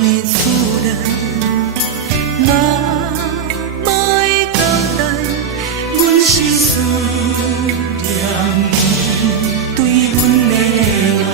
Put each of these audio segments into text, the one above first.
的厝内，嘛无会交代，阮是思念你对阮的爱。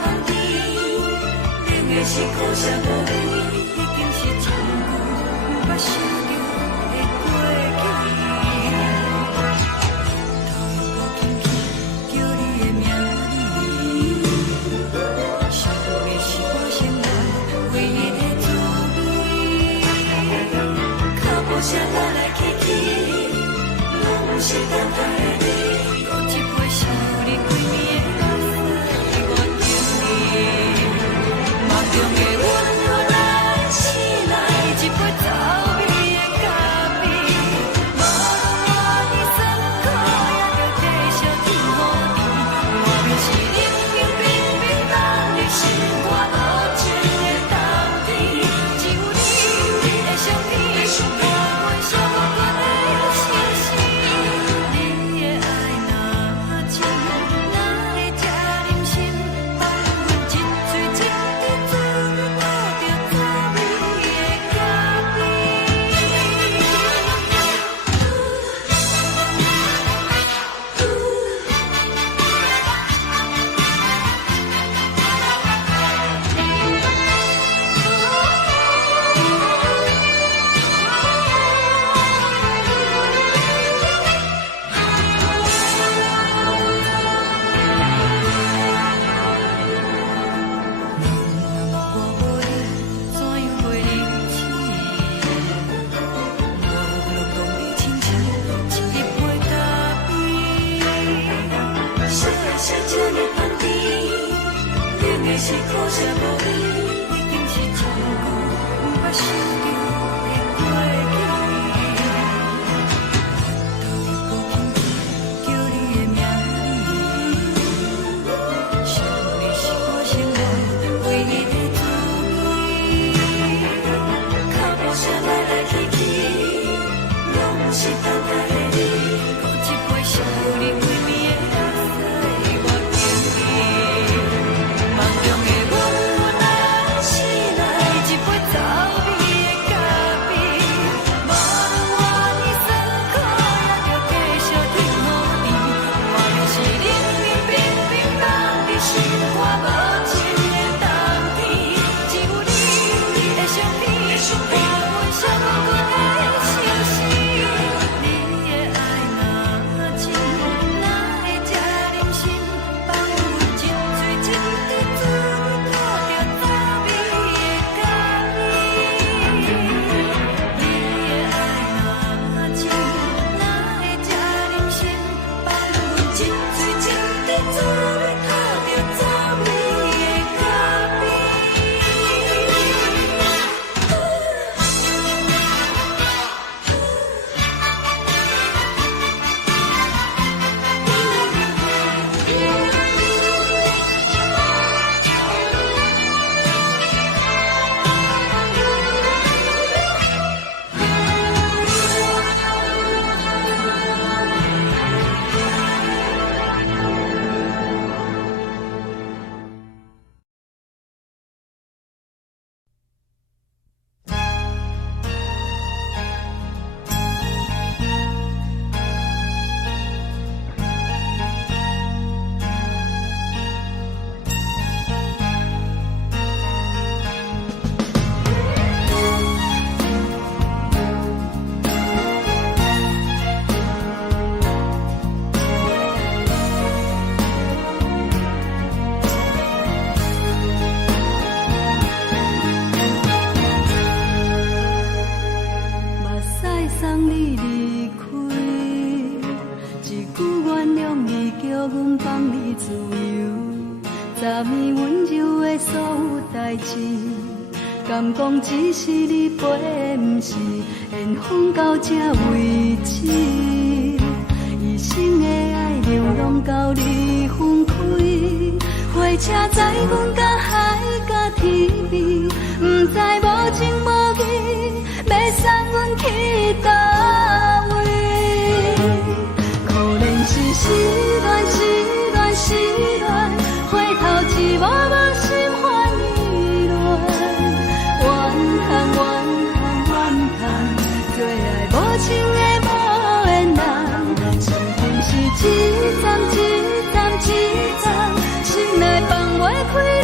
香甜，冷的是苦涩无味，已经是一句毋捌想着的过去。头又搁轻轻叫你的名字，想的是我生来唯一的滋味。脚步声来来去去，拢是等待的你。是苦涩无味，已经是一句毋捌想着的过去。头又搁轻轻叫你的名字，想你是我生来唯一的滋味。脚步声来来去去，拢是等待的你，搁一杯烧你归暝的垃圾，我敬你。梦中的阮，阮来醒来，一杯走味的咖啡，无论我呢酸苦，也着继续甜予你。我就是冷冷冰冰放伫心肝无情的冬天，只有你，你的相片，陪阮相分的相思。你的爱若真，哪会这忍心放阮一醉一滴滋味，吐着走味的咖啡？你的爱若真，哪会这忍心放阮一醉一滴滋味，吐着走味的咖啡？目屎送你离开，一句原谅你，叫阮放你自由，昨暝温柔的所有代志，敢讲只是你陪，不是缘分到这为止。一生的爱流浪到你分开，火车载阮到海角天边，不知无情无义，要送阮去倒位？可能是失恋，失恋，失恋，回头一幕幕心烦意乱，怨叹，怨叹，怨叹，最爱无情的无缘人，注定是一站一站一站，心内放袂开。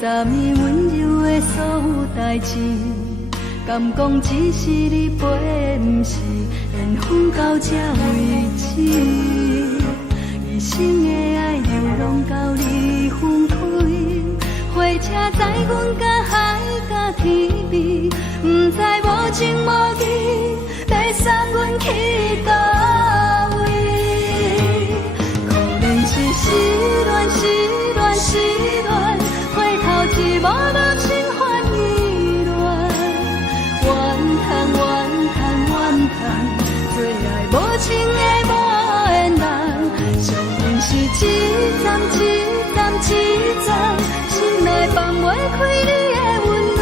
昨暝温柔的所有代志，敢讲只是你陪，不是缘分到这为止。一生的爱流浪到你分开，火车载阮甲海甲天边，不知无情无义，要送阮去倒位？可能是失恋，失恋，失恋，回头一幕幕心烦意乱，怨叹，怨叹，怨叹，最爱无情的无缘人，上面是一站一站一站，心内放袂开你的温暖，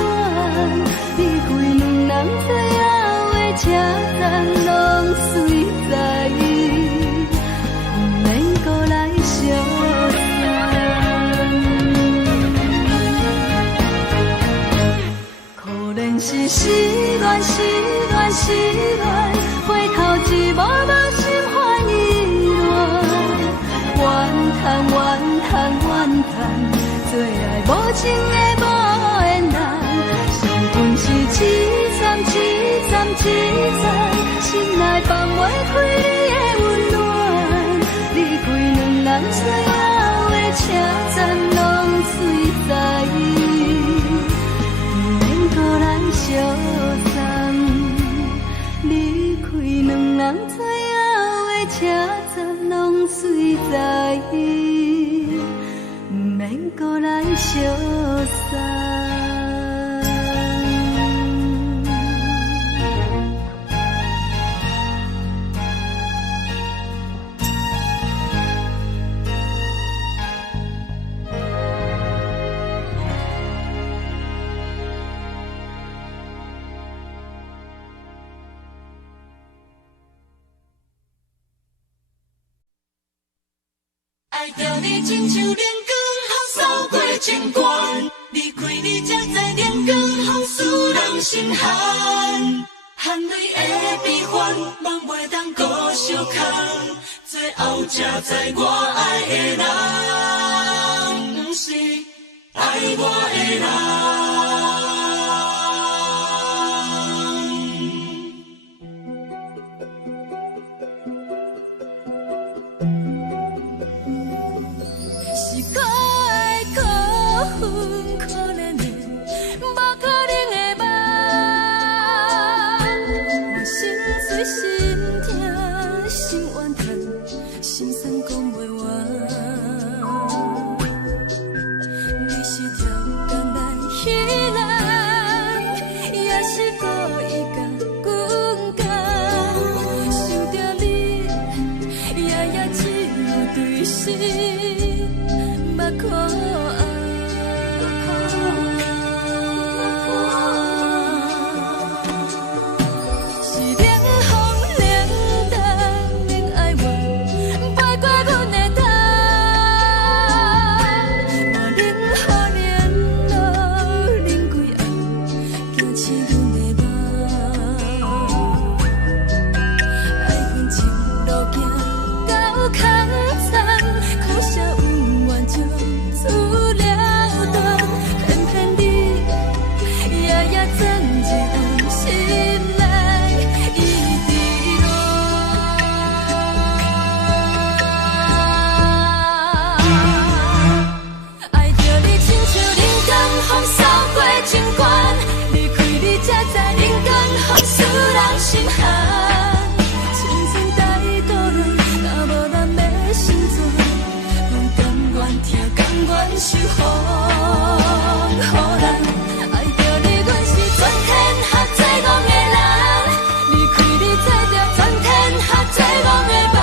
离开两人最后的车站，拢随在意，不免搁来相送。可能是失恋，失恋，失恋，回头一幕幕心烦意乱，怨叹，怨叹，怨叹，最爱无情的无缘人，上分是一站一站一站，心内放袂开你的温暖，离开两人最后的车站，拢随在意，不免搁来相送。离开两人最后的车站，拢随在意，不免搁来相送。爱着你亲像连光风扫过情关，离开你才知连光风使人心寒。含泪的悲欢，望袂当搁相牵，最后才知我爱的人，不是爱我的人。是可爱可恨可怜的，无可能的梦。我心碎心痛心怨叹，心酸讲袂完。你是挑工来彼人，也是故意甲阮讲，想着你夜夜只有对视。目看爱，是冷风冷淡冷爱我，飞过阮的头，我冷雨连路冷几暗，惊醒阮的梦，爱恨情路行到空残，苦涩有怨就出了断，偏偏你夜夜钻入阮心内，一直乱。爱着你亲像冷光风扫过情关，离开你才知冷光风使人心寒。青春带倒来，若无咱要心怎？甘愿听，甘愿受风予人。爱着你，阮是全天下最戆的人，离开你才知全天下最戆的梦。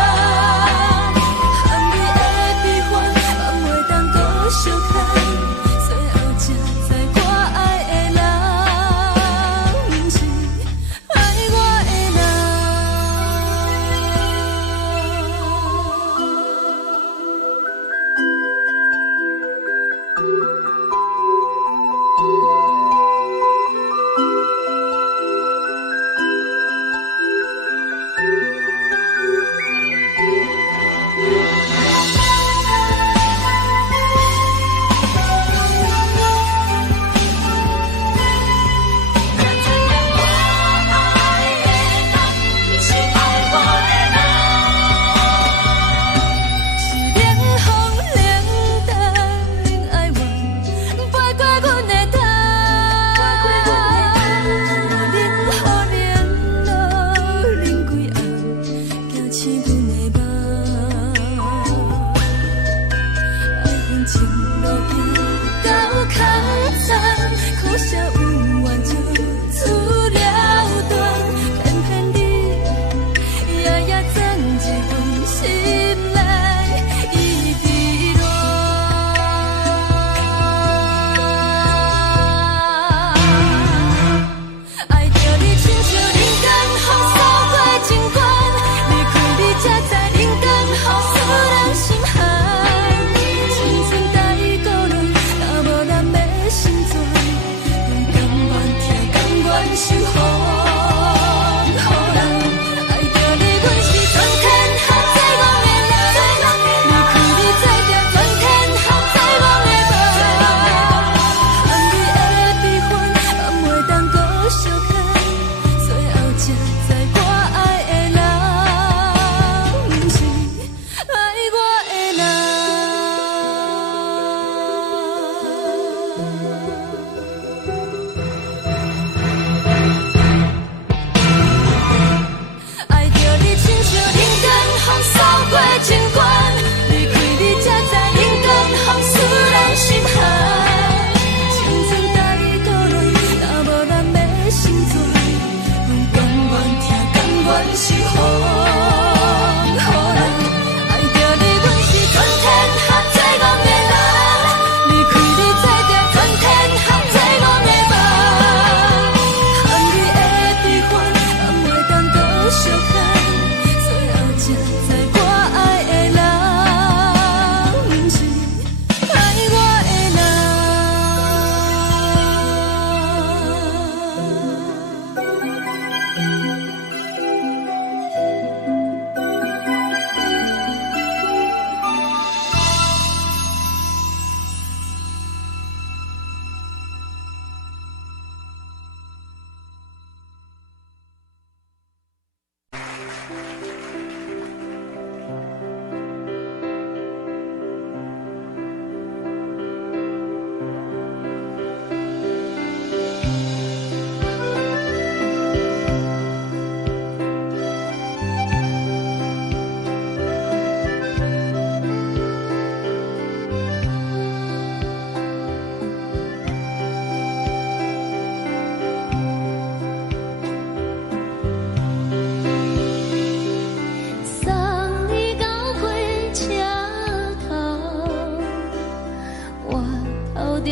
含泪的悲欢，望袂当搁相牵，最后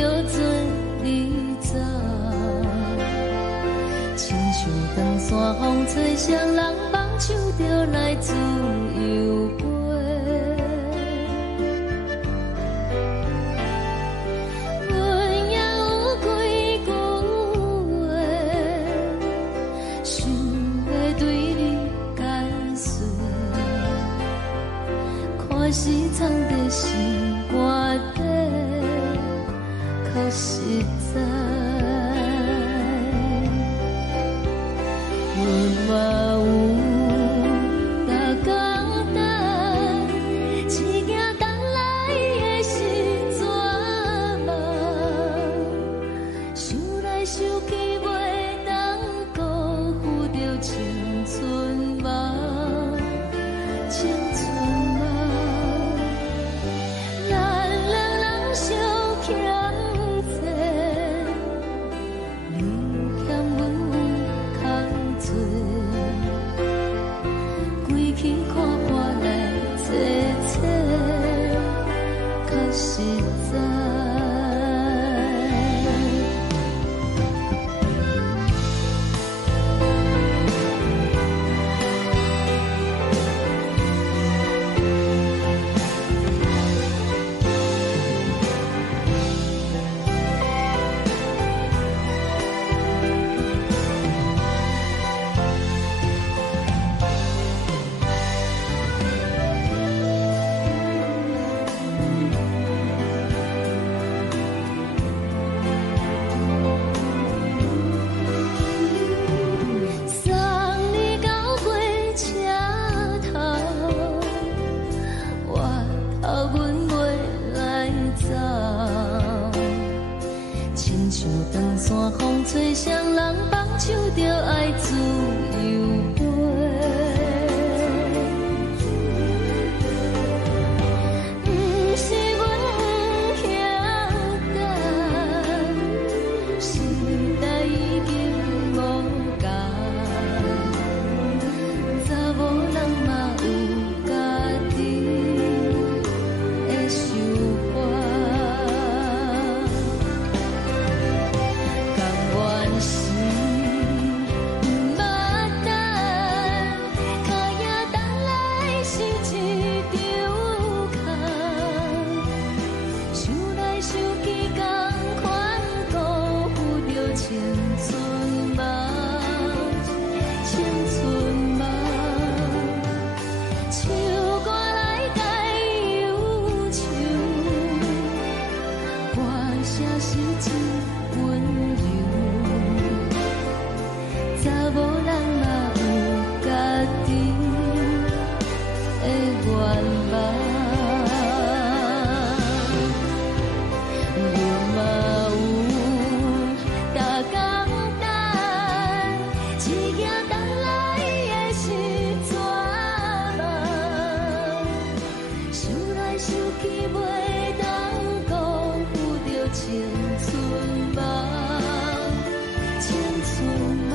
着做你走，亲像长山风吹双人放手着来自由飞。阮也有几句话，想要对你解释，看是藏在心肝底，可实在。阮嘛有逐工等，一件等来的是绝望，想来想去袂当辜负着青春梦，青春梦。咱两人相欠债，你欠阮有空做，归去看破来坐坐，较实在。送你到火车头，我头阮袂来走，亲像长山风吹双人放手着爱自由飞。不是阮不晓等，时代已经无共，查某人嘛有家己的想法，甘愿是毋捌等，脚也等来是一场空，想来想去同款辜负着青春梦，青春梦。唱歌来解忧愁，歌声是真温柔，查某人嘛有家己的愿望。阮嘛有逐工等，一件等来的是绝望，想来想去袂当辜负着青春梦，青春梦。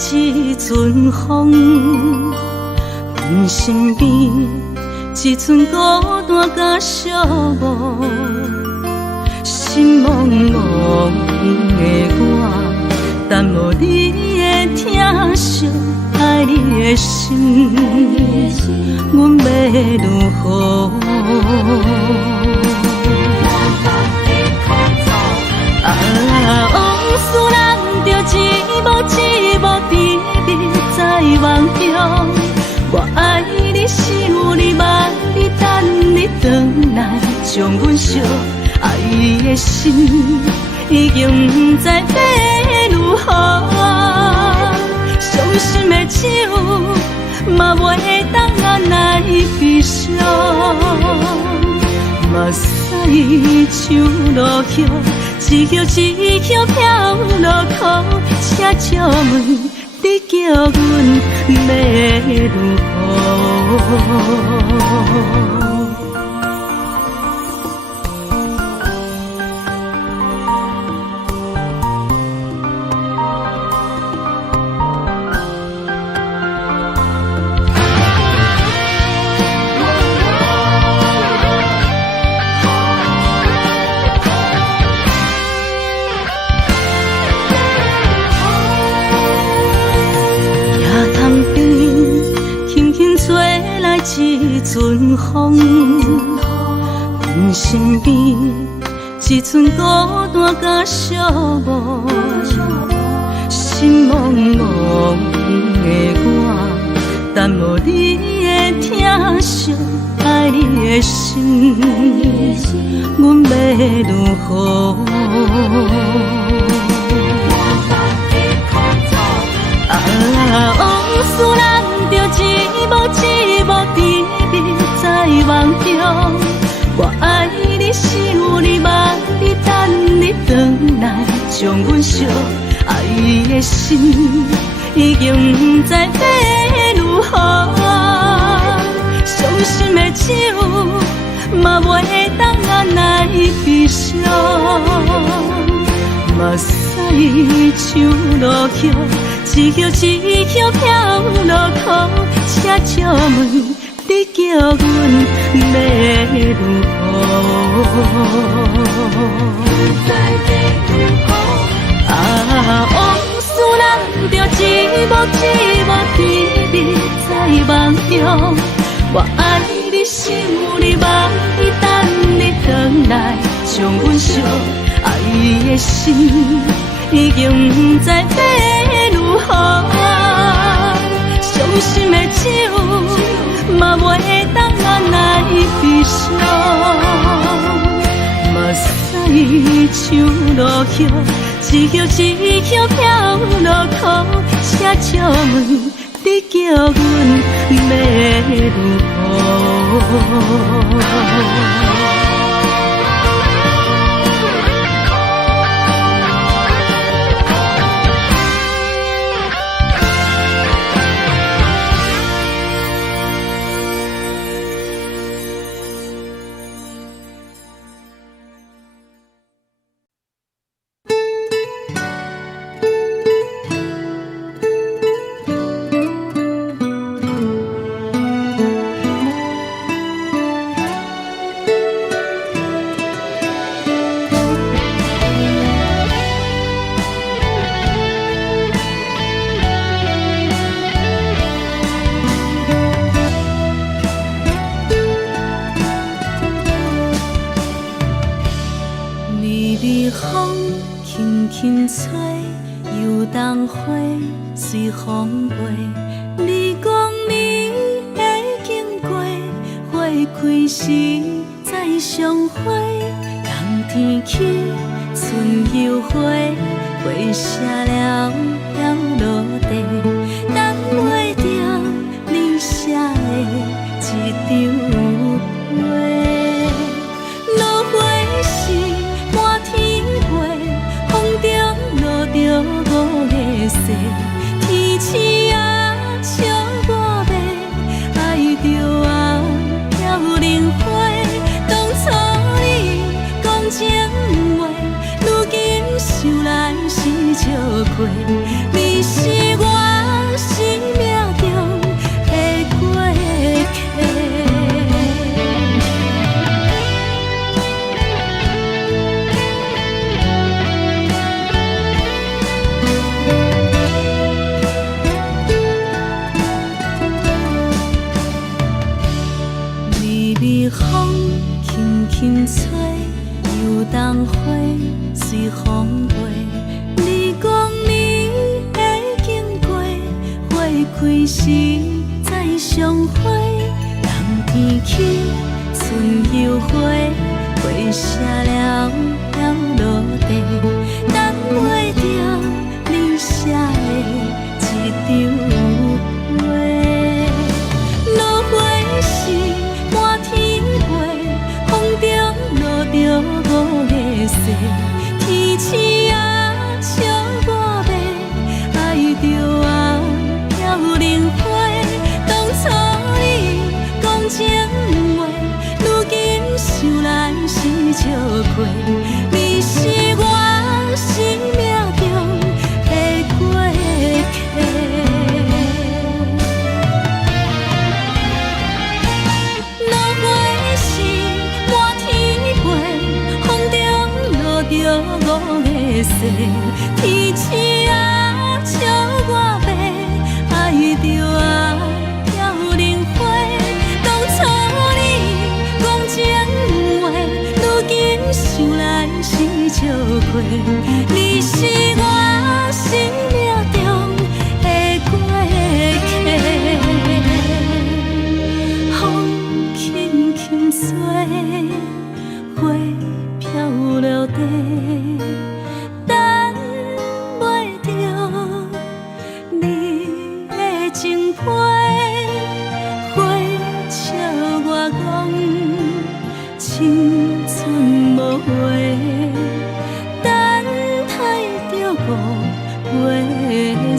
一阵风，阮身边一寸孤单甲寂寞，心茫茫的我，等无你的疼惜，爱你的心，阮要如何？往事人着一幕一幕甜蜜在梦中。我爱你，想你，望你，等你回来，将阮惜爱的心已经不知要如何。伤心的手嘛袂当按来悲伤。目屎像落叶，一叶一叶飘落雨，请借问你叫阮要如何？一阵风，阮身边一寸孤单甲寂寞，心茫茫的我，等无你的疼惜，爱你的心，阮要如何？往事人着一幕一幕甜蜜在梦中。我爱你，想你，望你，等你回来，将阮惜爱的心已经不知要如何。伤心的手嘛袂当按来悲伤。目屎像落叶，一叶一叶飘落雨，请借问你叫阮要如何？往事人着一幕一幕甜蜜在梦中。我爱你，想你，望你，等你回来，将阮惜爱的心已经不知要如何。伤心的手嘛袂当按来悲伤。目屎像落叶，一叶一叶飘落雨，请借问你叫阮要如何？随风飞，你讲你会经过，花开时再相会。冬天起，春又花，花谢了要落地，等袂着你写的一张画。落花时满天飞，风中落着五个色。天星啊，笑我白，爱着红飘零花。当初你讲情话，如今想来是笑亏。你是我。开时再相会，人天起春又花，花谢了要落地，等袂着你写的一张画。落花是满天飞，风中落着五个色，天星啊笑我迷，爱着啊飘零花。当初你讲情话，如今想来是笑亏。你是我生命中的过客。落花是满天飞，风中落着五个色，天星啊笑我迷，爱着啊飘零花。当初你讲情话，如今想来是笑亏。你是我生命中的过客，风轻轻吹，花飘落地，等袂着你的情批。花笑我讲青春无话，等待着五月雪。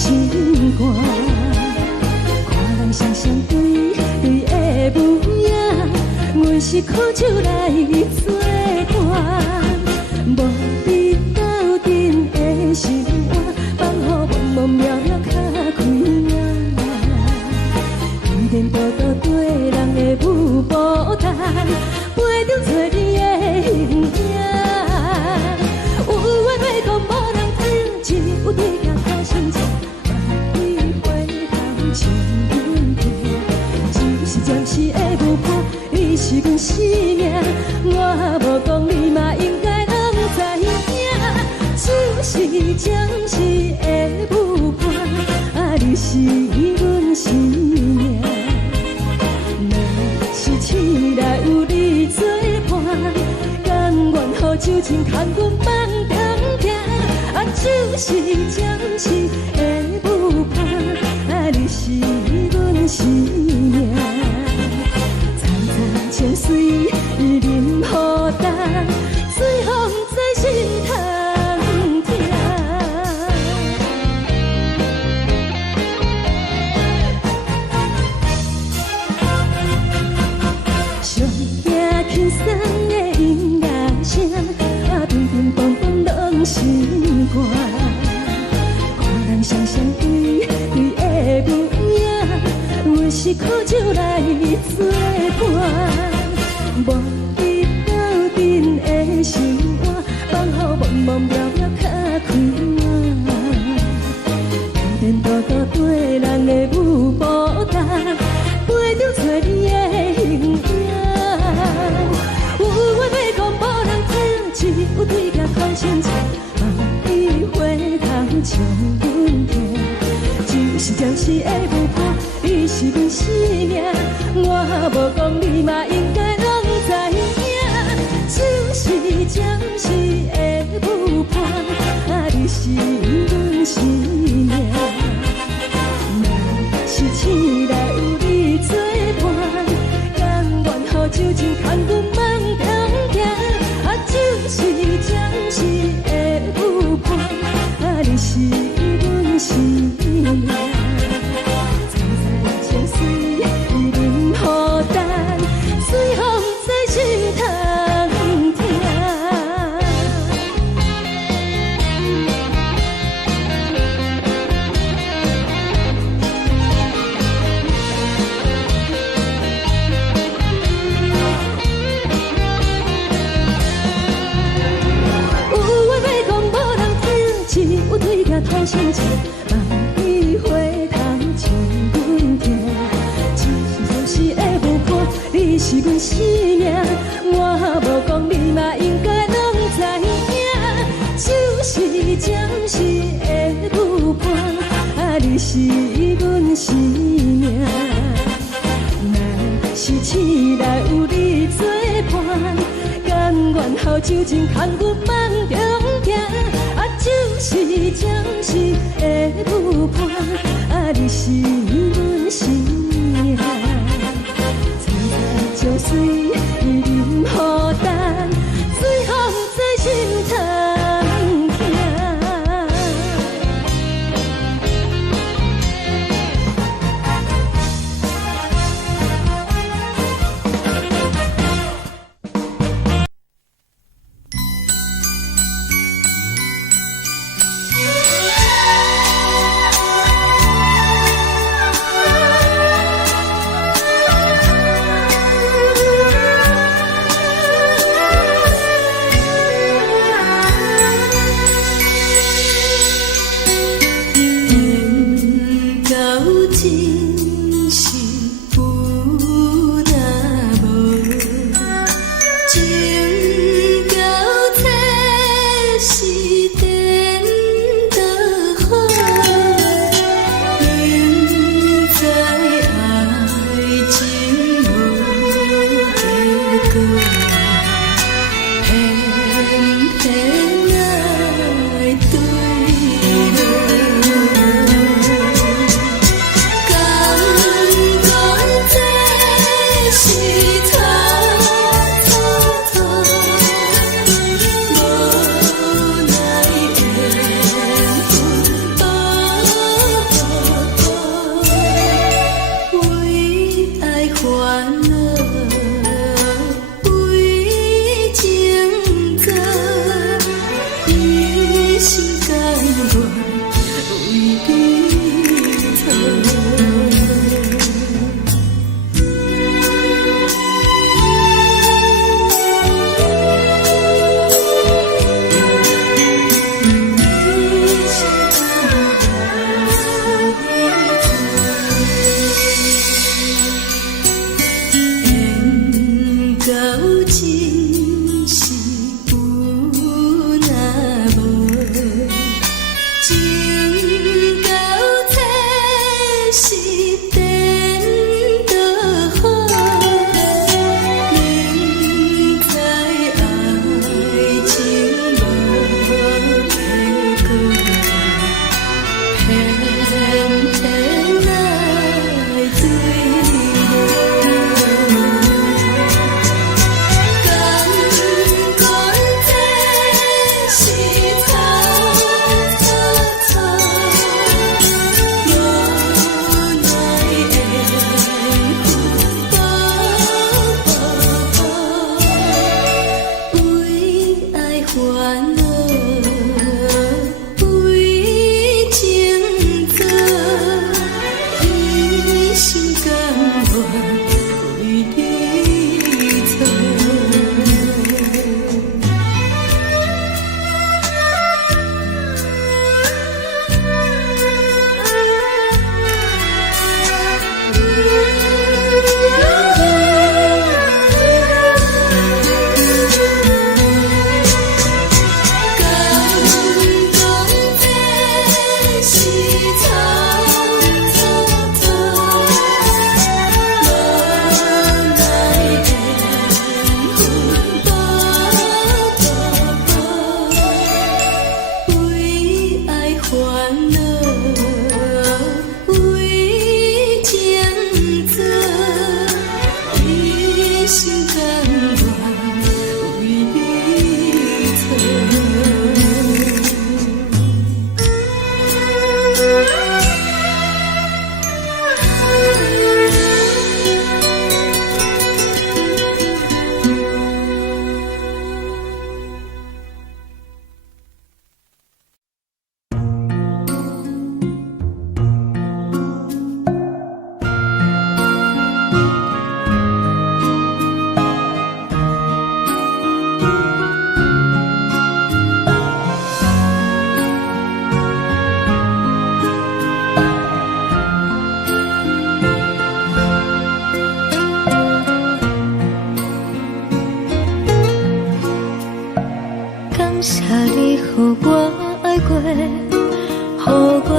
心肝。看人双双对对的模样，阮是苦酒来作伴。无你斗阵的心肝，放予茫茫渺渺较开眼。一点多多对人的舞步弹，陪着找你的形影。有话要讲无人听，只有对镜头相照，万里回头将阮听。就是暂时的舞伴，你是阮生命，我无讲你嘛应该拢知影。就是暂时的舞伴，你是阮生命。是醒来有你作伴，甘愿予酒精牵阮梦中行。就是暂时的舞伴，你是阮生命。层层情水任何担，随风在心头听。上惊轻松的音乐声，乒乒乓乓拢心肝。看人双双对对的模样，阮是苦酒来作伴。无你斗阵的心肝，放予茫茫渺渺较开眼。一点多多对人的舞步弹，陪着找你的形影。有话要讲无人听，只有对镜头相照，万里回头将阮听。就是暂时的舞伴，你是阮生命，我无讲你嘛应该拢知影。就是暂时的舞伴，你是阮生命。若是醒来有你作伴，甘愿予酒精牵阮梦中行。就是暂时的舞伴，你是阮生命。层层情水任何担，随风在心头听。有对镜头相照，万里回头将阮听。就是暂时的舞伴，你是阮生命，我无讲你嘛应该拢知影。就是暂时的舞伴，你是阮生命。若是醒来有你作伴，甘愿予酒精牵阮梦中行。就是暂时的舞伴，你是阮生命。层层情水任何担，随风在心头听。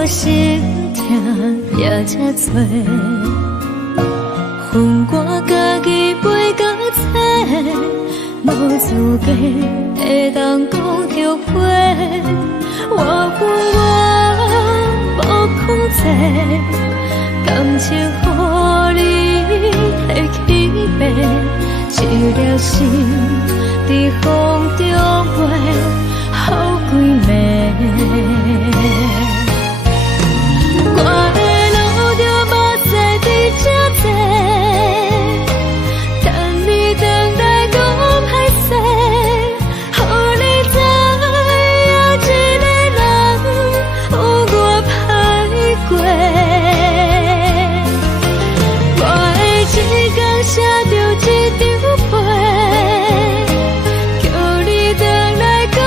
心痛也这多，恨我家己飞到切，无资格会当讲后悔。我恨我无控制，感情予你提起白，一条心在风中飞，好几暝。我的路就无再伫这坐，等你回来讲歹势，予你知影一个人有我歹过。我的一天写着一张被，叫你回来讲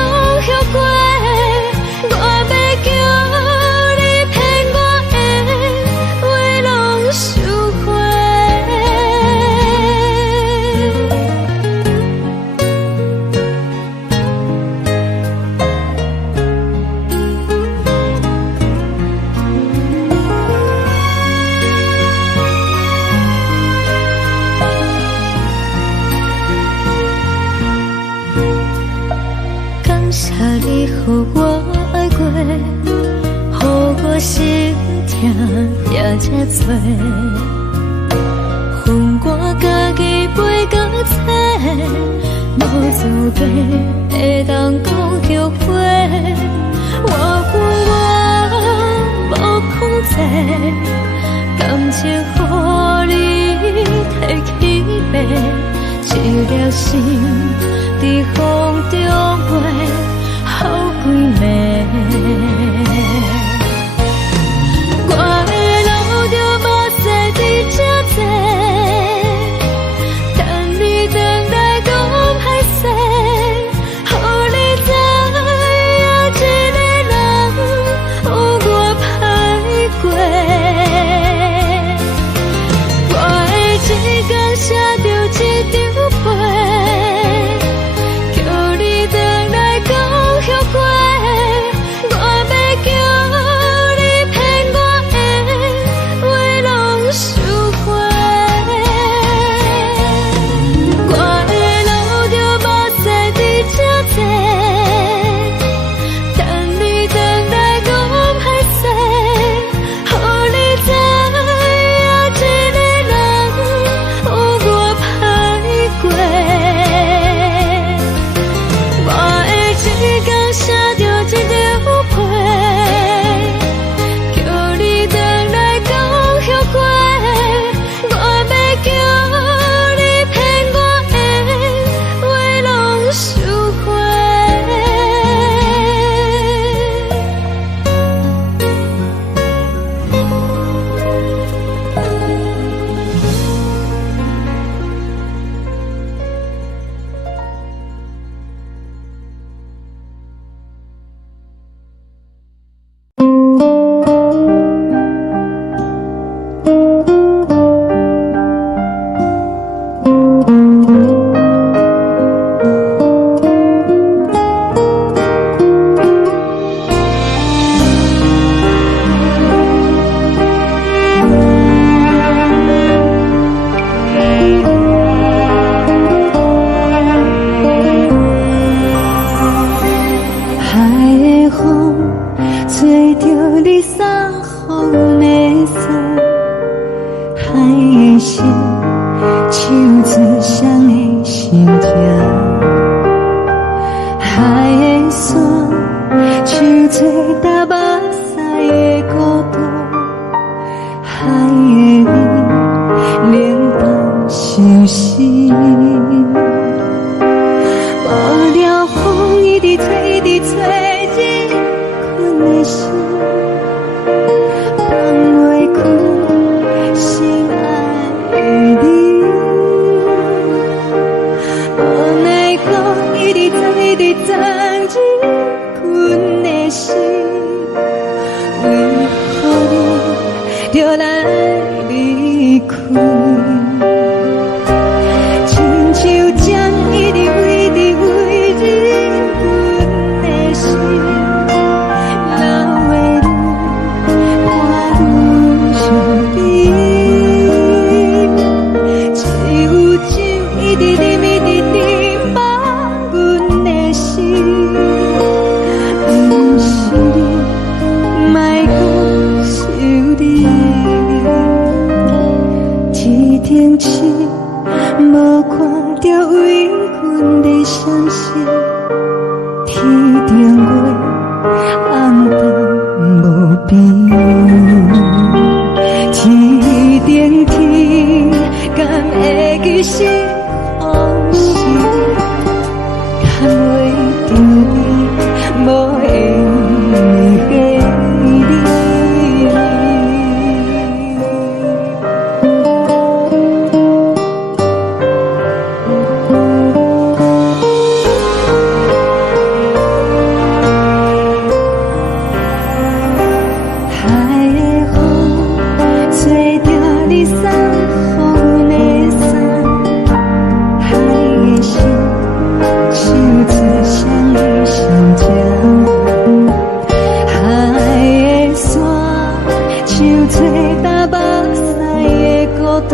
后悔。我要叫你骗我的话拢收回。感谢你，予我爱过，予我心痛也这多，恨我家己飞到切，无资格会当讲后悔。我恨我无控制，感情予你提起白，一条心在风中飞，好几暝。着你送予的伞，海的心，手指双的心痛，海的山，手做搭目屎的孤独，海的你，冷淡伤心。无聊风一直吹，一直吹，日困的心，放袂开心爱的你。无奈风一直撞，一直撞，日困的心，为何你就来离开？亲像江一直为你为日困的心，流的泪伴愈伤悲，只有酒一直啉一直啉放阮的心，不是你，莫讲想你，一定是无看到为阮的伤心，天顶月暗淡无边，天顶天敢会记是往事，敢袂着你无缘的你。海的风吹着你送予的伞，海的心，手指双的心痛，海的山，手做搭目屎的孤单，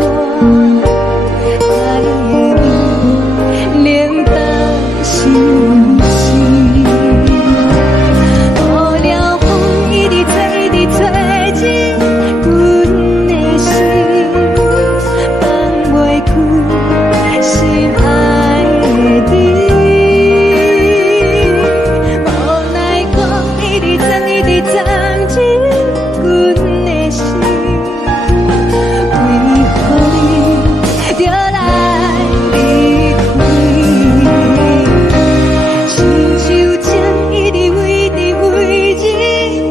海的你，冷淡伤心。无聊风一直吹，一直吹，日阮的心，放袂开心爱的你。无奈风一直撞，一直撞，日阮的心，为何你就来离开？亲像江一直为你为日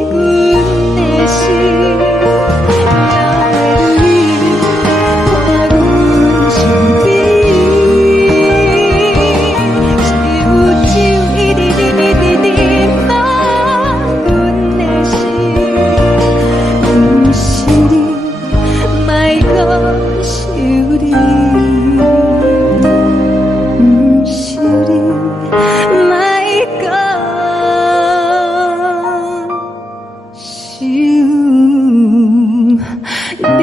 阮的心，了的泪伴阮伤悲，只有酒一直啉一直啉放阮的心，不是你，莫讲想你，不是你，莫讲想你。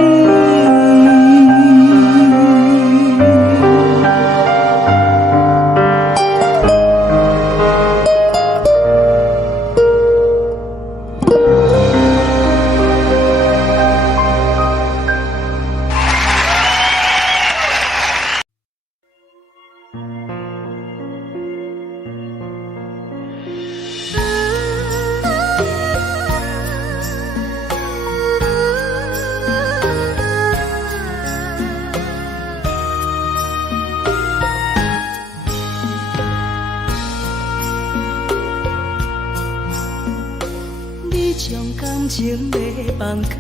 你将感情要放空，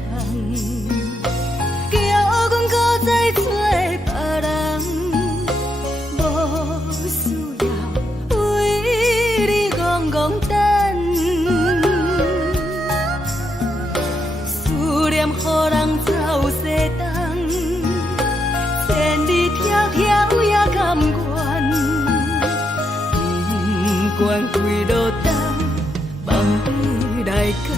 叫阮搁再找别人，无需要为你戆戆等，思念予人走西东，千里迢迢也甘愿，不管几路灯，望你来赶。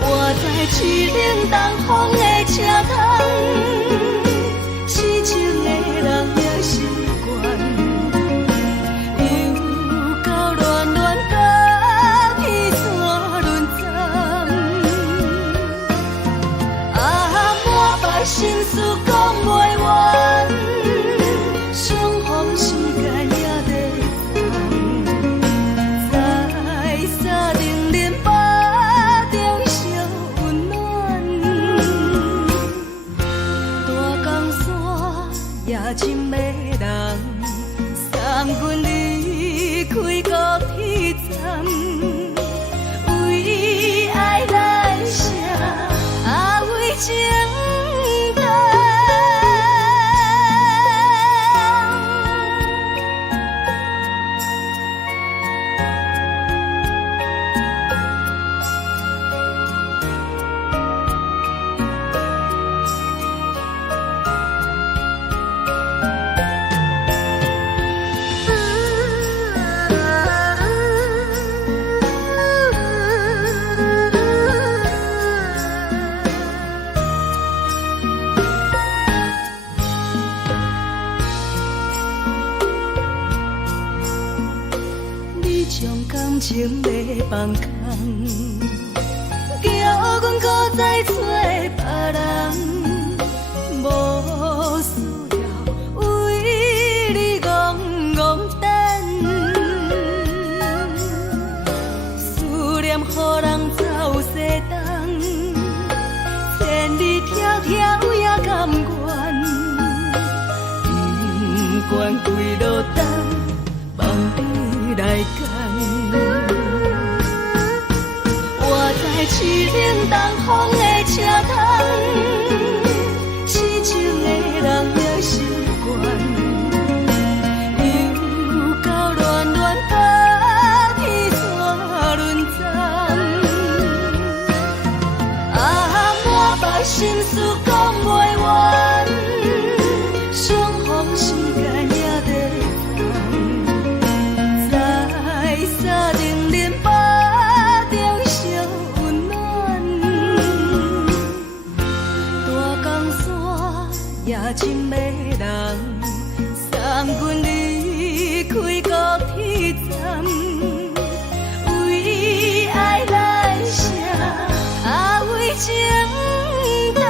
我在去冷东风的车窗，痴情的人也习惯，又到乱乱等。情要放空，叫阮搁再找别人，无需要为你戆戆等，思念予人走西东，千里迢迢也甘愿，不管几路灯，望你来赶。我在市顶东风的车头，痴情的人也习惯，又到乱乱把天带轮转。啊，满腹心事讲袂完，双方时间也在等，在沙定林巴中相温暖。大江山也深的人，送阮离开高铁站，为爱来写，啊为情等。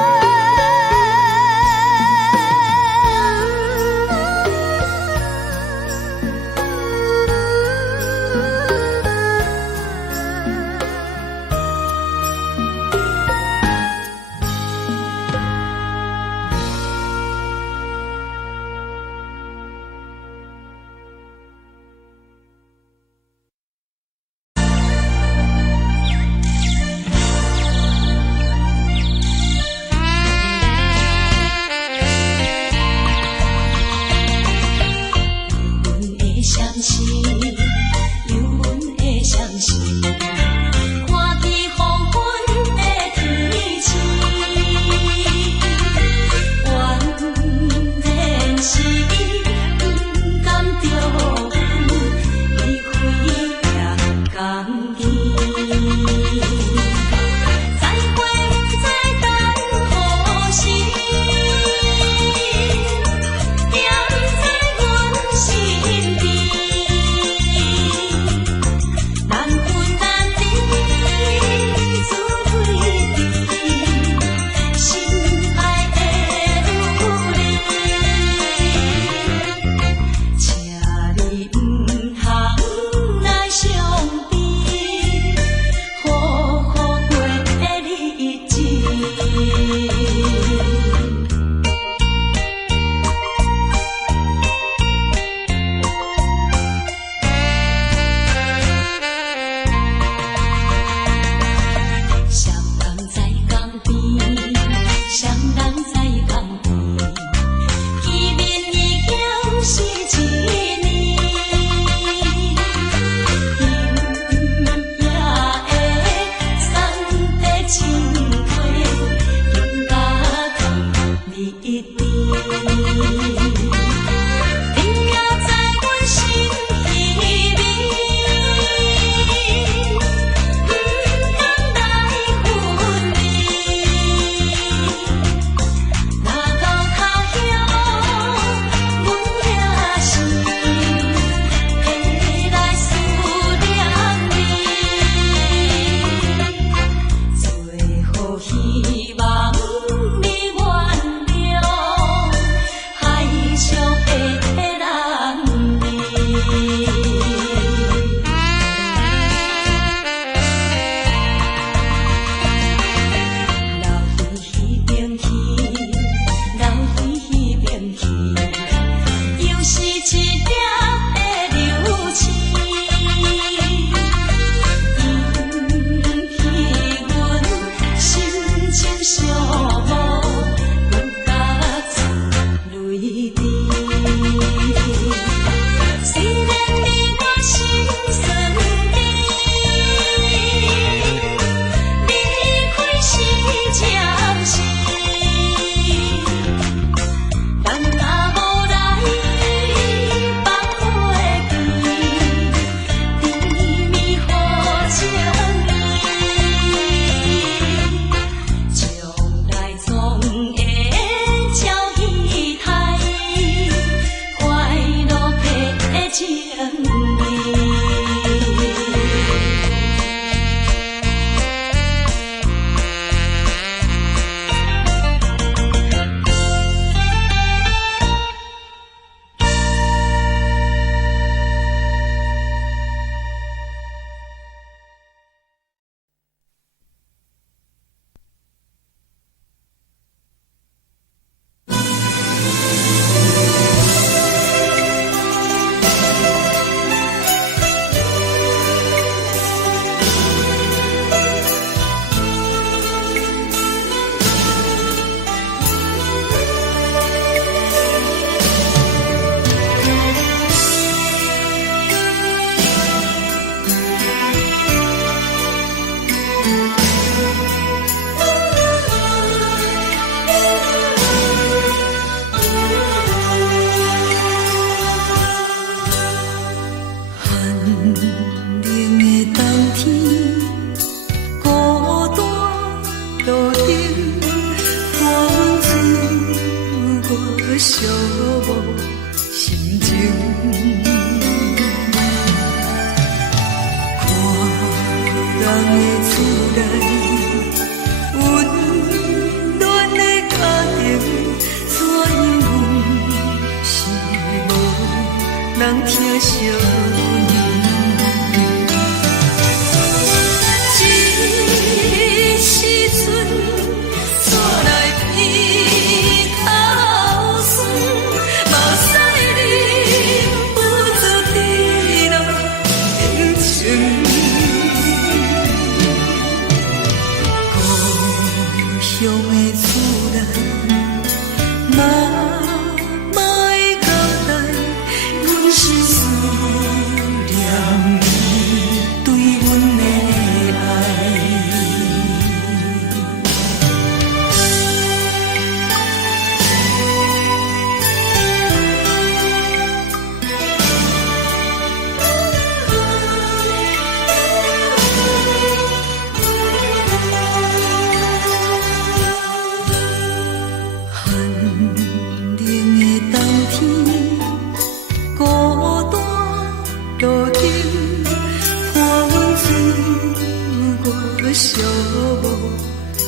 寂寞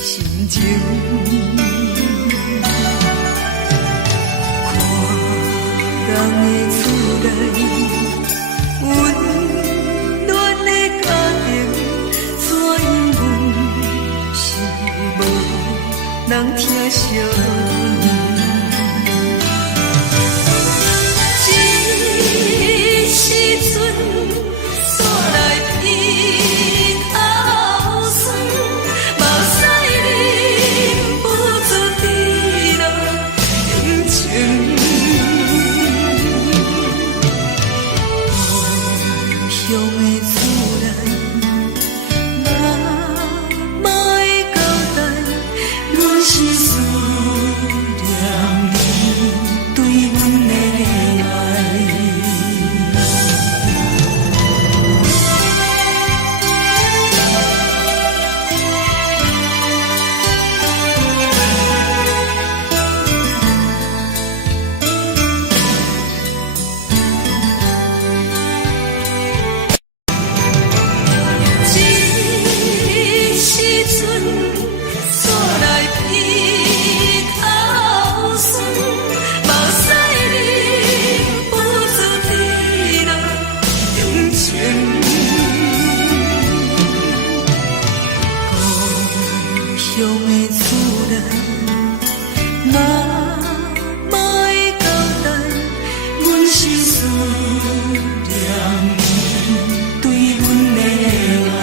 心情。看人的厝内温暖的家庭，怎因阮是无人疼惜？时阵，煞来鼻口酸，目屎忍不住滴落眼睛。故乡的厝内，妈妈的交代，阮是思念你对阮的爱。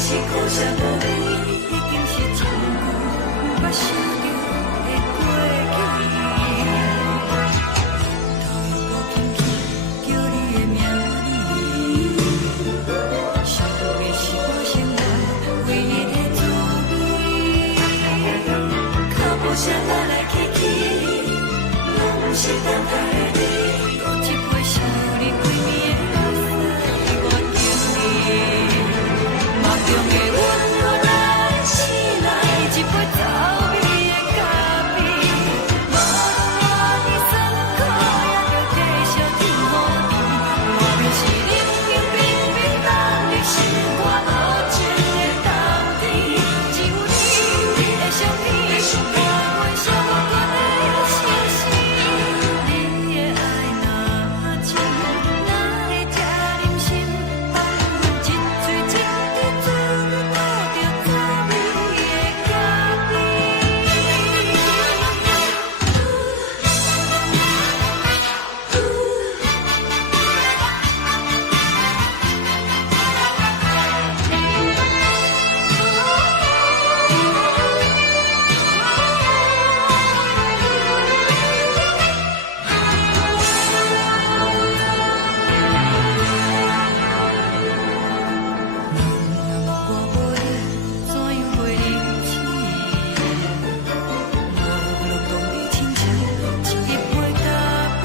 是苦涩无味，已经是真久捌想着的过去。头又无轻轻叫你的名字，想的是我生来唯一的滋味。脚步声来来去去，拢是等待的你，有一杯想你几暝的目屎，我敬你。梦中的阮我来醒来，一杯走味的咖啡，无论我的酸苦，也着继续甜予你。外面是冷冷冰冰冷的心肝，无情的冬天，只有你的相片，我阮相关的心事。你的爱若真，哪会这忍心放阮一嘴一滴水，倒着滋味的咖啡。我无你，怎样袂离去？无路当你亲像一杯咖啡，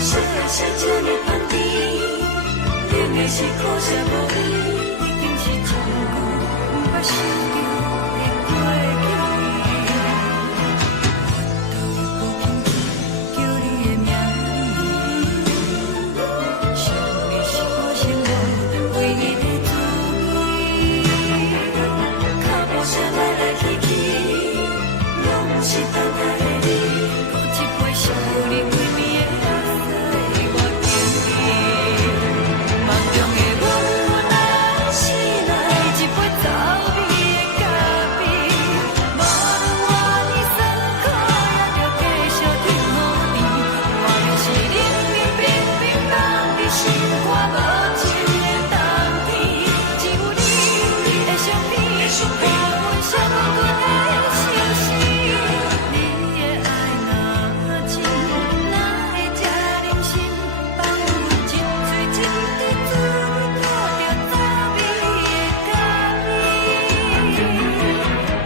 小的小这呢放甜，冷的是苦涩无味，已经是真久捌想着的过去。头又无轻轻叫你的名字，想的是我生来唯一的滋味。脚步声来来去去，拢是等待的你，有一杯想你几暝的目屎，我敬你。梦中的阮我来醒来，一杯走味的咖啡，无论我的酸苦，也着继续甜予你。外面是冷冷冰冰冷的心肝，无情的冬天，只有你的相片，我阮相关的心事。你的爱若真，哪会这忍心放阮一嘴一滴水，倒着滋味的咖啡。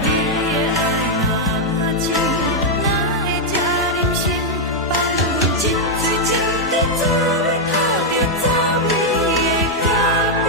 你的爱若真，哪会这忍心放阮一嘴一滴水，倒着滋味的咖啡。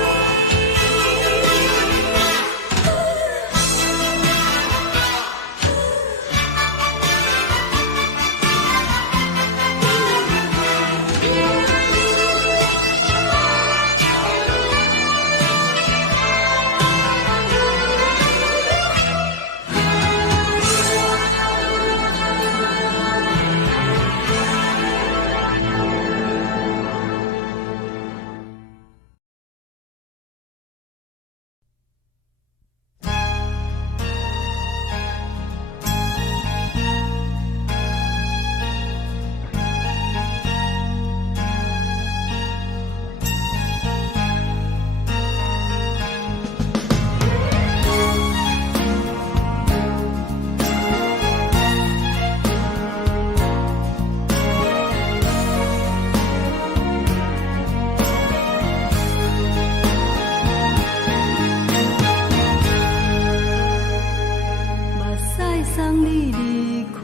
目屎送你离开，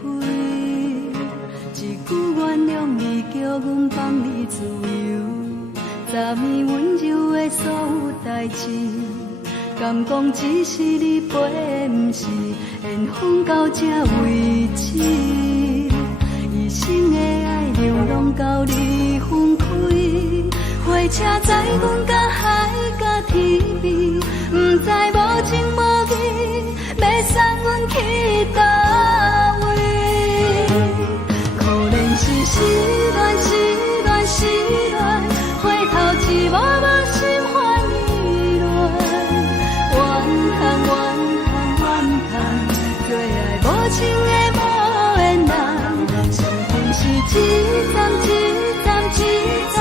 一句原谅你，叫阮放你自由。昨暝温柔的所有代志，敢讲只是你陪，不是缘分到这为止。一生的爱流浪到你分开，火车载阮甲海甲天边，不知无情无义，要送阮去倒位？可能是失恋，失恋，失恋，回头一幕幕心烦意乱，怨恨，怨恨，怨恨，最爱无情的无缘人，生分是一站一站一站，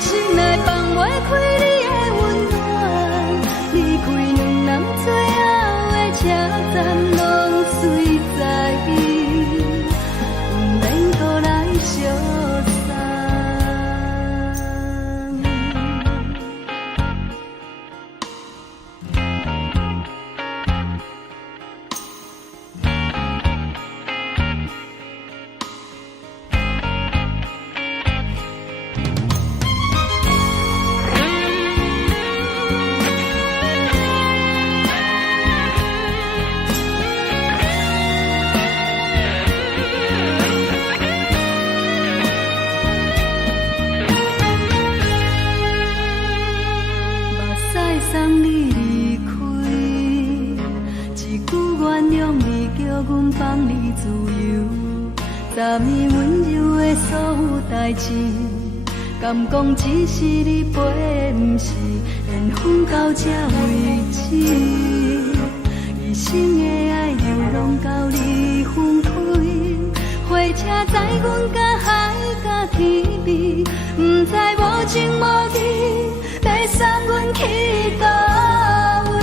心内放袂开你的温暖。站拢随在伊，不免搁来相送。送你离开，一句原谅你，叫阮放你自由。昨暝温柔的所有代志，敢讲只是你陪，不是缘分到这为止。一生的爱又拢到你分开，火车载阮甲海甲天边，不知无情无义。要送阮去倒位？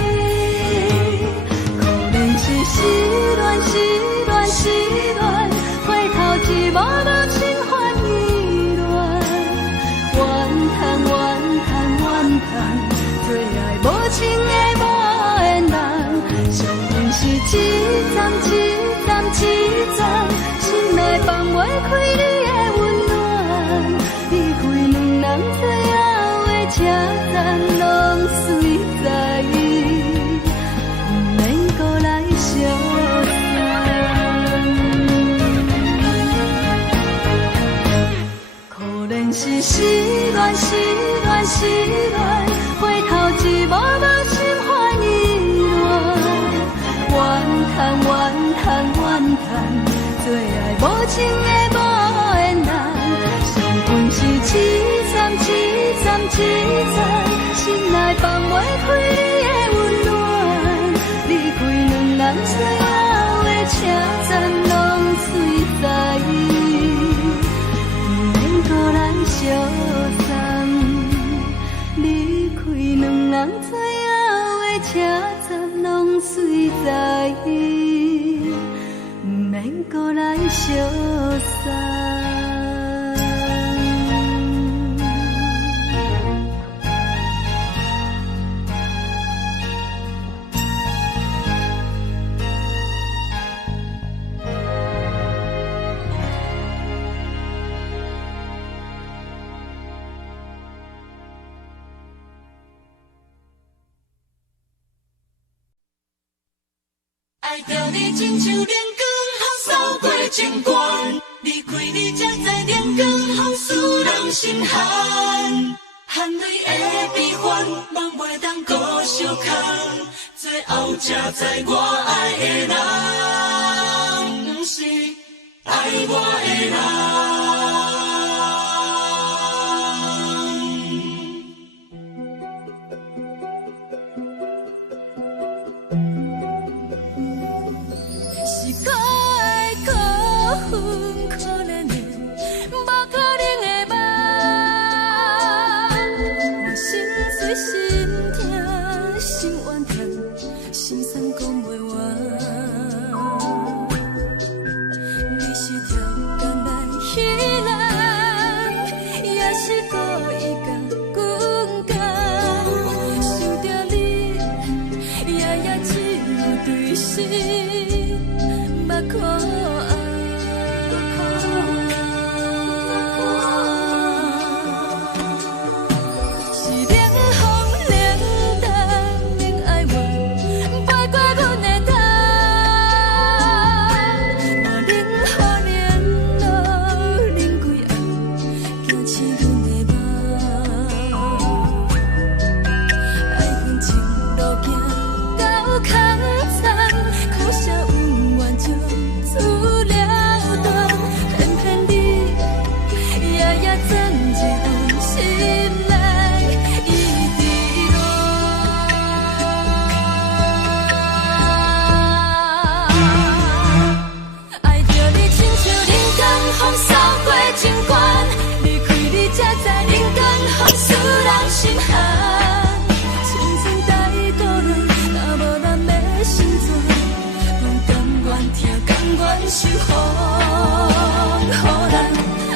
可能是失恋，失恋，失恋，回头一幕幕心烦意乱，怨叹，怨叹，怨叹，最爱无情的无缘人。上恨是一站，一站，一站，心内放袂开你的温暖，离开两人最后的车站拢随在伊，不免搁来相送。可能是失恋，失恋，失恋，回头一幕幕心烦意乱，怨叹，怨叹，怨叹，最爱无情的无缘人。上恨是一站，一站，一站，心内放袂开你的温暖，离开两人最后的车站拢随在伊，不免搁来相送。离开两人最后的车站拢随在伊，不免搁来相送。爱着你亲像阳光风扫过情关，离开你才知阳光风使人心寒。含泪的悲欢，望袂当搁相牵，最后才知我爱的人，不是爱我的人。可怜的，无可能的梦，我心碎心痛心怨叹，心酸讲袂完。你是条工来彼人，也是故意甲阮讲，想着你，夜夜只有对心目看。苦涩有缘就守护，予人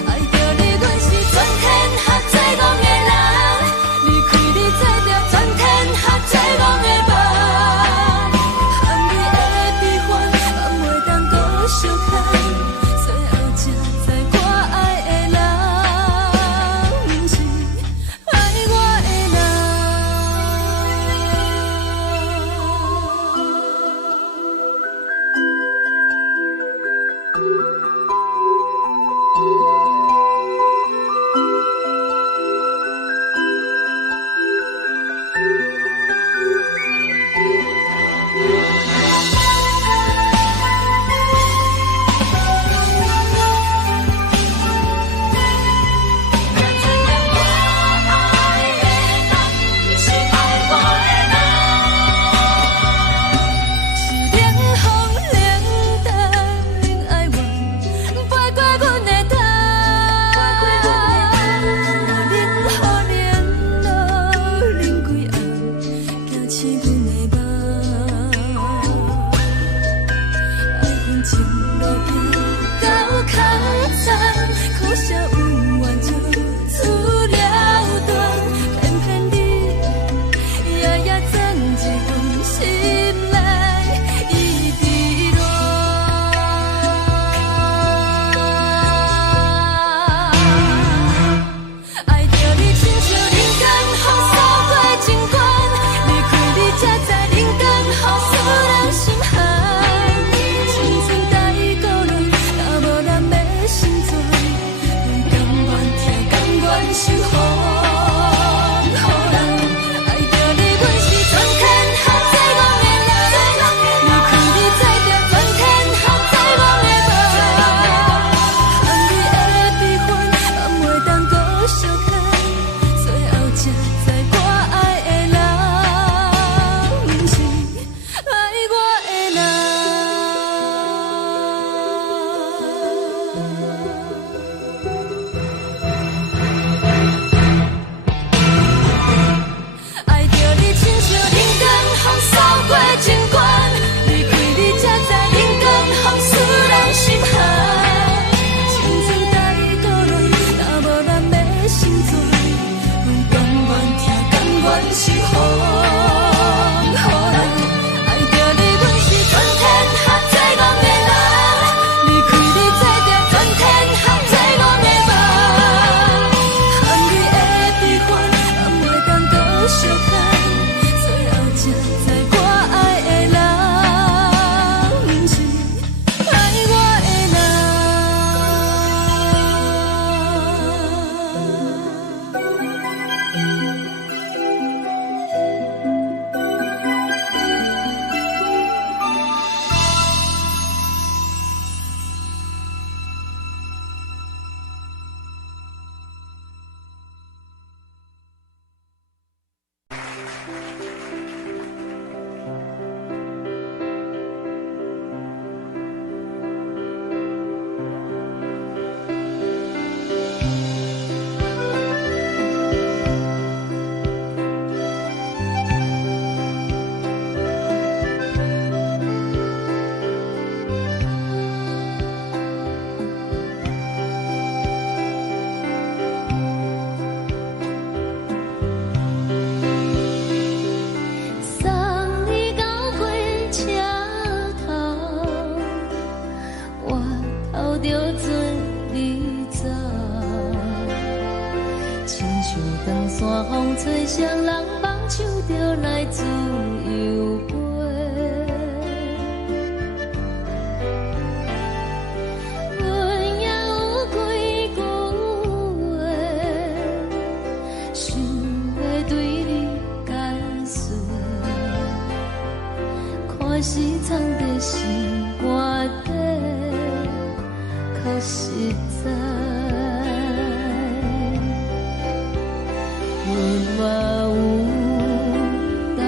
爱着你，阮是全天下最戆的人。离开你，做着全天下最戆的梦。含泪的悲欢，嘛袂当搁相牵。最后才知我爱的人，不是爱我的人。吹双人梦唱着来自由飞，阮也有几句话，想要对你解释，看是藏在心肝底，可实在。 阮嘛有大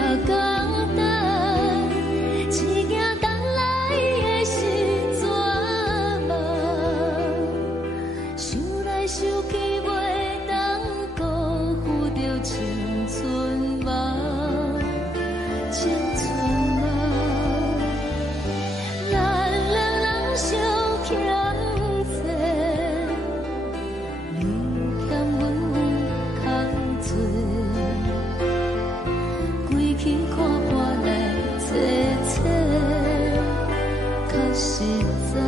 实在。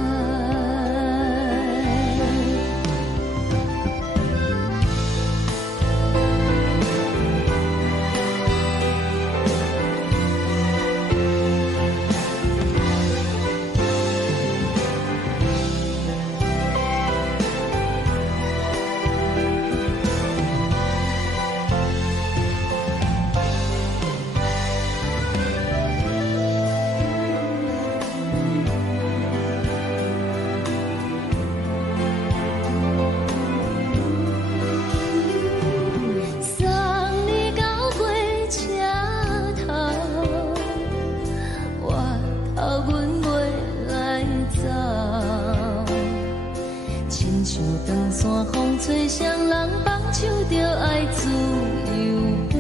风吹双人放手着爱自由飞，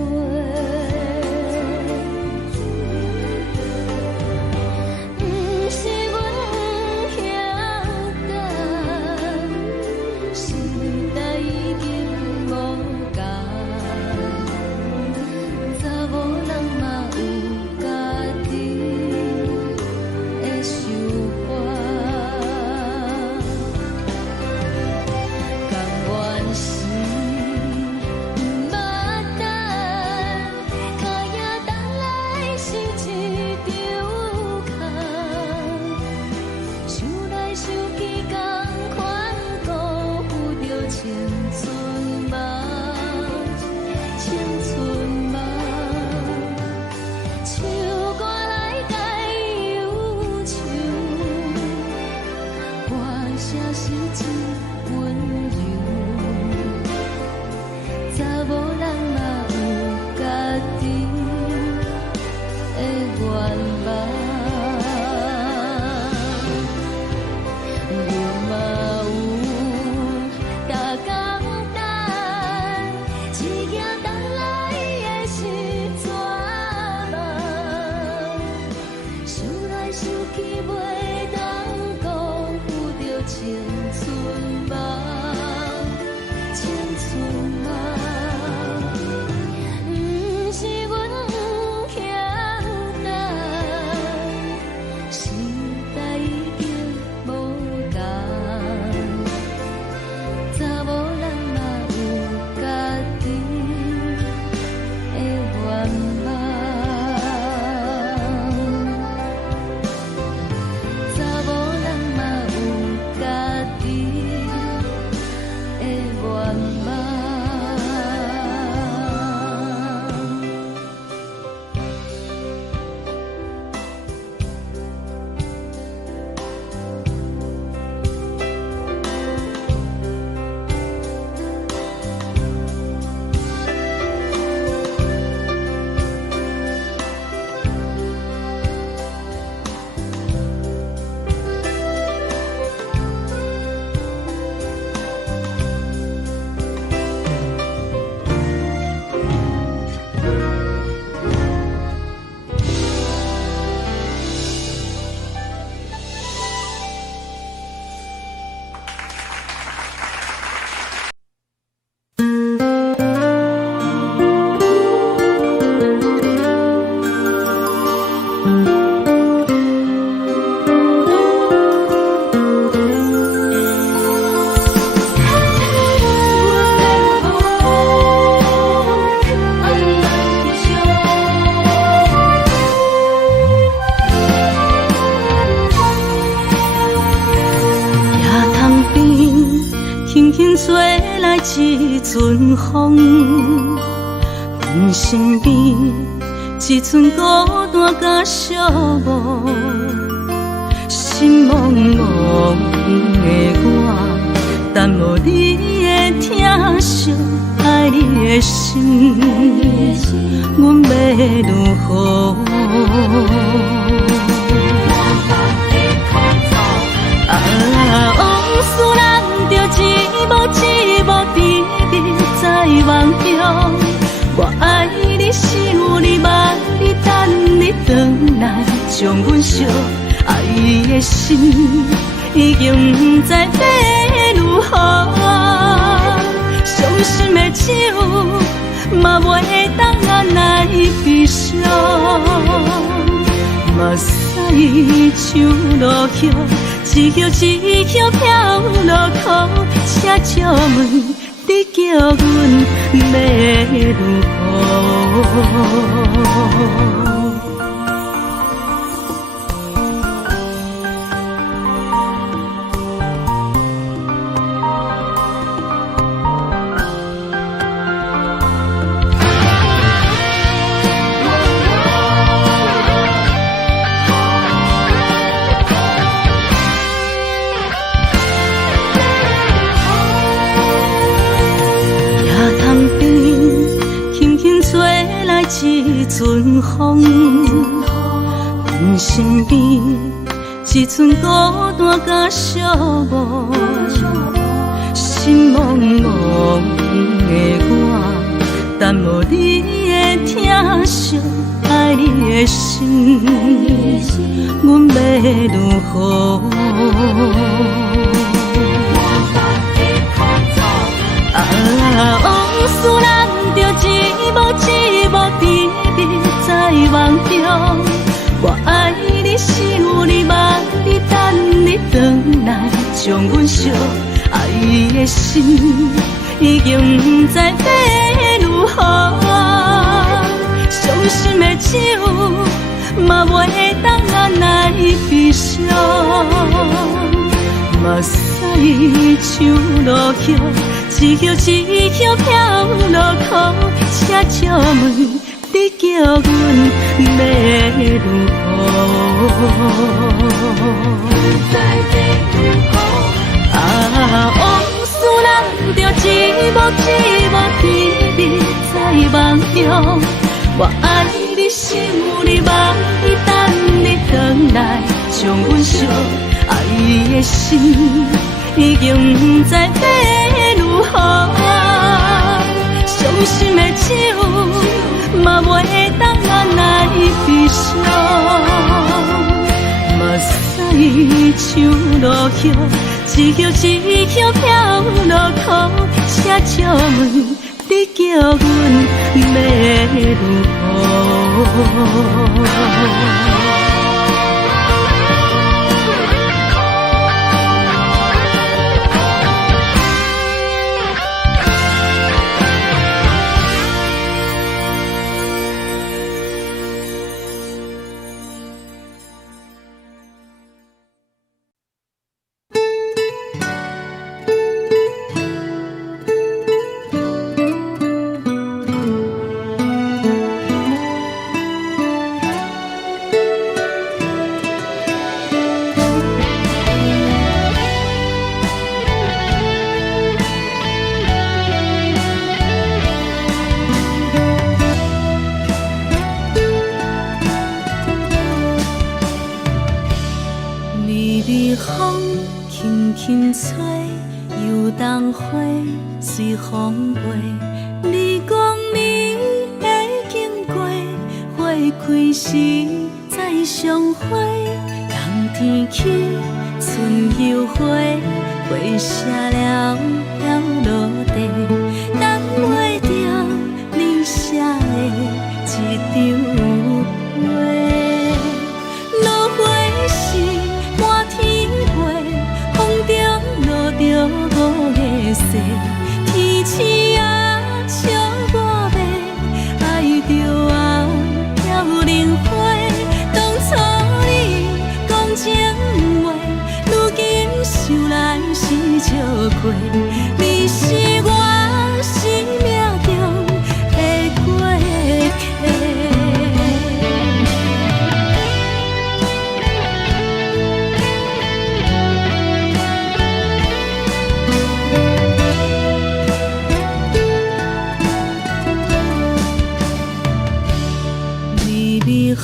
不是阮不晓得，时代已经无同，查某人嘛有家己的想法。一阵风，阮身边一寸孤单甲寂寞，心茫茫的我，等无你的疼惜，爱你的心，阮要如何？往事人着一幕一幕甜蜜在梦中，我爱你是有你望你等你回来，将阮惜爱的心已经不知要如何，伤心的手嘛袂当按来悲伤，嘛是。像落叶，一叶一叶飘落雨，车借问你叫阮要如何？一阵风，阮身边一阵孤单甲寂寞，心茫茫的我，等无你的疼惜，爱你的心，阮要如何？往事人着一幕一幕甜蜜在梦中，我爱你想你望你等你回来，将阮惜爱的心已经不知要如何。伤心的手嘛袂当按来悲伤，目屎像落叶。一叶一叶飘落雨，车借问你叫阮要如何？往事人着一幕一幕甜蜜在梦中，我爱你想你望你等你回来，将阮惜爱的心已经不知要如何。伤心的手嘛袂当按来悲伤，目屎像落叶，一叶一叶飘落雨，车借问你叫阮要如何？风轻轻吹，游动花随风飞。你讲你会经过，花开时再相会。冬天起，春又回，花谢了要落地，等袂着你写的一张画。落花时满天飞，风中落着五个色，天星啊笑我迷，爱着啊飘零花。当初你讲情话，如今想来是笑亏。你是我生命中的过客。风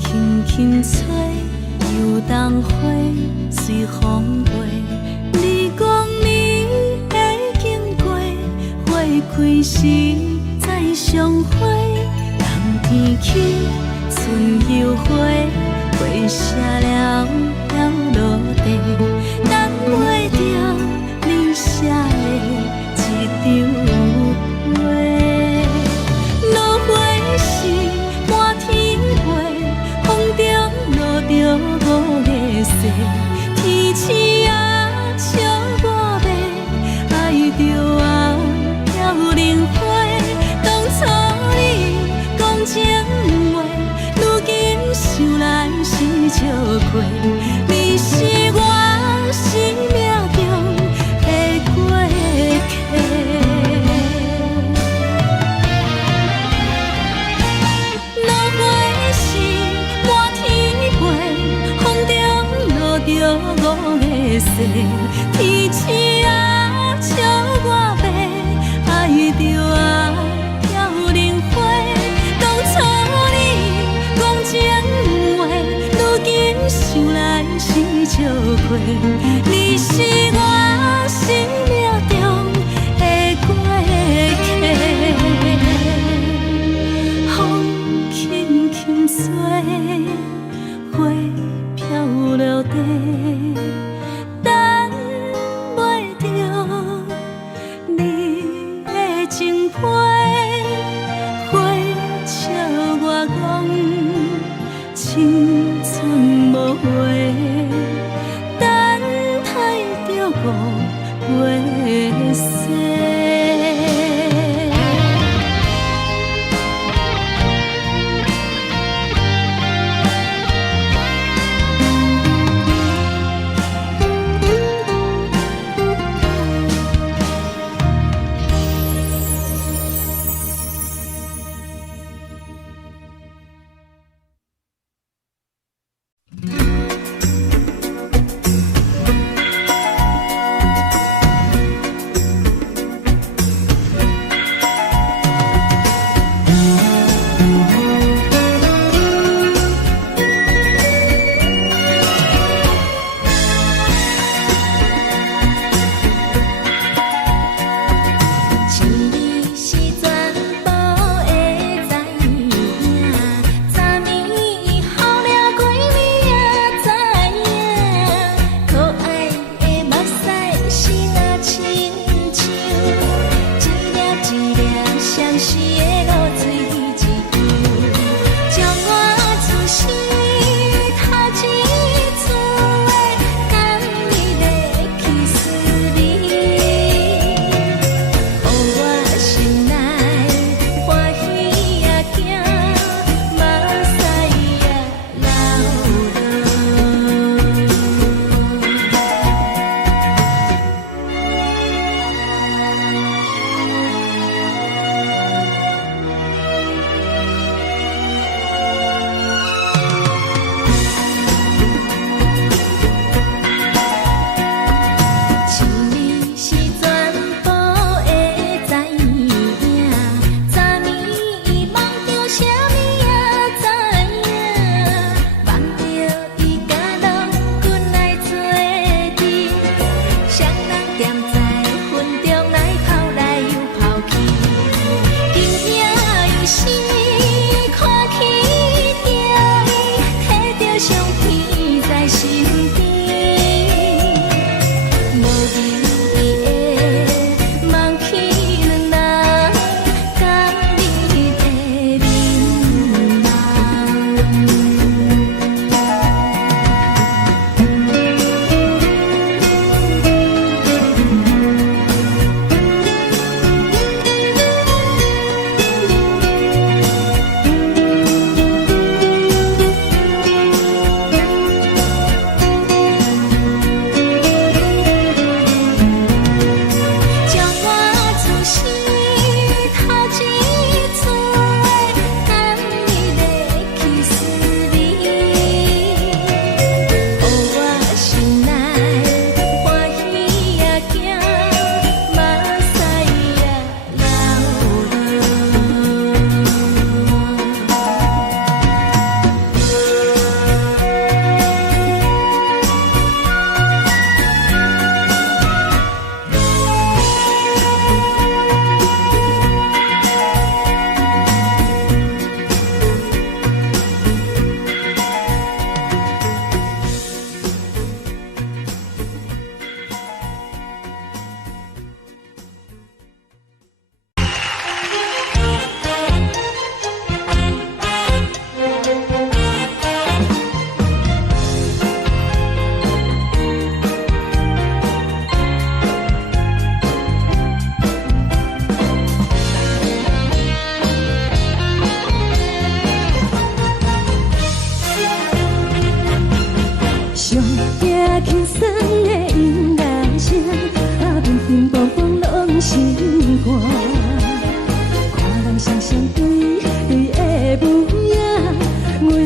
轻轻吹，游动花随风飞。你讲你会经过，花开时再相会。冬天起，春又回，花谢了要落地，等袂着你写的一张画。落花时满天飞，风中落五个世，天星啊笑我白，爱着啊飘零花。当初你讲情话，如今想来是笑话。你是我生命中的过客，风轻轻吹。花飘落地，等袂着你的情批。花笑我讲青春无话，等待着五月雪。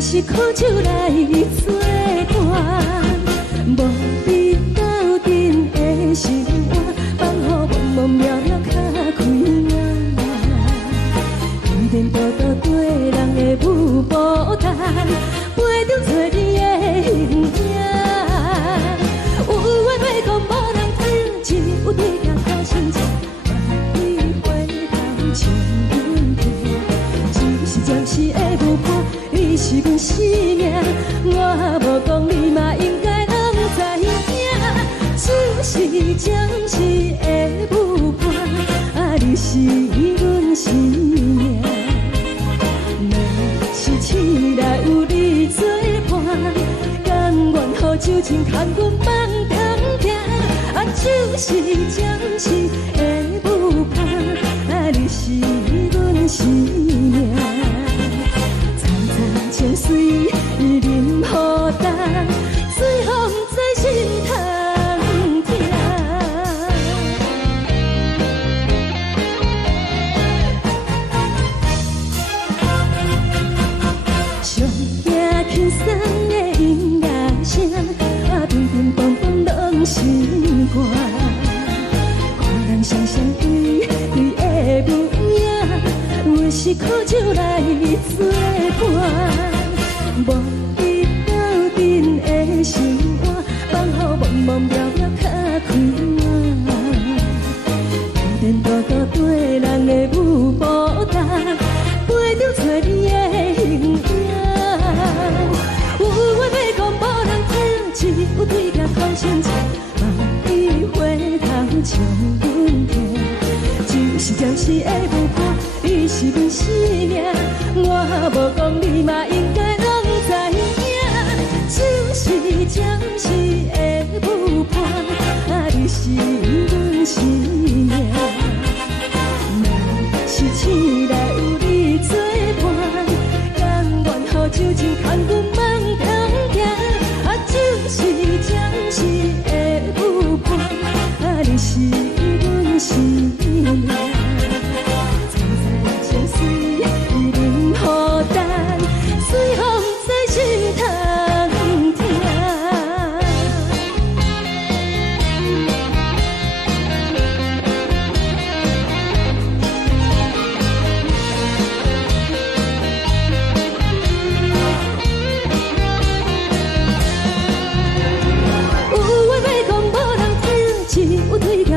是苦酒来作伴，无你斗阵的生活，放予茫茫渺渺较快活。一颠倒倒对人的舞步弹，陪着做你的形影。有话要讲无人听，只有对镜头心情，万里回头将阮听。就是暂时的舞伴，你是阮生命，我无讲你嘛应该拢知影。就是暂时的舞伴，你是阮生命。若是醒来有你作伴，甘愿予酒精牵阮梦通行。就是暂时的舞伴，你是阮生命。层层情水任何担，随风在心通听。上惊轻松的音乐声，乒乒乓乓拢心肝。看人双双对对的舞影，阮是苦酒来作伴。无你斗阵的生活，放予茫茫渺渺较快活。一颠倒倒对人的舞步弹，陪着做你的形影。有话要讲无人听，只有对镜头心情，万里回头将阮听。就是暂时的舞伴，你是阮生命，我无讲你嘛应该拢知影。就是暂时的舞伴，你是阮生命。若是醒来有你作伴，甘愿予酒精牵阮梦通行。就是暂时的舞伴，你是阮生命。层层情水任何担，随风在心通听。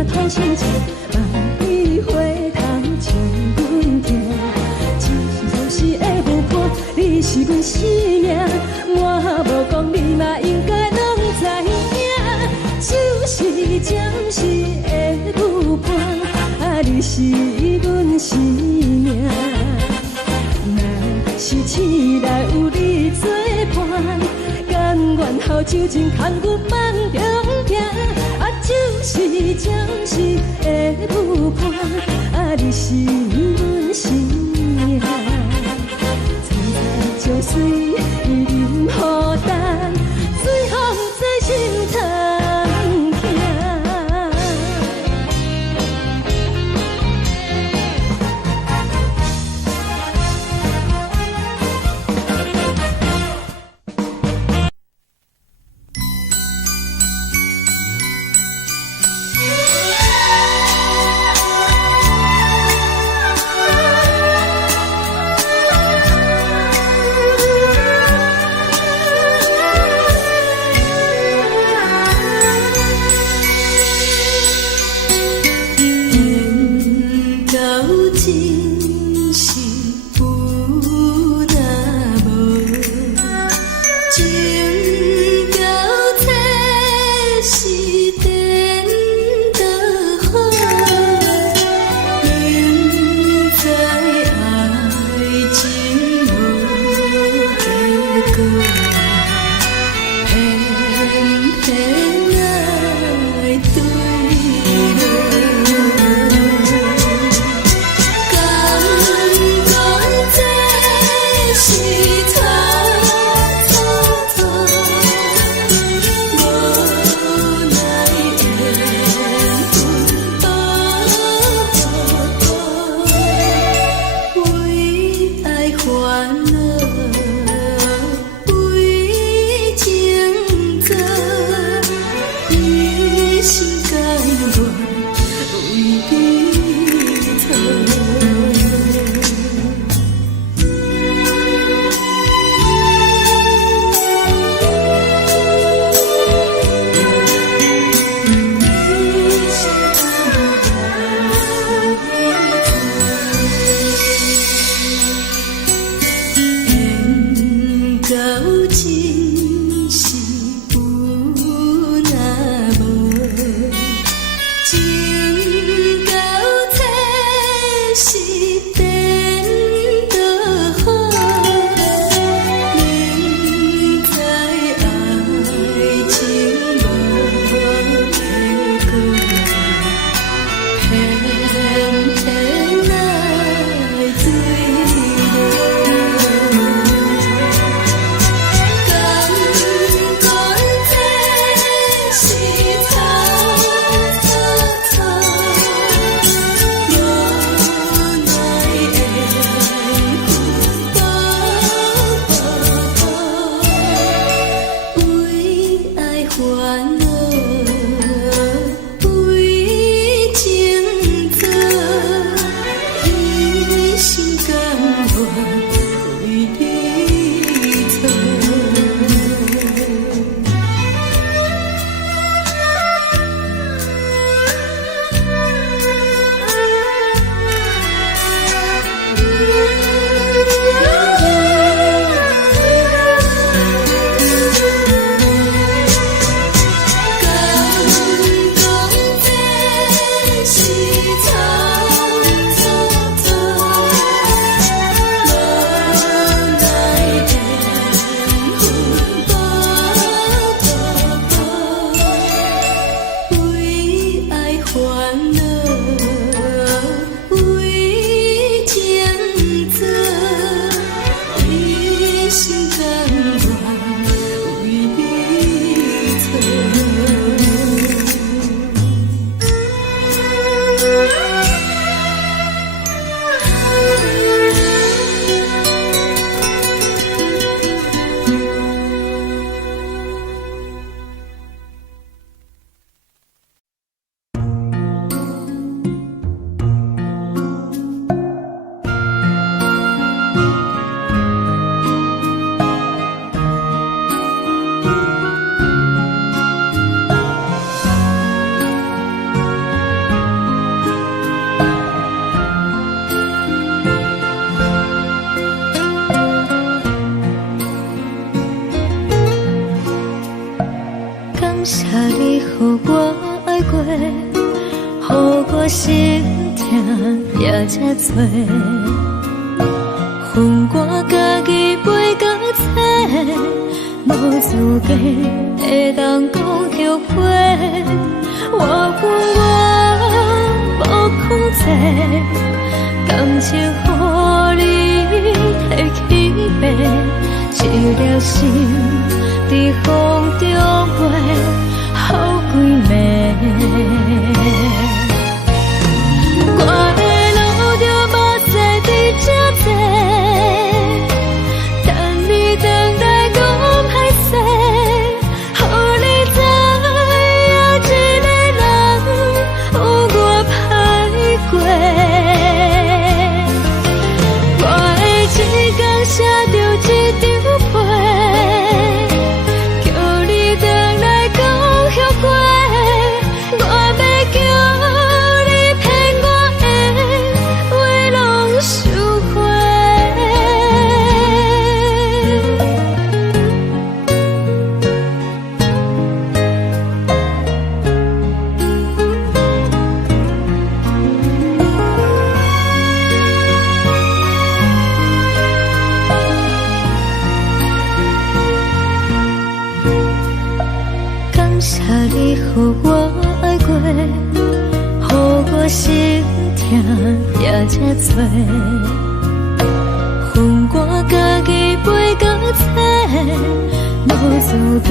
头心情，万里回头将阮听。就是暂时的舞伴，你是阮生命，我无讲你嘛应该拢知影。就是暂时的舞伴，你是阮生命。若是醒来有你作伴，甘愿予酒精牵阮梦中行。就是暂时的舞伴，你是阮生命。层层情水任何担，随风在心通听。烦恼为情做，一心甘愿为你错。感谢你，予我爱过，予我心痛也这多，分我家己陪到底，无资格会当讲后悔。我恨我无控制，感情予你提起白，一条心在风中飞，好几暝。我的路就无再伫这多，等你等待讲歹势，予你知影一个人有我歹过。我的一天写着一张被，叫你回来讲后悔。我要叫你骗我的话拢收回。感谢你，予我爱过，予我心痛也这多，分我家己陪到底，无资格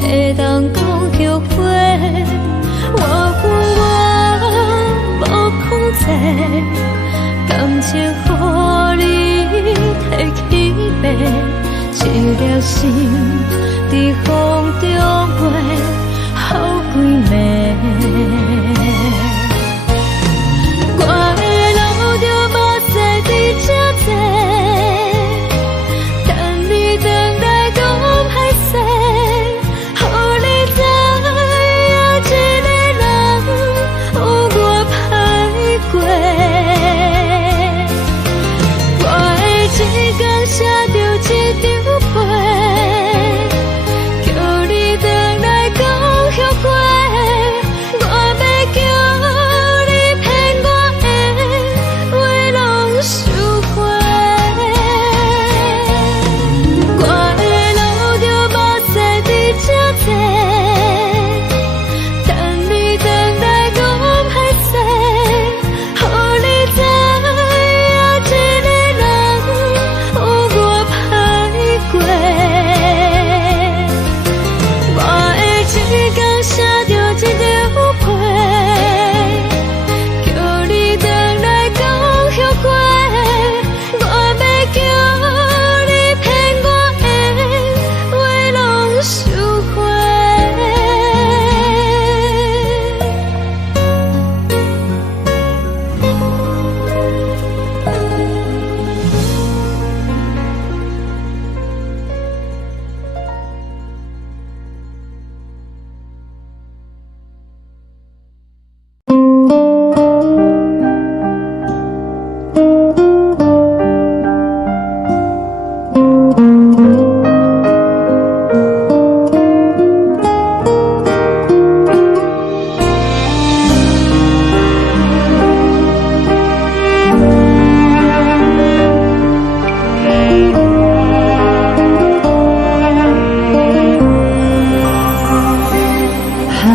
会当讲后悔。我恨我无控制，感情予你提起白，一条心在风中飞，好几暝。我的路就无再伫这多，等你等待讲歹势，予你知影一个人有我歹过。我的一天写着一张被，叫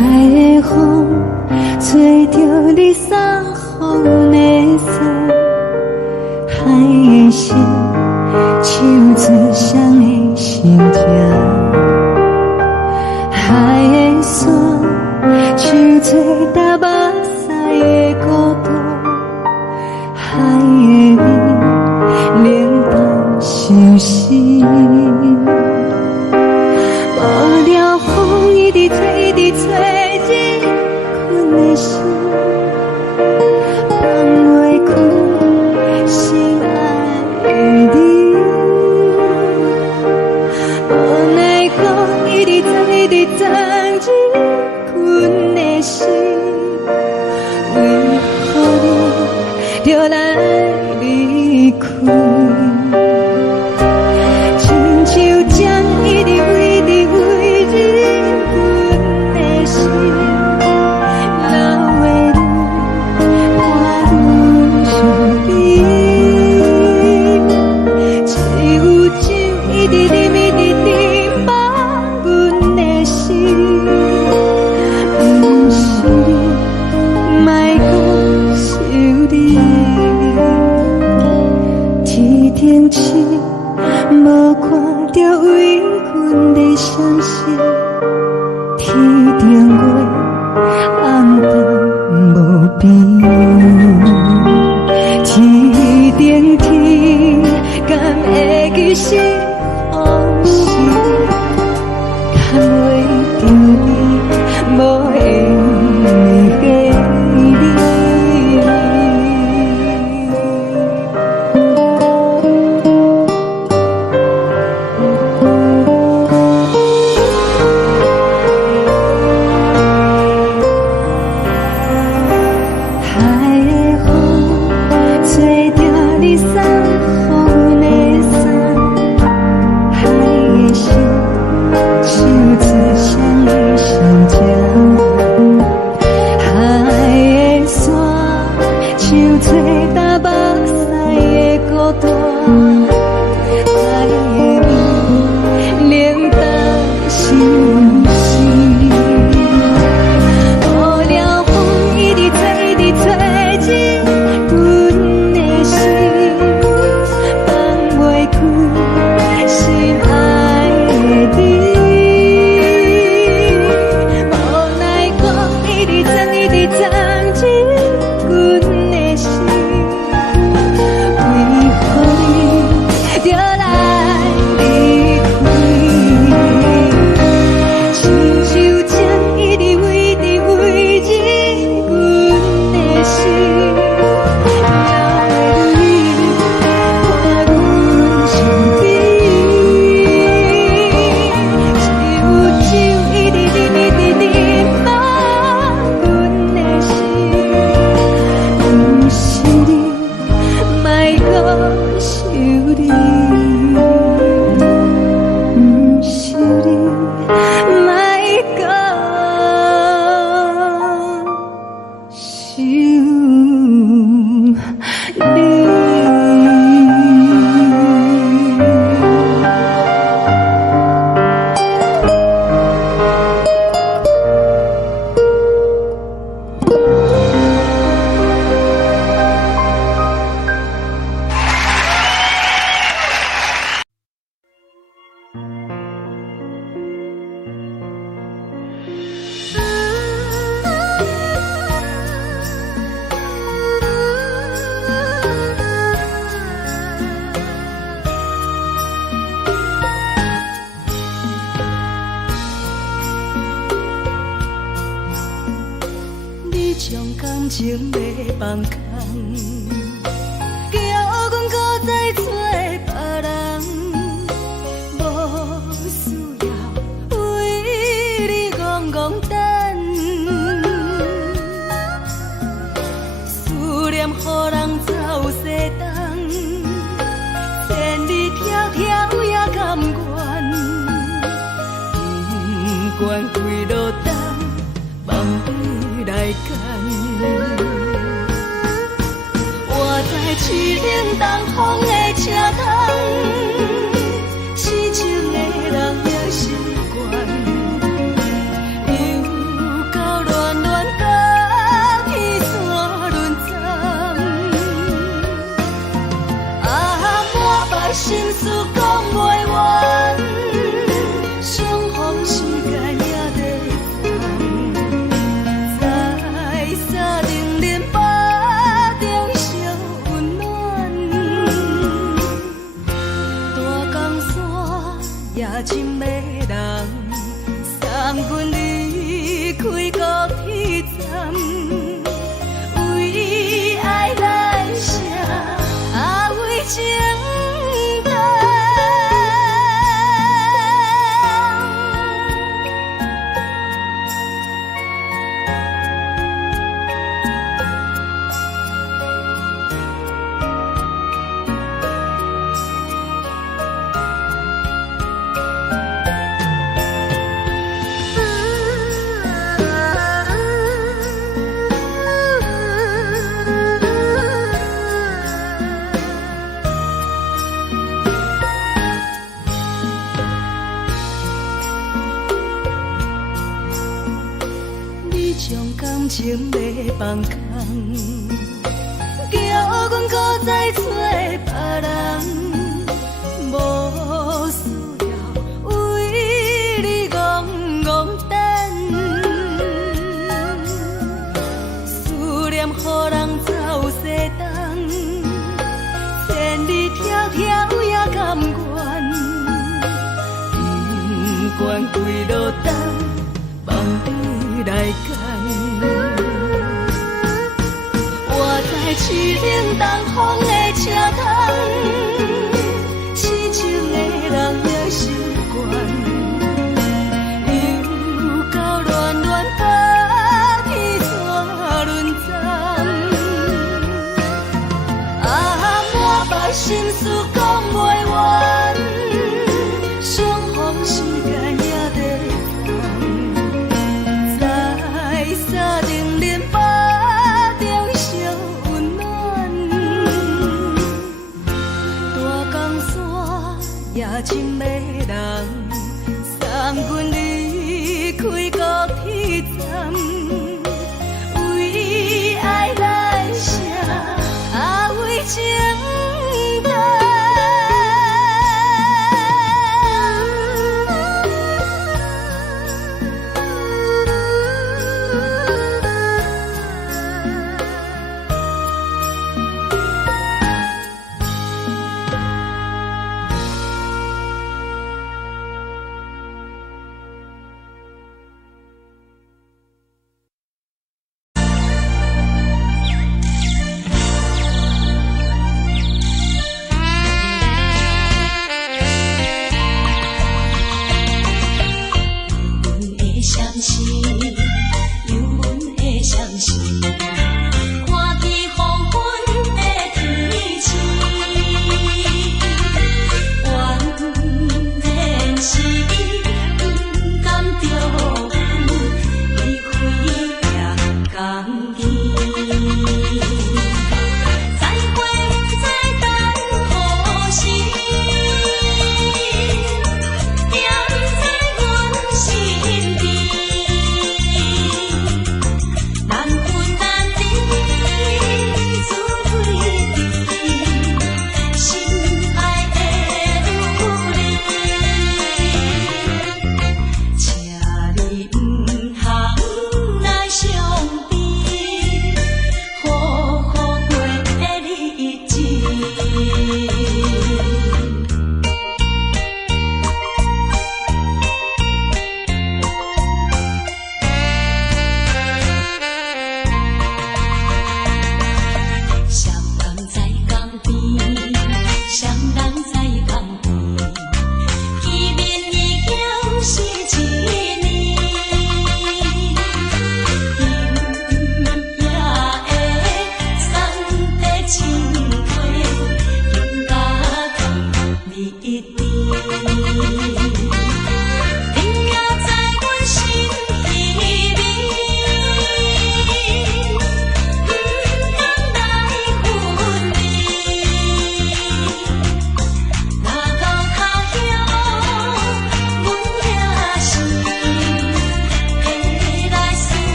的风吹着你送予的伞，海的心唱出双的心情，海的山唱出搭目屎的孤独，海的味冷淡伤心。无聊风一直吹，一直吹，日困的心放袂开，心爱的你。无奈风一直吹，一直吹，日困的心，为何你就来离开？亲像江一直飞，一直飞，日阮的心，流的泪，看阮伤悲。只有酒一直啉，一直啉，放阮的心。不是你，莫讲想你。天顶星，无看着为阮的伤心。天顶月，暗淡无边。天顶天，敢会记是往事？敢袂着你，无缘给你。海的风吹着你送予的伞，海的心唱出双的心情，海的山唱出搭目屎的孤单，海的味冷淡伤心。无聊风一直吹，一直吹，日阮的心放袂开，心爱的你。无奈风一直吹，一直吹，日阮的心，为何你就来离开？亲像江一直飞，一直飞，日阮的心，流的泪，看阮伤悲。只有酒一直啉，一直啉，放阮的心。不是你，莫讲想你。不是你，莫讲想你。你将感情要放空，叫阮搁再找别人，无需要为你戆戆等。思念予人走西东，千里迢迢也甘愿，不管几路灯，梦回来干。我在痴冷东风的车窗，痴情的人的心愿，犹将感情要放空，叫阮搁再找别人，无需要为你戆戆等，思念予人走西东，千里迢迢也甘愿，不管归路东，望你来讲。我在痴冷东风的车窗，痴情的人也习惯，又到乱乱把天带轮转。满腹心事讲袂完，相逢时间也在等，在沙定连巴中相温暖。大江山也真迷人，送阮离开高铁站，为爱来写为情。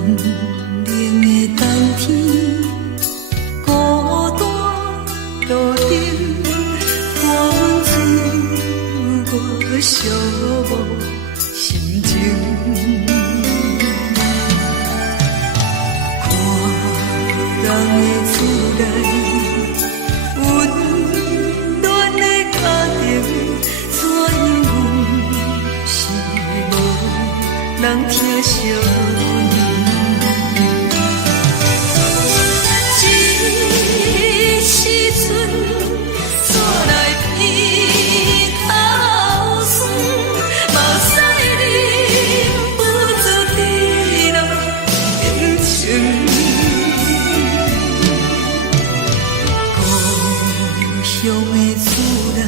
冷的冬天，孤单路顶，寒温煮我寂寞心情。看人的厝内，温暖的家庭，怎因是无人疼惜。人疼惜这时阵煞来鼻头酸，目屎忍不住滴落眼睛。故乡的厝内。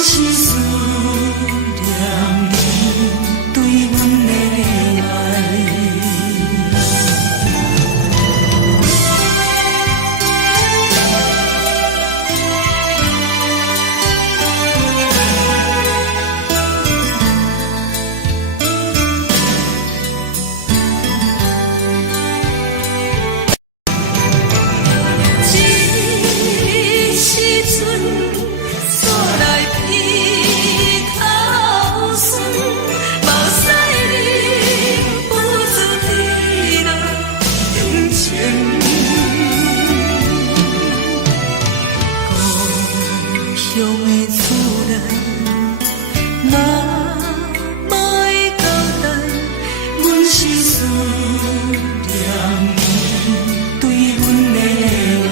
是思念你对阮的爱。这时阵。乡的厝内，妈妈的交代，阮是思念你对阮的爱。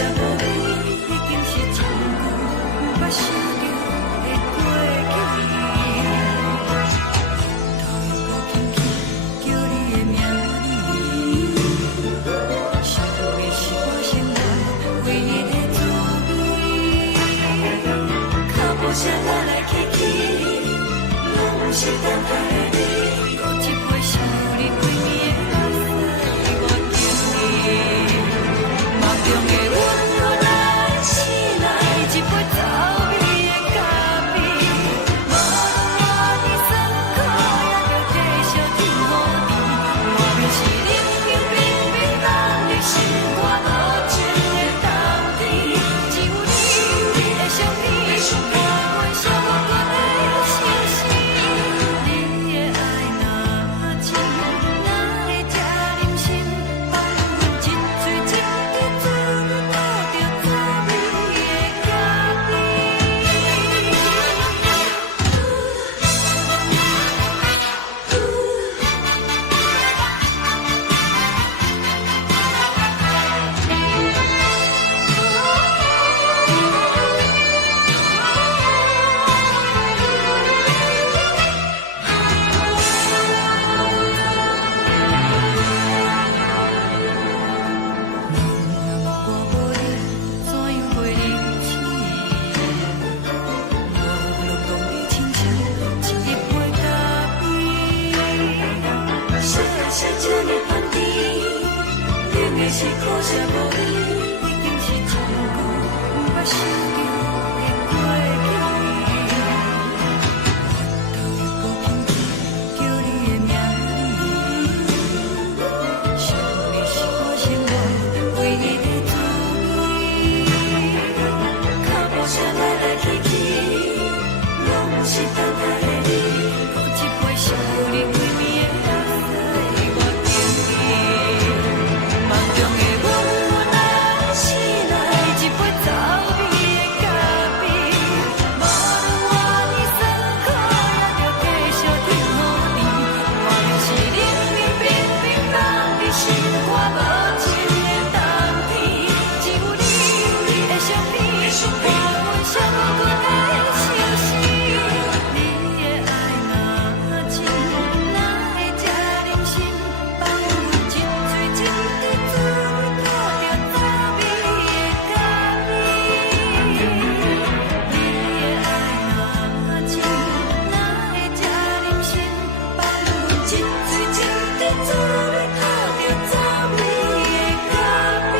无味，已经是真久毋捌想着的过去。头又搁轻轻叫你的名字，想的是我生来唯一的滋味。脚步声来来去去，拢是等待的你。搁一杯想你几暝的目屎，我敬你。梦中的阮落来醒来，一杯走味的咖啡。无论我的酸苦，也着继续甜予你。外面是冷冰冰冰冷的心肝，无情的冬天，只有你的相片，陪阮寂寞过的相思。你的爱若真，哪会这忍心放阮一嘴一滴滋味，吐着滋味的咖啡。我无你，怎样过日子？无路当你亲像一杯咖啡。小夜色这呢翻天，冷的是苦涩无味，已经是真久毋捌想着的过去。头又搁轻轻叫你的名字，想的是我生来唯一的滋味。脚步声来来去去，拢是等待的你。搁一杯想你几暝的目屎，我敬你。梦中的阮落来醒来，一杯走味的咖啡。无论我的酸苦，也着继续甜予你。外面是冷冰冰冰冷的心肝，无情的冬天，只有你的相片，陪阮寂寞过的相思。你的爱若真，哪会这忍心放阮一嘴一滴滋味，吐着滋味的咖啡。你的爱若真，哪会这忍心放阮一嘴一滴滋味，吐着滋味的咖啡。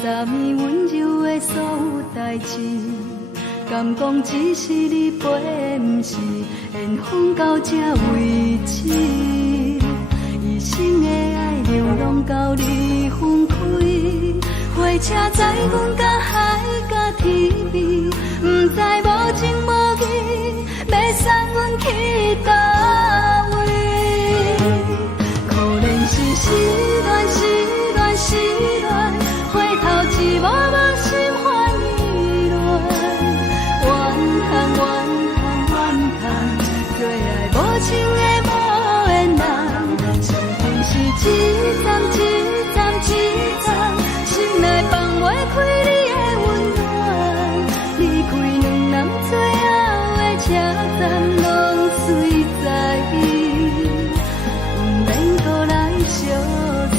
答应温柔的所有代志，敢讲只是你陪，不是缘分到这为止。一生的爱流浪到你分开，火车载阮到海角天边，不知无情无义，要送阮去倒位？可能是失恋，失恋，失恋，回头一幕幕心烦意乱，怨叹，怨叹，怨叹，最爱无情的无缘人，注定是一站一站一站，心内放袂开你的温暖，离两人最后的车站拢随在伊，不免搁来相送。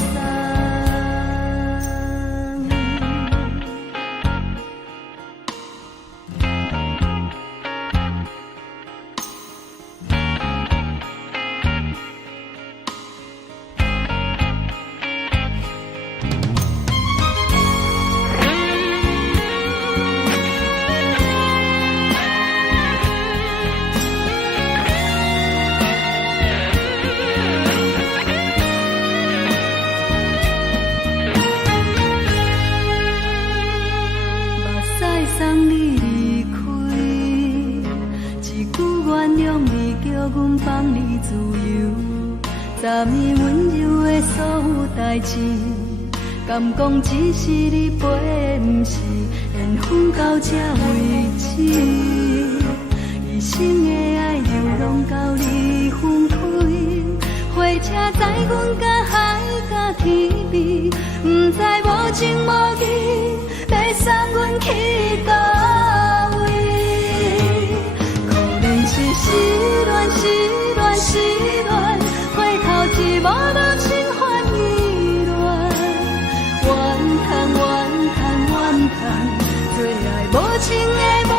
送你离开，一句原谅你，叫阮放你自由。昨暝温柔的所有代志，敢讲只是你陪，不是缘分到这为止。一生的爱流浪到你分开，火车载阮甲海甲天边，不知无情无义。要送阮去叨位？可能是失恋，失恋，失恋，回头一幕幕心烦意乱，怨叹，怨叹，怨叹，最爱无情的无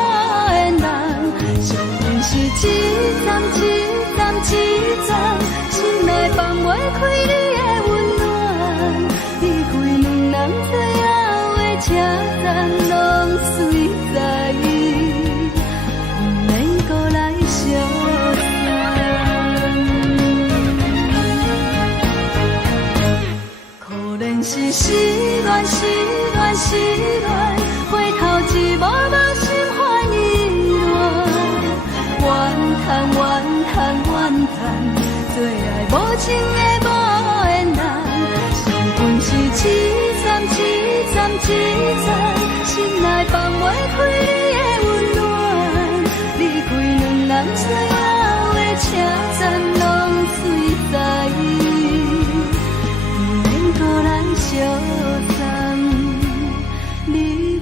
缘人。上阮是一站，一站，一站，心内放袂开你的温暖，离开两人最后的车站拢随在伊，不免搁来相送。可能是失恋，失恋，失恋，回头一幕幕心烦意乱，怨叹，怨叹，怨叹，最爱无情的无缘人。上阮是一站，一站，一站。心内放袂开你的温暖，离开两人最后的车站拢随在伊，不免搁来相送。离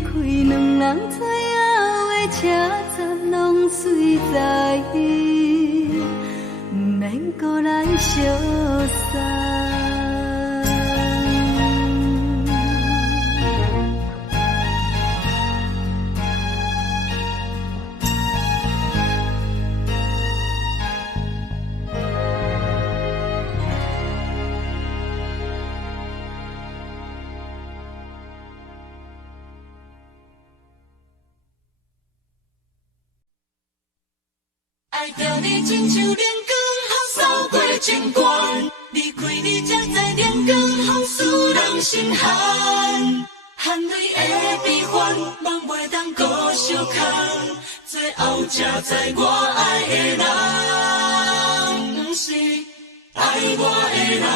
开两人最后的车站拢随在伊，不免搁来相送。爱着你亲像连光风扫过情关，离开你才知连光风使人心寒。含泪的悲欢，望袂当搁相牵，最后才知我爱的人，不是爱我的人。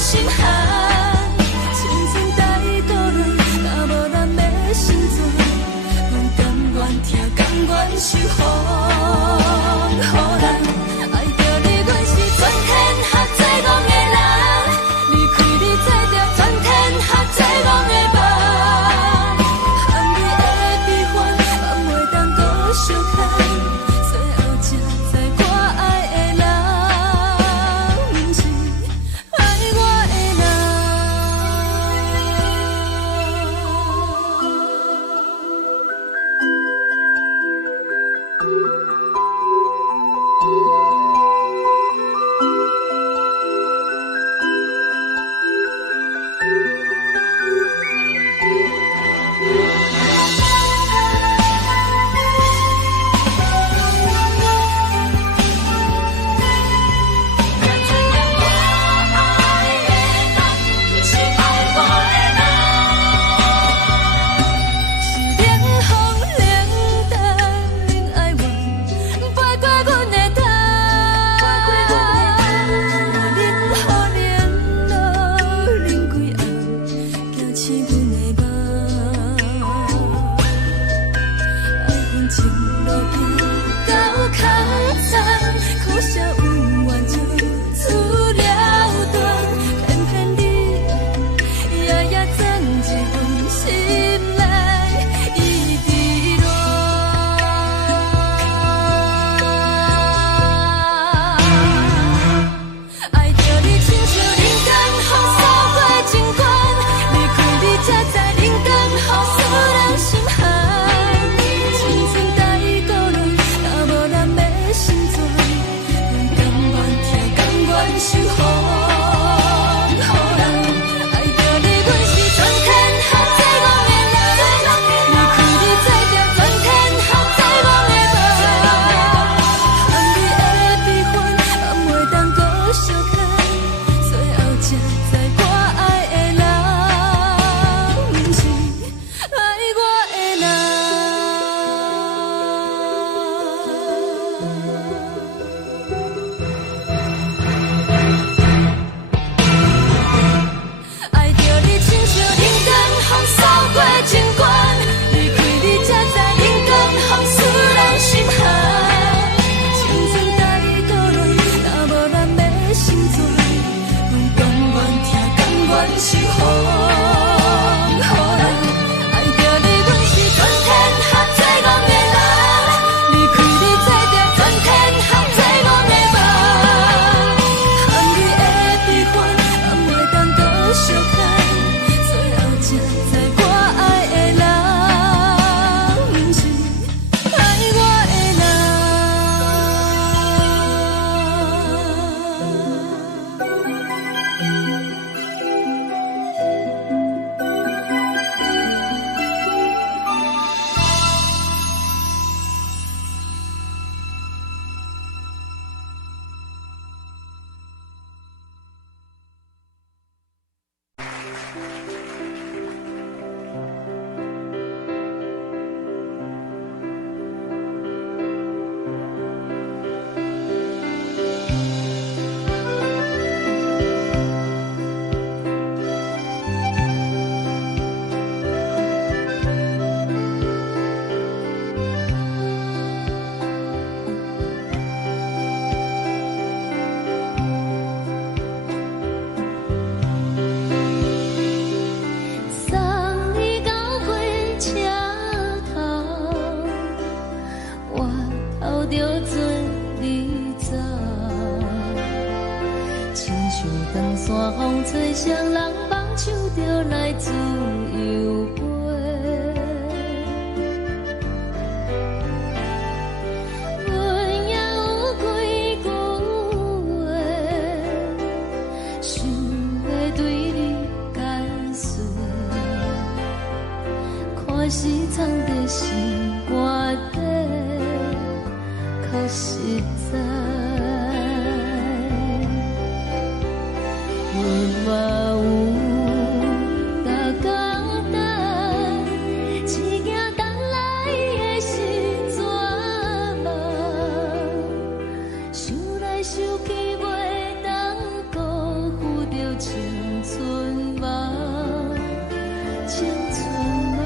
心寒，青春带倒来，双人放手就来自由飞。阮也有几句话，想要对你解释，可是藏在心肝底，较实在。阮嘛有逐工等，只惊等来的是绝望，想来想去袂当辜负着青春梦，青春梦。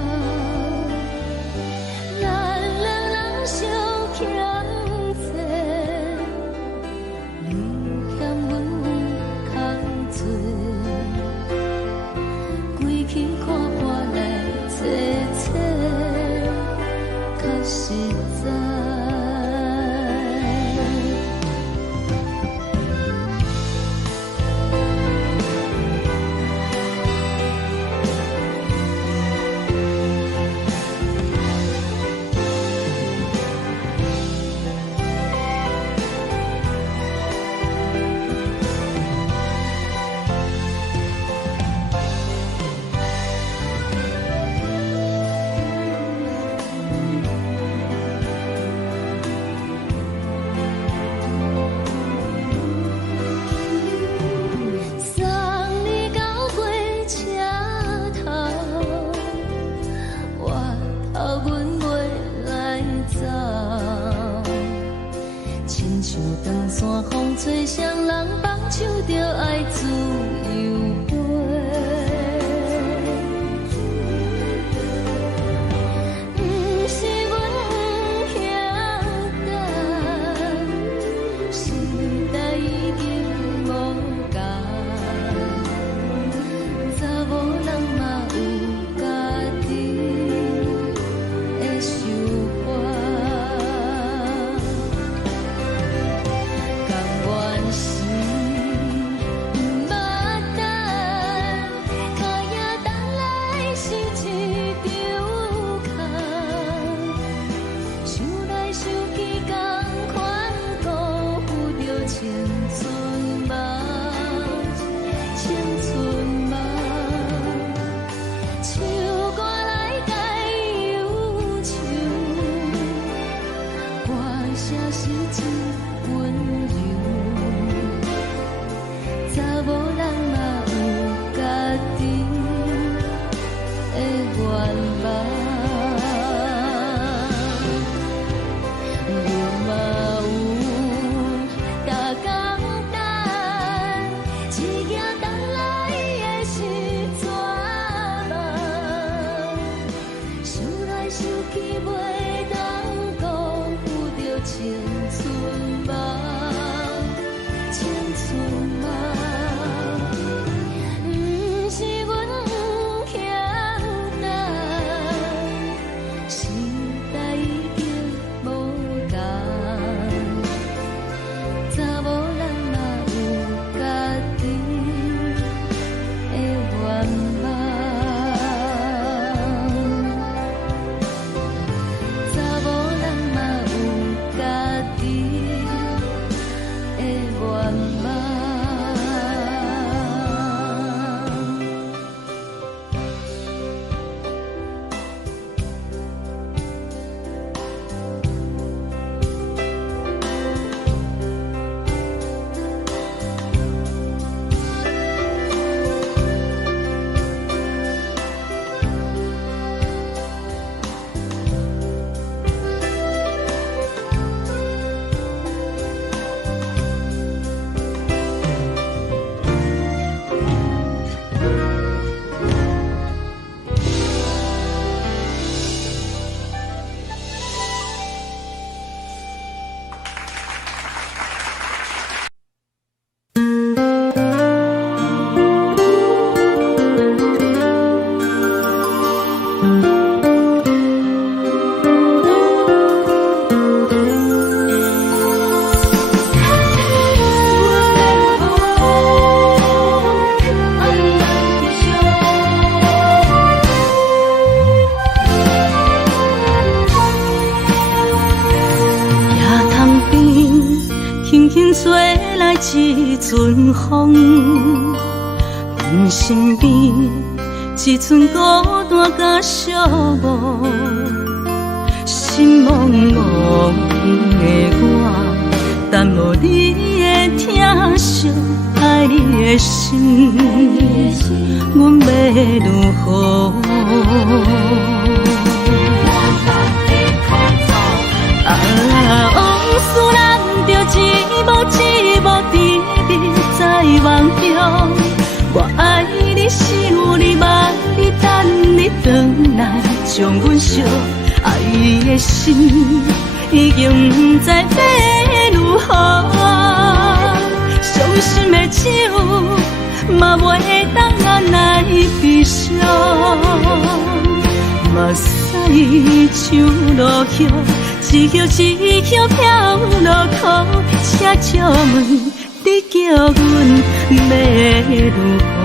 咱两人相欠债，你欠阮空做，归去看看来坐坐，较实在。送你到火车头，我头阮袂来走，亲像长线风吹双人放手就爱自由飞。不是阮不晓等，时代已经无共，查某人嘛有家己的想法，甘愿是毋捌等，脚也等来是一场空，想来想去同款辜负着青春梦，青春梦。唱歌来解忧愁，歌声是真温柔，查某人嘛有家己的愿望。阮嘛有逐工等，只惊等来的是绝望，想来想去袂当辜负着青春梦，青春梦。不是阮不晓等，时代已经无共，查某人嘛有家己的愿望。轻吹来一阵风，阮身边一寸孤单甲寂寞，心茫茫的我，等无你的疼惜，爱你的心，阮要如何？往事人着一幕一幕甜蜜在梦中。我爱你是有你梦，你等你回来将阮惜。爱的心已经不知要如何，伤心的手嘛袂当按来悲伤。目屎像落叶，一叶一叶飘落雨，请借问你叫阮要如何？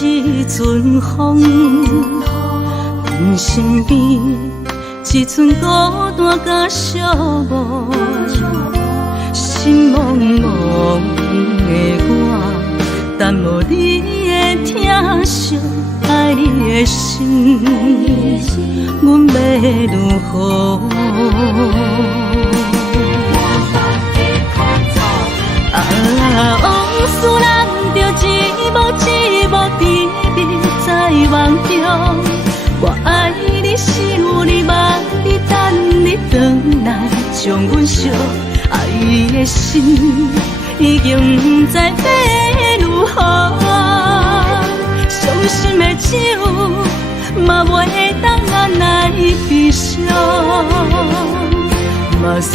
一阵风，阮身边一寸孤单甲寂寞，心茫茫的我，等无你的疼惜，爱你的心，阮要如何？往事人着一幕一幕甜蜜在梦中。我爱你是有你梦，你等你回来将阮惜。爱的心已经不知要如何，伤心的手嘛袂当按来悲伤。目屎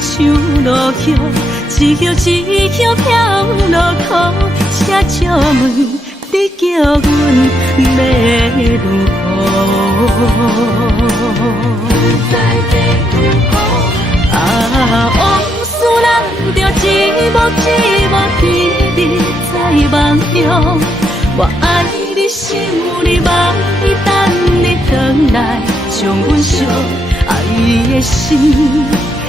像落叶，一叶一叶飘落雨，请借问你叫阮要如何？往事人着一幕一幕甜蜜在梦中。我爱你是有你梦，你等你回来将阮惜。爱的心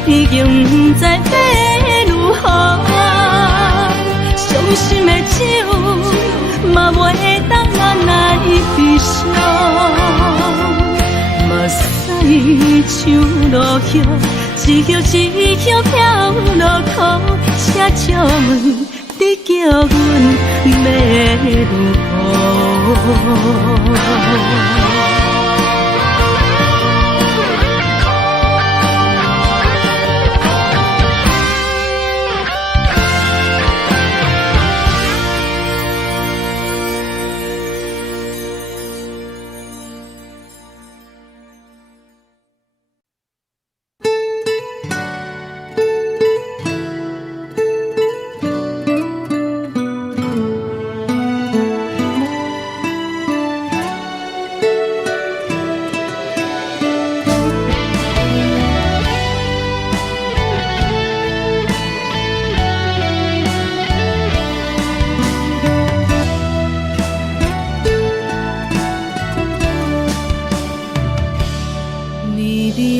已经不知要如何，伤心的手嘛袂当按来悲伤。目屎像落叶，一叶一叶飘落雨，请借问你叫阮要如何？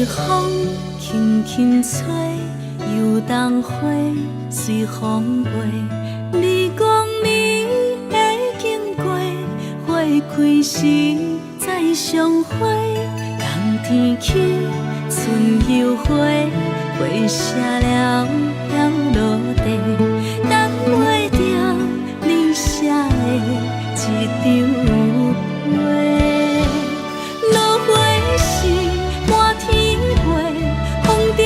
风轻轻吹，游动花随风飞。你讲你会经过，花开时再相会。冬天起，春又回，花谢了要落地，等袂着你写的一张画。落花时满天飞，风中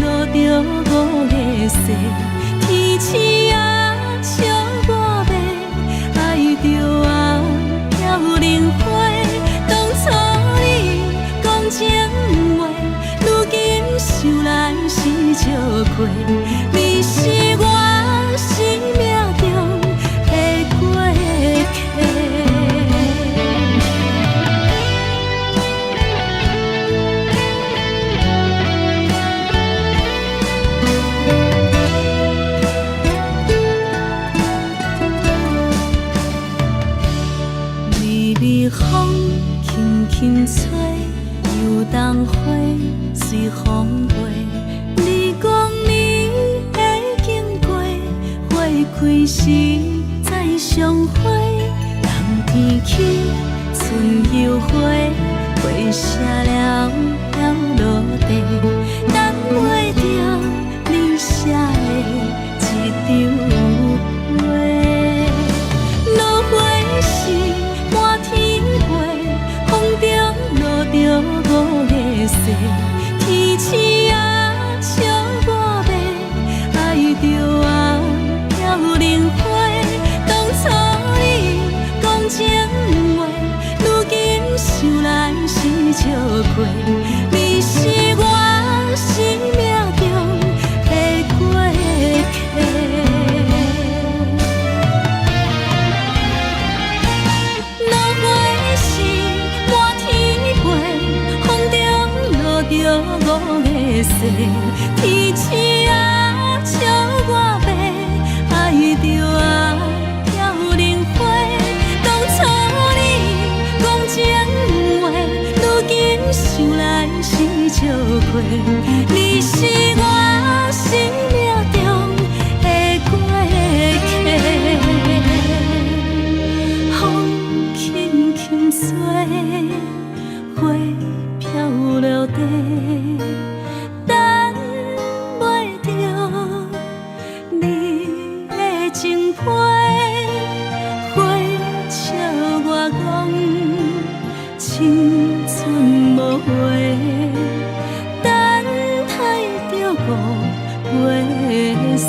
落着五个色，天星啊笑我迷，爱着啊飘零花。当初你讲情话，如今想来是笑亏。你轻吹，游东花随风飞。你讲你会经过，花开时再相会。人天起，春又花，花谢了落地，等袂着你写的一张话。落花时满天飞，风中落着五个色。天星啊，笑我迷，爱着啊飘零花。当初你讲情话，如今想来是笑亏。你是我生命中的过客。落花时满天飞，风中落着五个色。天星啊，笑我迷，爱着啊飘零花。当初你讲情话，如今想来是笑亏。你是我生命中的过客。风轻轻吹，花飘落地，等袂着你的情批。花笑我讲青春无悔，等待着五月雪。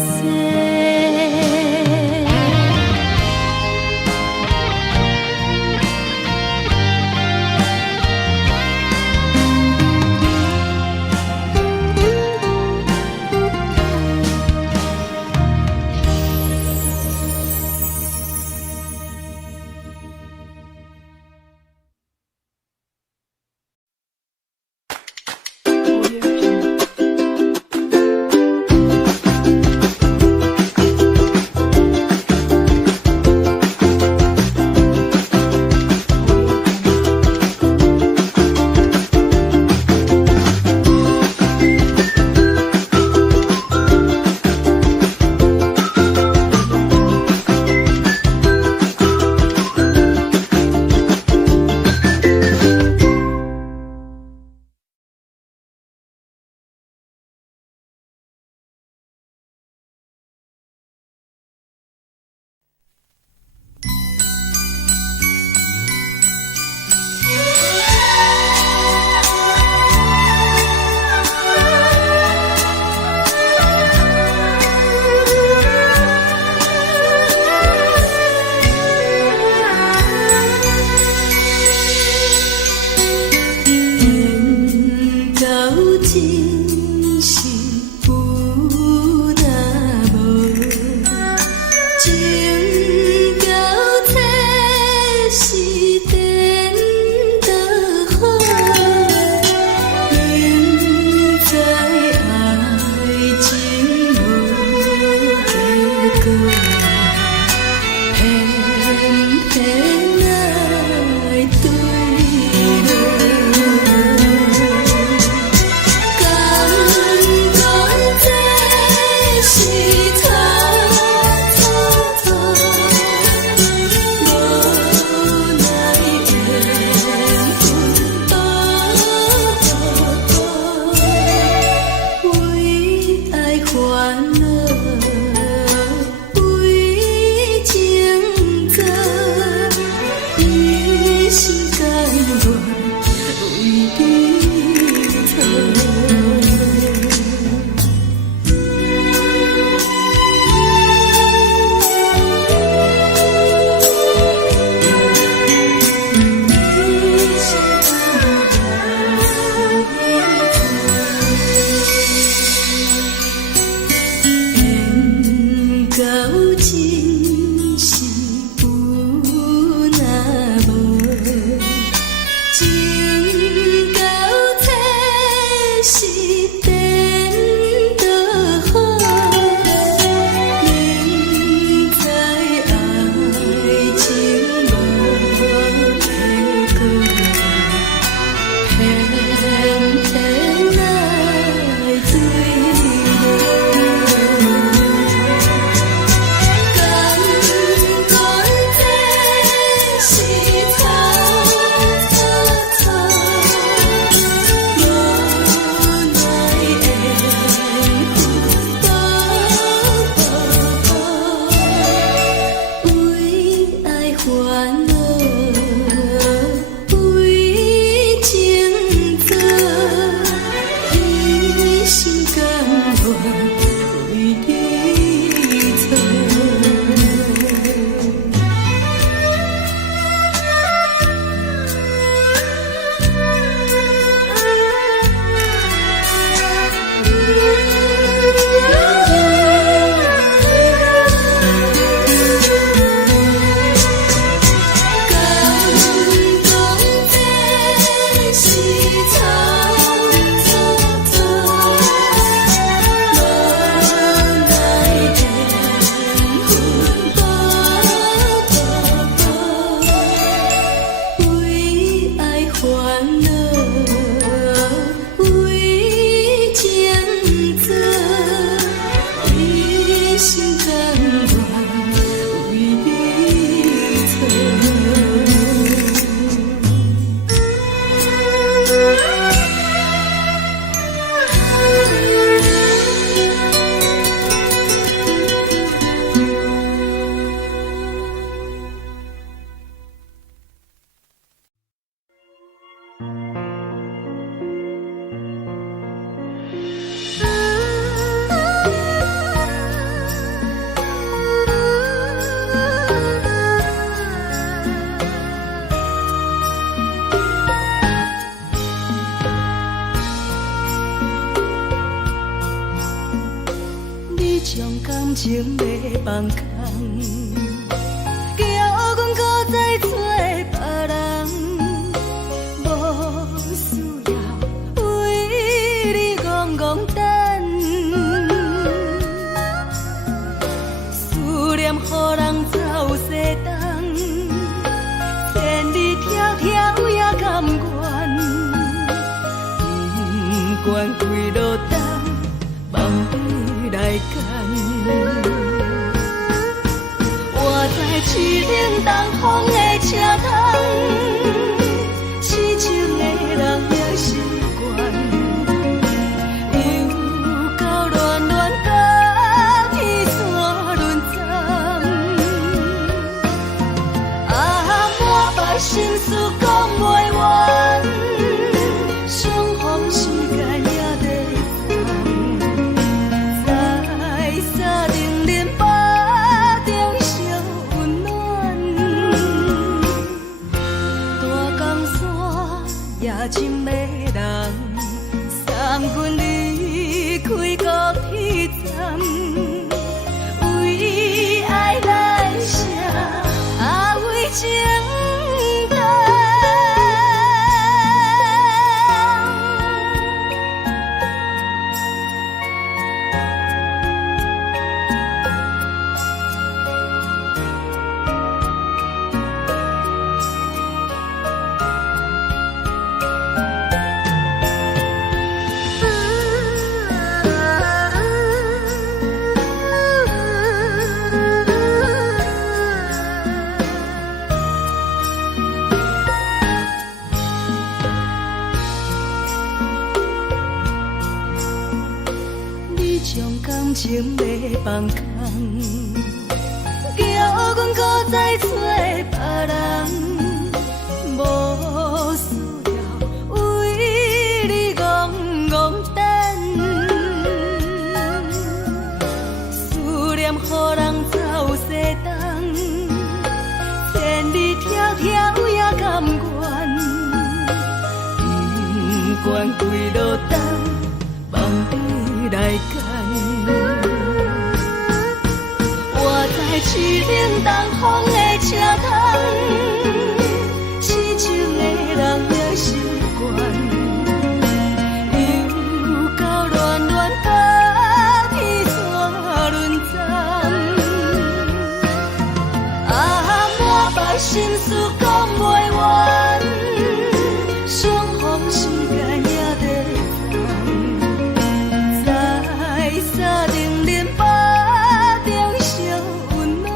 感情要放空，叫阮搁再找别人，无需要为你戆戆等，思念予人走西东，千里迢迢也甘愿，不管几路灯，梦比来赶。我在市顶东风的车窗，痴情的人也习惯，又到乱乱甲天线轮站。满腹心事讲袂完，相逢时间也在烦。在沙丁林巴中烧温暖，大江山也真迷人，送阮离开高铁站，为爱来写为情长。感情要放空，叫阮搁再找别人，无需要为你戆戆等，思念予人走西东，千里迢迢也甘愿，不管几路灯，梦比来赶。我在市顶东风的车窗，痴情的人也习惯，又到乱乱甲天线轮站。满腹心事讲袂完，相逢时间也在烦。在沙丁林巴中烧温暖，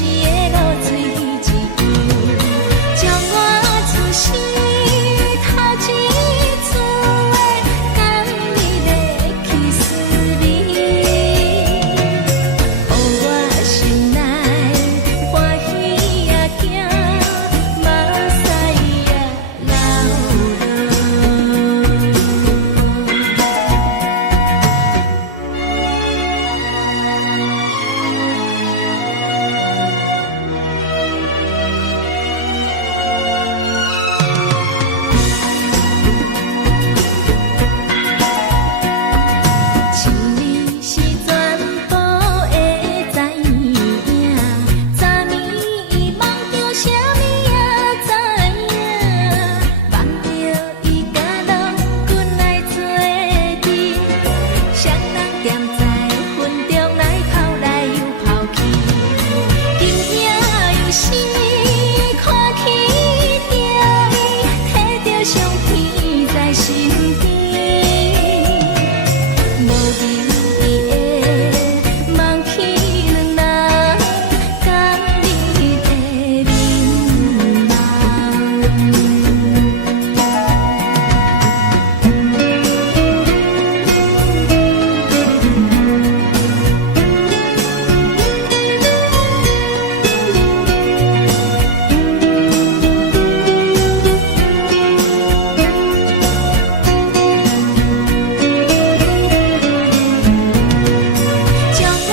的露水一游，将我出世头一次的感你的气势美，予我心内欢喜也惊，目屎也流落。心里是全部会知影，昨年梦着啥物也知影，梦着伊甲郎君来做阵，双人踮在云中来跑来又跑去，今夜有时看起着伊，摕着上天在身边。无眠的梦起两人，讲你的面将我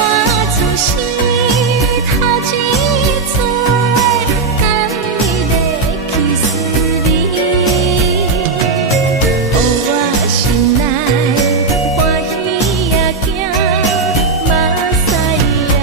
出世头一次的感你的气势美，予我心内欢喜也惊，目屎也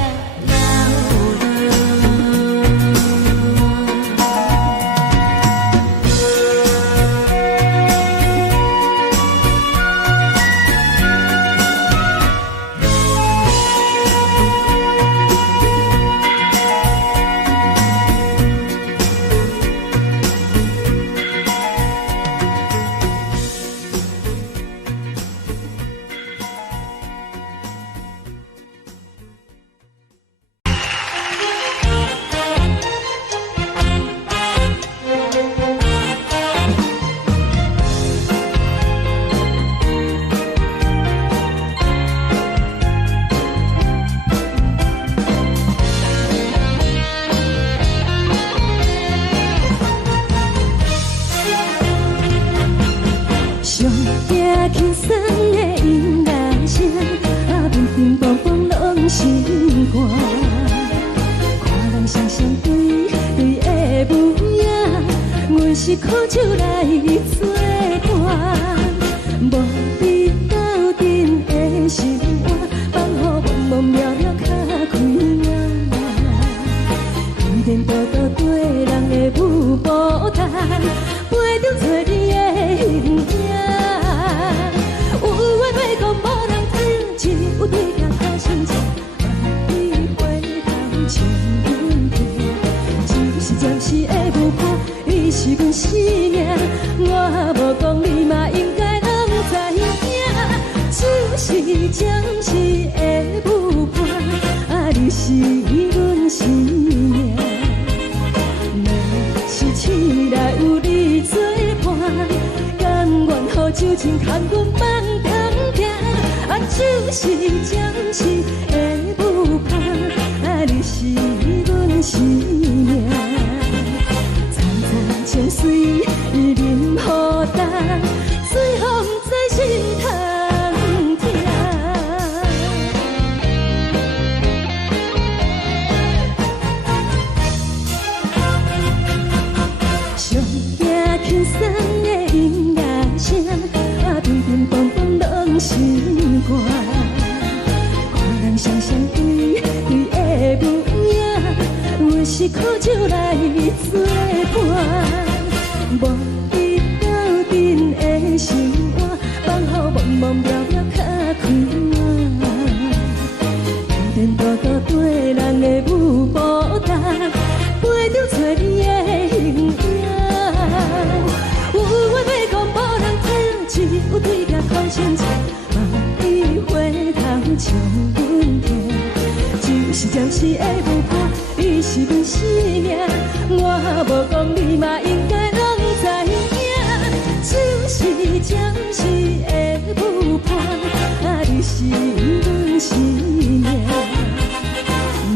上惊轻松的音乐声，平平梆梆拢心肝。看人双双对对的舞影，阮是靠手来做伴。无伫斗阵的心肝，放予茫茫渺渺较开眼。一颠倒倒对人的舞步弹，陪着找你的形影。有话要讲无人听，有对镜头心情，你回头唱阮听。就是暂时的舞伴，伊是阮生命。我无讲你嘛应该拢知影，就是暂时的舞伴，你是阮生命。是醒来有你作伴，甘愿予酒精牵阮放通行，就是暂时的舞伴，你是阮生命。层层泉水伊啉予干，水风在心通听。上惊轻松的音乐声，乒乒乓乓拢心肝。看人双双对对的舞影，阮是靠手来做伴。无伫斗阵的心肝，放予茫茫渺渺较开眼。一颠倒倒对人的舞步弹，陪着找你的形影。有话要讲无人听，只有对镜哭声唱，望你回头唱阮听。就是暂时的舞伴，伊是阮生命，我无讲你嘛应该拢知影，就是暂时的舞伴，你是阮生命。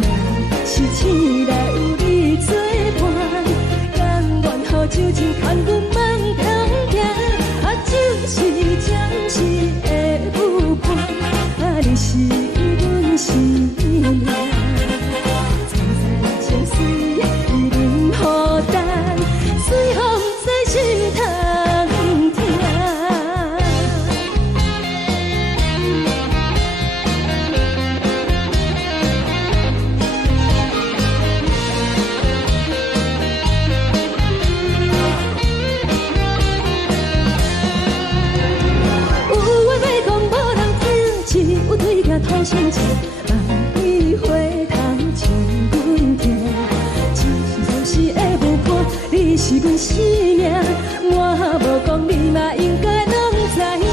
若是醒来有你作伴，甘愿予酒精牵阮梦中行，就是暂时的舞伴，你是阮生命。情水已淋雨淡，随风在心通听。有话要讲，无人听，只有对镜讨心情，望你回头像阮听。你是阮生命，我无讲你嘛应该拢知影，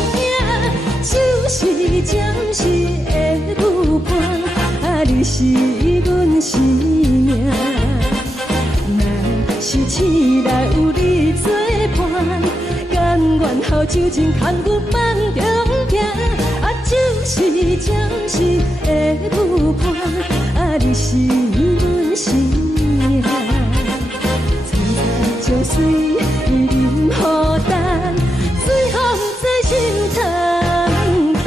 就是暂时的舞伴，你是阮生命。若是醒来有你作伴，甘愿予酒精牵阮梦中行，就是暂时的舞伴，你是阮生命。情水已淋雨淡，随风在心通听。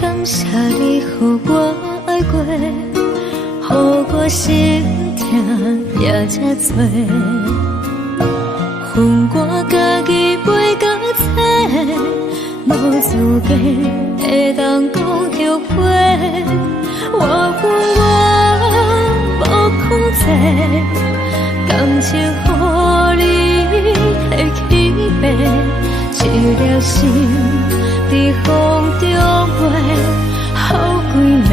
感谢你予我爱过，予我心痛也这多，分我家己陪到底，无资格会当讲后悔。我无控制，感情予你的起飞，一条心在风中飞，好几暝。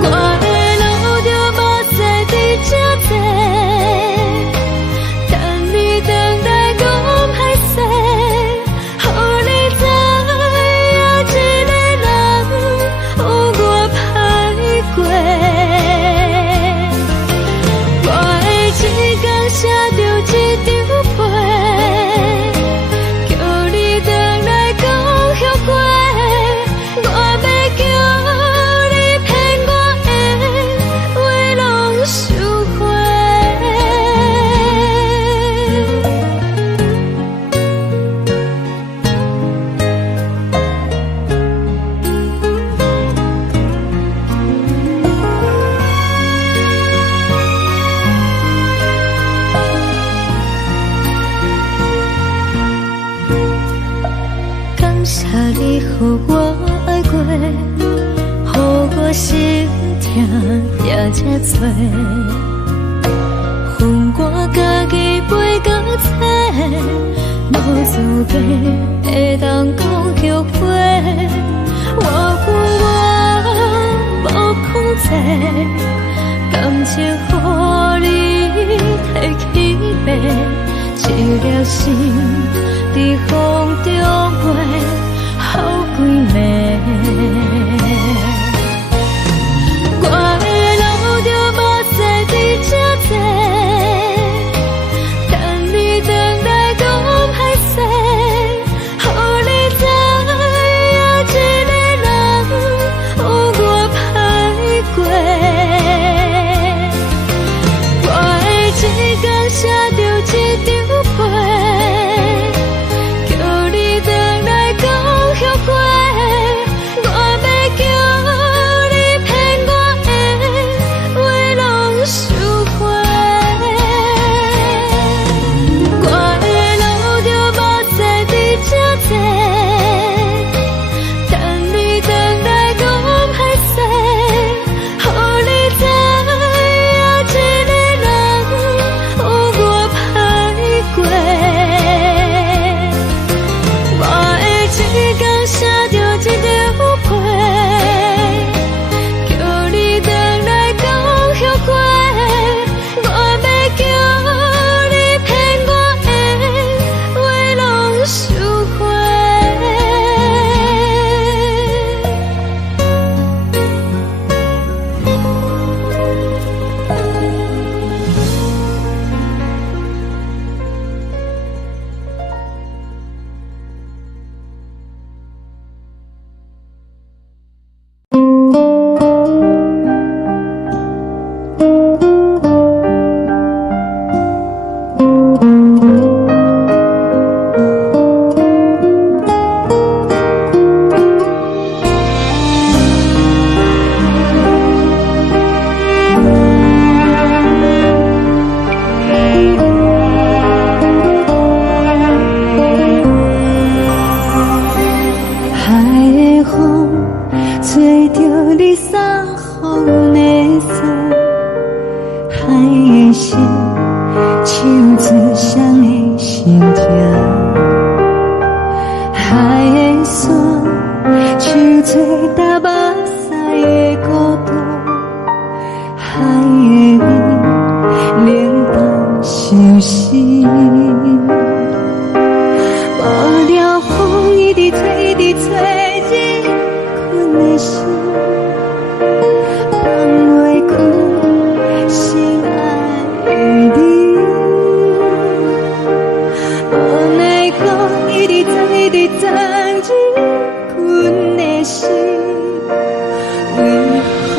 我的路就无再伫这地，等你等待讲歹势，予你知影一个人有我歹过。我的一天写着一张被，叫你回来讲后悔。我要叫你骗我的话拢收回。感谢你予我爱过，予我心痛也这多，分我家己陪到底，无资格会当讲后悔。我无控制，感情予你提起飞，一条心在风中飞，好几暝。我的路就无再伫这地，等你等待讲歹势，予你知影一个人有我歹过。我的一天写着一张被，叫你回真正。海的山，像做搭目屎的孤独，海的味，冷淡伤心。无聊风一直吹，一直吹，日困的心，放袂开心爱你。无奈何一直走，一直走，日困的心，为何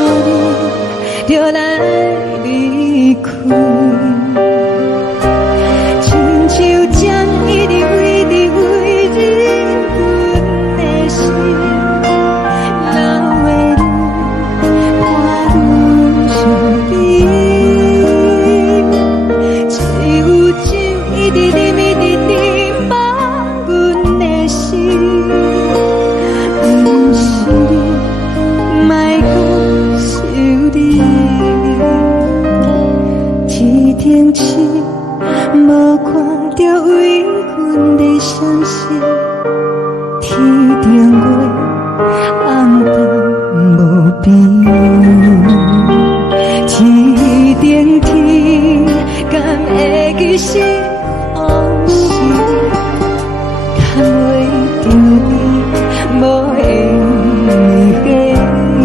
你就来离开？亲像针一直飞，一直飞，日困的心，流的泪，看愈伤悲。只有酒一直啉，一直啉，放阮的心。不是你，莫讲想你。天顶星，无看到为阮的伤心。天顶月，暗淡无边。天顶天，敢会记是往事？敢袂着你，无缘给你。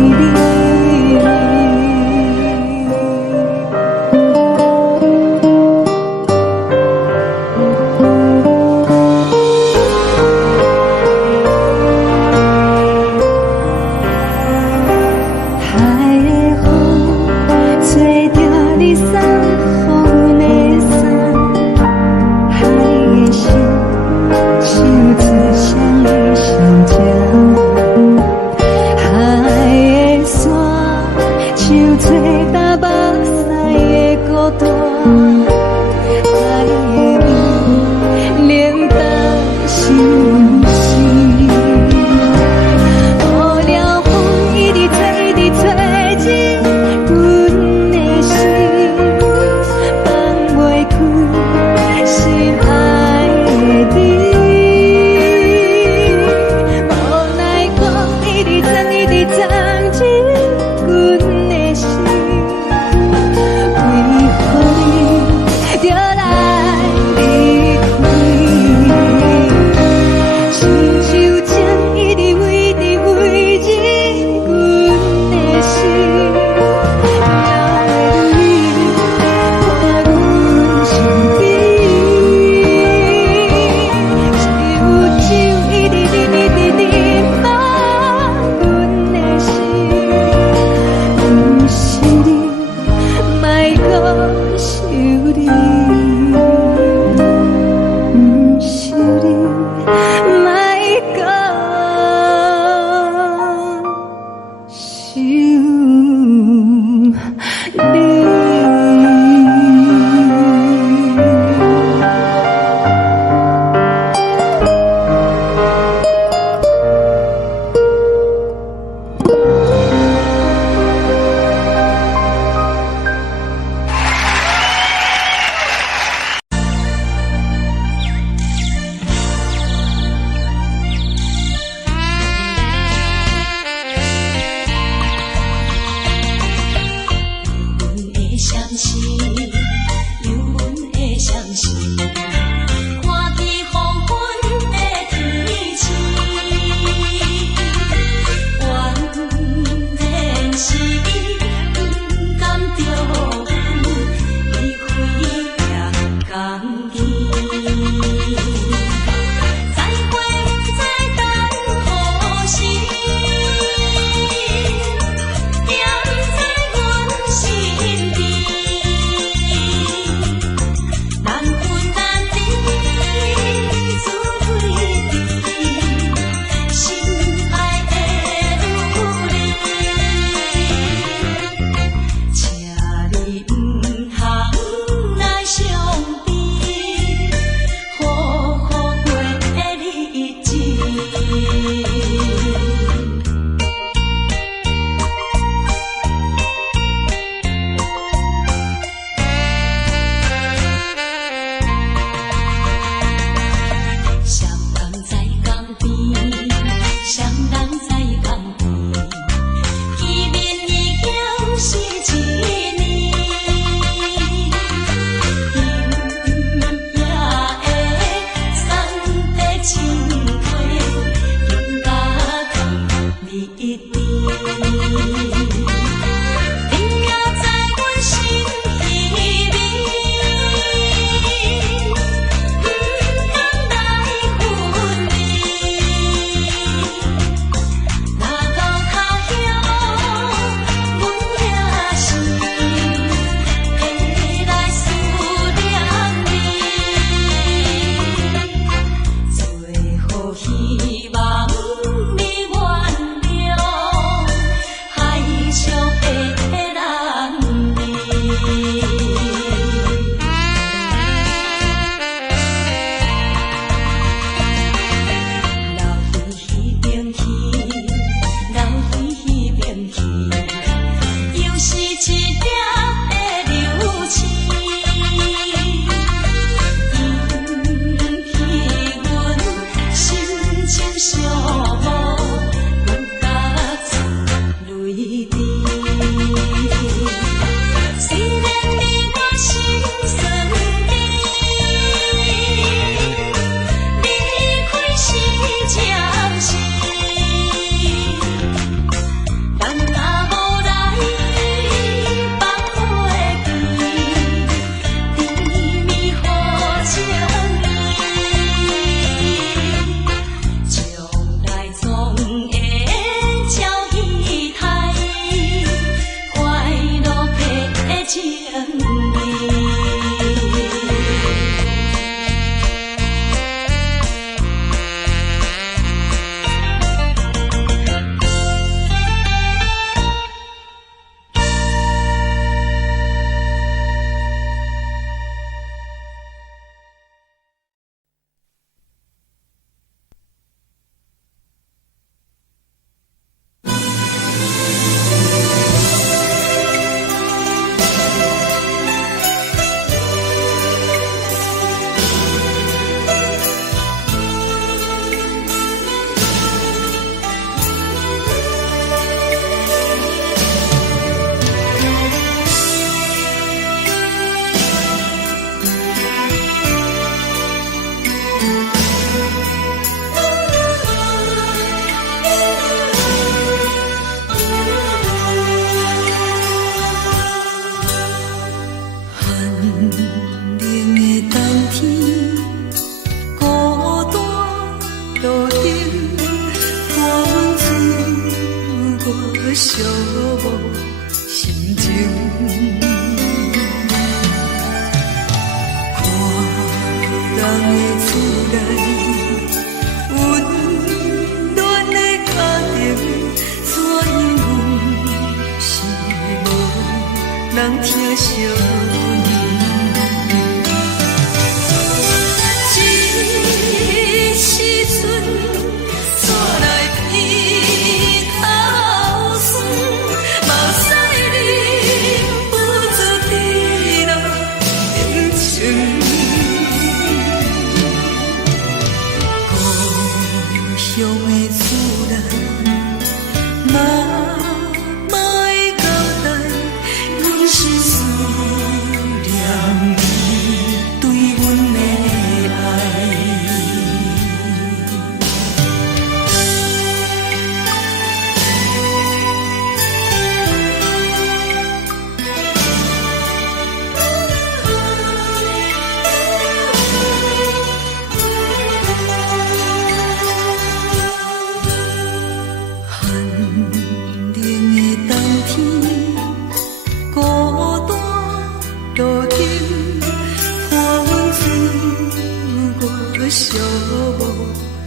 无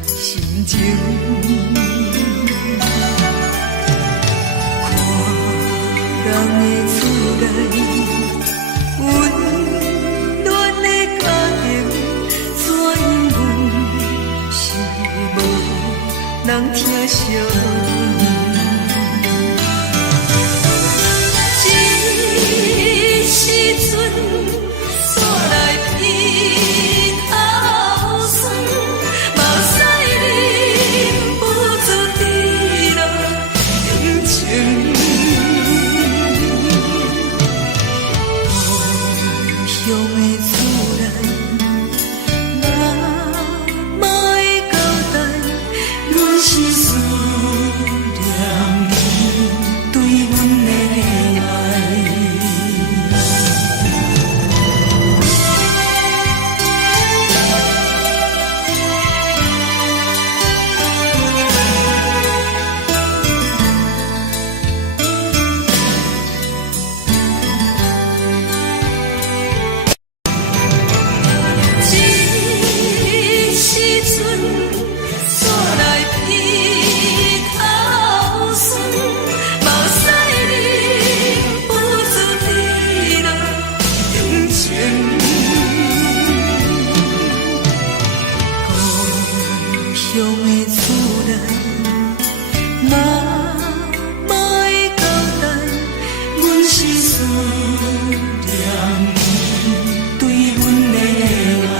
心情。看人的厝内温暖的家庭，怎因阮是无人疼惜？时阵煞来鼻头酸，目屎忍不住滴落眼睛。故乡的厝内，哪会交代？阮是思念你对阮的爱。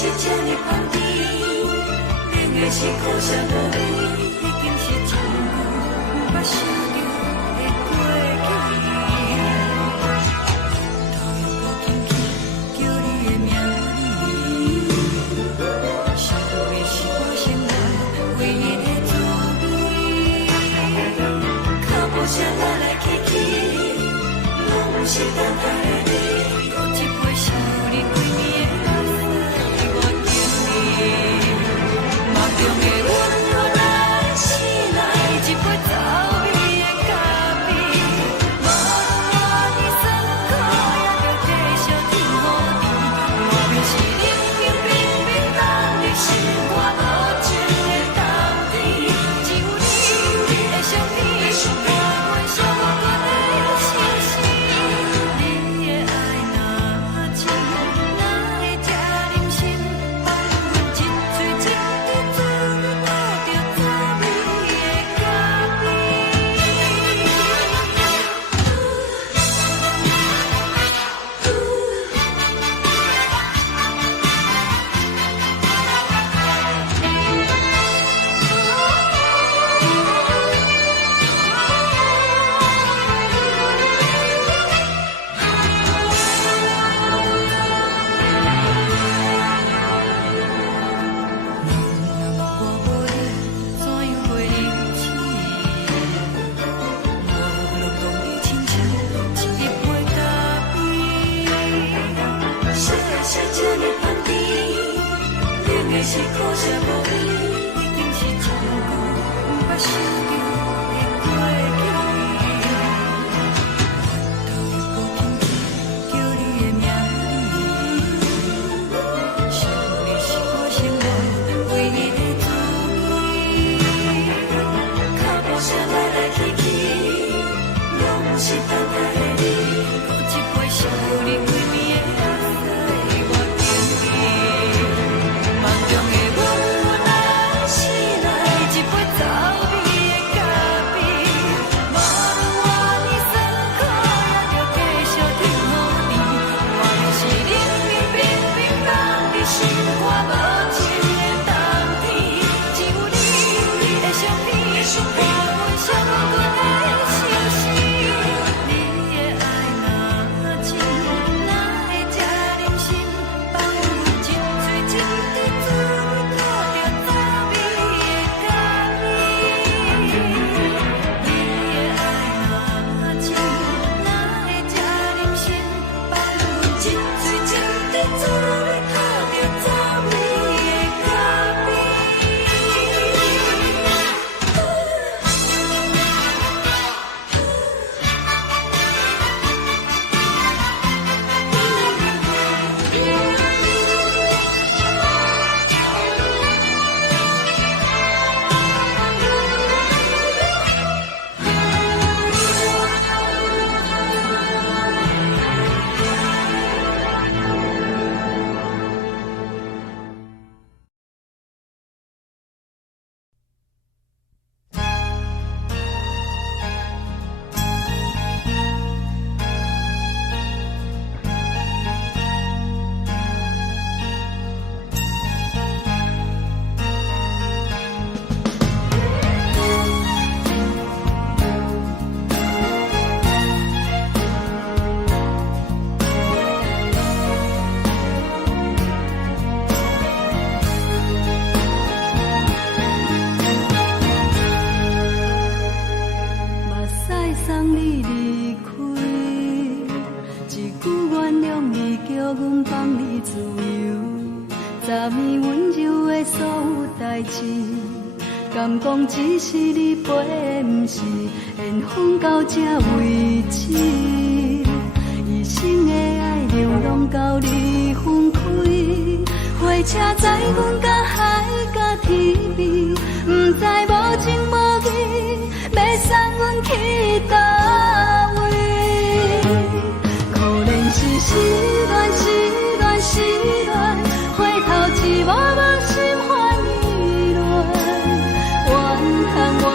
是这呢香甜，冷的是苦涩无味，已经是真久毋捌想着的过去。头又无轻轻叫你的名字，想的是我生来唯一的滋味。脚步声来来去去，拢是等待的你。搁一杯想你几年的目屎，我敬你。梦中的温柔来醒来，一杯走味的咖啡。无论我的酸苦，也着继续甜乎甜。我就是冷冷冰冰放入心肝无情的冬天，只有你的相片，我阮寂寞过的心事。你的爱若真，哪会这忍心放阮一嘴一滴水，倒着滋味的咖啡。是苦涩无味，已经是真久毋捌想着的过去。头又无轻轻叫你的名字，想你是我生来唯一的滋味。脚步声来来去去，拢是等待的你。搁一杯想你几暝的目屎，我敬你。梦中的温柔来醒来，一杯走味的咖啡。无论我的酸苦，也着继续甜乎甜。我就是冷冷冰冰放入心肝无情的冬天，只有你的相片，我阮寂寞过的心事。你的爱若真，哪会这忍心放阮一嘴一滴水，倒着滋味的咖啡。你的爱若真，哪会这忍心放阮一嘴一滴水，倒着滋味的咖啡。目屎送你离开，一句原谅你，叫阮放你自由。昨暝温柔的所有代志，敢讲只是你陪，毋是缘分到这为止。一生的爱流浪到你分开，火车载阮甲海甲天边，毋知无情无义，要送阮去倒位？可能是失恋，失恋，失恋，回头一幕幕心烦意乱，怨恨，怨恨，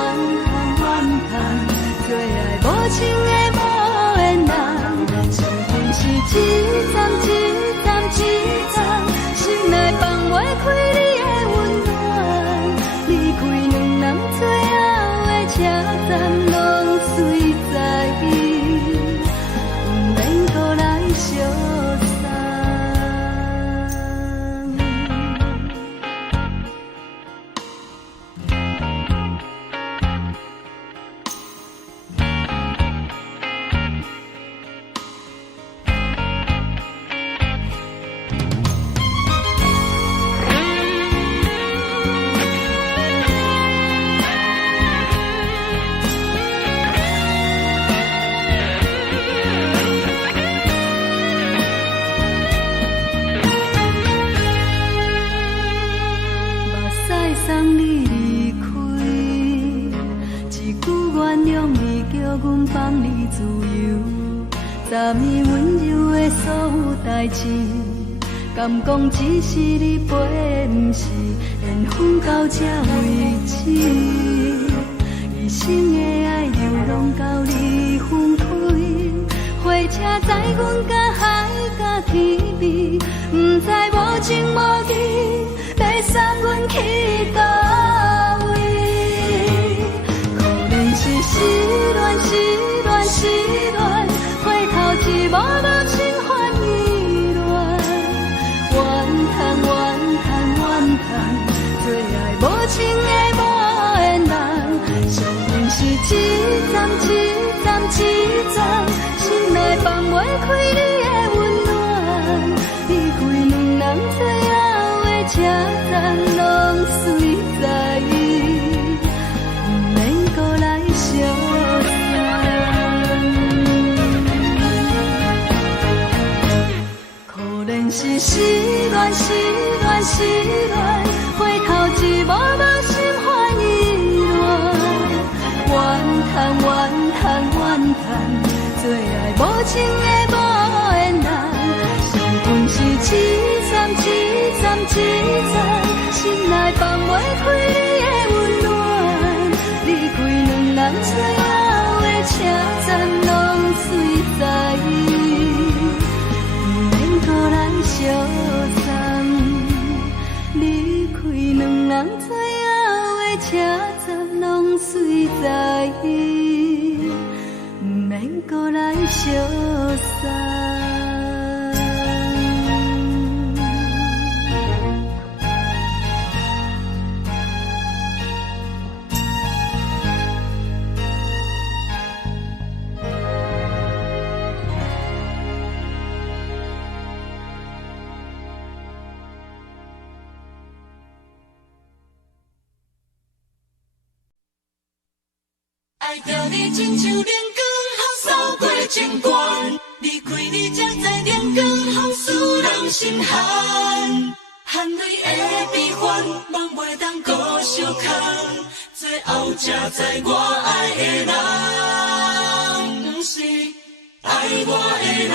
怨恨，最爱无情的无缘人，情分是一站一站一站，心内放。放你自由，昨暝温柔的所有代志，敢讲只是你陪，不是缘分到这为止。一生的爱流浪到你分开，火车载阮甲海甲天边，不知无情无义，要送阮去倒位？可能是失恋，失恋，失恋，回头一幕幕心烦意乱，怨叹，怨叹，怨叹，最爱无情的无缘人，上阮是一站一站一站，心内放袂开你的温暖，离开两人最后的车站，拢随在意，不免搁来相送。可能是失恋，失恋，失恋，回头一幕幕心烦意乱，怨叹，怨叹，怨叹，最爱无情的无缘人，上阮是一站一站一站，心内放袂开你的温暖，离开两人最后的车站，拢随在意，不免搁来相送。离开两人最后的车站，拢随在意，不免搁来相送。爱着你亲像阳光风扫过情关，离开你才知阳光风使人心寒，含泪的悲欢，望袂当搁相牵，最后才知我爱的人，不是爱我的人。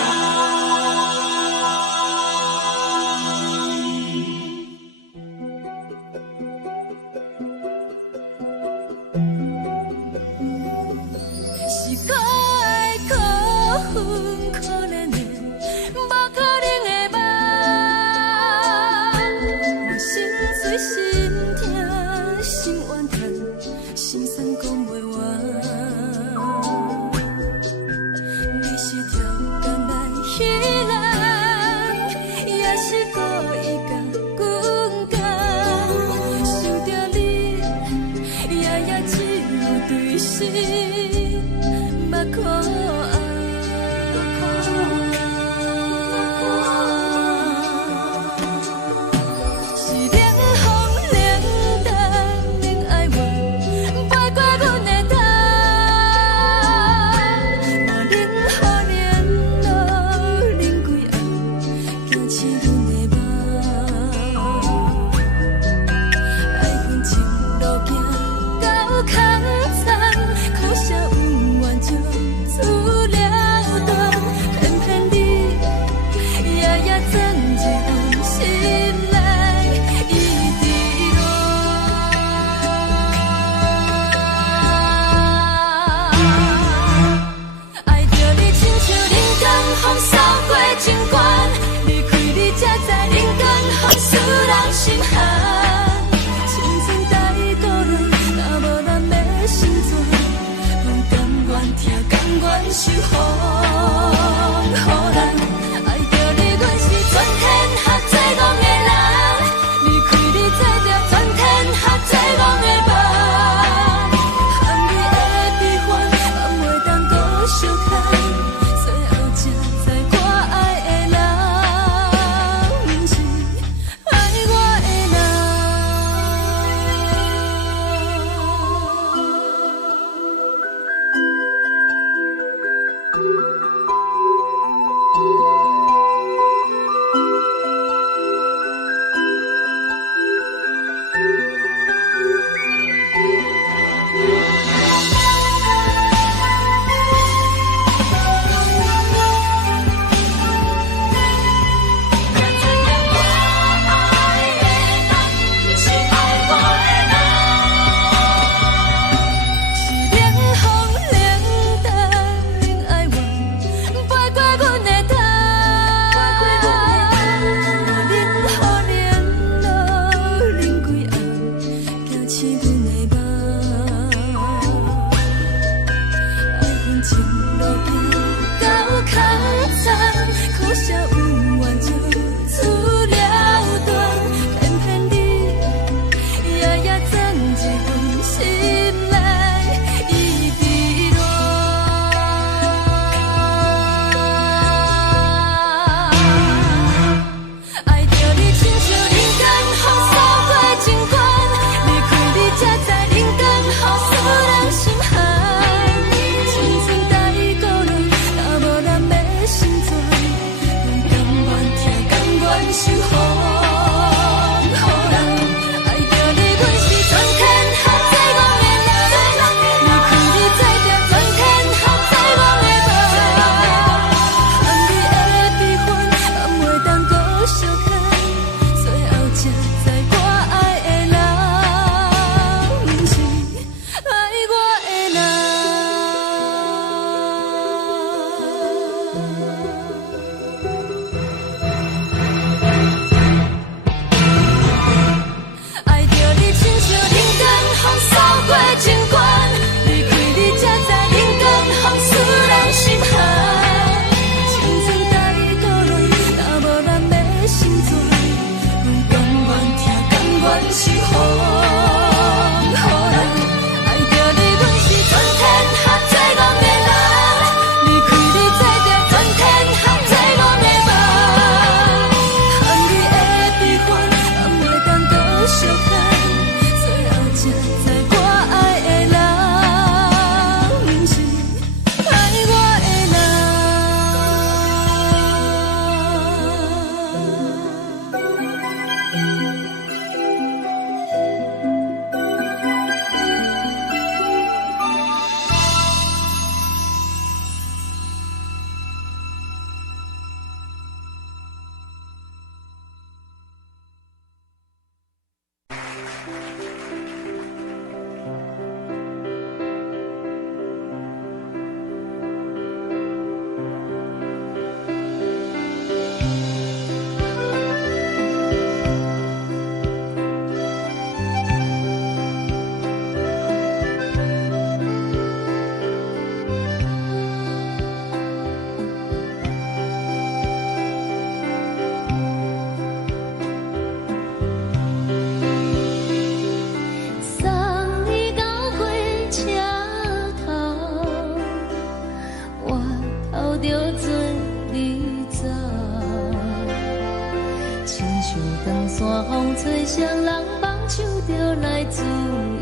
吹双人放手着来自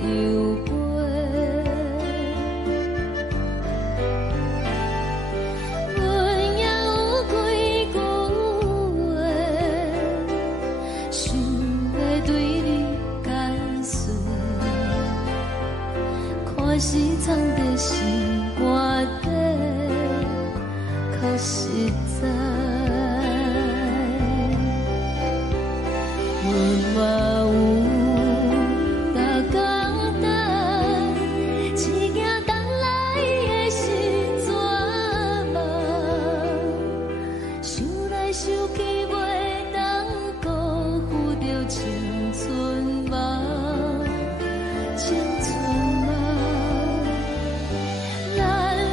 由飞，阮也有几句话，想要对你解释，可是藏在心肝底，较实在。 嘛有逐工等，一件等来的是怎梦？想来想去袂当辜负着青春梦，青春梦。咱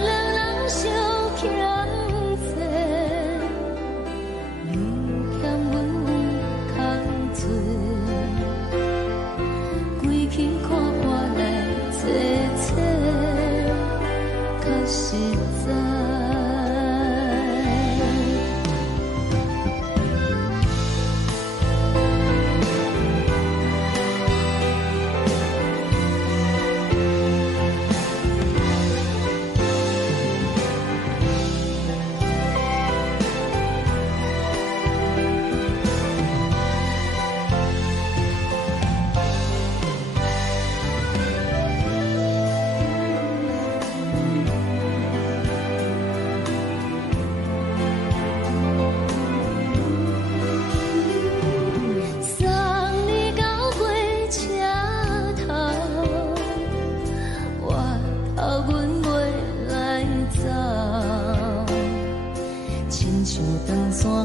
两人相欠债，你欠阮有空做。 归去看看来坐坐，较实在。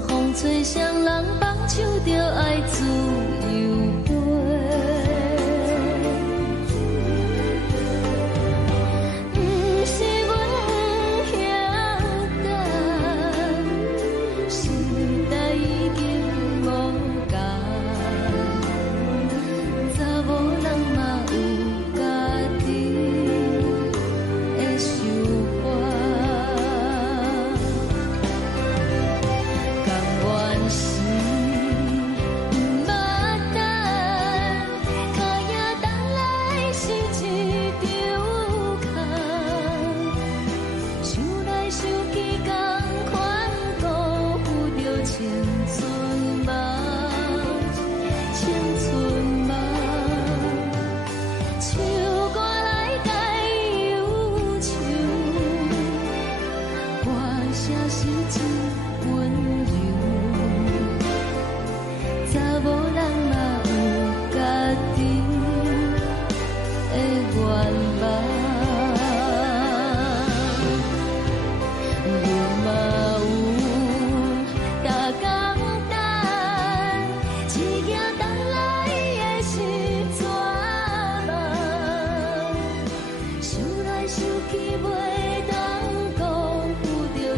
风吹双人放手着爱自由飞，不是阮不晓等，时代已经无同，查某人嘛有家己的想法。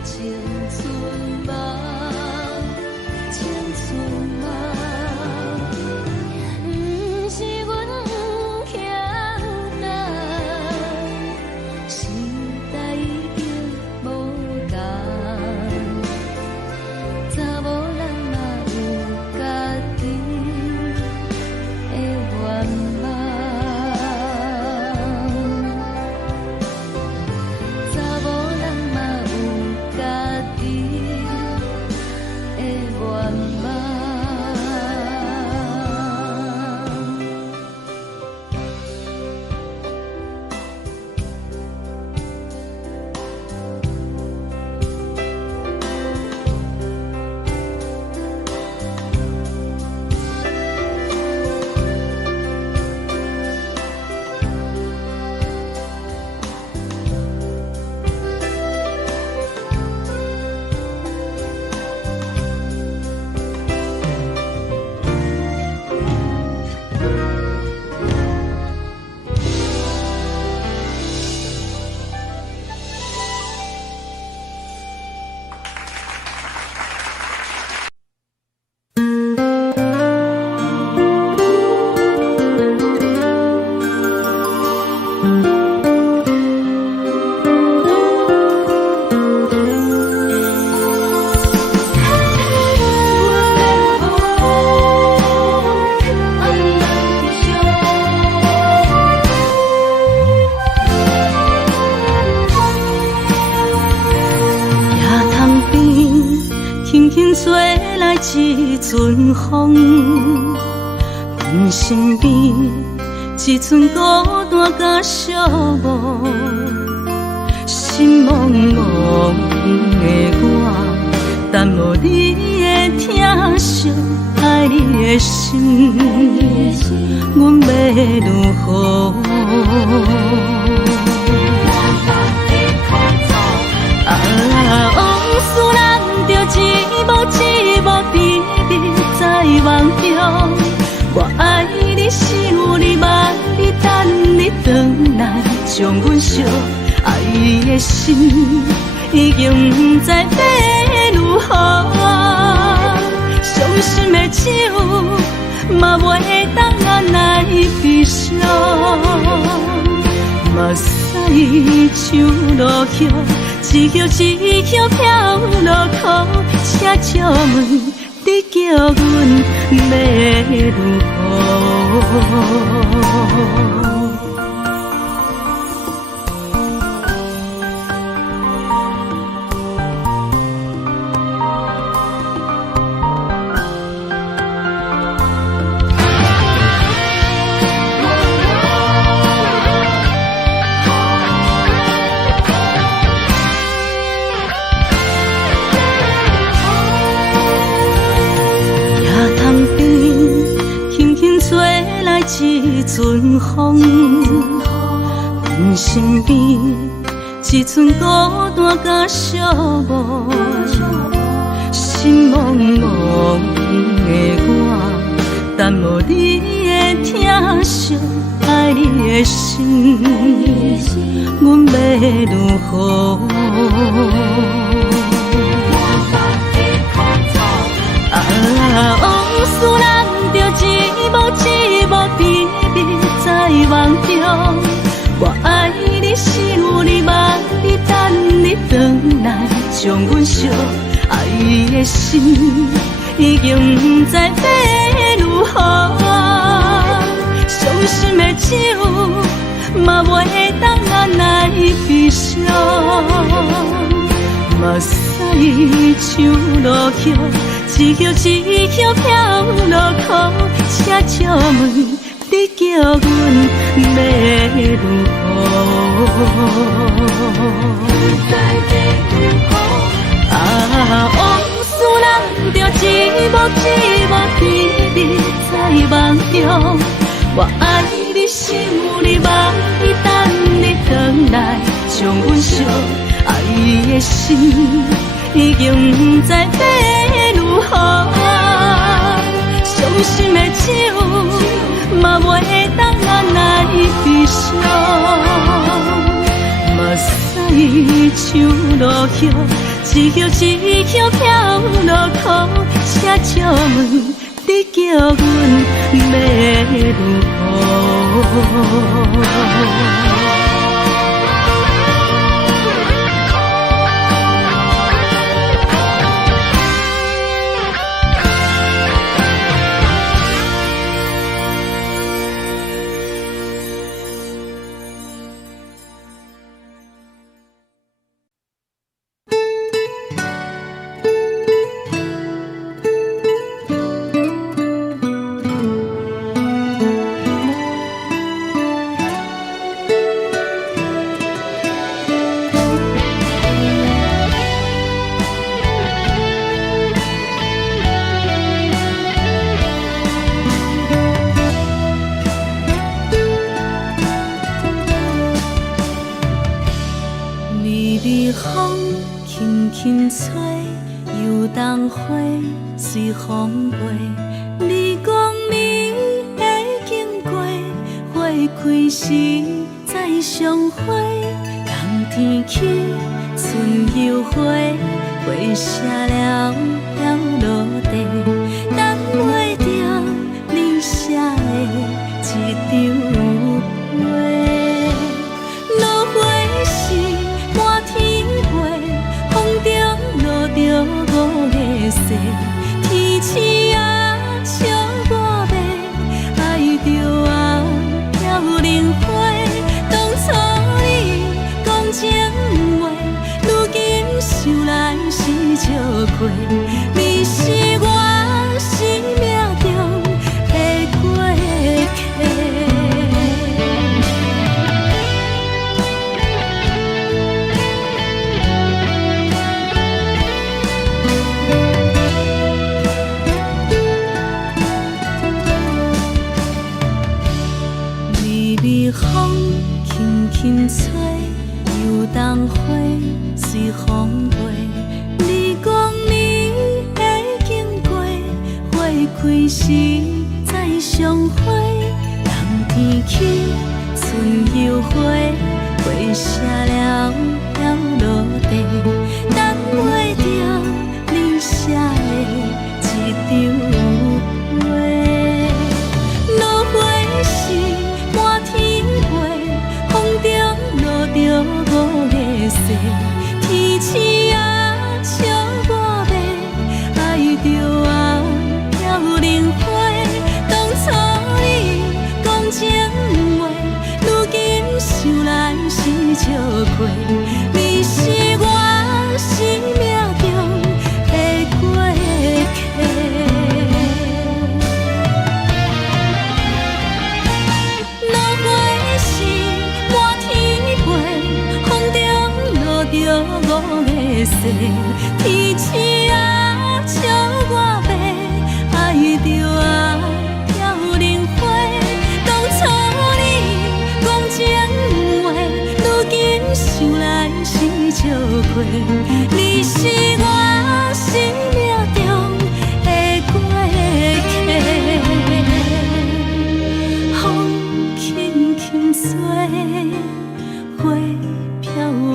青春梦。吹来一阵风，阮身边一寸孤单甲寂寞，心茫茫的我，等无你的疼惜，爱你的心，阮要如何？往事人着一幕一幕甜蜜在梦中。我爱你是有你梦你等你回来，将阮惜爱的心已经不知要如何。伤心的手嘛袂当按来悲伤，目屎像落雨。一曲一曲飘落雨，车借问你叫阮要如何？一阵风，阮身边一寸孤单甲寂寞，心茫茫的我，等无你的疼惜，爱你的心，阮要如何？往事人着一幕一幕甜蜜在梦中。我爱你是有你梦你等你回来，将阮惜爱的心已经不知要如何。伤心的手嘛袂当按来悲伤，目屎像落雨。一曲一曲飘落雨，车借问你叫阮要如何？往事人着一幕一幕甜蜜在梦中。我爱你是有你梦你等你回来，将阮惜爱的心已经不知要如何。伤心的手嘛袂当按来悲伤，目屎像落雨。一曲一曲飘落雨，车借问你叫阮要如何？随风飞，你光明会经过，花开时再相会。冬天起，春又回，花谢了要落地，等袂着你写的一张画。落花时满天飞，风中落着五个色。天星啊，笑我白，爱着啊飘零花。当初你讲情话，如今想来是笑亏。你开时再相会，人天起，春又花，花谢了要落地，等袂着你写的一张画。落花时满天飞，风中落着五个色，天星啊笑我迷，爱着啊飘零花。当初你讲情话，如今想来是笑亏。你是我生命中的过客。落花时满天飞，风中落着五个色，天星啊笑我迷，爱着啊飘零花。当初你讲情话，如今想来是笑亏。你是我生命中的过客，风轻轻吹，花飘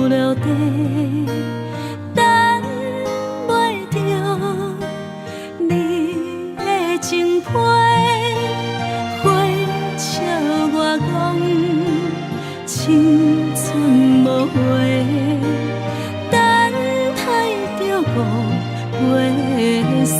落地，等袂着你的情批。花笑我讲青春无悔，等待着五月雪。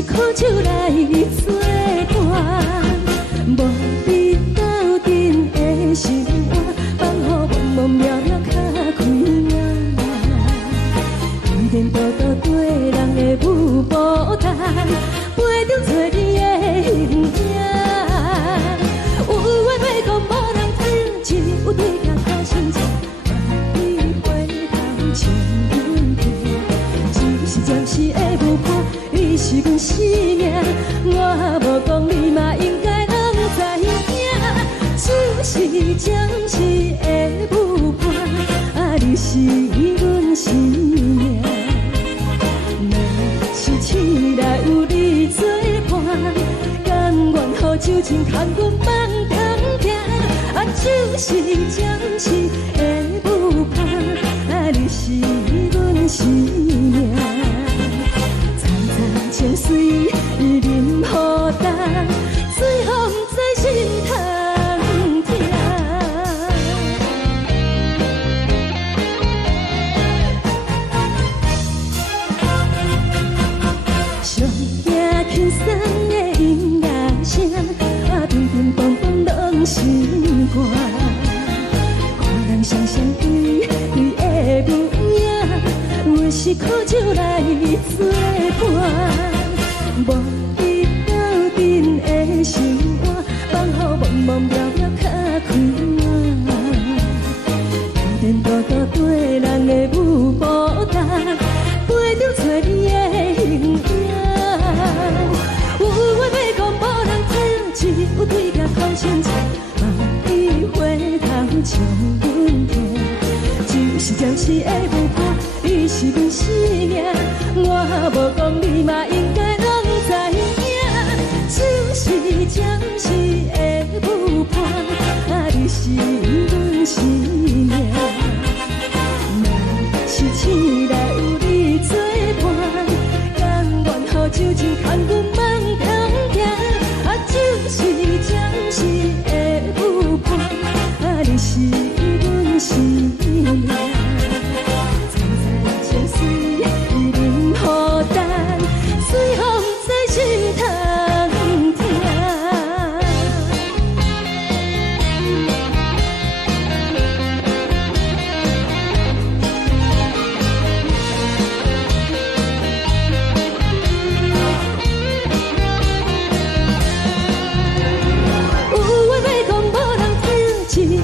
是苦酒来作伴，无你斗阵的生活，放予茫茫渺渺较开眼。一点多多对人的舞步弹，陪着做你的形影。有话要讲无人听，有对甲头心情，你回头将阮听，就是暂时的舞伴，你是阮生命。我无讲你嘛应该拢知影，就是暂时的舞伴，你是阮生命。是醒来有你作伴，甘愿予酒精牵阮梦中行，就是暂时的舞伴，你是阮生命。层层情水任何担，最后不知心通听。上惊轻松的音乐声，乒乒乓乓拢心肝。看人双双对对的模样，我是苦酒来作伴，无你斗阵的生活，放予茫茫渺渺较开眼。一点多多对人的舞步弹，陪着做你的形影。有话要讲无人听，只有对甲口声唱，你回头将阮听，就是暂时的舞伴，你是阮生命。我无讲你嘛应该拢知影，就是暂时的舞伴，你是阮生命。若是醒来有你作伴，甘愿予酒精牵阮梦中行，就是暂时的舞伴，你是阮生命。层层情水任何担，最后不知心通听。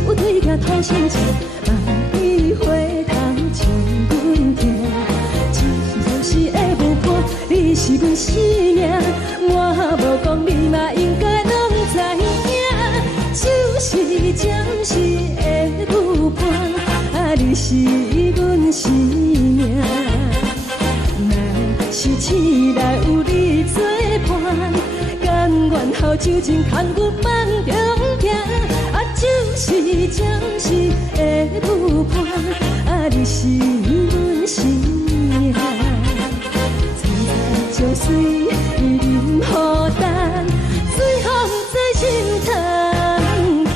有对甲头声唱，你回头将阮听，就是暂时的舞伴，你是阮生命。我无讲你嘛应该拢知影，就是暂时的舞伴，你是阮生命。若是醒来有你作伴，甘愿予酒精牵阮梦中行，就是暂时的舞伴，你是阮生命。层层情水任何担，最后不知心通听。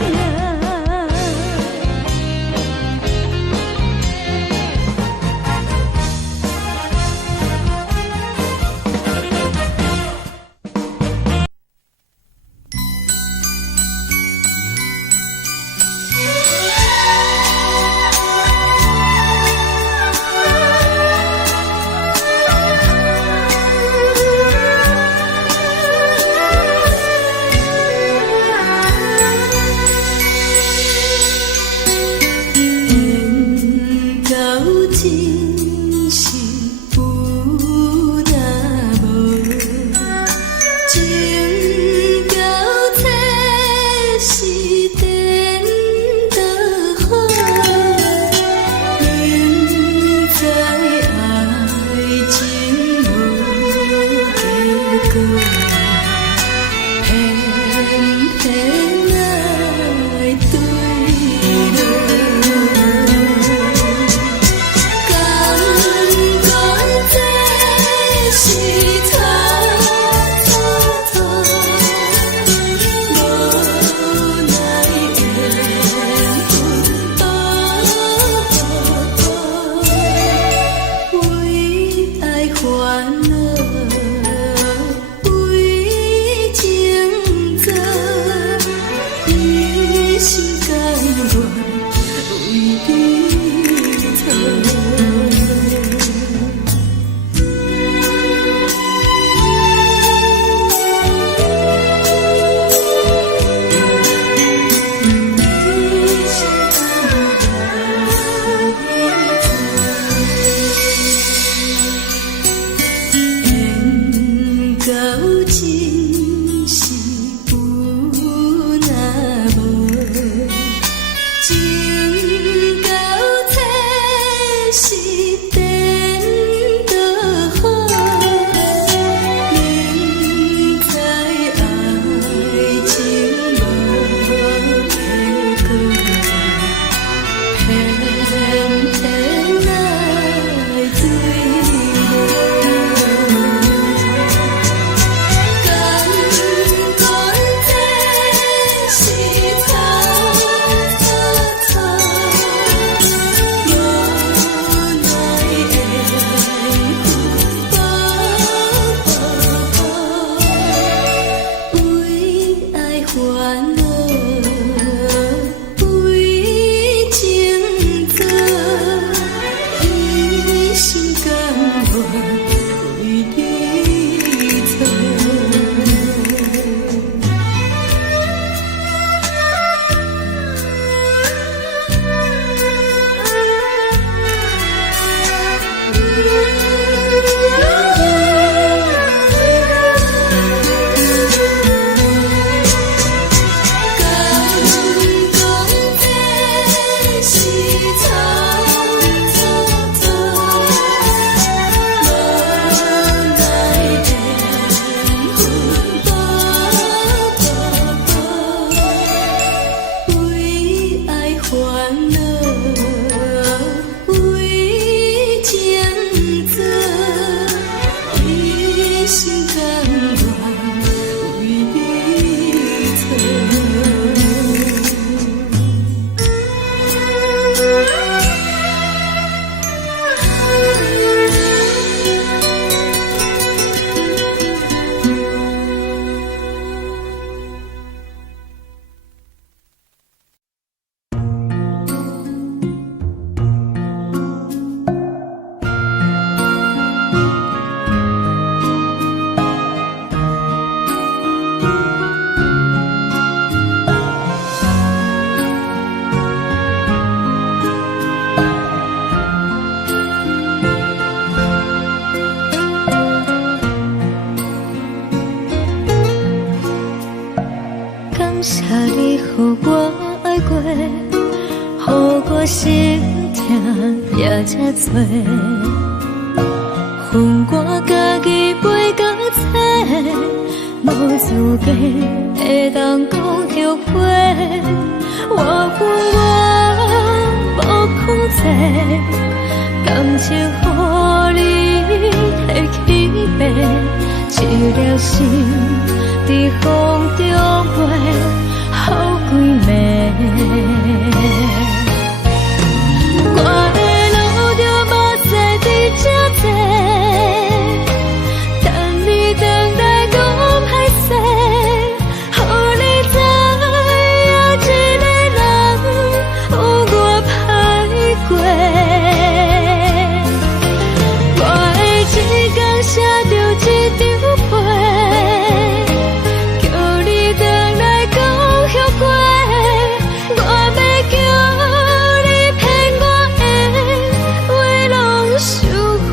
爱过，予我心痛也这多。恨我家己袂到切，无资格会当讲后悔。我恨我无控制，感情予你摕去卖，一条心在风中飞，好几暝。我的路就无再伫这多，等你等待讲歹势，予你知影一个人有我歹过。我的一天写着一张被，叫你回来讲后悔。我要叫你骗我的话拢收回。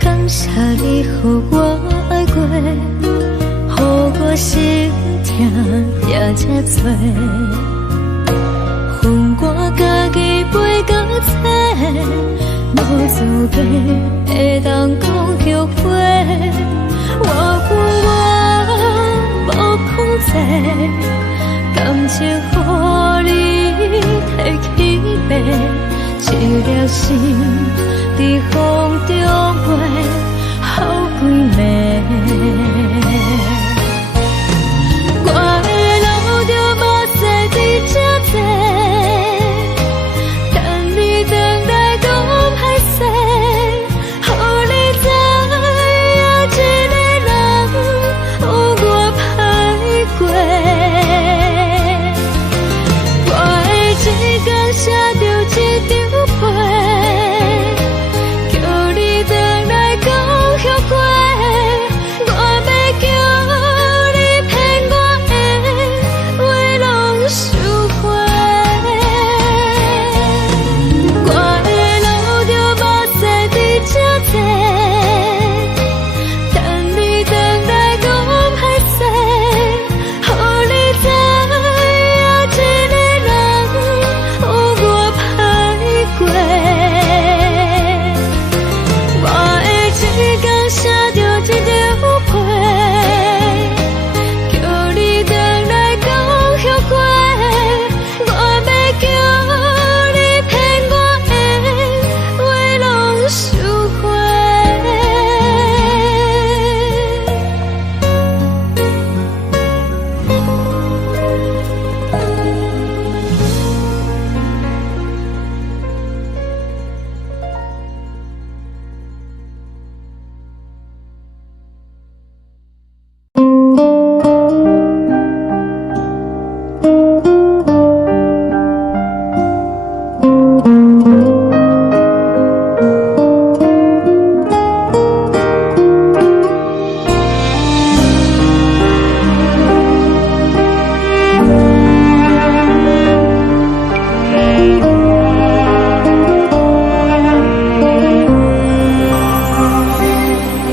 感谢你，予我爱过，予我心痛也这多。恨我家己袂到切，无资格会当讲后悔。我恨我无控制，感情予你摕去卖，一条心在风中飞，好几暝。我的路就无再伫这多，等你等待讲歹势，予你知影一个人有我歹过。我的一天写着一张被，叫你回来讲后悔。我要叫你骗我的话拢收回。我的路就无再伫这多，等你等待讲歹势，予你知影一个人有我歹过。我的一天写着一张被，叫你回来讲后悔。我要叫你骗我的话拢收回。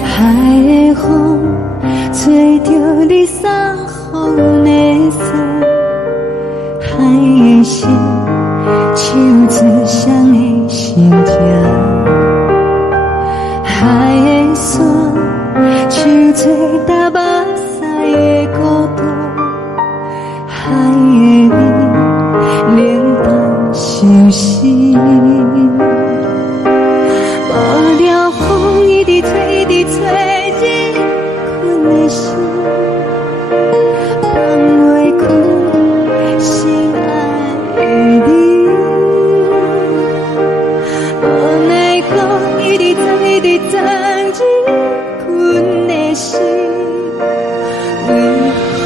海的风吹着你送风的伞，海的心唱自双的心痛，海的山唱做搭目屎的孤独，海的美冷淡伤心。无聊风一直吹，一直吹，日困的心，放袂开心爱的你。无奈何一直等，一直等，日困的心，为何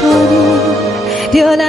你就来？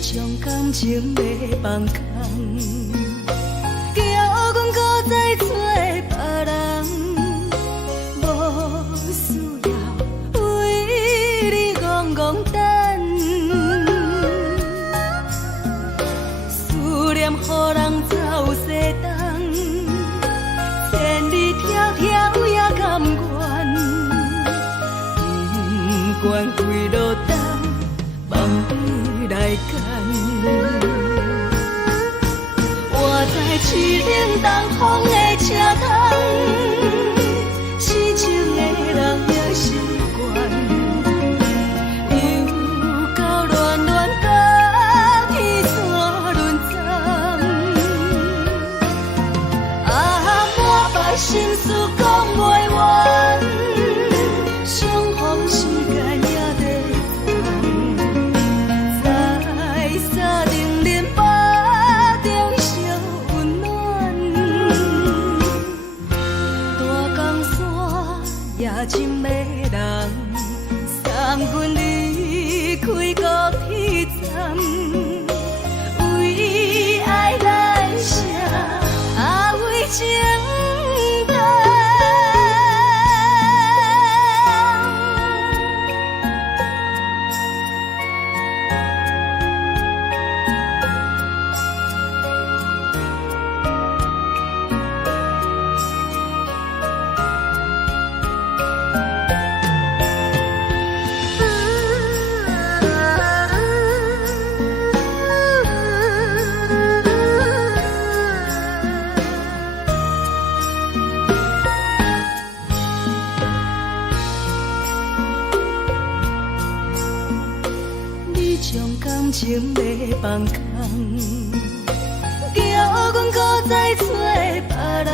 将感情要放空，叫阮搁再找别人，无需要为你戆戆等，思念予人走西东，千里迢迢也甘愿，不管几路灯，梦你来牵。我在市顶东风的车窗，痴情的人也习惯，又到乱乱甲天山轮站，满腹心事讲袂完，相逢时间也在等，在沙定林巴中烧温暖，大江山也真迷人，送阮离开高铁站，为爱来写为情长。你将感情要放空，叫阮搁再找别人，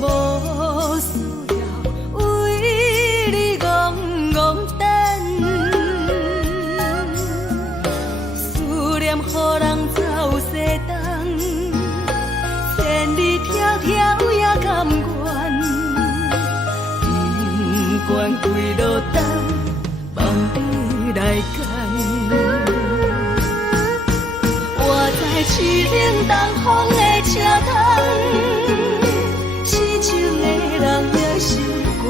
无需要为你戆戆等，思念予人走西东，千里迢迢也甘愿，不管几路灯，梦你来牵。我在市顶东风的车窗，痴情的人也习惯，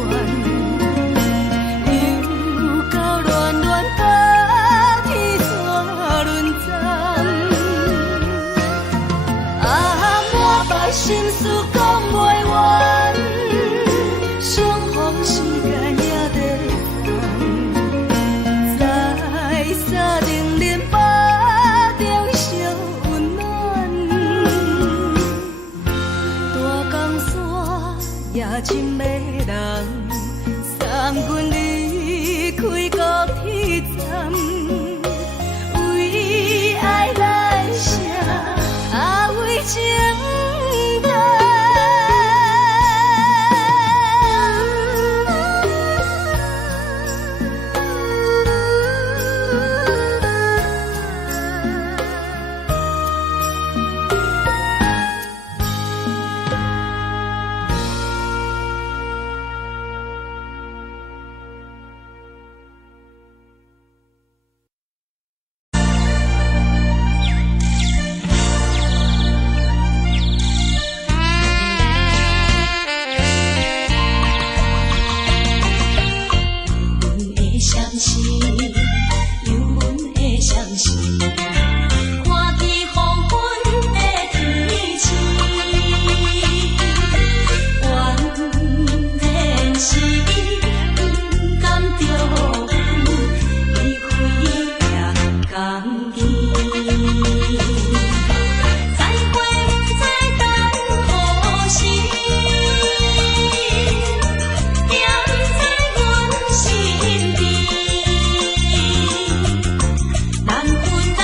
又到乱乱甲天山轮站，满腹心事讲袂完，相逢时间也在等，在沙定林巴中烧温暖，大江山也真迷人，送阮离开高铁站，为爱来写为情长。难分难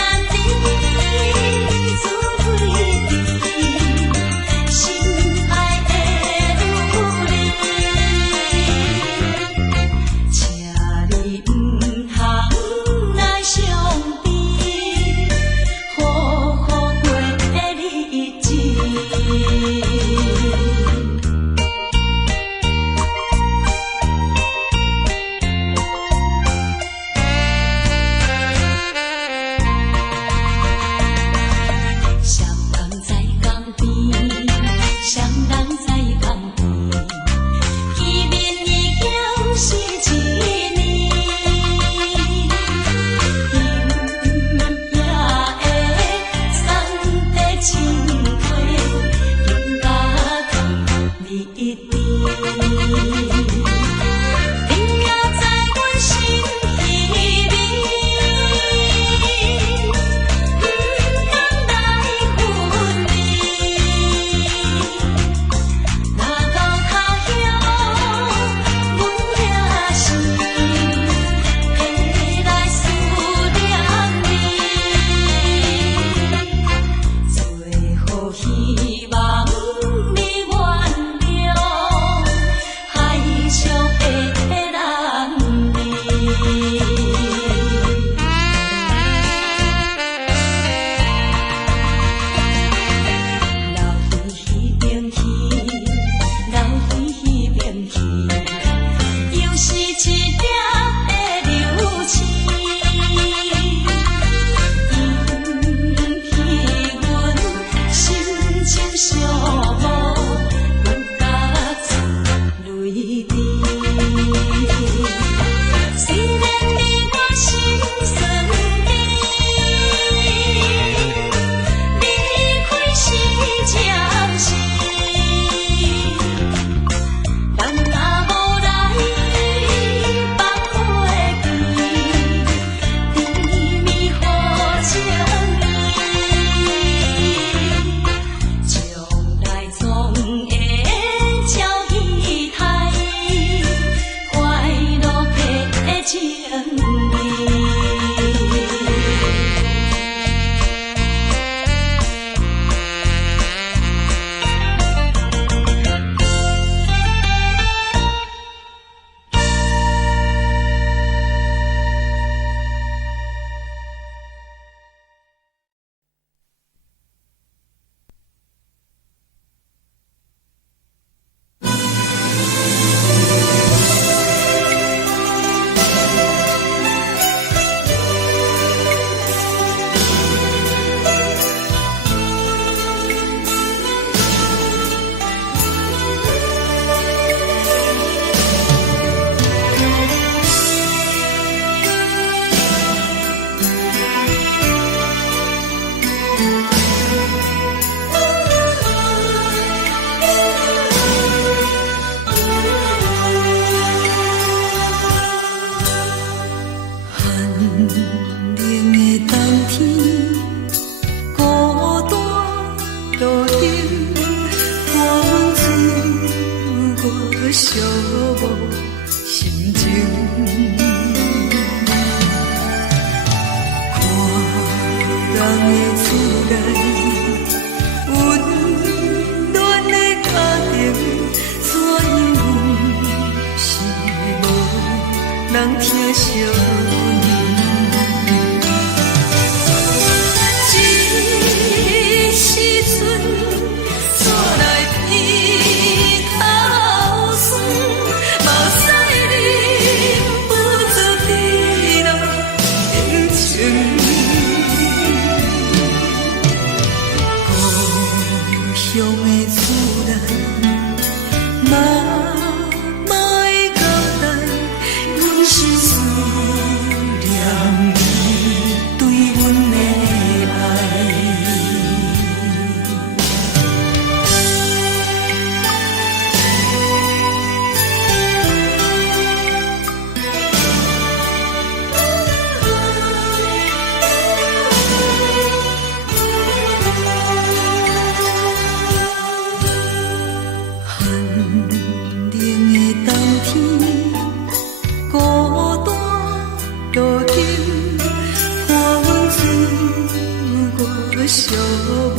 寂无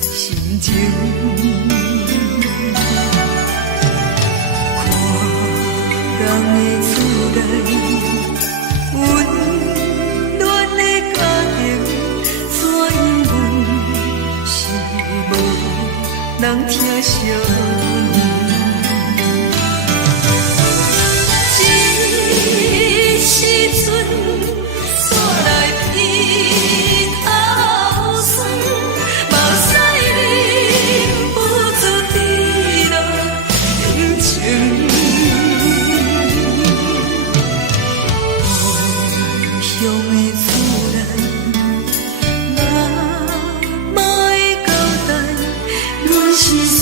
心情。看人的厝内温暖的家庭，怎因阮是无人疼惜？一时阵煞来鼻头酸，目屎忍不住滴落眼睛。故乡的厝内，若无会交代，阮是思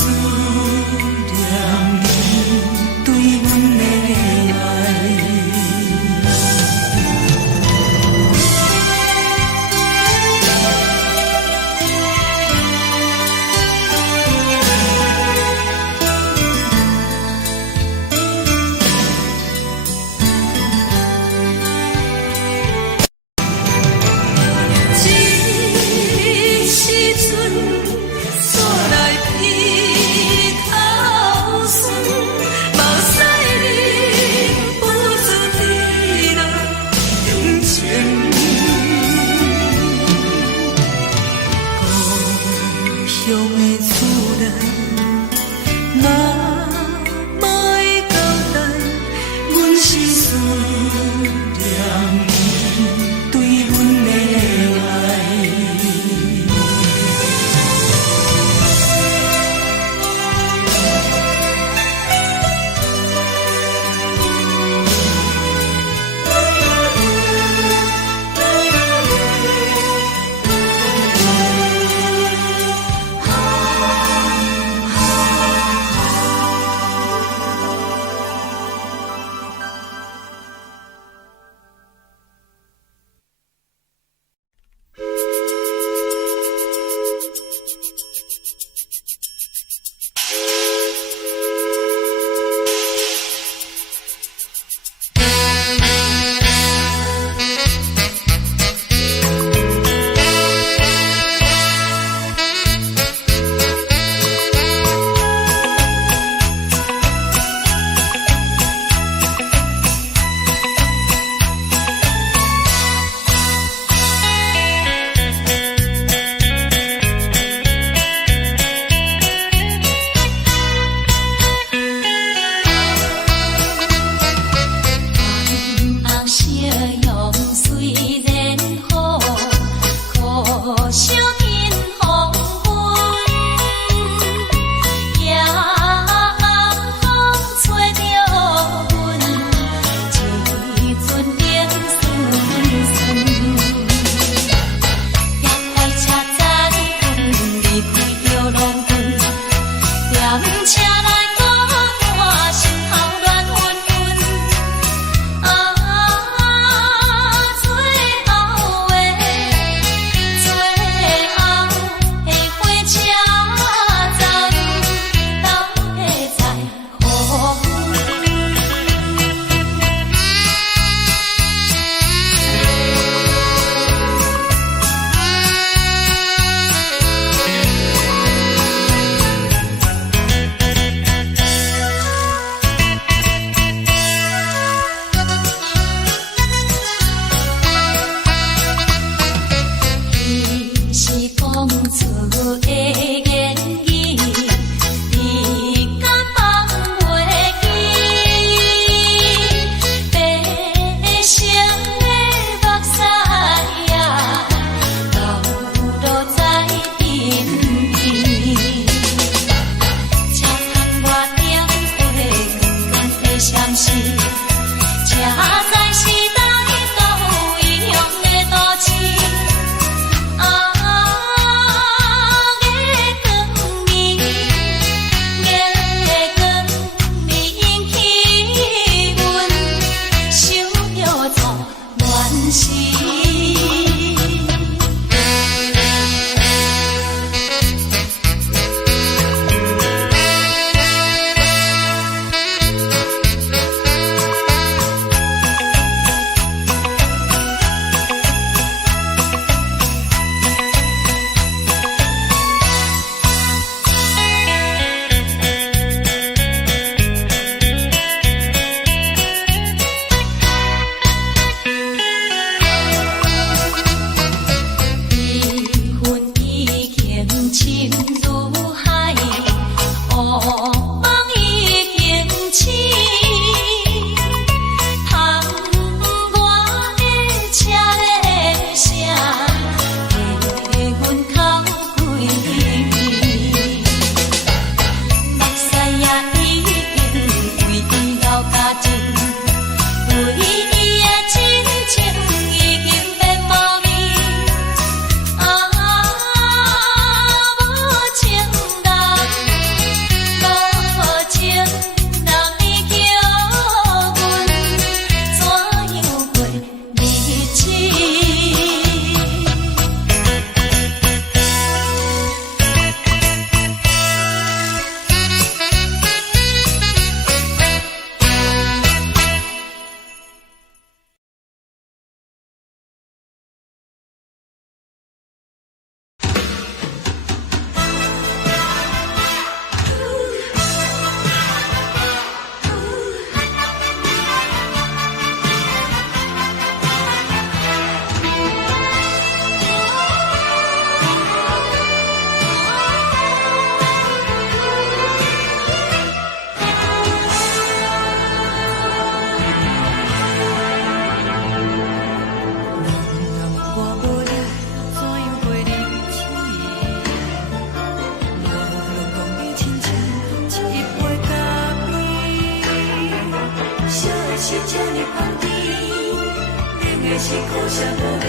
可惜无你，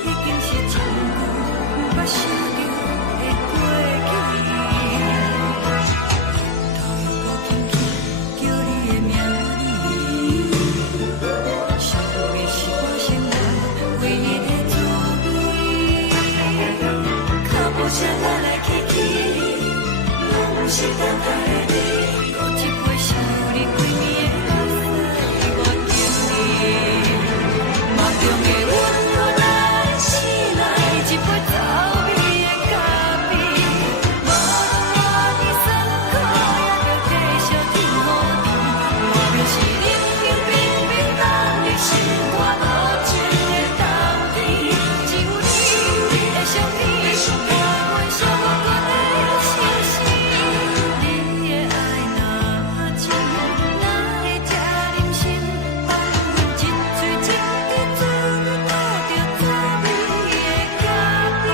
已经是一句不捌想着的过去。头又搁轻轻叫你的名字，想的是我生活唯一的滋味。脚步声来来去去，拢是等待的你，搁一杯想你几暝的目屎，我敬你。梦中的温柔来醒来，一杯走味的咖啡，无论我的酸苦，也着继续甜予你。我就是冷冷冰冰放你心肝无情的冬天，只有你的相片，我阮寂寞过的心事。你的爱若真，哪会这忍心放阮一嘴情的滋味，倒着滋味的咖啡。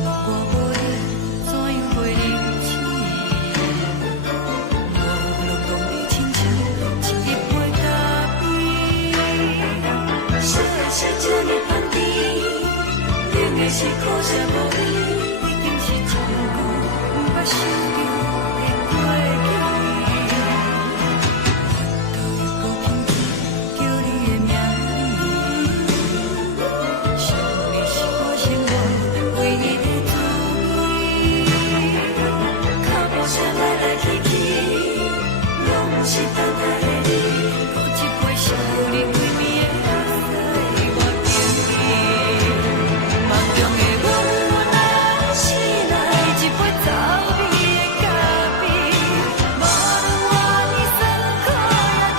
我无你，怎样会忍气？无路当你亲像一杯咖啡，小的是这呢香甜，冷的是可惜无你，已经是一句不捌想着的过去。头又搁轻轻叫你的名字，想的是我生活唯一的滋味。脚步声来来去去，拢是等待的你，搁一杯想你几暝的目屎，我敬你。梦中的温柔来醒来，一杯走味的咖啡，无论我的酸苦，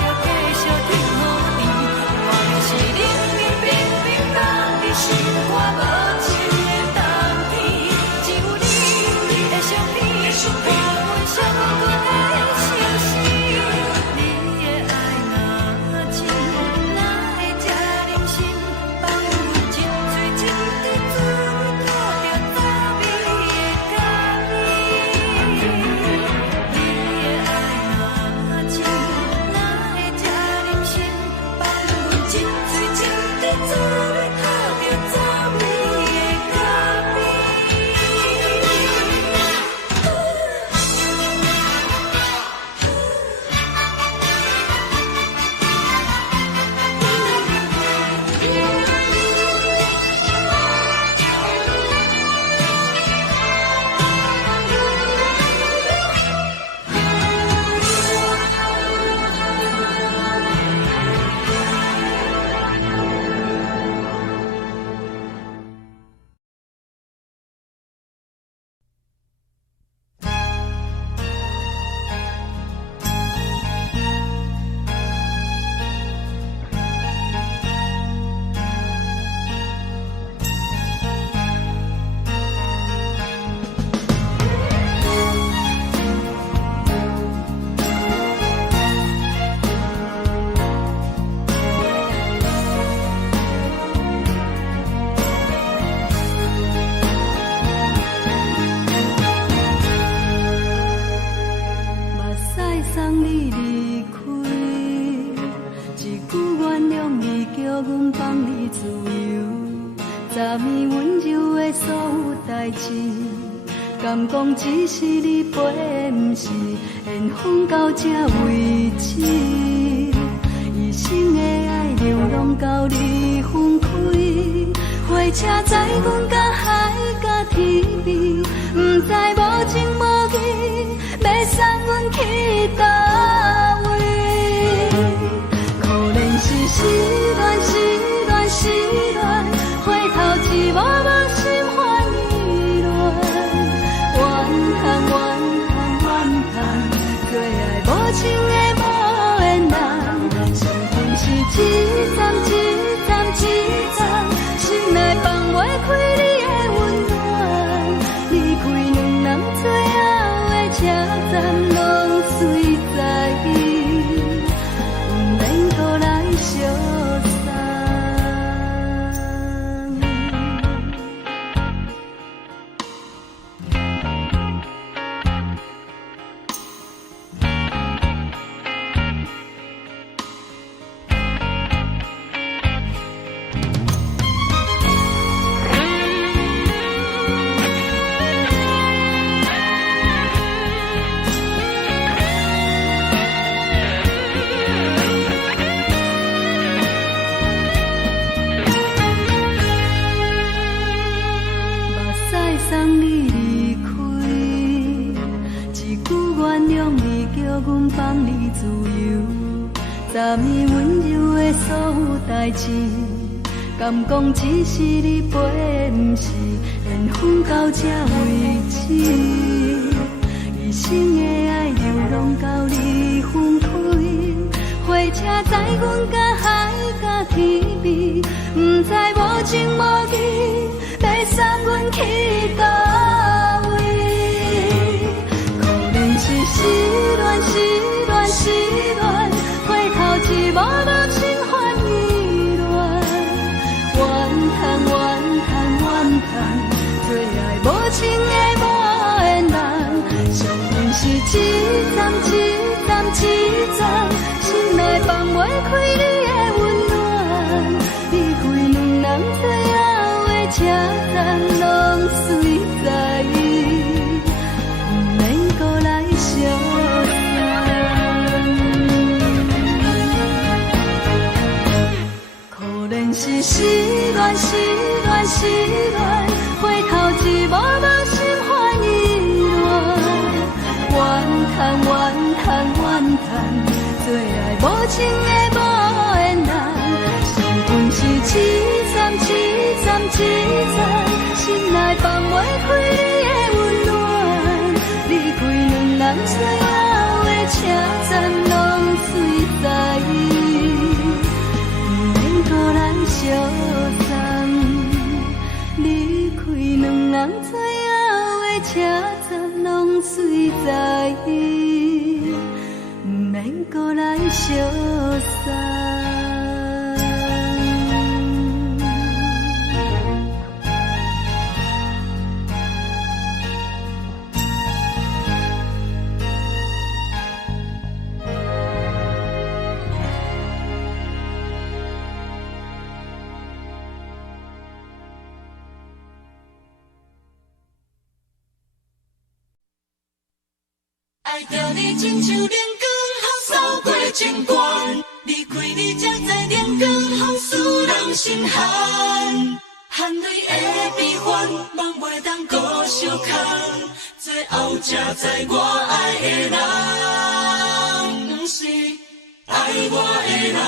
也着继续甜予你。我就是冷冷冰冰放你心肝无情的冬天，只有你的相片，我阮寂寞过的心事。你的爱若真，哪会这忍心放阮一嘴情的滋味，倒着滋味的咖啡。你的爱若真，哪会这忍心放阮一嘴情的滋味，倒着滋味的咖啡。目屎送你离开，一句原谅你，叫阮放你自由。昨暝温柔的所有代志，敢讲只是你陪，不是缘分到这为止。一生的爱流浪到你分开，火车载阮到海角天边，不知无情无义，要送阮去倒位？可能是失恋，失恋，失恋，回头一幕幕心烦意乱，怨恨，怨恨，怨恨，最爱无情的无缘人，身份是一站一站一站，心内放袂开你的温暖。你放你自由，昨暝温柔的所有代志，敢讲只是你陪，不是缘分到这为止。一生的爱流浪到你分开，火车载阮甲海甲天边，不知无情无义，要送阮去倒位？可怜是失恋，失恋，失恋，回头一幕幕心烦意乱，怨叹，怨叹，怨叹，最爱无情的无缘人，上阮是一站一站一站，心内放袂开你的温暖，离开两人最后的车站，拢随在意，不免搁来相送。可怜是失恋，失恋，失恋，回头一幕幕心烦意乱，怨叹，怨叹，怨叹，最爱无情的无缘人，上阮是一站一站一站，心内放袂开你的温暖，离开两人最后的车站，拢随在意，不免搁来相送。离开两人最后的车站，拢随在意，不免搁来相送。爱着你亲像连光风扫过情关，离开你才知连光风使人心寒。含泪的悲欢，望袂当搁相牵，最后才知我爱的人，不是爱我的人。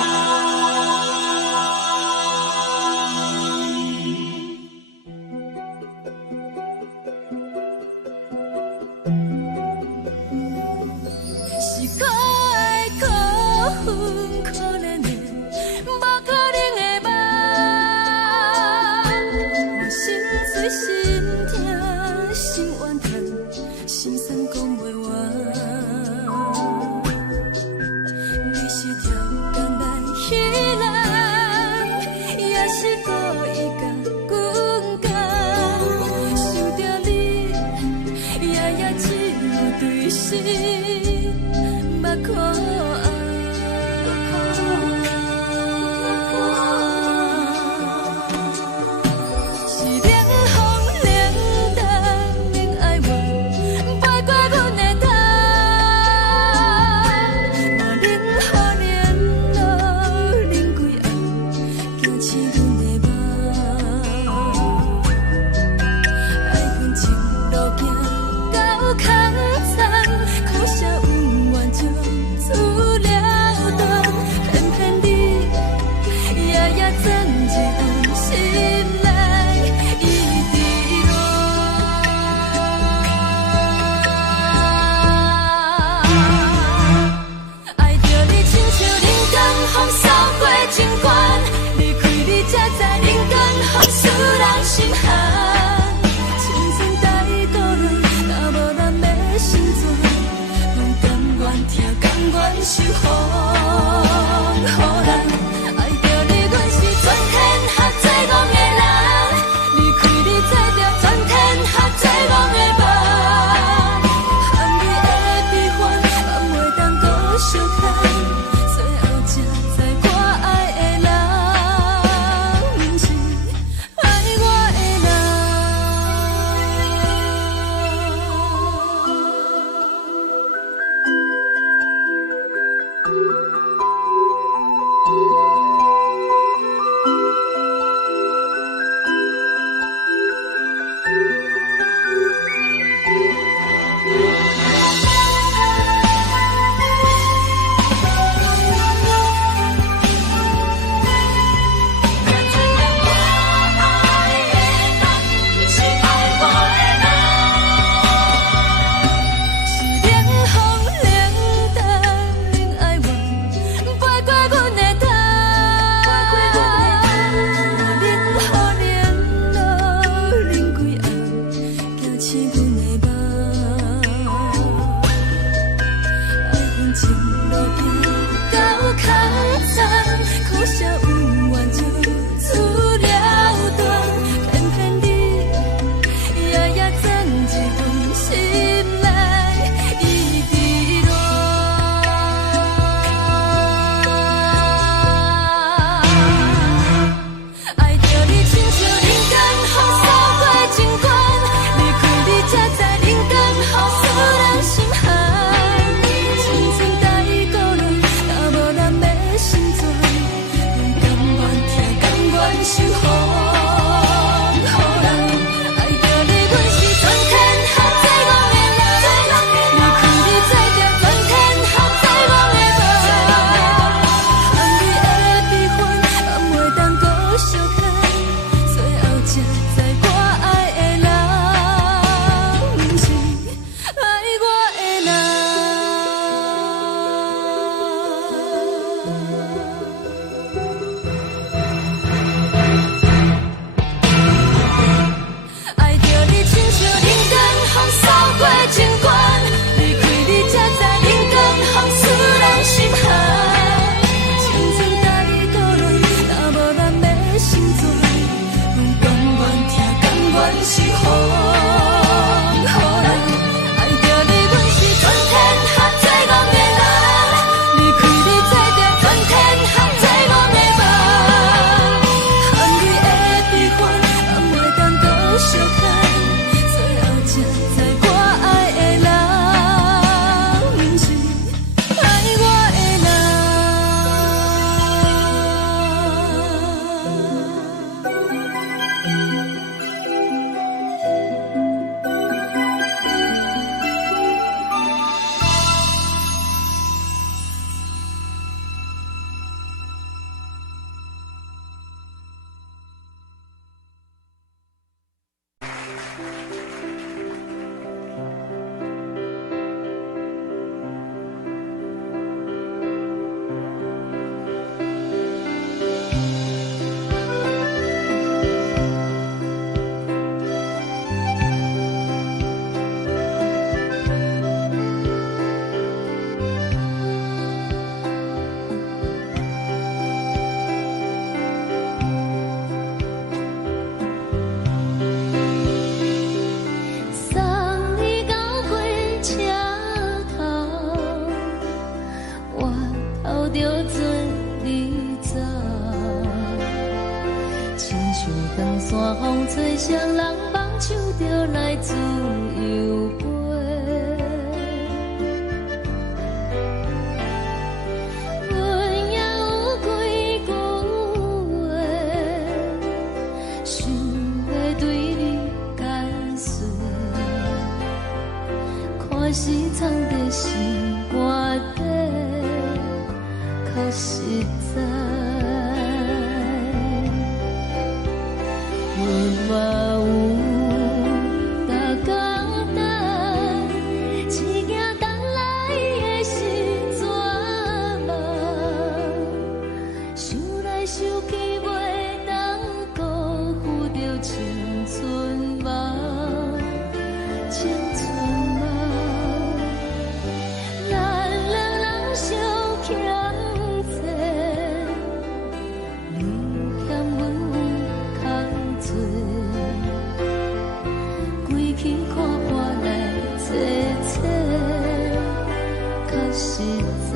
山风吹双人放手就来自由飞。阮也有几句话，想要对你解释，看是藏在心肝底，较实在。阮嘛有逐工等，只惊等来的是绝望，想来想去袂当辜负着青春梦，青春梦。咱两人相欠债，你欠阮有空做，归去看看来坐坐，较实在。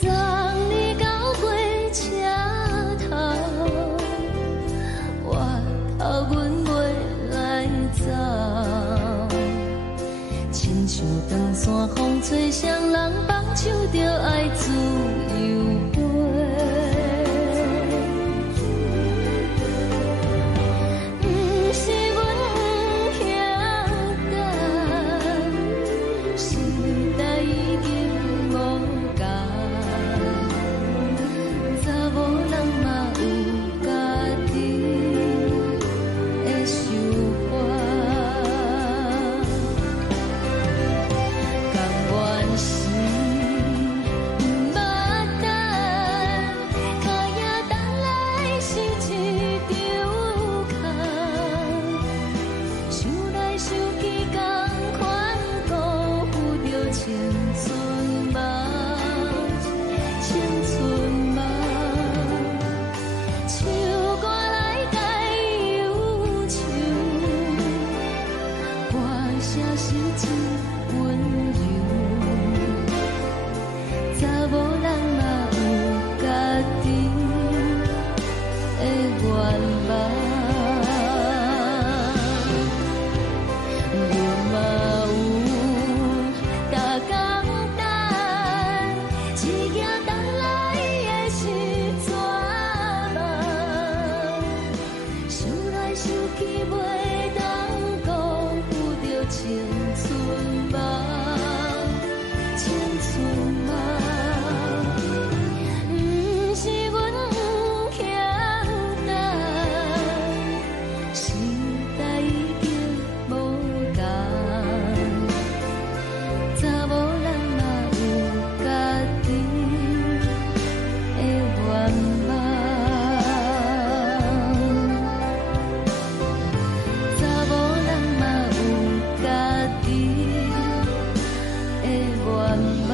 送你到过车头，我头阮袂来走，亲像长山风吹双人放手就爱自由飞。不是阮不晓等，时代已经无共，查某人嘛有家己的想法，甘愿是不捌等，脚也等来是一场空。想来想去，同款辜负着青春梦，青春梦。唱歌来解忧愁，歌声是真温柔。查某人嘛有家己的愿望。阮嘛有逐工等，只惊等来的是绝望，想来想去袂当辜负着青春梦，青春梦。不是阮不晓等，时代已经无共，查某人嘛有家己的愿望，查某人嘛有家己的愿望。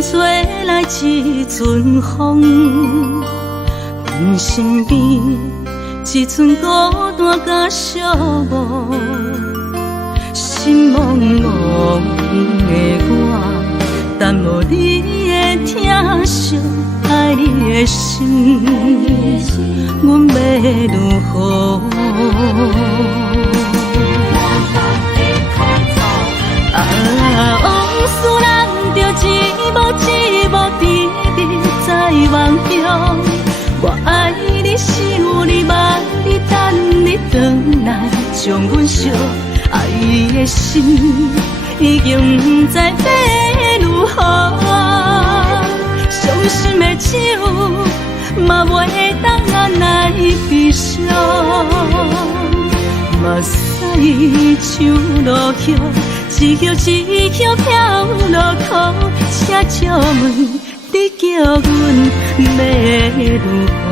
轻吹来一阵风，阮身边一寸孤单甲寂寞，心茫茫的我，等无你的疼惜，爱你的心，阮要如何？往事人着一幕一幕甜蜜在梦中。我爱你是有你望你等你回来，将阮惜爱的心已经不知要如何。伤心的手嘛袂当按来悲伤，目屎像落叶。一曲一曲飘落雨，请借问你叫阮要如何？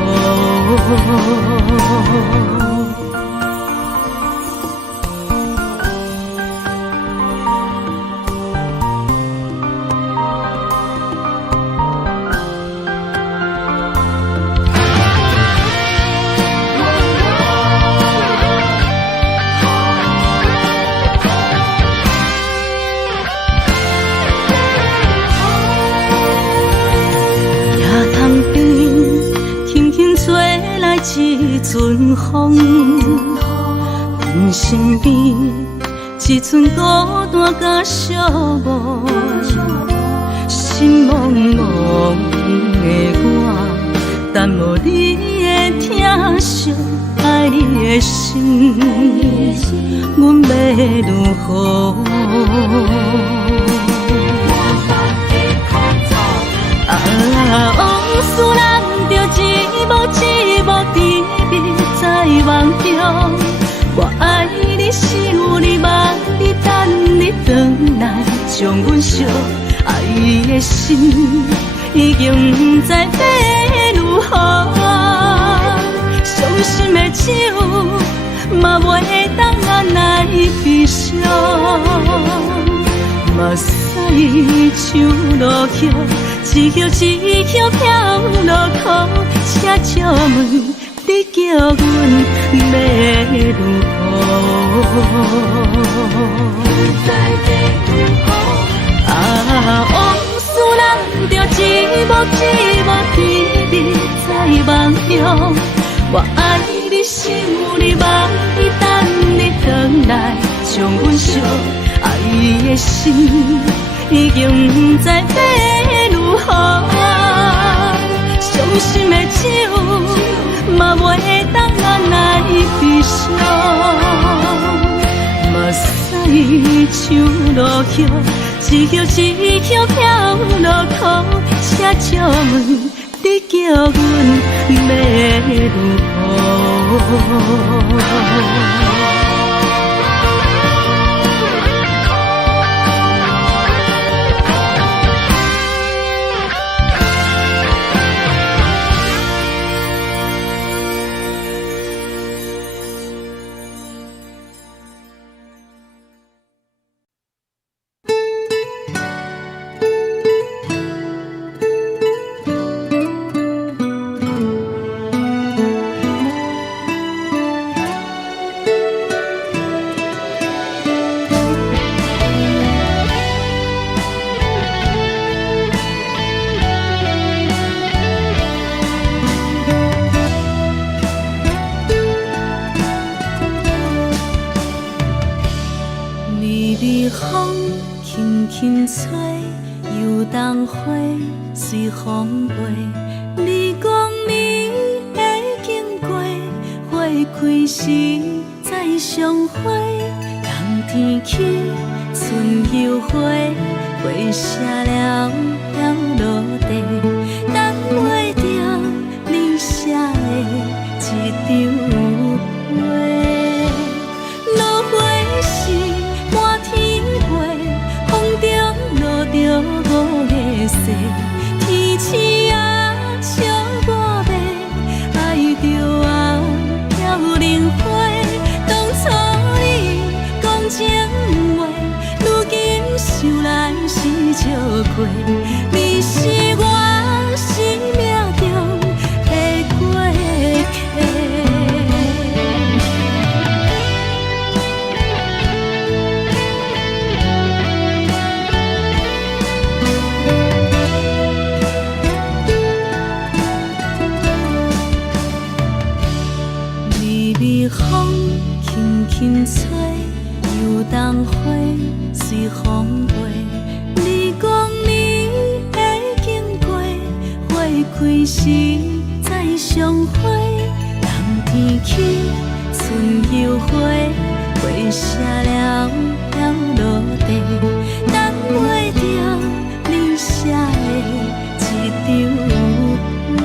一阵风，阮身边一寸孤单甲寂寞，心茫茫的我，等无你的疼惜，爱你的心，阮要如何？往事人着一幕一幕甜蜜在梦中。我爱你是有你望你等你回来，将阮惜爱的心已经不知要如何。伤心的手嘛袂当按来悲伤，目屎像落叶。一曲一曲飘落雨，请借问你叫阮要如何？往事人着一幕一幕甜蜜在梦中。我爱你是有你望你等你回来，将阮惜爱的心已经不知要如何。伤心的手嘛袂当按来悲伤，目屎像落叶，一曲一曲飘落雨，请借问你叫阮要如何？风轻轻吹，游动花随风飞。你讲你会经过，花开时再相会。冬天起，春又回，花谢了要落地，等袂着你写的一张画。落花时满天飞，风中落着五个色，天星啊笑我迷，爱着啊飘零花。当初你讲情话，如今想来是笑亏。你是我生命中的过客。微微风轻轻吹，游动花随风飞。你讲你会经过，花开时再相会。人天起，春又花，花谢了落地，等袂着你写的一张话。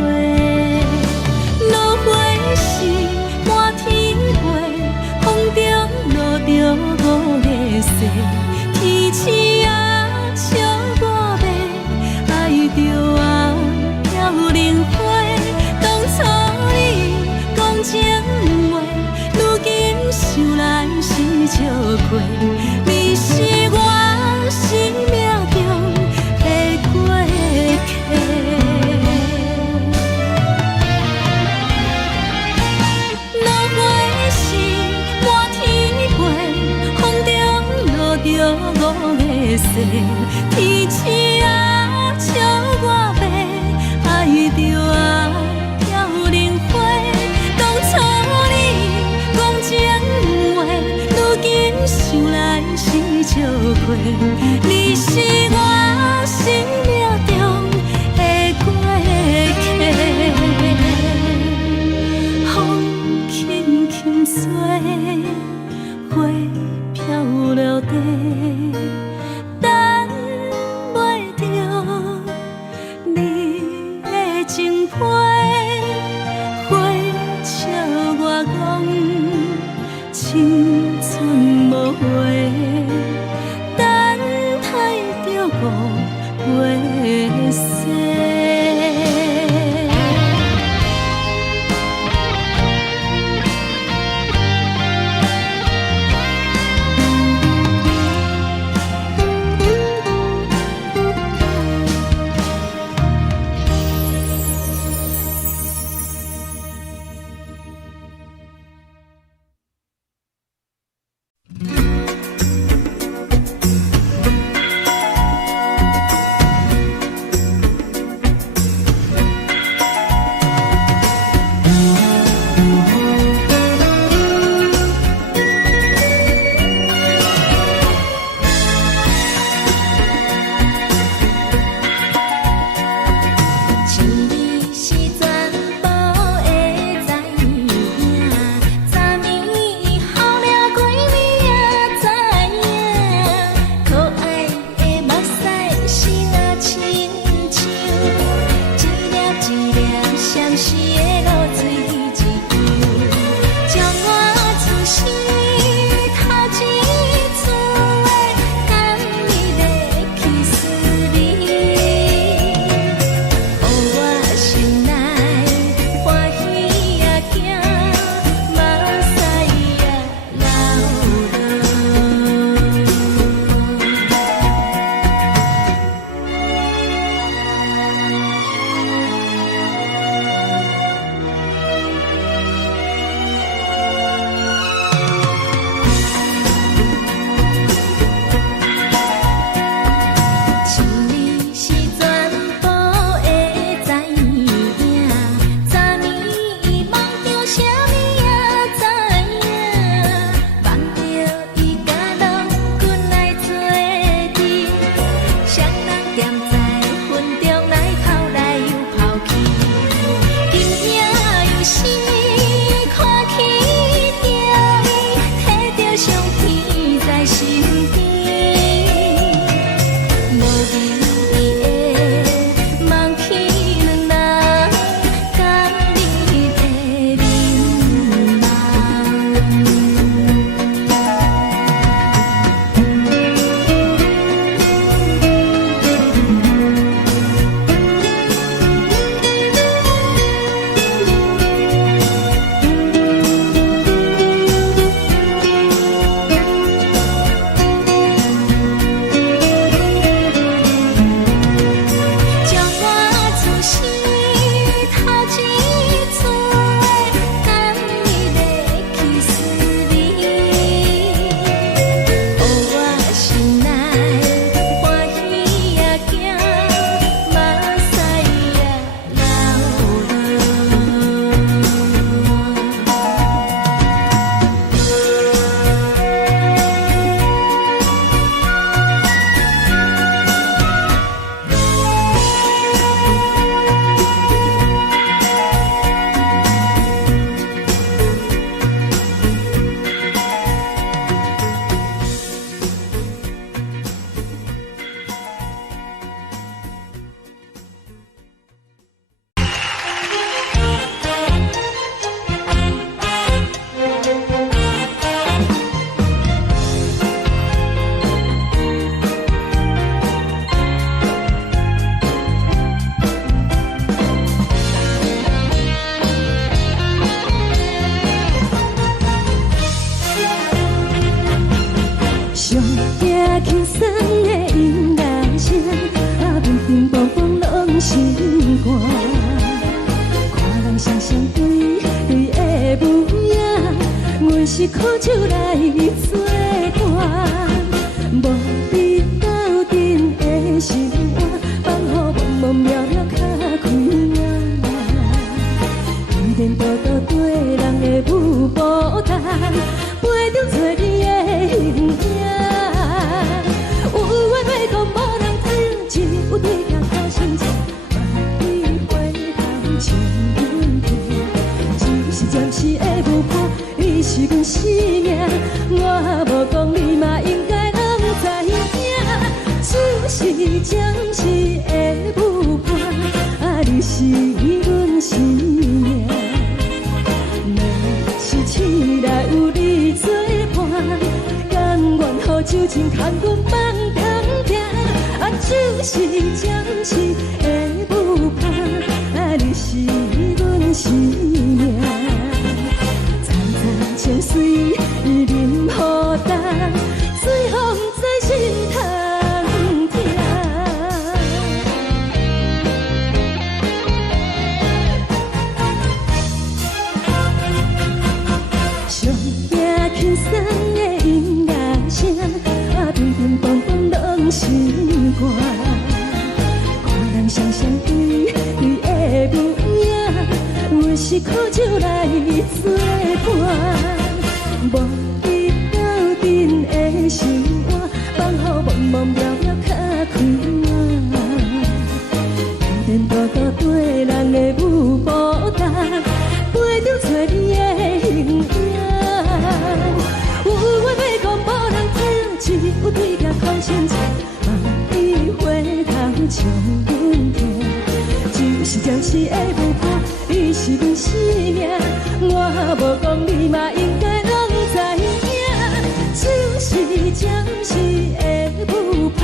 落花时满天飞，风中落着五个色。天星啊，笑我迷，爱着啊飘零花。当初你讲情话，如今想来是笑过。你是我生命中的过客。落花时满天飞，风中落着五个色。天星啊，笑我迷，爱着啊飘零花。当初你讲情话，如今想来是笑过。你是我生命中的过客。风轻轻吹，花飘落地，等袂着你的情批。花笑我讲青春无悔，等待着五月雪。上惊轻松的音乐声，乒乒乓乓拢心肝。看人双双对对的舞影，阮是靠手来作伴。无你斗阵的心肝，放予茫茫渺渺较开眼。一颠倒倒对人的舞步动，陪着做你的形影。有话要讲无人听，有对镜头心情，万里回头像阮听。只是暂时的舞伴，你是阮生命，我无讲你嘛应该拢知影。只是暂时的舞伴，你是阮生命。是醒来有你作伴，甘愿予酒精牵阮梦中行。就是暂时的舞伴，你是阮生命。层层情水任何担，随风在心头听。上惊轻松的音乐声，乒乒乓乓拢心肝。看人双双对对的舞影，阮是靠手来作伴。无你斗阵的心肝，放予茫茫渺渺较开眼。颠颠倒倒对人的舞步动，陪着做你的形影。有话要讲无人听，只有对镜看心情，万里回头像阮听。就是暂时的舞伴，你是阮生命，我无讲你嘛应该拢知影。就是暂时的舞伴，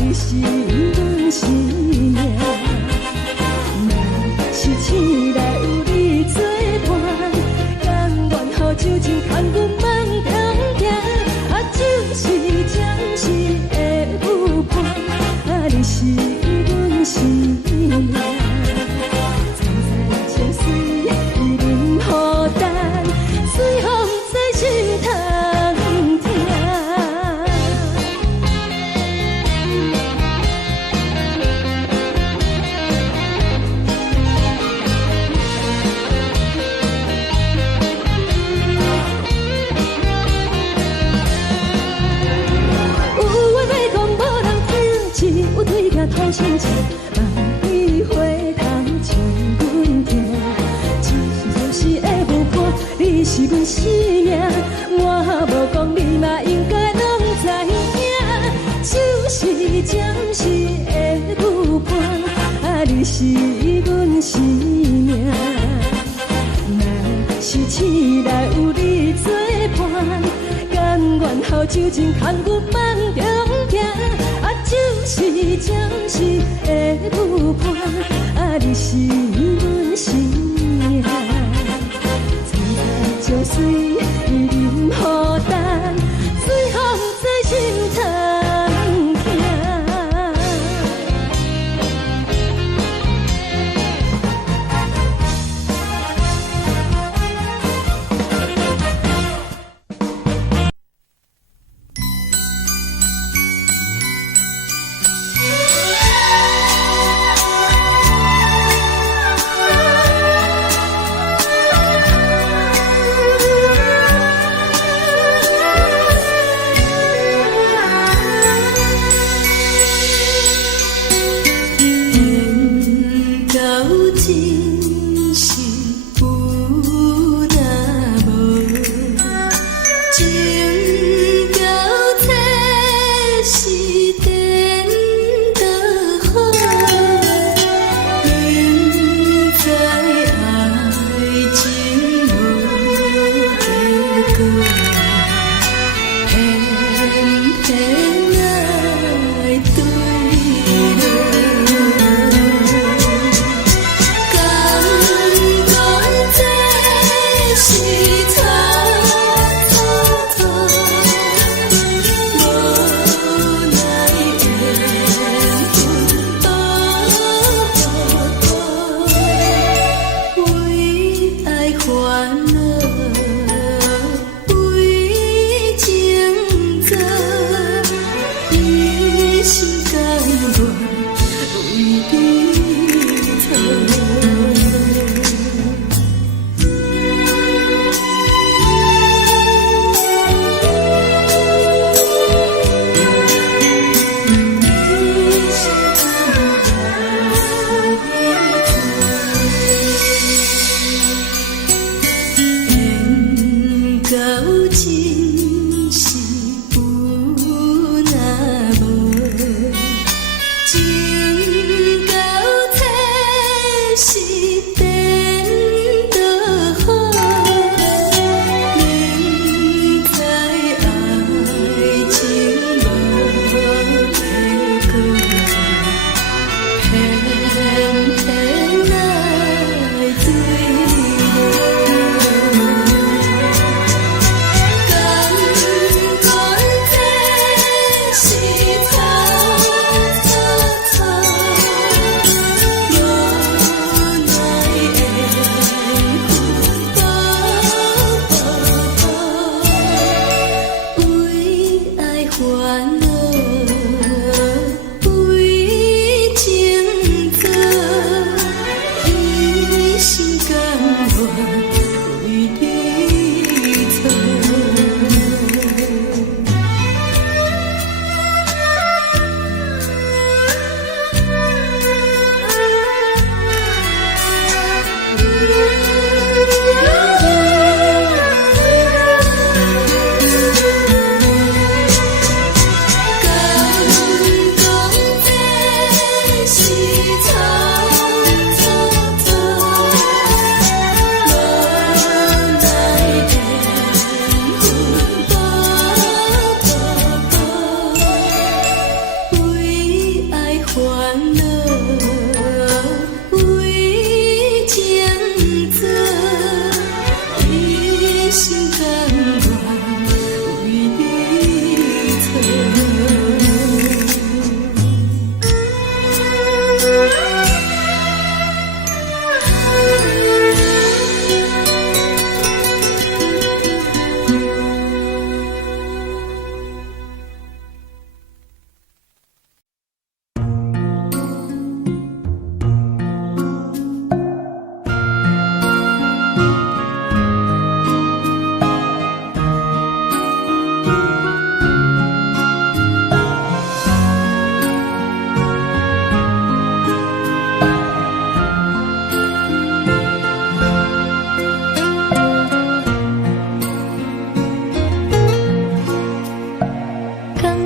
你是阮生命。若是醒来有你作伴，甘愿予酒精牵阮梦中行。就是暂时的舞伴，你是阮生命。层层情水任何担，随风在心头听。有对镜头心情，万里回头像阮听。只是暂时的舞伴，你是阮生命，我无讲你嘛应该拢知影。就是暂时的舞伴，你是阮生命。若是醒来有你作伴，甘愿予酒精牵阮梦中行。就是暂时的舞伴，你是阮生命。层层情水任何担，随风在心头听。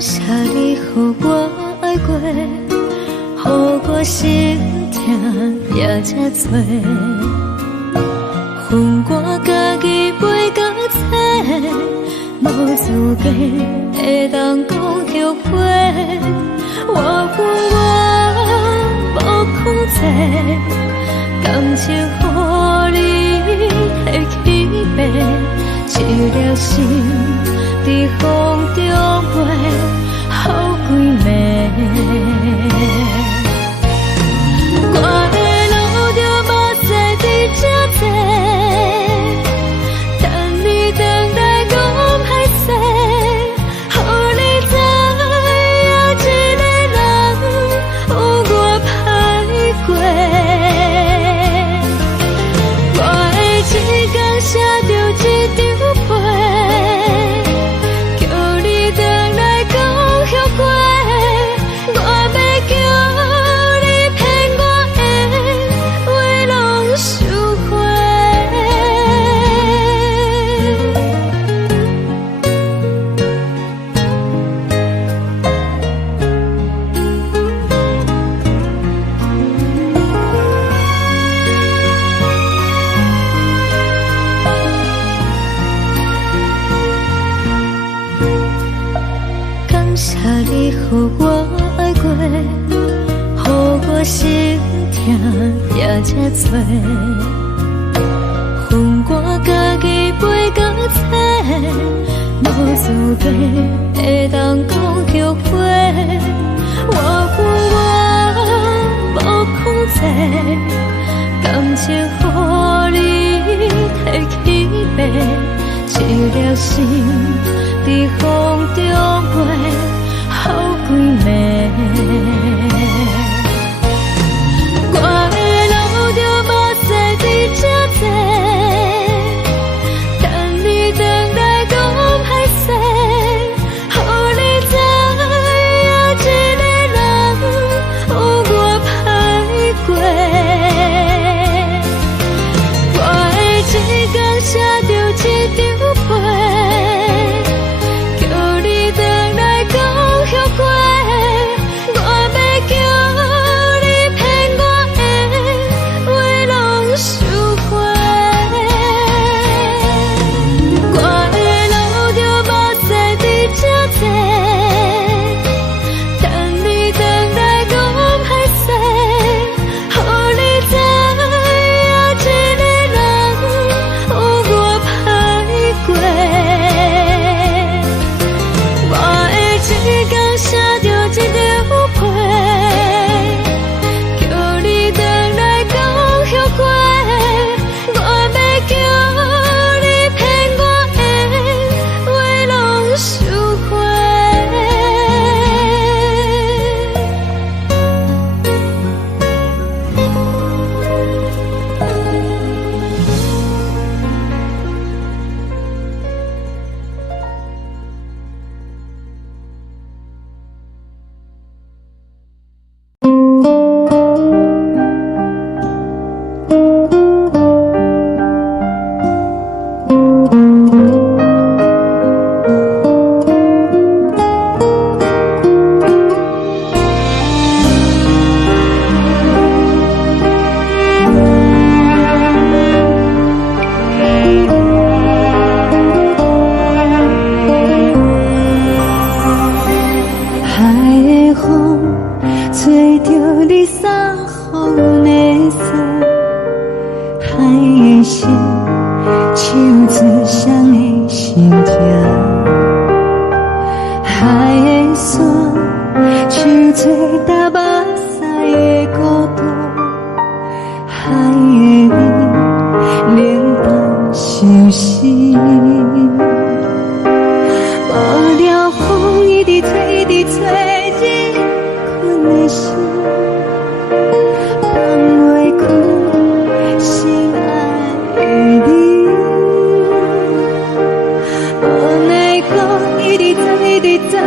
谢你予我爱过，予我心痛也这多，恨我家己袂到切，无资格会当讲后悔。我恨我无控制，感情予你摕去卖，一粒心在风中飞，好几暝。我的路就无再伫这多，等你等待讲歹势，予你知影一个人有我歹过。我的一天写着一张被，叫你回来讲后悔。我要叫你骗我的话拢收回。感谢你予我爱过，予我心痛也这多，恨我家己袂到切，无资格会当讲后悔。我恨我无控制，感情予你摕去卖，一粒心在风中飞，好几暝。我的路就无再伫这多，等你等待讲歹势，予你知影一个人有我歹过。我的一天写着一张被，叫你回来讲后悔。我要叫你骗我的话拢收回。我的路就无再伫这多，等你等待讲歹势，予你知影一个人有我歹过。我的一天写着一张被，叫你回来讲后悔。我要叫你骗我的话拢收回。海的风吹着你送予的伞，海的心唱出双的心痛，海的山唱出搭目屎的孤独，海的你冷淡伤心。无聊风一直吹，一直吹，日困的心放袂开心爱的你。无奈何一直等，一直等，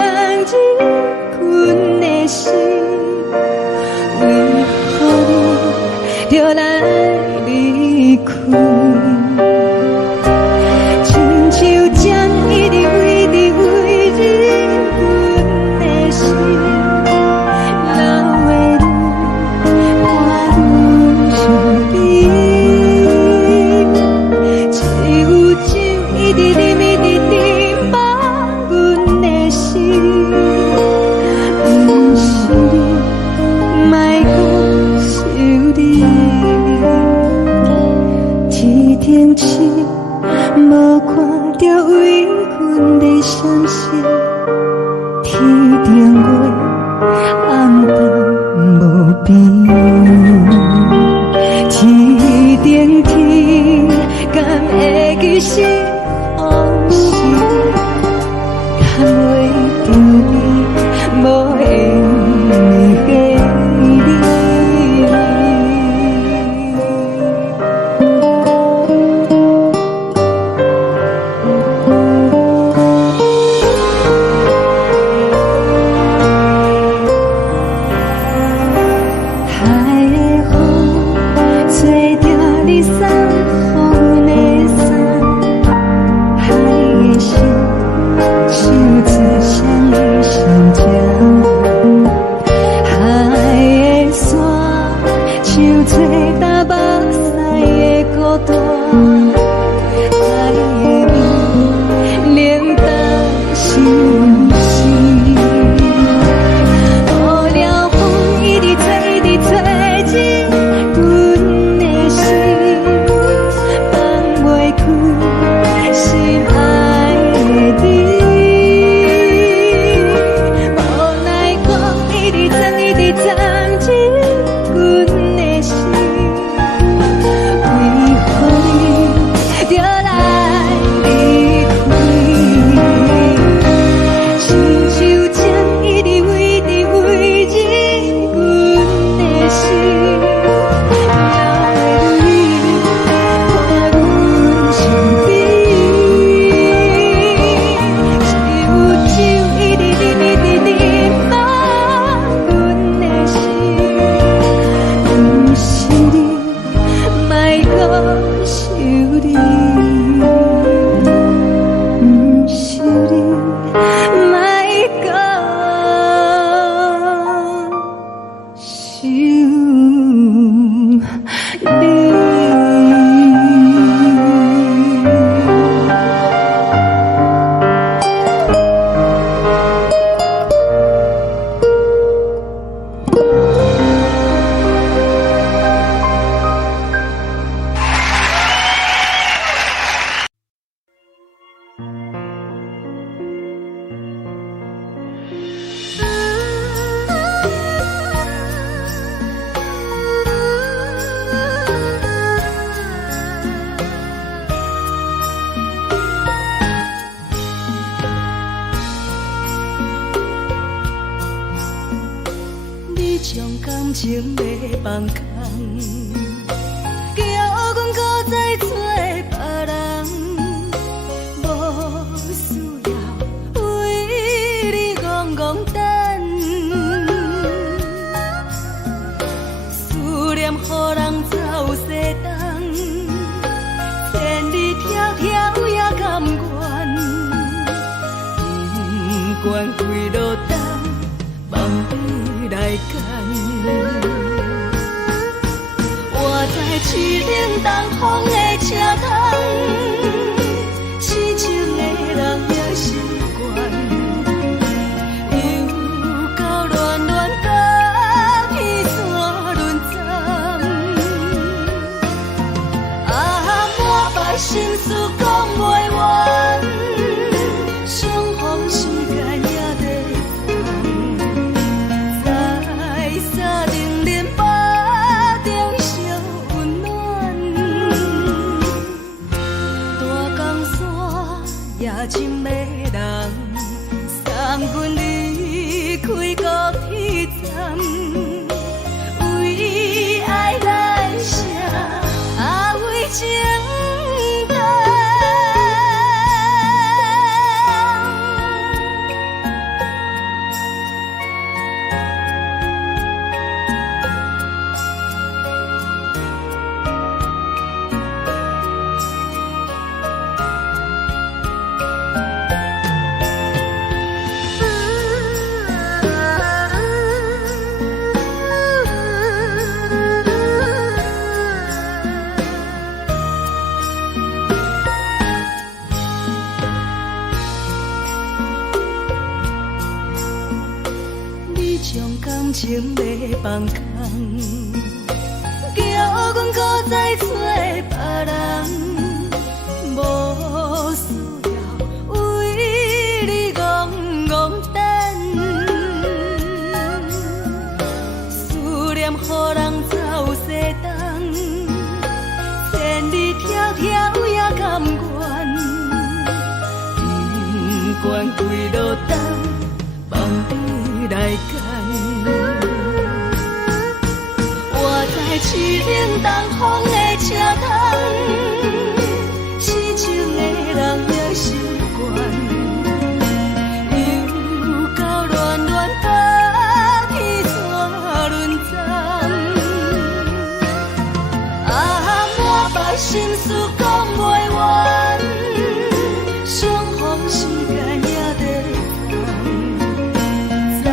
将感情要放空，叫阮搁再找别人，无需要为你戆戆等，思念予人走西东，千里迢迢也甘愿，不管几路灯，梦比来赶。我在去冷东风的车窗，痴情的人也习惯，又到乱乱甲彼山论斩。啊，满腹心事讲袂完，相逢时间也在等，在沙定连巴中相温暖。大江山也真迷人，送阮离开高铁站，为爱来写，为情等。你将感情要放空，叫阮搁再找别人，无需要为你戆戆等，思念予人走西东，千里迢迢也甘愿，不管几路灯，梦比来赶。我在去冷东风的车窗，痴情的人也习惯，又到乱乱甲彼山论斩。啊，满腹心事讲袂完，相逢时间也在等，在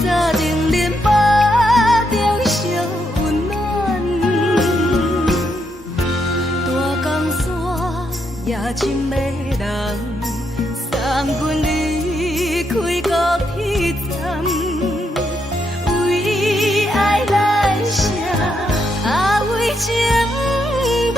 沙定连巴中相温暖。大江山也真迷人，送阮离开高铁站，为爱来写，为情等。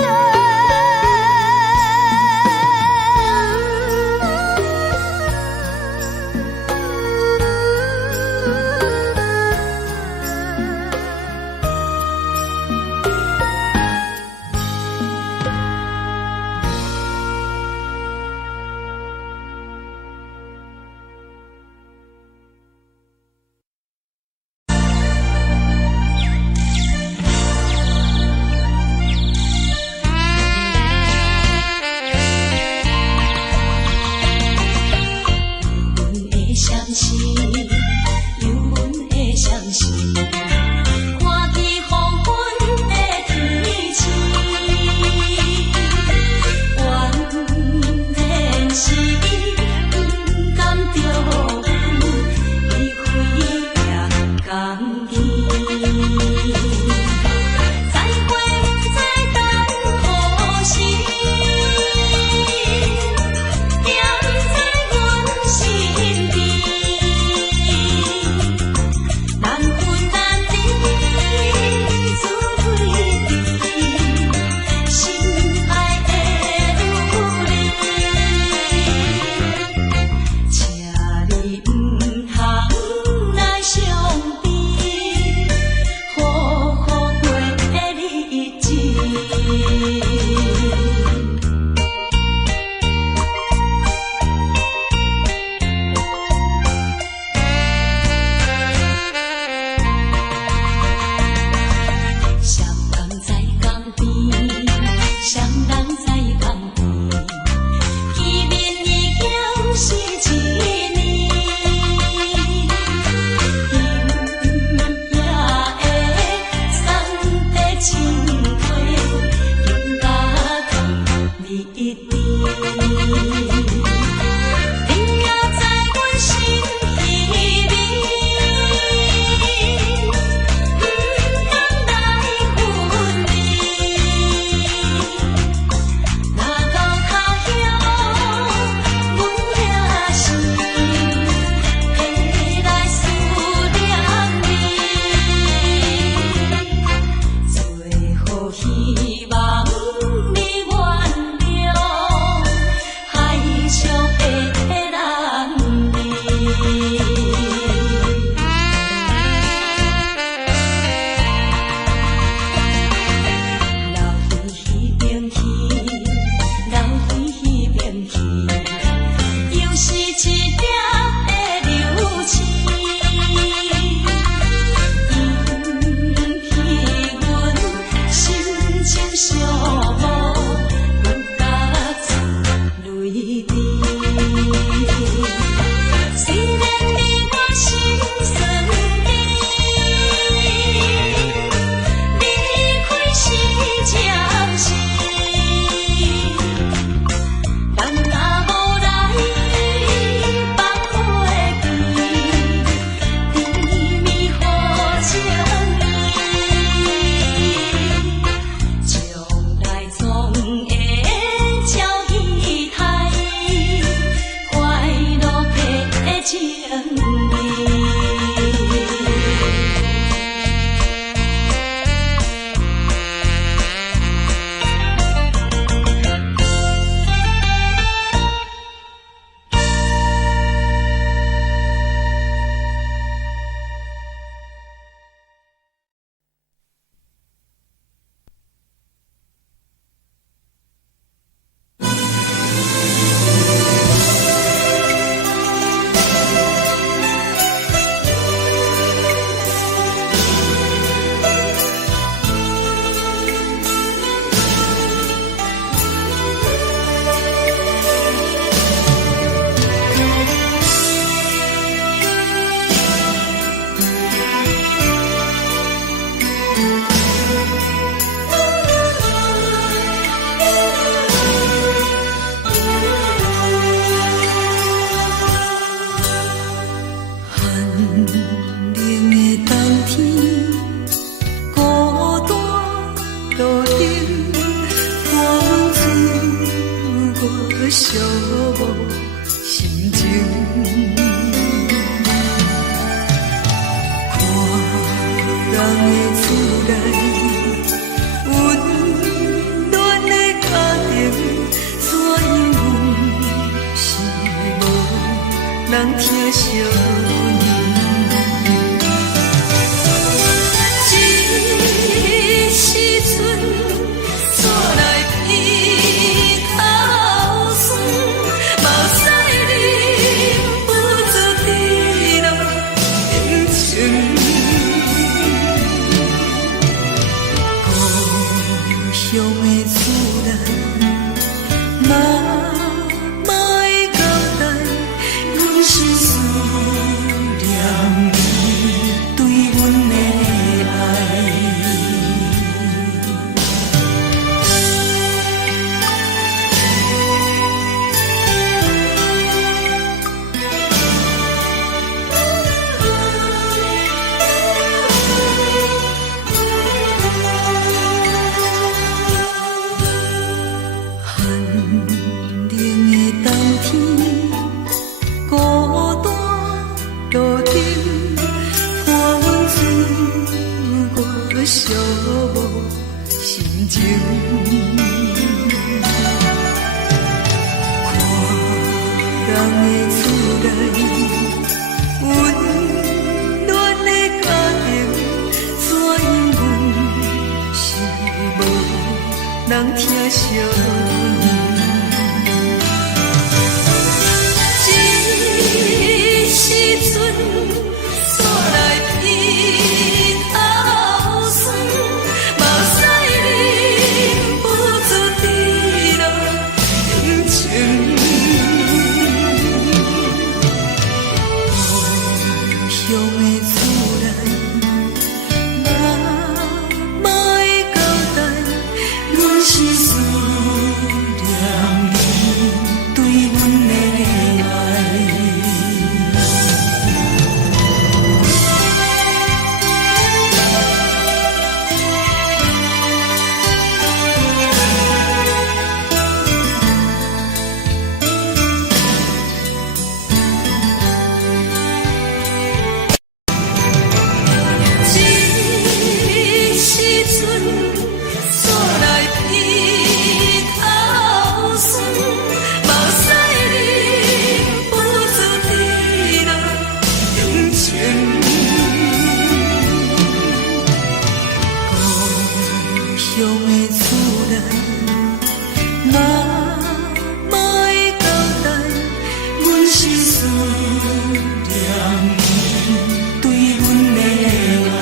难分。情。看人的厝内温暖的家庭，怎因阮是无人疼惜阮？这时阵煞来鼻头酸，目屎忍不住滴落眼睛。故乡的厝内，哪会交代？阮是思念你对阮的爱。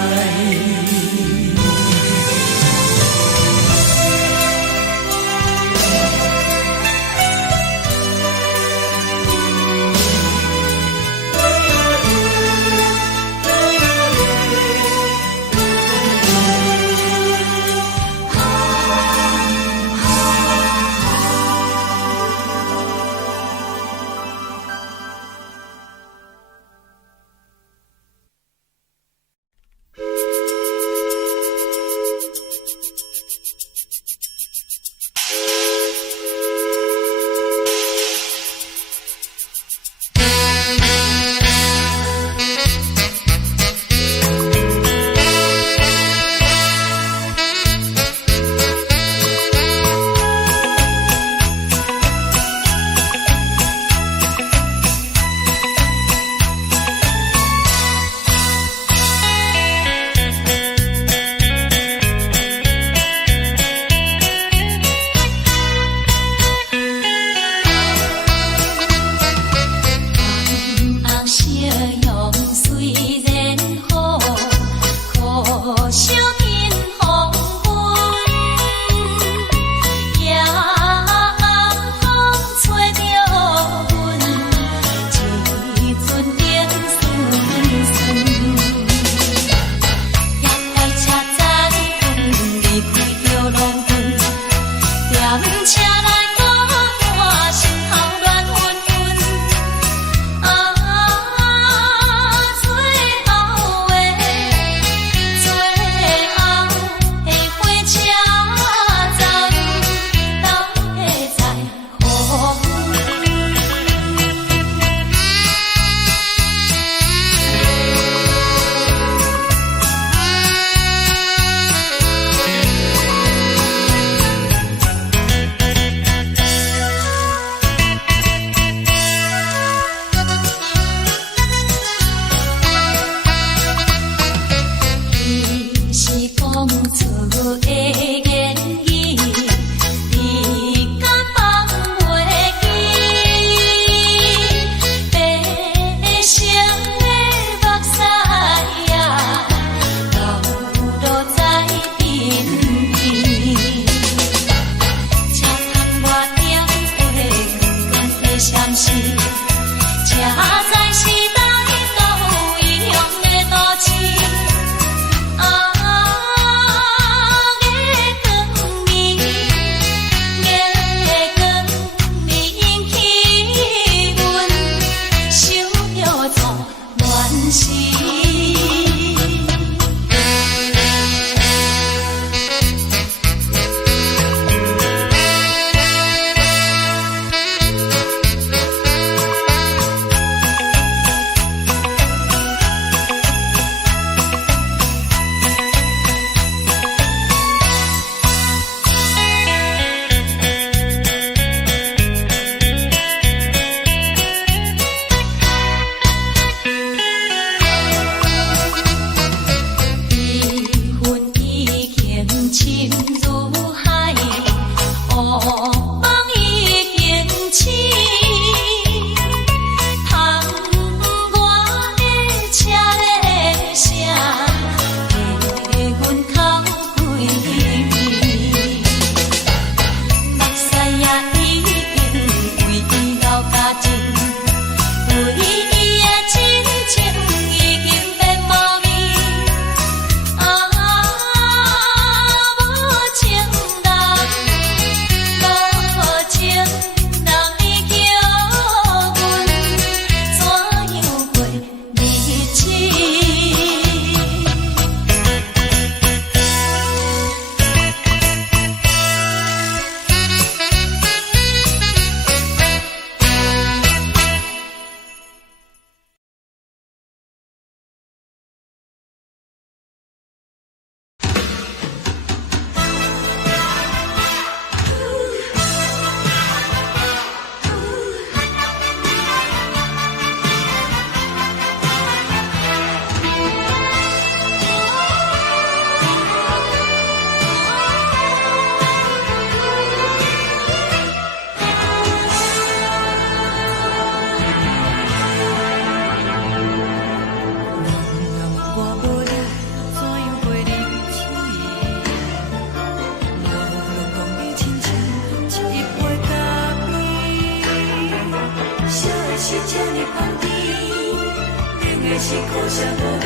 的是苦涩无味，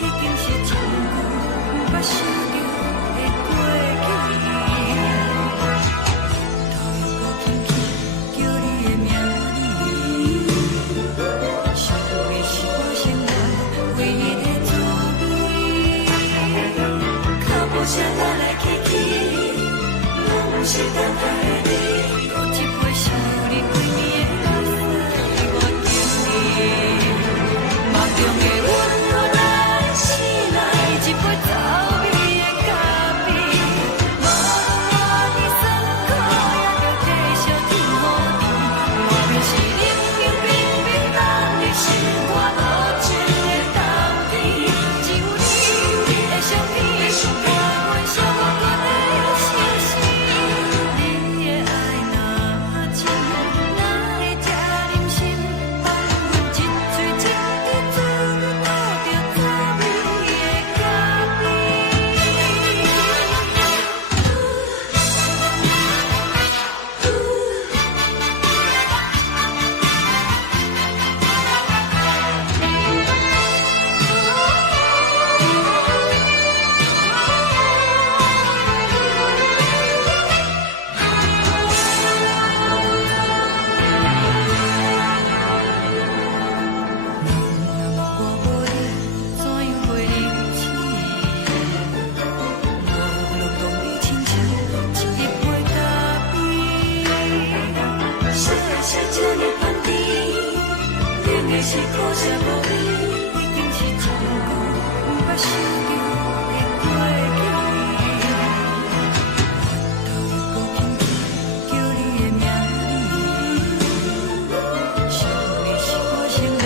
已经是真久不捌想着的过去。头又搁轻轻叫你的名字，想的是我生来唯一的滋味。脚步声来来去去，拢是等待的你，搁一杯想你几年的目屎，我敬你。梦中的阮我来醒来，一杯走味的咖啡，无论我的酸苦，也着继续甜予你。我便是冷冷冰冰放入心，我无情的冬天，只有你的相片，我阮寂寞阮的心事。你的爱若真，哪会这忍心放阮一嘴一滴滋味，倒着滋味的咖我无你，怎样过日子？无路当你亲像一杯咖啡，小小这呢香甜，冷的是苦涩无味，已经是真久不捌想着的过去。头又搁轻轻叫你的名字，想的是我生来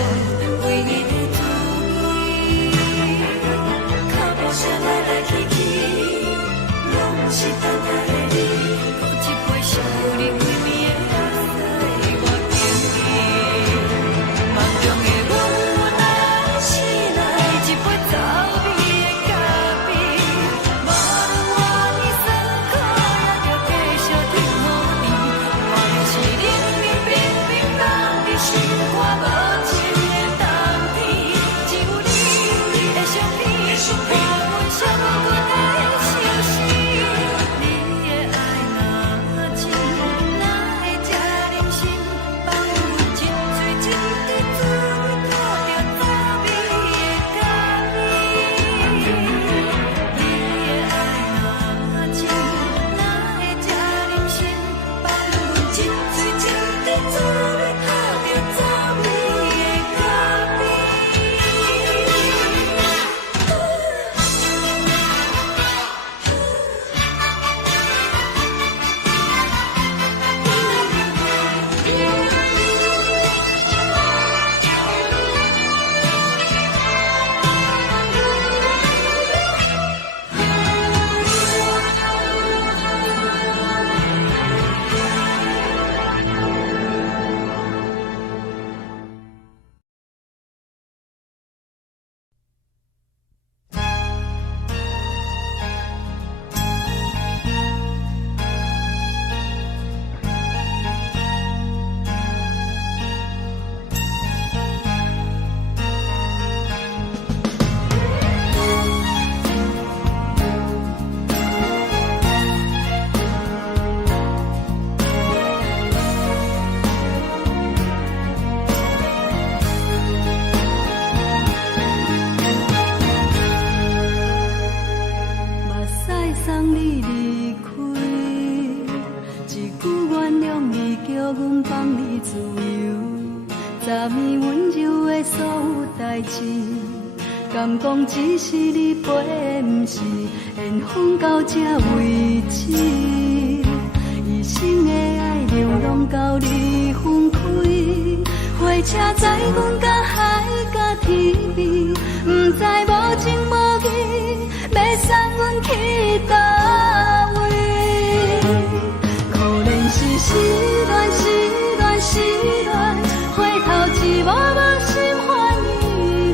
唯一的滋味。脚步声来来去去，拢是等待的你，搁一杯想你几暝的目屎，我敬你。梦中的阮我来醒来，一杯走味的咖啡，无论我的酸苦，也着继续甜予你。我便是冷冷冰冰放入心，我无情的冬天，只有你的相片，我阮寂寞阮的心事。你的爱若真，哪会这忍心放阮一嘴一滴滋味，倒着滋味的咖啡。你的爱若真，哪会这忍心放阮一嘴一滴滋味，倒着滋味的咖啡。目屎送你离开，一句原谅你，叫阮放你自由。昨暝温柔的所有代志，敢讲只是你陪，不是缘分到这为止。一生的爱流浪到你分开，火车载阮甲海甲天边，不知无情无义，要送阮去倒位？可能是失恋，失恋，失恋，回头一幕幕心烦意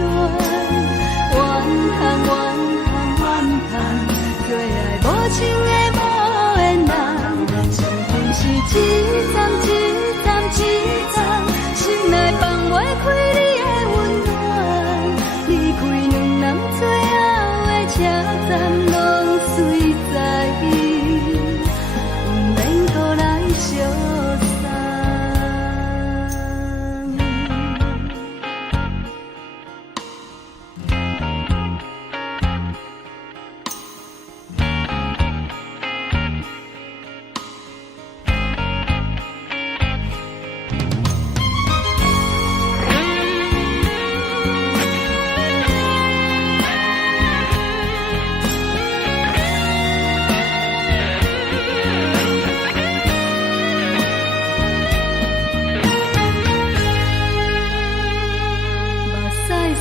乱，怨叹，怨叹，怨叹，最爱无情的无缘人，心情是一站一站一站，心内放袂开你的温暖。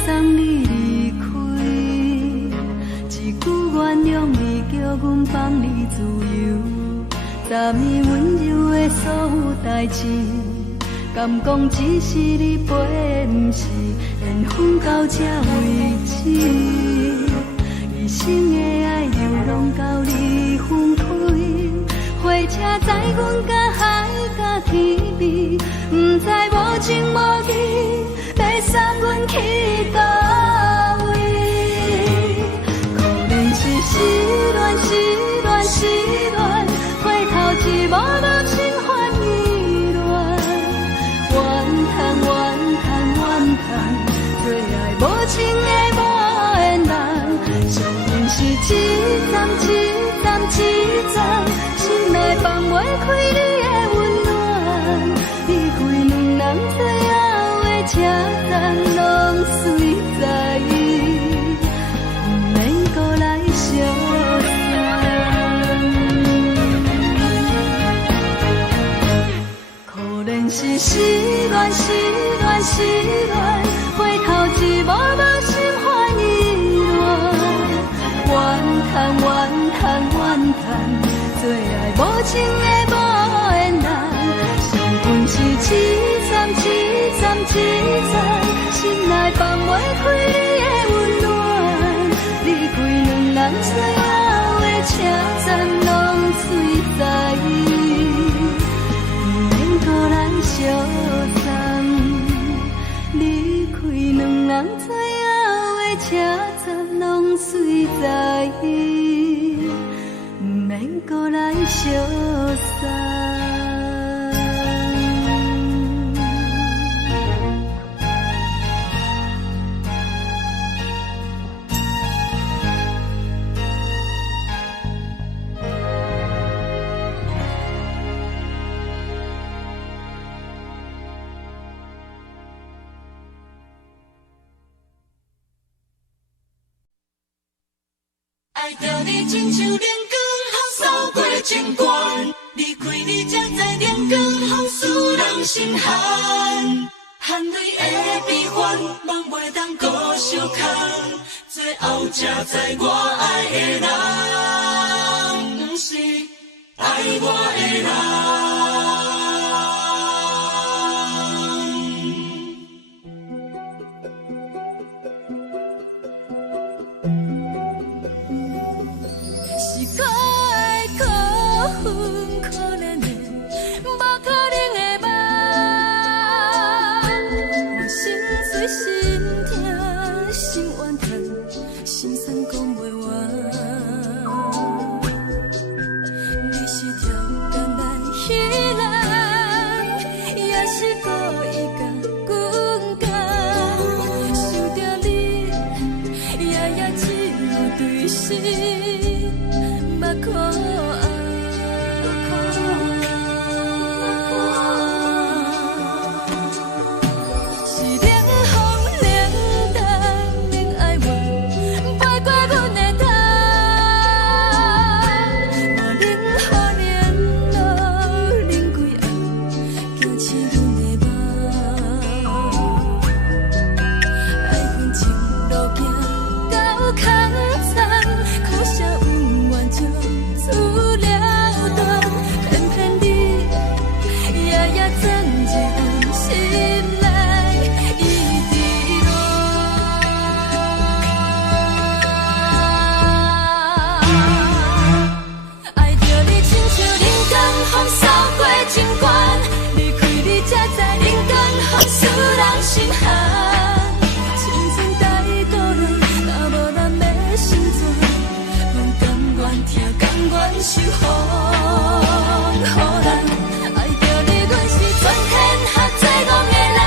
送你离开，一句原谅你，叫阮放你自由。昨暝温柔的所有代志，敢讲只是你陪，不是缘分到这为止。一生的爱又拢到你分开，火车载阮甲海甲天边，不知无情无义，要送阮去倒位？可能是失恋，失恋，失恋，回头一幕幕心烦意乱，怨叹，怨叹，怨叹，最爱无情的无缘人，上恨是一站一站一站，心内放袂开你的温暖，离开两人最后的车站，拢随在伊，不免搁来相送。可能是失恋，失恋，失恋，回头一幕幕心烦意乱，怨叹，怨叹，怨叹，最爱无情的无缘人，上恨是一站一站一站，心内放袂开你的温暖，离开两人最后的车站，拢随在伊，不免搁来相送。离开两人最后的车站，拢随在伊，不免搁来相送。爱着你亲像阳光扫过情关，离开你才知阳光风使人心寒。含泪的悲欢，望袂当搁相牵，最后才知我爱的人，不是爱我的人。是可爱可恨可怜的，无可能的梦。我心碎心痛心怨叹，心酸讲袂完。你是挑担来彼人，也是故意甲阮讲，想着你夜夜只有对视。目眶红，是冷风冷淡免爱我，飞过阮的头，我冷雨连落冷几暗，惊醒阮的梦。爱恨情路行到空残，苦涩有缘就出了断，偏偏你夜夜钻入阮心内，一直乱。爱着你亲像冷光风扫过情关，离开你才知冷光风使人心寒。青春带倒来，若无咱要心酸，阮甘愿听，甘愿受予咱。爱着你，阮是全天下最戆的人，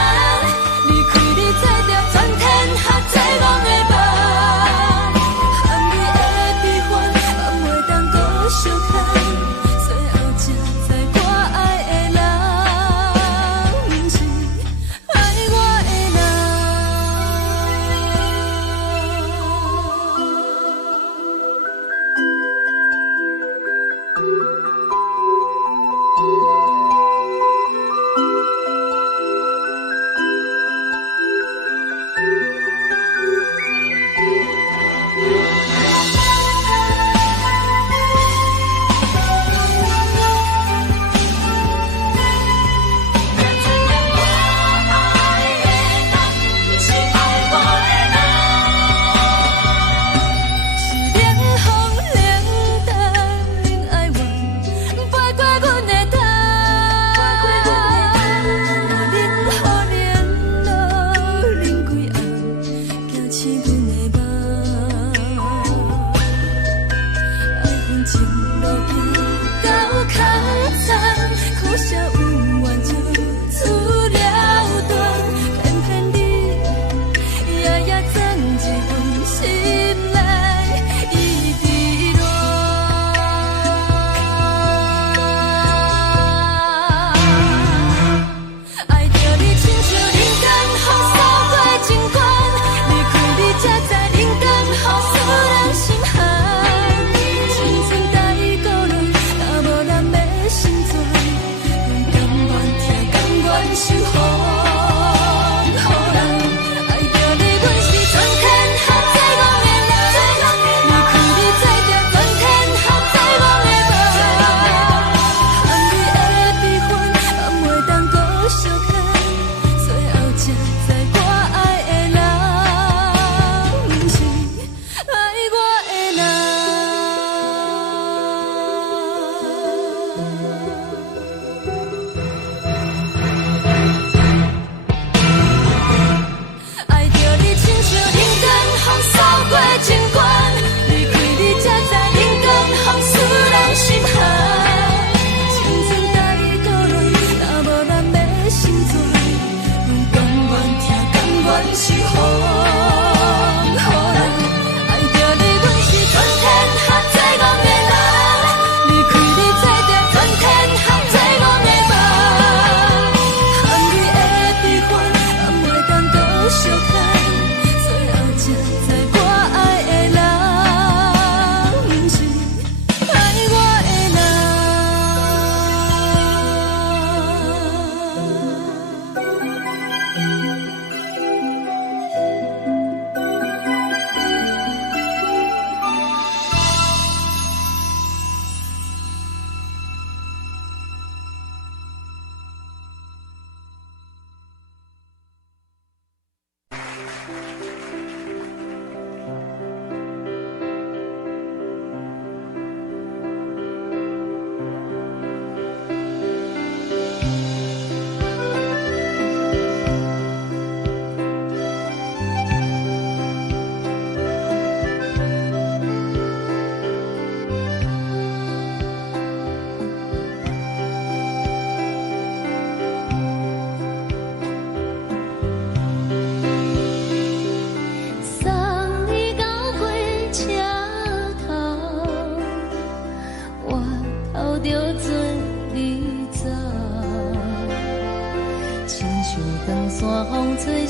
离开你才着全天下最戆的梦。含泪的悲欢，望袂当搁相牵，最后才知我爱的人，不是爱我的人。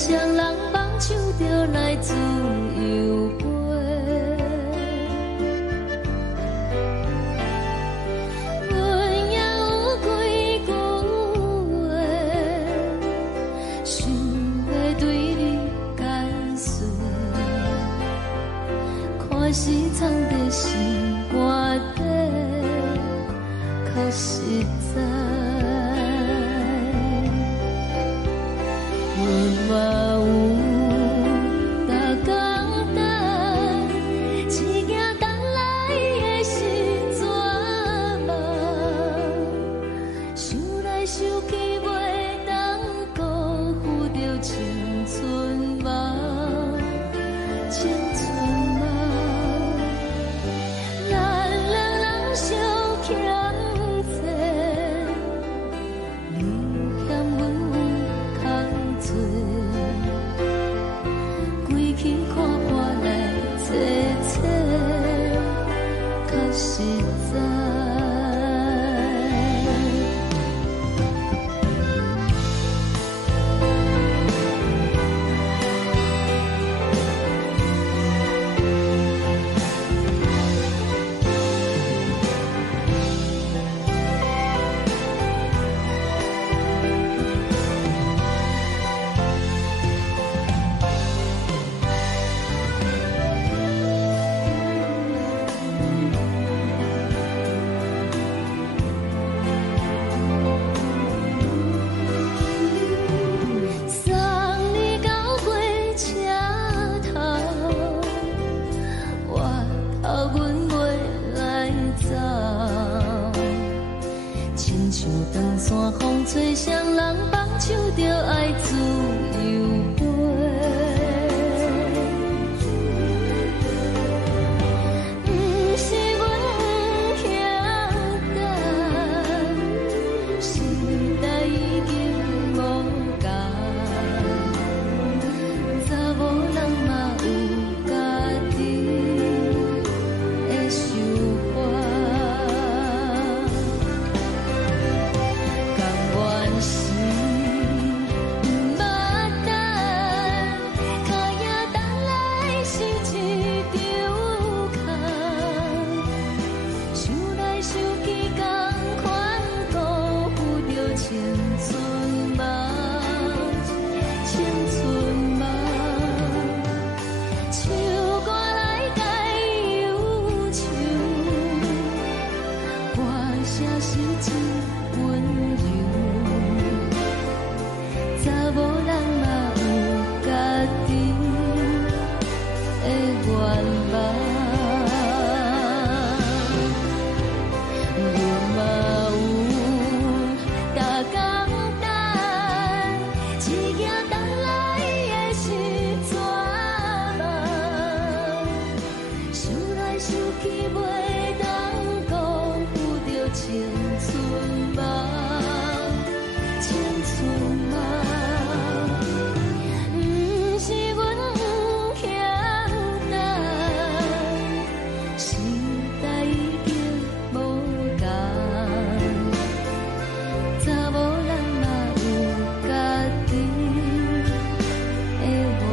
双人放手就来自由飞。阮也有几句话，想要对你解释，可是藏在心肝底，较实在。阮嘛有逐工等，一件等来的是怎梦？想来想去袂当辜负着青春梦，青春梦。咱两人相欠债，你欠阮空做，归去看破来坐坐，较实在。送你到火车头，我头阮袂来走，亲像长线风吹双人放手就爱自由飞。不是阮不晓等，时代已经无共，查某人嘛有家己的想法，甘愿是不捌等，脚也等来是一场空。想来想去，同款辜负着青春梦，青春梦。唱歌来解忧愁，歌声是真温柔。查某人嘛有家己的愿望。阮嘛有逐工等，一件等来的是怎梦？想来想去袂当辜负着青春梦，青春梦。不是阮不晓等，时代已经无共，查某人嘛有家己的愿望。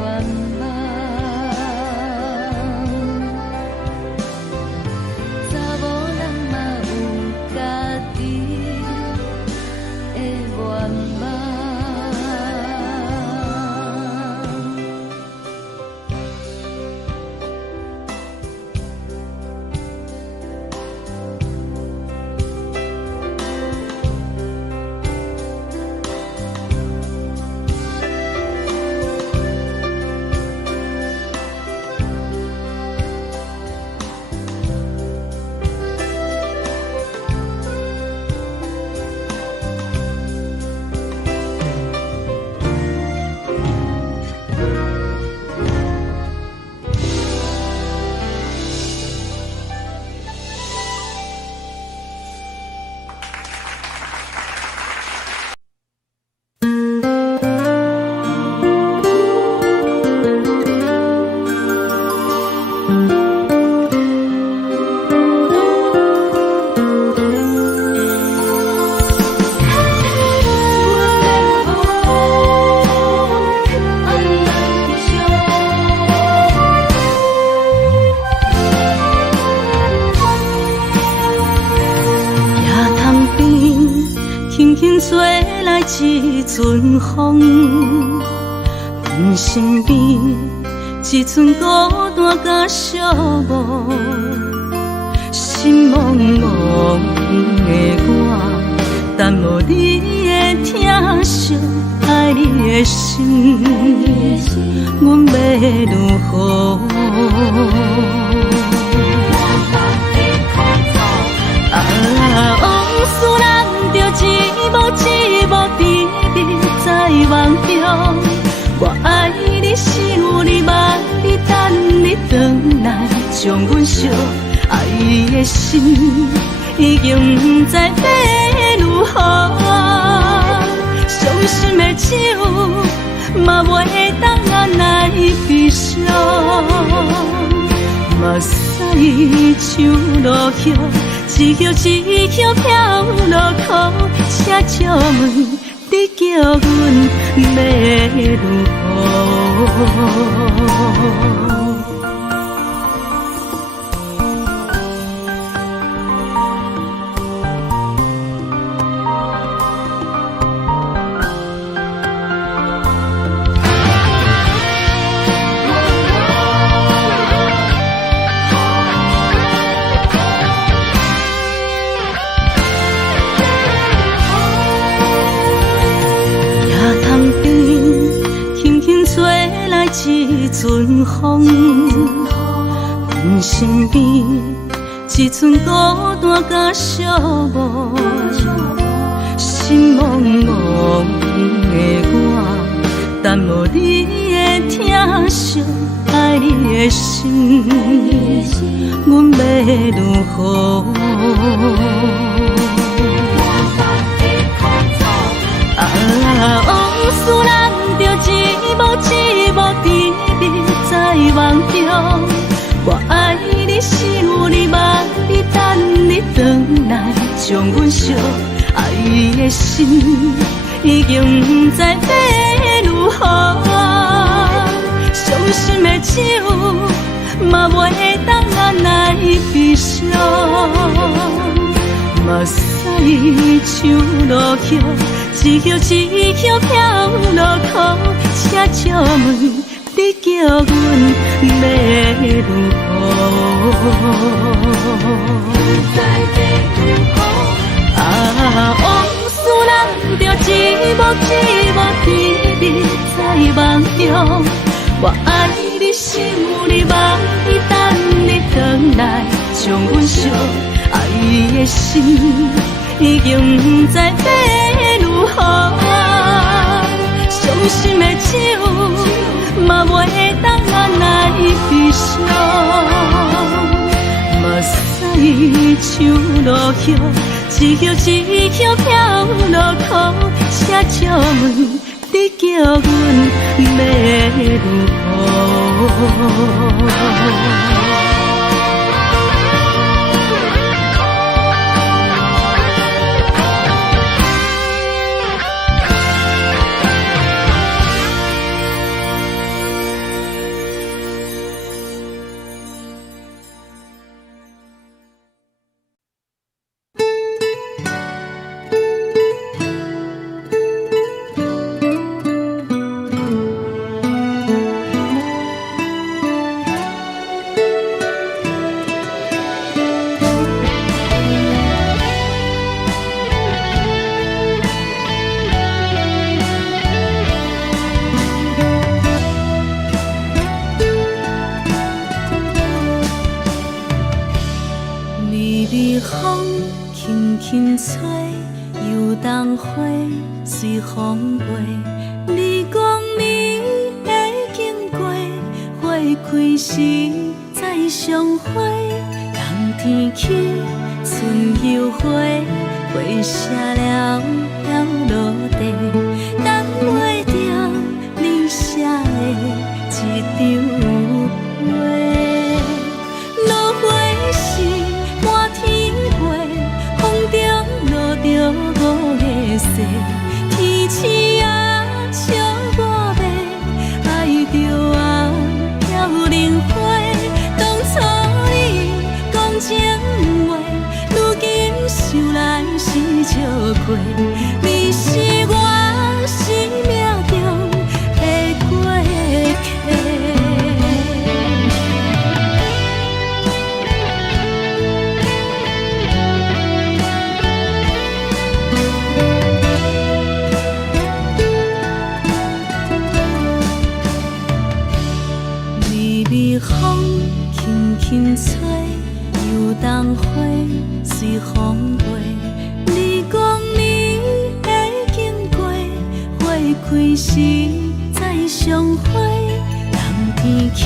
一阵风，阮身边一寸孤单甲寂寞，心茫茫的我，等无你的疼惜，爱你的心，阮要如何？往事人着一幕一幕甜蜜在梦中。我爱你是有你望你等你回来，将阮惜爱的心已经不知要如何。伤心的手嘛袂当按来悲伤，目屎像落雨。一叶一叶飘落雨，请借问你叫阮要如何？一阵风，阮身边一寸孤单甲寂寞，心茫茫的我，等无你的疼惜，爱你的心，阮要如何？往事人着一幕一幕甜蜜在梦中。我爱你是有你望你等你回来，将阮惜爱的心已经不知要如何。伤心的手嘛袂当按来悲伤，目屎像落雨。一叶一叶飘落雨，请借问你叫阮要如何？往事人着一幕一幕甜蜜在梦中。我爱你是有你望你等你回来，将阮惜爱的心已经不知要如何。伤心的手嘛袂当按来悲伤，目屎像落雨，一叶一叶飘落雨，请借问你叫阮要如何？随风飞，你光暝已经过，花开时再相会。冬天起，春又花，花谢了要落地，等袂着你写的一张画。落花时满天飞，风中落着五个色。天星啊，笑我袂爱着啊，飘零花。当初你讲情话，如今想来是笑过。你是我。是风轻轻吹，又当花随风飞。你讲你会经过，花开时再相会。人天起，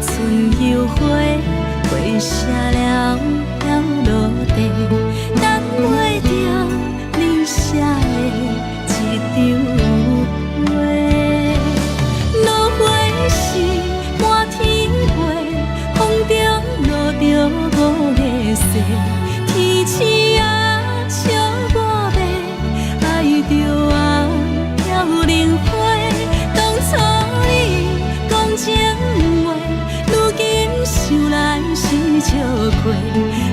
春又花，花谢了落地，等袂着你写的一张画。落花时满天飞，风中落着五个色，天星啊笑我迷，爱着啊飘零花。当初你讲情话，如今想来是笑亏。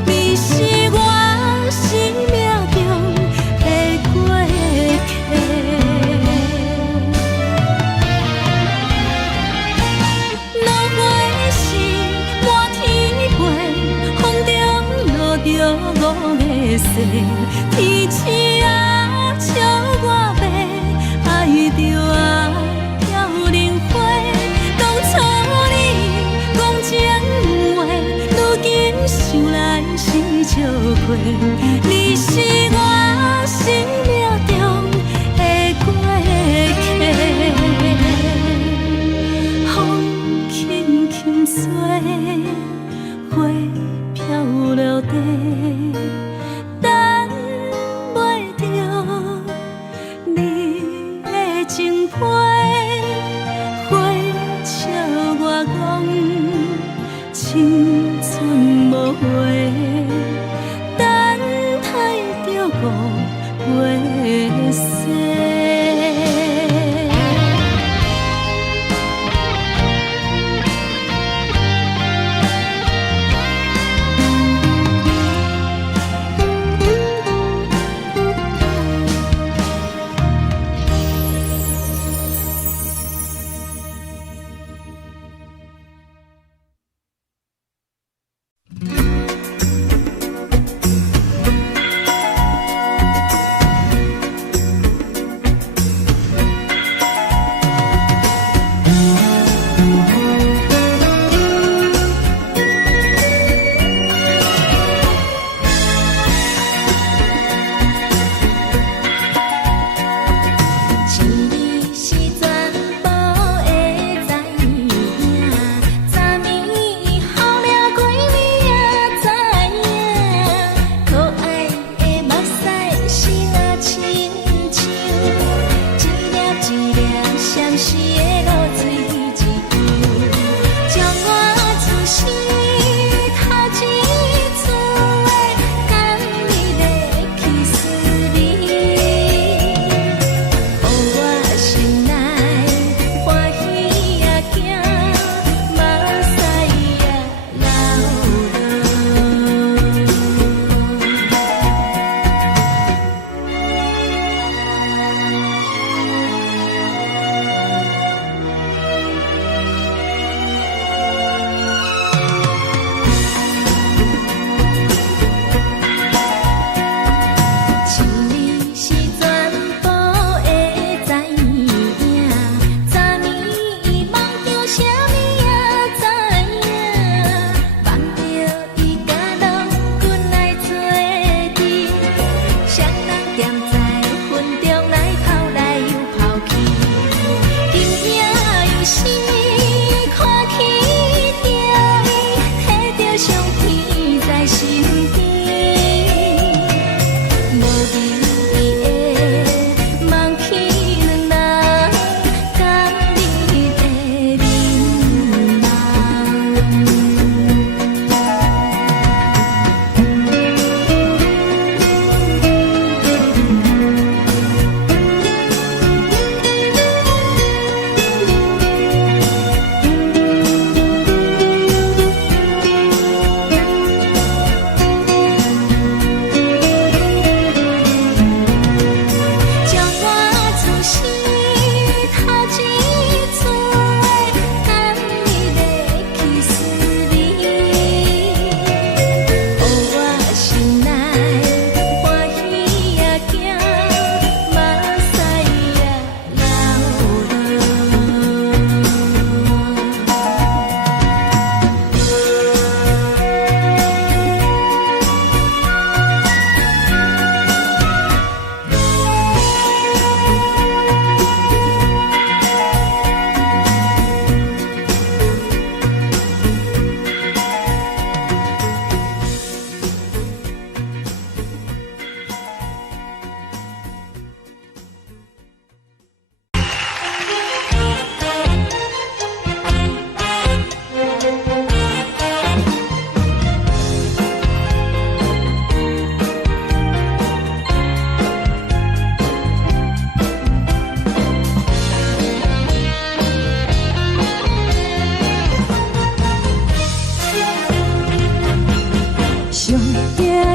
你是我生命中的过客。落花时满天飞，风中落着五个色，天星啊笑我迷，爱着啊飘零花。当初你讲情话，如今想来是笑亏。你是我生命中的过客，风轻轻吹，花飘落地，等袂着你的情批。花笑我讲青春无悔，等待着五月雪。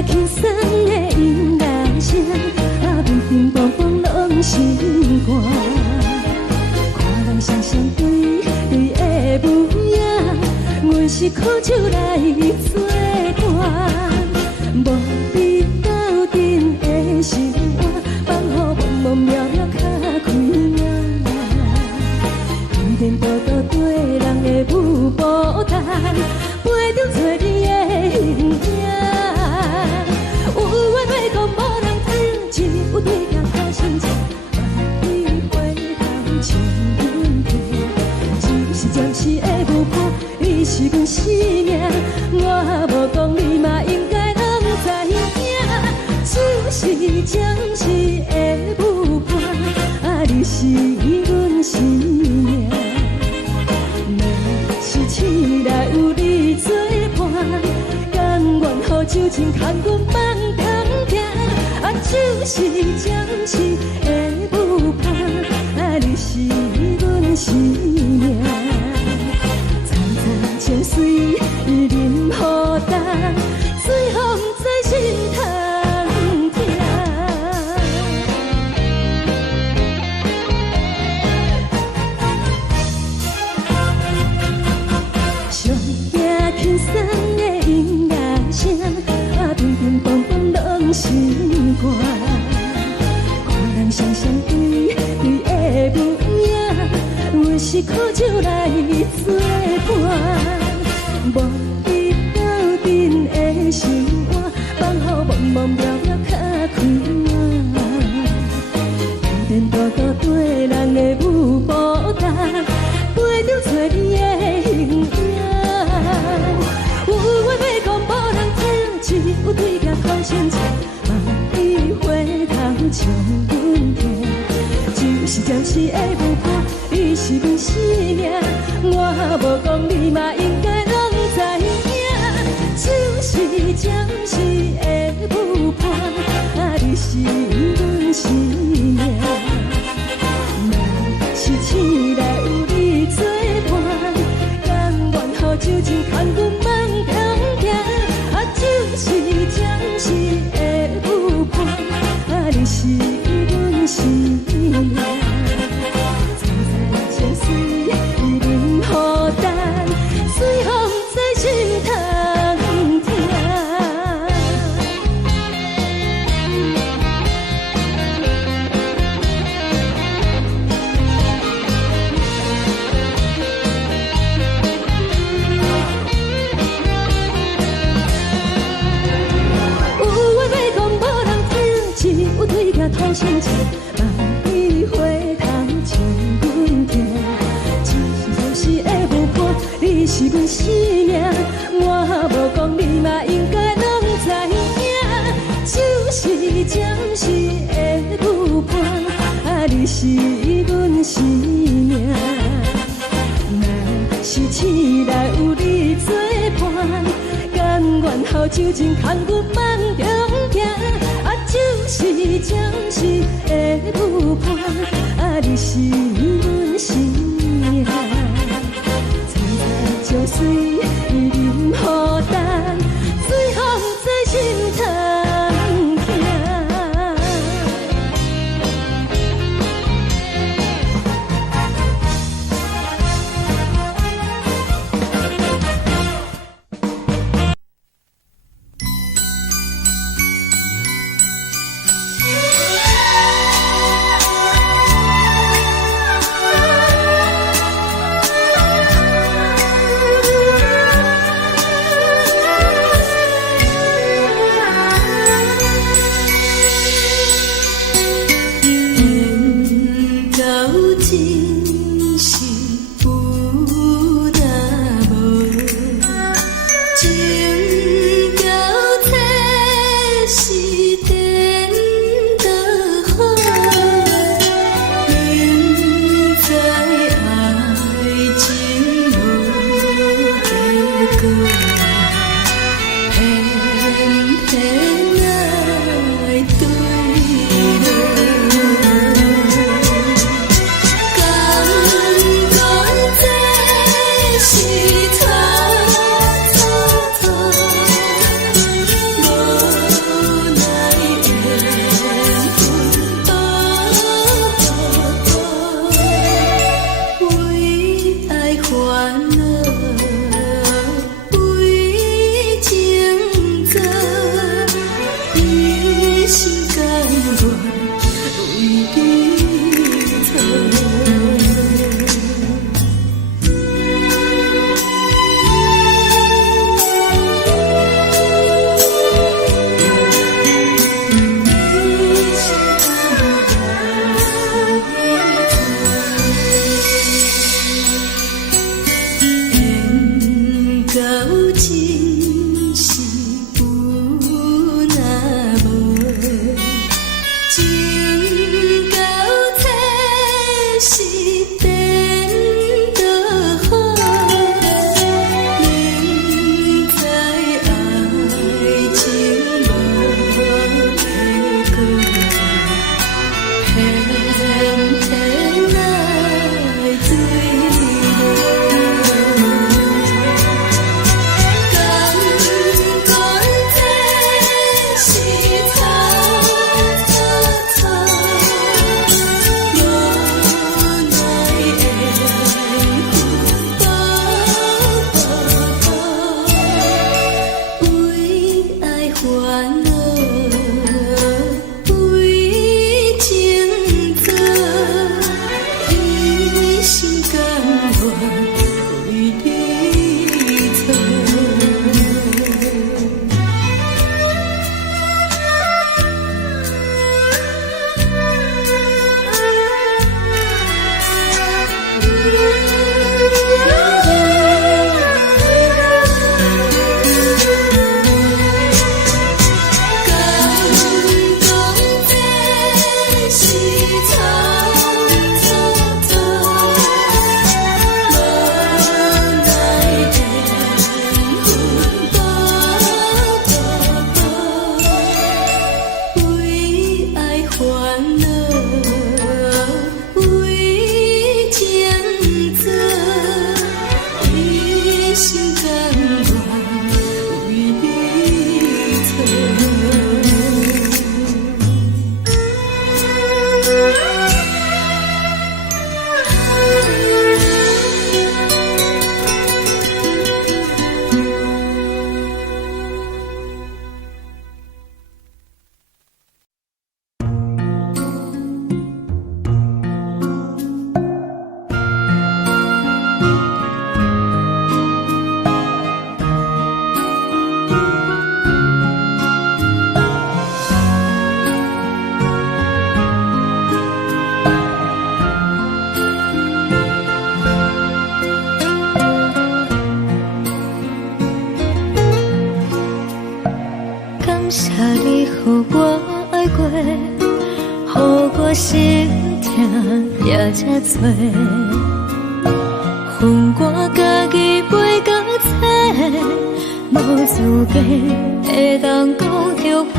轻松的音乐声，乒乒乓乓拢心肝。看人双双对对的舞影，阮是苦酒来作伴。无你斗阵的生活，放予茫茫渺渺较开眼。颠颠倒倒对人的舞步弹，陪着做你的形影。有话要讲无人听，有对镜头心情，万里回头唱阮听。就是暂时的舞伴，你是阮生命，我无讲你嘛应该拢知影。就是暂时的舞伴，你是阮生命。是醒来有你作伴，甘愿予酒精牵阮放通行。就是暂时的舞伴，你是阮生命。层层泉水任雨淡，水风在心头。轻松的音乐声，乒乒乓乓拢心肝。看人双双对对的舞影，阮是苦酒来作伴。无你斗阵的生活，放予茫茫渺渺较开眼。颠颠倒倒对人的舞步弹，陪着做你的形影。有话要讲无人听，只有对镜头心情，万里回头唱阮听。就是暂时的舞伴，你是阮生命，我无讲你嘛应该拢知影。就是暂时的舞伴，你是阮生命。若是醒来有你作伴，甘愿予酒精牵阮放通行。就是暂时的舞伴，你是阮生命。层层泉水任雨淡，水风在心头听。有对镜头心情，万里回头唱阮听。就是暂时的舞伴，你是阮生命，我无讲你嘛应该拢知影。就是暂时的舞伴，你是阮生命。若是醒来有你作伴，甘愿予酒精牵阮放中行。就是暂时的舞伴，你是阮生命。层层泉水任雨淡，水风在心头听。心痛也这多，恨我家己袂到切，无资格会当讲后悔。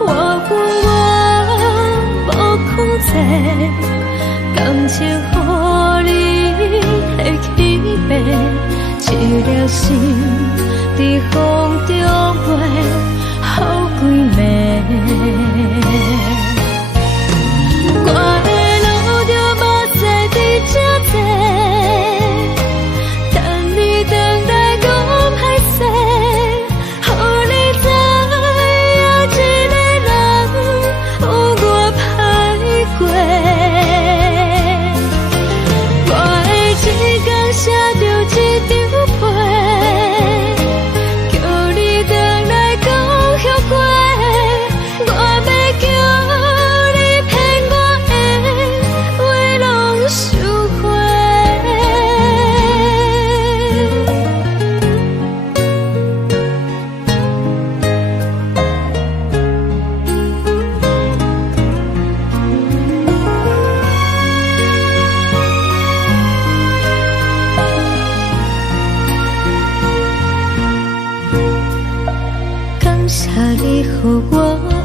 我恨我无控制，感情予你摕去卖，一粒心伫风中飞，好几暝。我的路就无再伫这多，等你等待讲歹势，予你知影一个人有我歹过。我的一天写着一张被，叫你回来讲后悔。我要叫你骗我的话拢收回。感谢你予我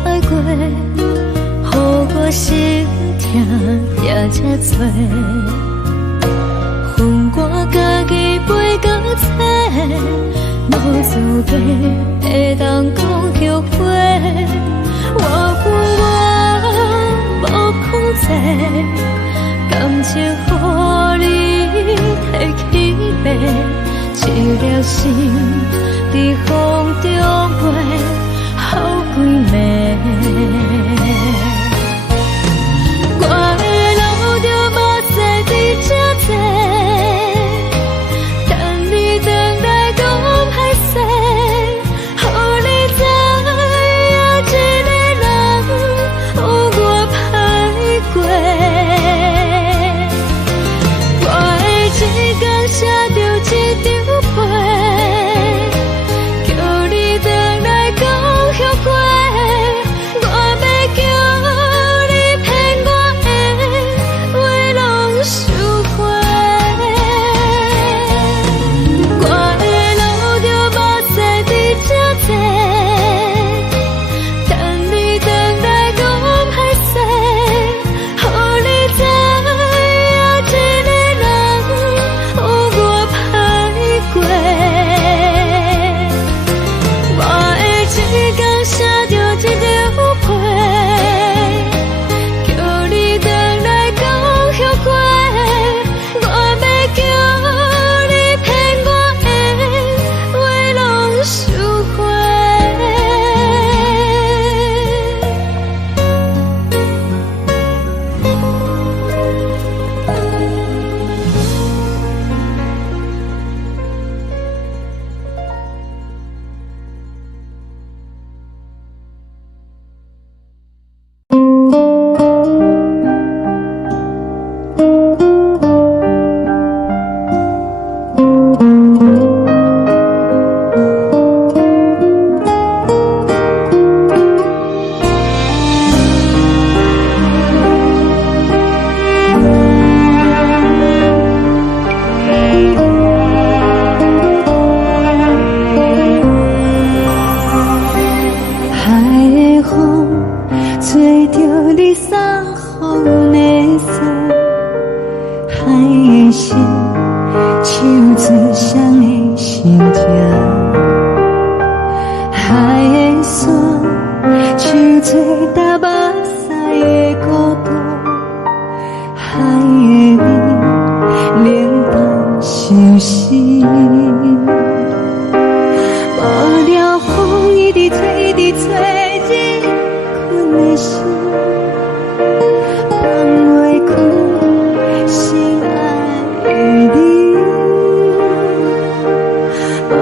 爱过，予我心痛也这多，恨我家己袂到切，无资格会当讲后悔。我恨我无控制，感情予你摕去卖，一粒心伫风中飞，好几暝。我的路就无再伫这多，等你等待讲歹势，予你知影一个人有我歹过。我的一天写着一张被，叫你回来讲后悔。我要叫你骗我的话拢收回。我的路就无再伫这多，等你等待讲歹势，予你知影一个人有我歹过。我的一天写着一张被，叫你回来讲后悔。我要叫你骗我的话拢收回。海的风吹着你送风的伞，海的心唱出双的心情，海的山唱出搭目屎的孤独，海的美冷淡伤心。无聊风一直吹，一直吹，日困的心，放袂开心爱的你。无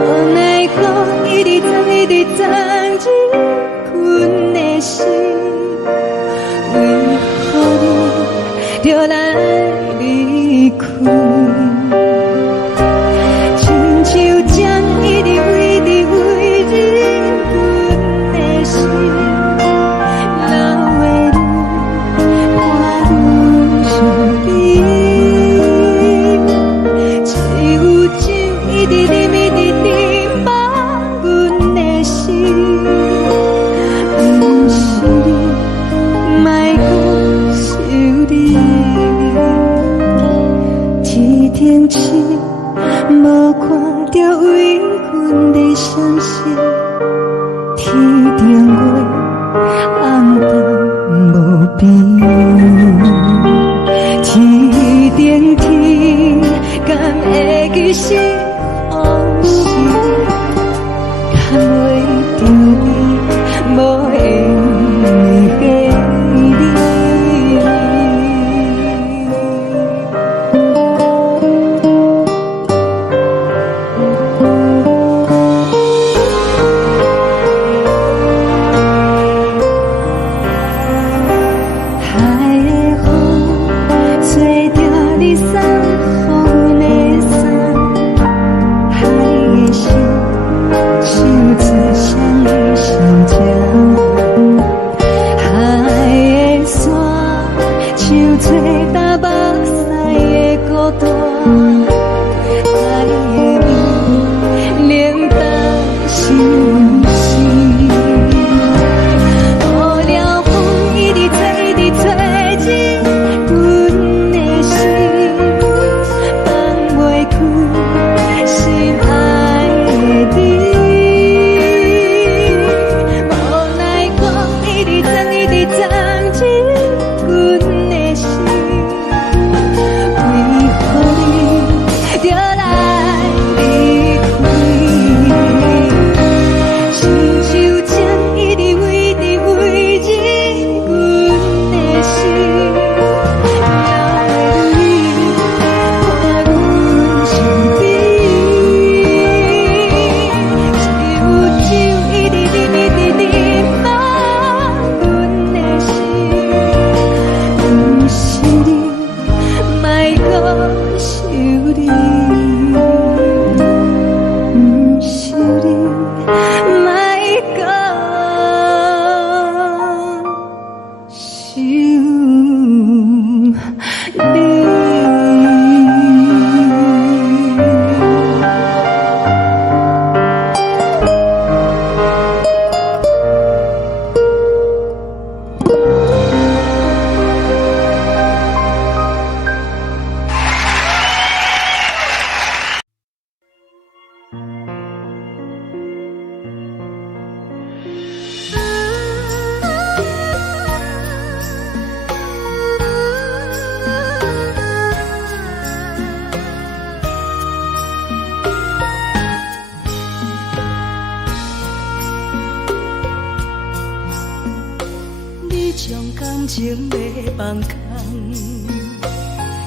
感情要放空，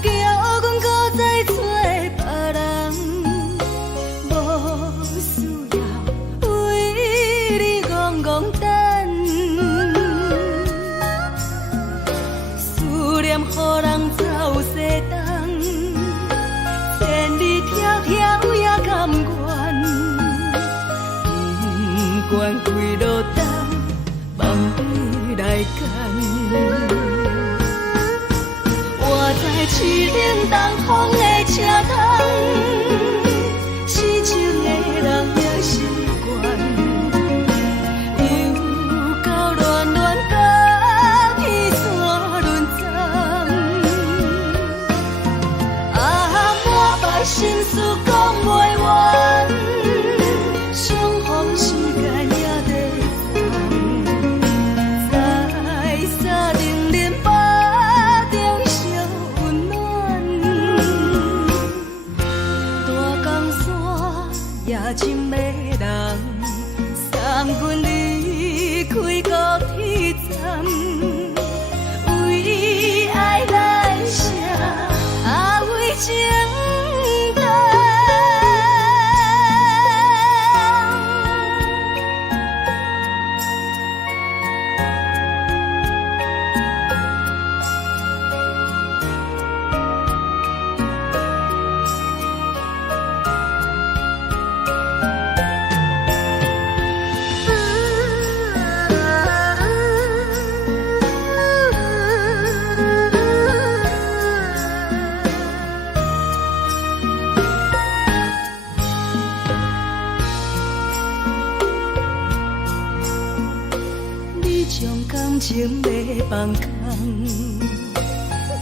叫阮搁再找别人，无需要为你戆戆等，思念予人走西东，千里迢迢也甘愿，不管几路灯，梦比来干。我在市顶东风的车窗，痴情的人也习惯，又到乱乱甲彼山论站，满腹心事讲袂完，相逢时间也在等，在沙丁林巴中烧温暖，大江山也深迷人，送阮离开高铁站，为爱来写为情长。感情要放空，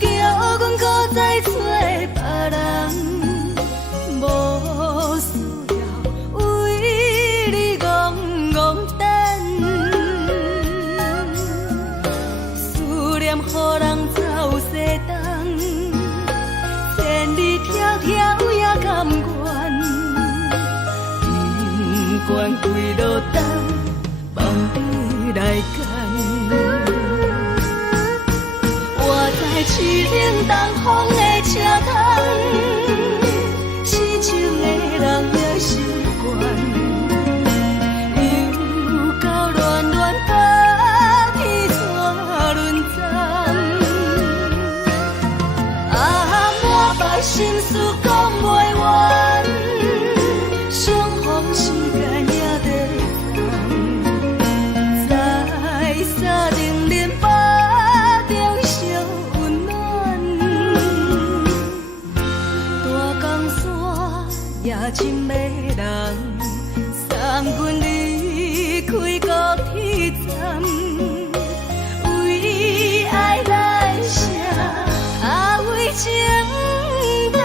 叫阮搁再找别人，无需要为你戆戆等，思念予人走西东，千里迢迢也甘愿，不管几路灯，梦比来干。我在市顶东风的车窗，痴情的人也习惯，又到乱乱甲彼山论站，满腹心事讲袂完，相逢时间也在等，在沙丁林巴中烧温暖，大江山也深迷人，送阮离开高铁站，为爱来写为情长。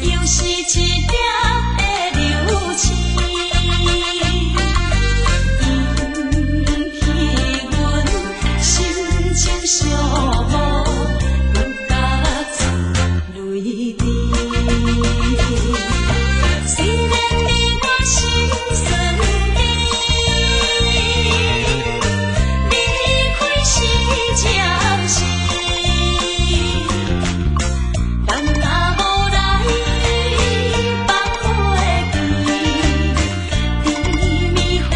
又是一粒的流星，引起阮心情寂寞，搁甲泪滴。虽然你我心酸甜，离开是暂时，但若无来放花期，甜蜜好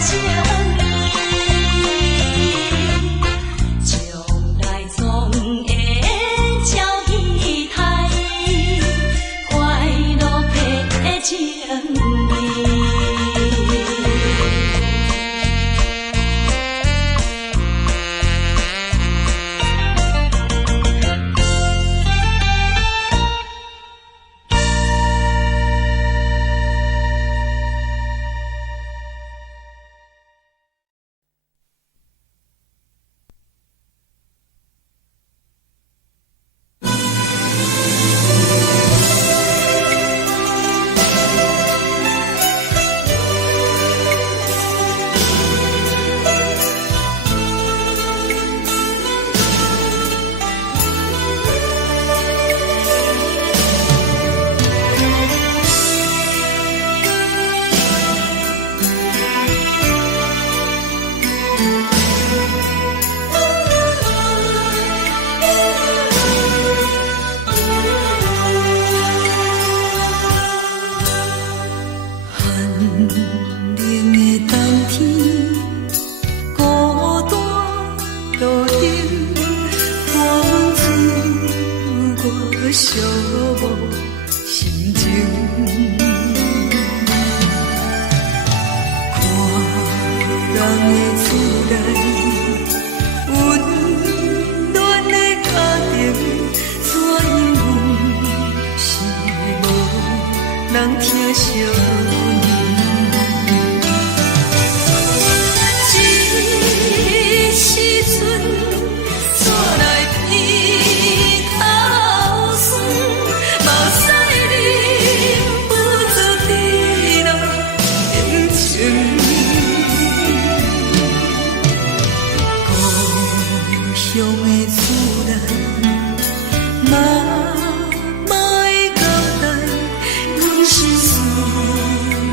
情意，将来总会照期待，快乐的情意。寂寞心情，看人的厝内温暖的家庭，怎样是无人疼惜你？这时阵怎来偏头酸？目屎忍不住滴落眼睛。故乡的厝内，妈妈的交代，阮是思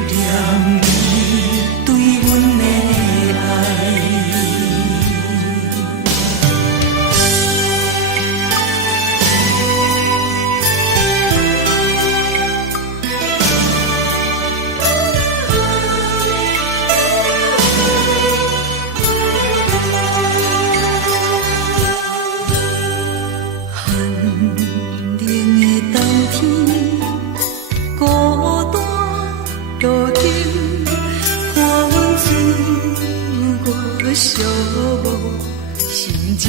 念你对阮的爱。寂寞心情，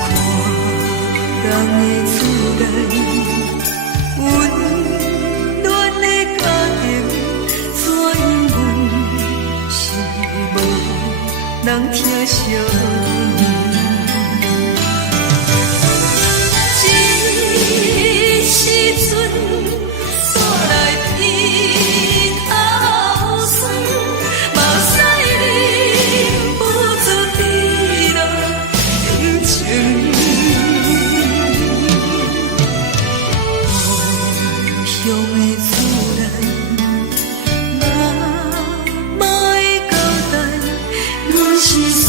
看人的厝内温暖的家庭，怎样是无人疼惜你？这时阵怎来偏头酸？目屎忍不住滴落眼睛。故乡的厝内，妈妈的交代，阮是思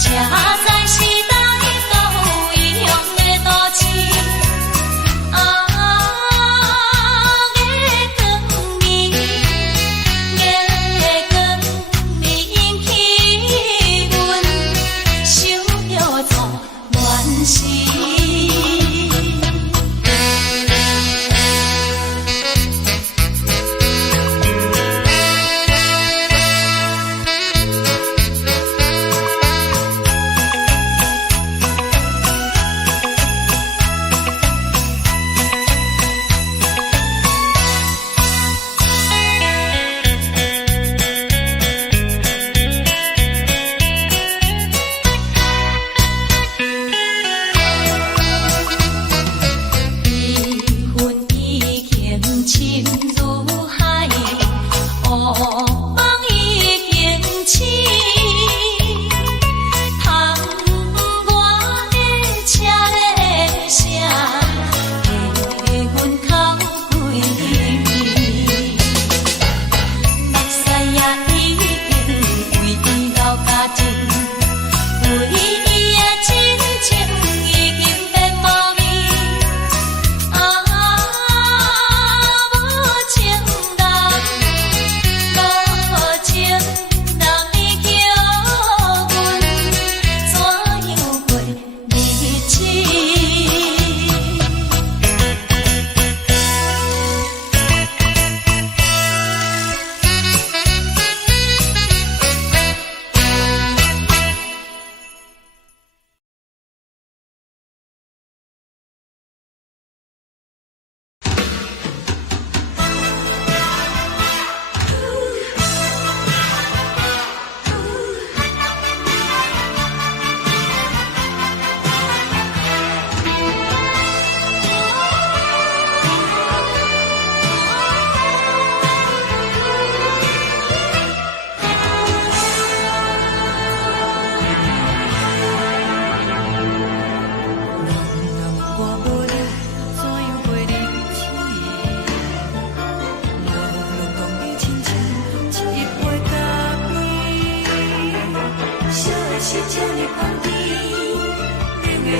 车载时代都异乡的都市，月光暝，月光暝引起阮想着作恋诗。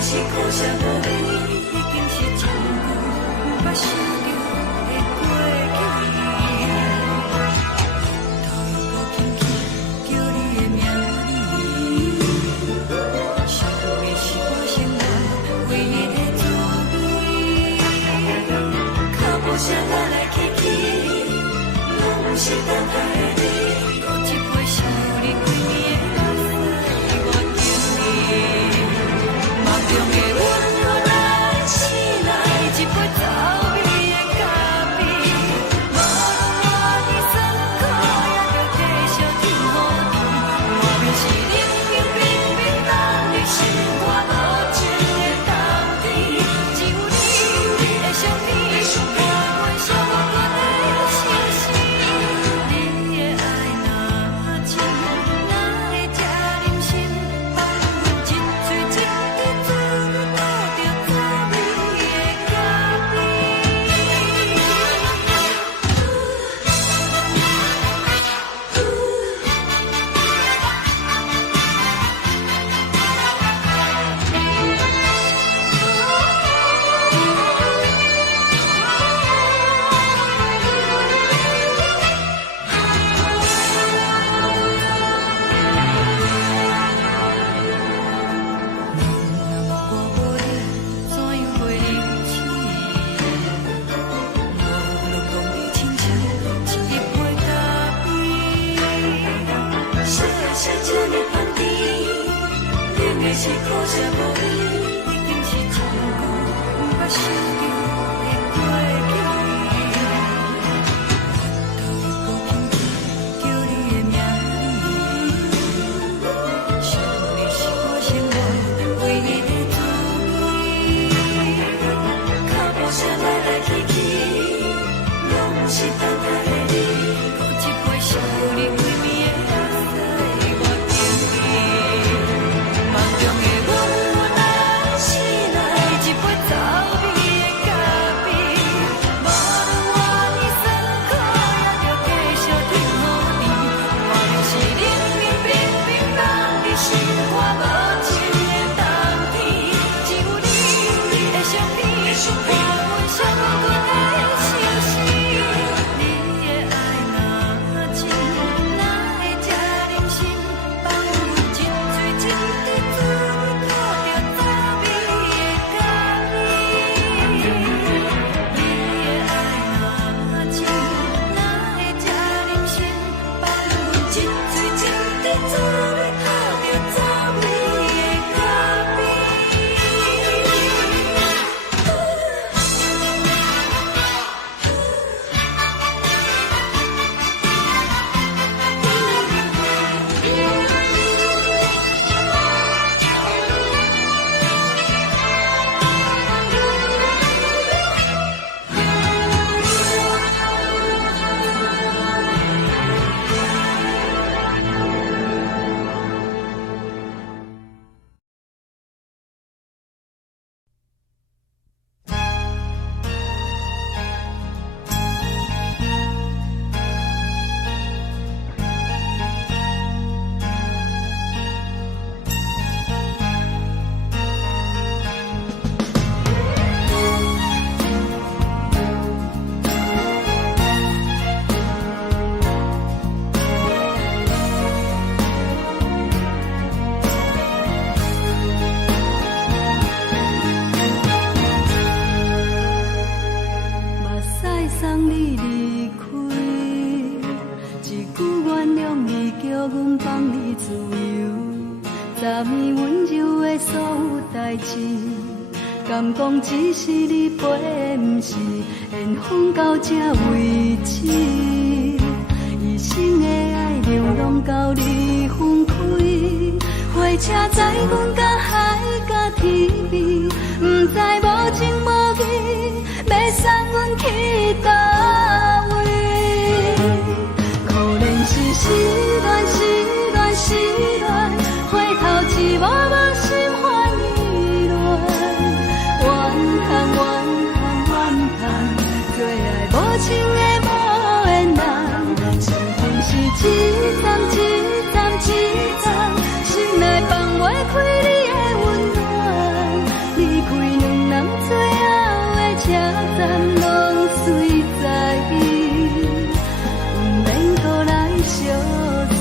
是苦涩无味，已经是一句不捌想着的过去。头又无轻轻叫你的名字，想的是我生活唯一的滋味。脚步声来来去去，拢是等待的你，搁一杯想你几年的目屎，我敬你。梦中的阮，我来醒来，一杯走味的咖啡，无论你酸苦，也着继续甜予甜。外面是冷冰冰冰冷的心肝，无情的冬天，只有你的相片，伴阮相伴的心事。你的爱若真，哪会这忍心放阮一嘴一滴水，倒着滋味的咖啡。我无你，怎样袂忍起？无论讲你亲像一杯咖啡，烧的是这么香甜，冷的是苦涩无味，已经是一句不捌想着的过去。头又无轻轻叫你的名字，想的是我生活唯一的滋味。脚步声来来去去，拢是等待的你，搁一杯想你几暝的目屎，我敬你。梦中的阮，我来醒来，一杯走味的咖昨暝温柔的所有代志，敢讲只是你陪，不是缘分到这为止。一生的爱流浪到你分开，火车载阮到海甲天边，不知无情无义，要送阮去倒位？可怜是失恋，失恋，失恋，回头一幕幕心烦意乱，怨叹，怨叹，怨叹，最爱无情的无缘人，相逢是一站一站一站，心内放袂开你的温暖，离开两人最后的车站，拢随在意，不免搁来相送。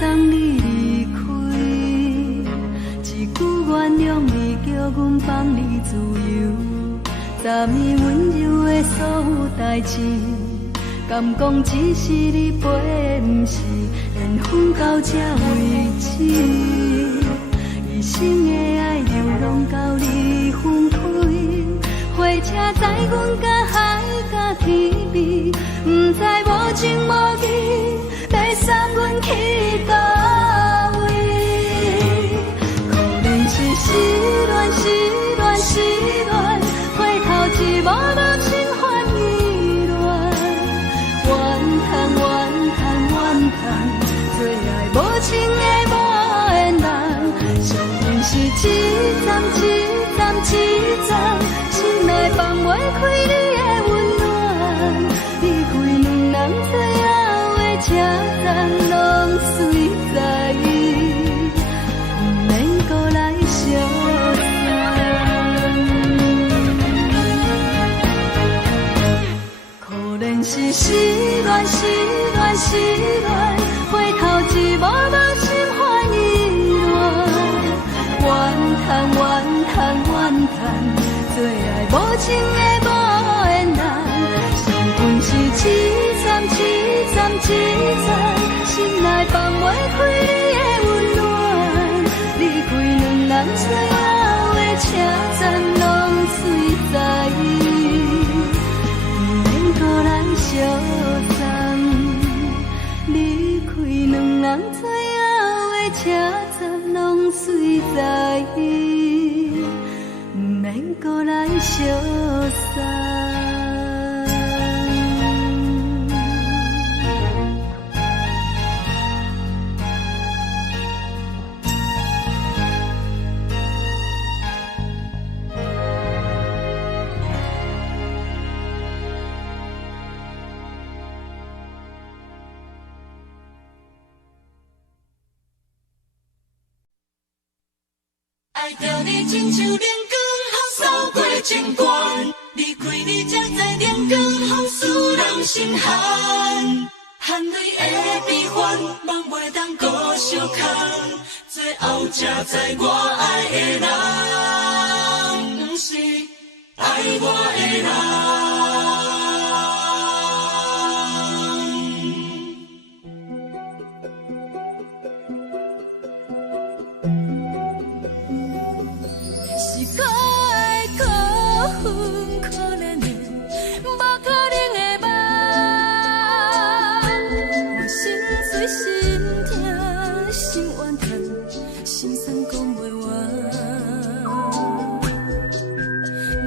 送你离开，一句原谅你，叫阮放你自由。昨暝温柔的所有代志，敢讲只是你陪，不是缘分到这为止。一生的爱流浪到你分开，火车载阮到海甲天边，不知无情无义，要送阮去倒位？可怜是失恋，失恋，失恋，回头一幕幕心烦意乱，怨叹，怨叹，怨叹，最爱无情的无缘人，相逢是一站一站一站，心内放袂开你的温暖，离开两人最后的车站，拢随在意，不免搁来相送。可怜是失恋，失恋，失恋，回头一幕幕心烦意乱，怨叹，怨叹，怨叹，最爱无情的无缘人，相逢是一站一站一站，心内放袂开你的温暖，离开两人最后的车站，拢随在意，不免搁来相送。离开两人最后的车站，拢随在意，不免搁来相送。爱着你亲像阳光扫过情关，离开你才知阳光风使人心寒，含泪的悲欢，望袂当搁相牵，最后才知我爱的人，不是爱我的人。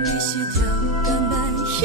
你是条工来彼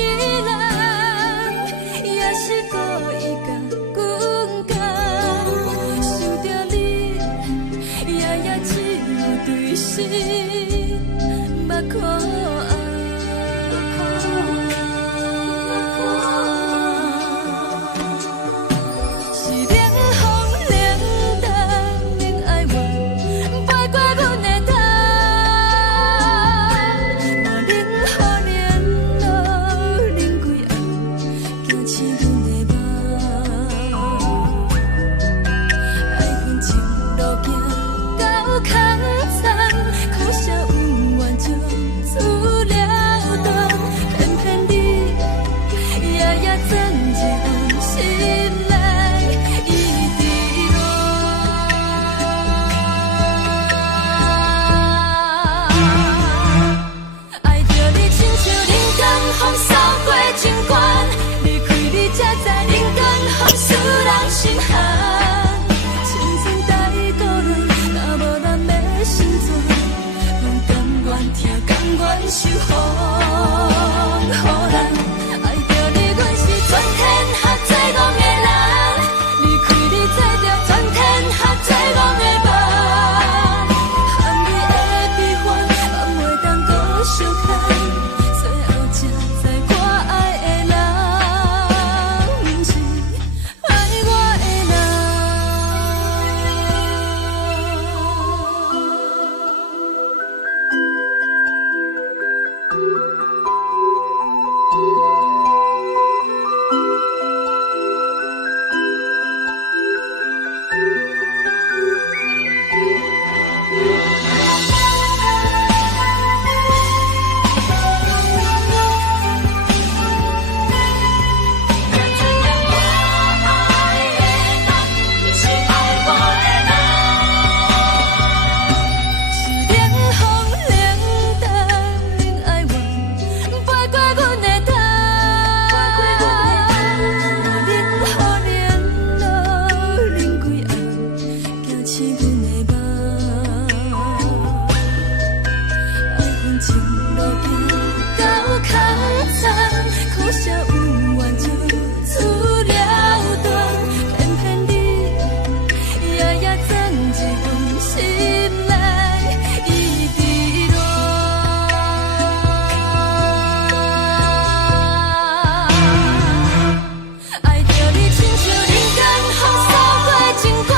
像人间风扫过情关，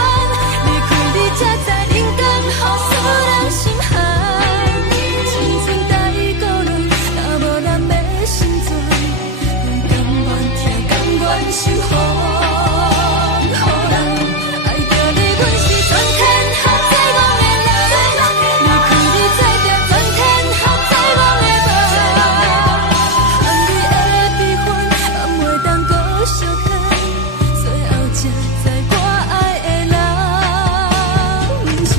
离开你才知人间好使人心寒。青春待过落，若无咱要心酸，甘愿听，甘愿受风雨人。爱着你，阮是全天下最戆的人，离开你才知全天下最戆的梦。含泪的悲欢，也袂当搁相牵，最后才知我爱的人，不是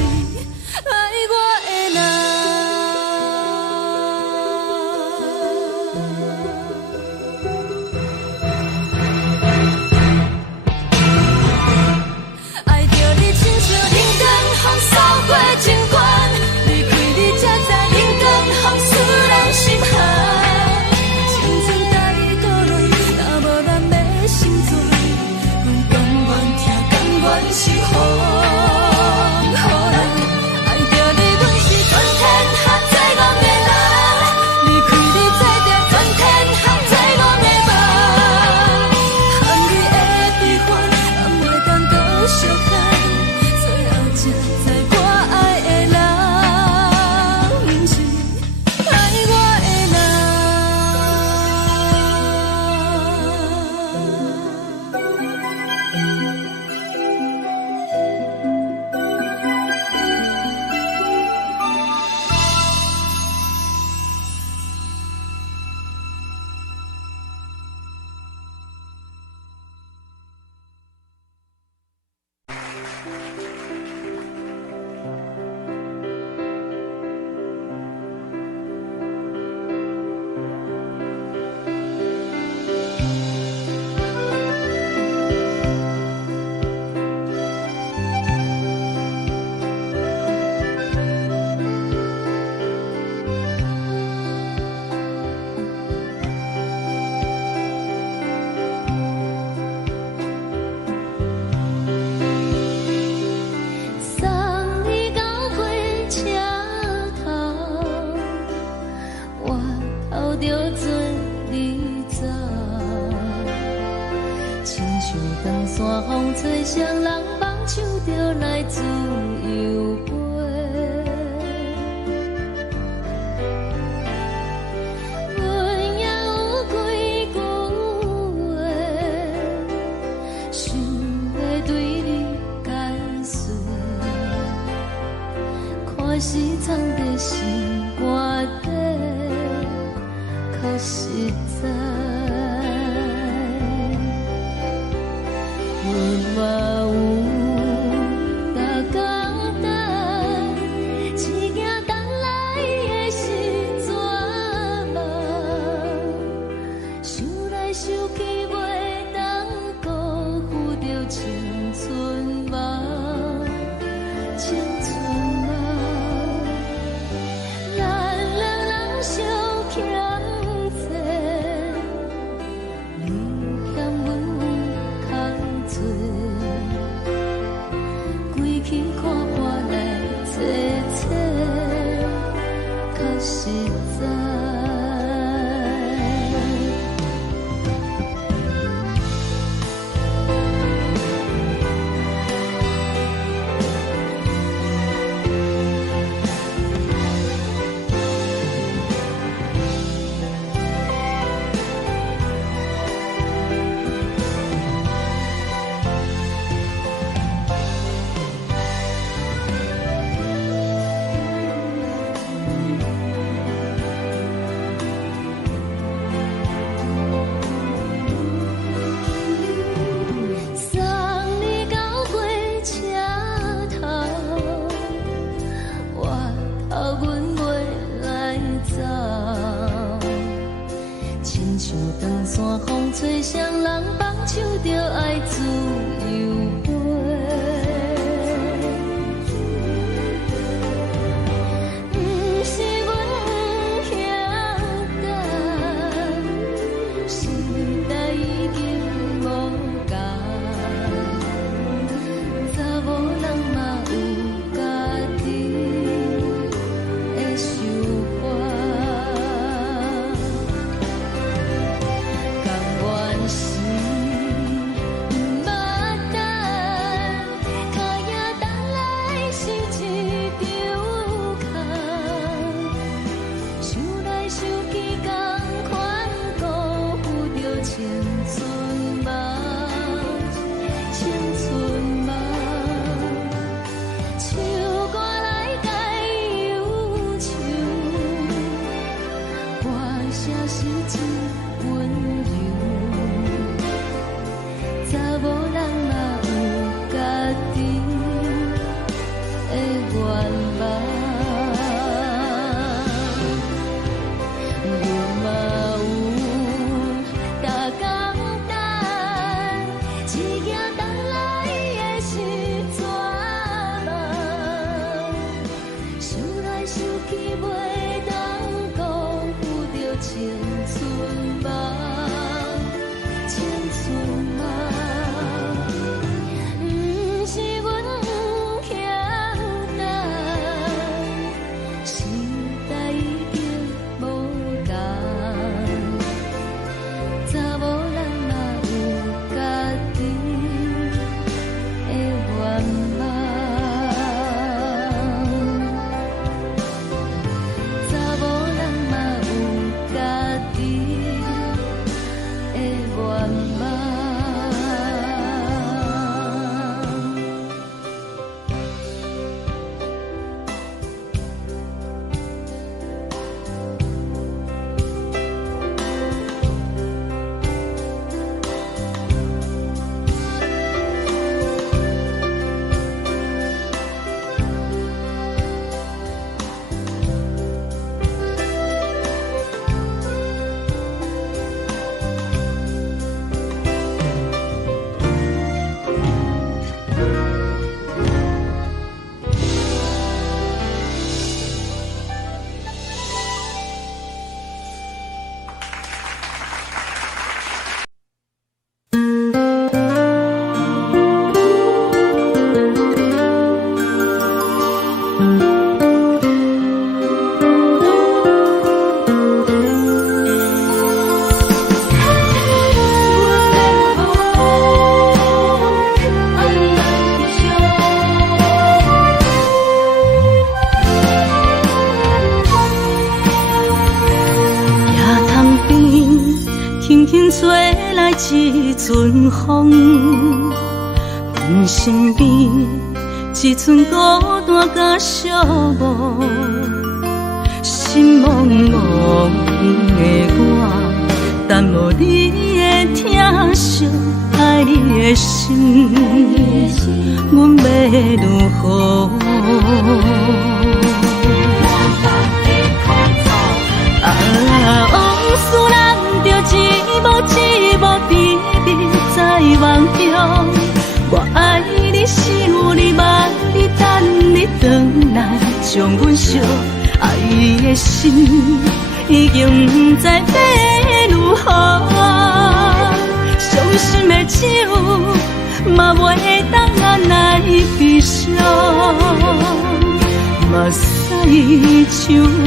爱我的人。爱着你，亲像人间风扫过情关，离开你才知人间风使人心寒。青春待过落，若无咱要心酸，甘愿听，甘愿受风雨人。爱着你，阮是全天下最戆的人，离开你才知全天下最戆的梦。含泪的悲欢，也袂当搁相牵，最后才知我爱的人，不是爱我的人。送你到火车头，我头着准你走，亲像长山风吹双人梦唱着来自由飞。阮也有几句话，想要对你解释，看是藏在心肝底，较实在。阮嘛有甲简单，一件等来的是绝望，想来想去袂当辜负着青春梦，青春梦。咱两人相欠债，你欠阮空做，归去看看来坐坐，较实在。阮身边一寸孤单甲寂寞，心茫茫的我，等无你的疼惜，爱你的心，阮要如何？往事人着一幕一幕甜蜜在梦中。我爱你是有你望你等你回来，将阮惜爱的心已经不知要如何。伤心的手嘛袂当按来悲伤，目屎像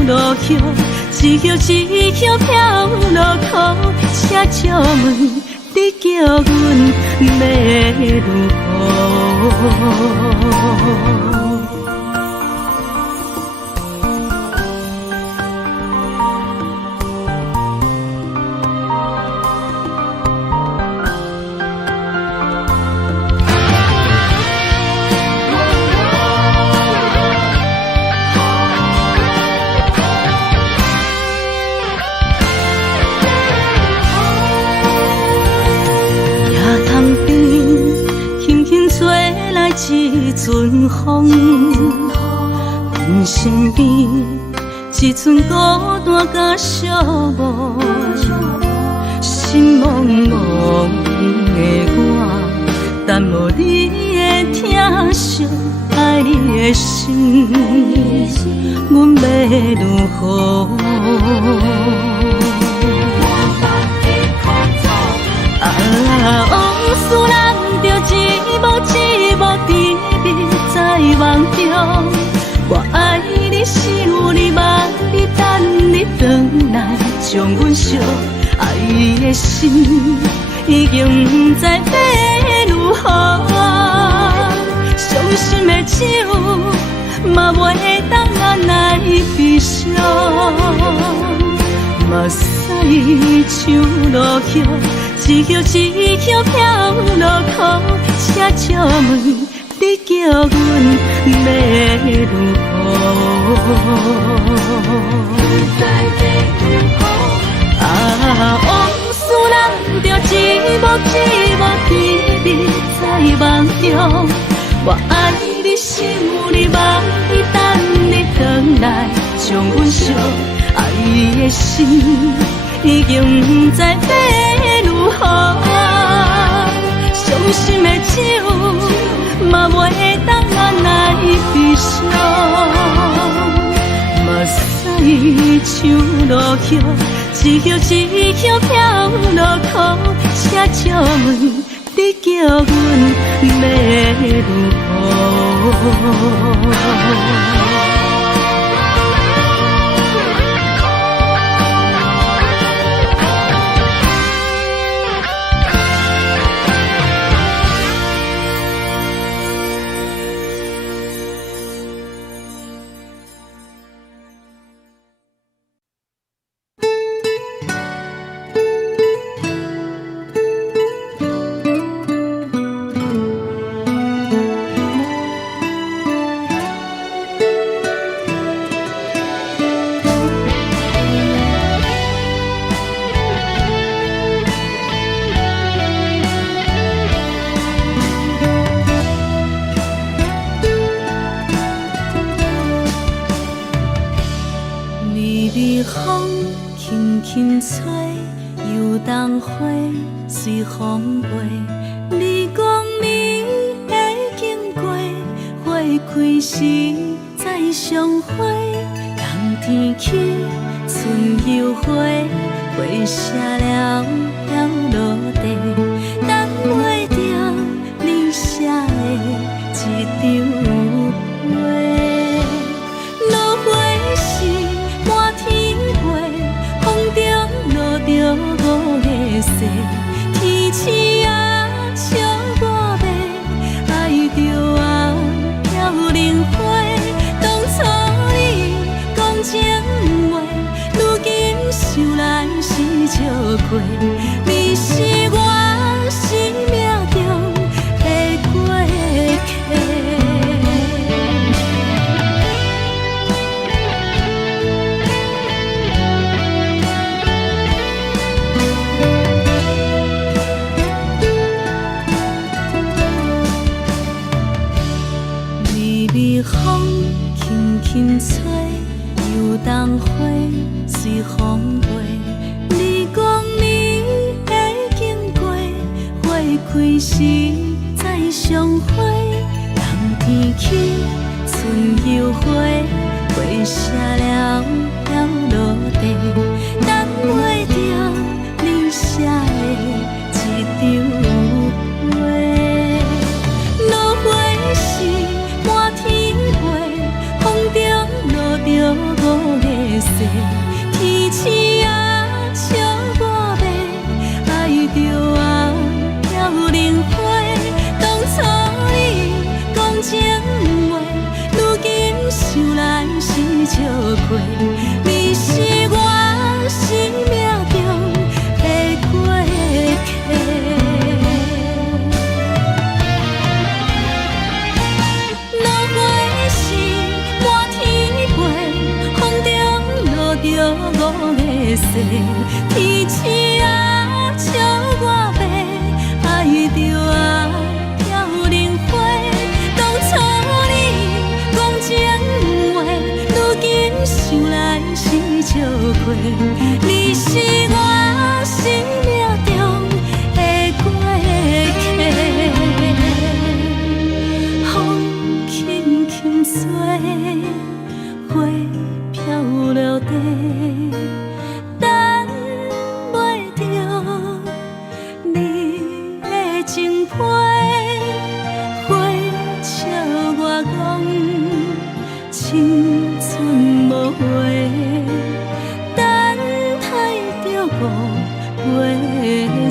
落雨，一叶一叶飘落雨，请借问你叫阮要如何？一阵风，阮身边一寸孤单甲寂寞，心茫茫的我，等无你的疼惜，爱你的心，阮要如何？往事人着一幕一幕甜蜜在梦中。我爱你是有你望你等你回来，将阮惜爱的心已经不知要如何。伤心的手嘛袂当按来悲伤，目屎像落雨，一叶一叶飘落雨，请借问你叫阮要如何？往事人着一幕一幕甜蜜在梦中。我爱你是有你望你等你回来，将阮惜爱的心已经不知要如何。伤心的手嘛袂当按来悲伤，目屎像落雨，一叶一叶飘落雨，请借问你叫阮要如何？风轻轻吹，游动花随风飞。你讲你会经过，花开时再相会。冬天起，春又回，花谢了要落地，等袂着你写的一张画。落花时满天飞，风中落着五个色，天星啊笑我迷，爱着啊飘零花。当初你讲情话，如今想来是笑过。你是我生命中的过。人花随风飞，你讲你会经过，花开时再相会。人天起，春又花，花谢了落地，等袂着你写的一张画。落花时满天飞，风中落着五个色，天星啊笑我迷，爱着啊飘零花。当初你讲情话，如今想来是笑亏。你是我生命中的过客。落花时满天飞，风中落着五个色，天星啊笑我迷，爱着啊飘零花。当初你讲情话，如今想来是笑亏。你是我生命中的过客，风轻轻吹，花飘落地，等袂着你的情批。花笑我讲青春无悔，等待着五月雪。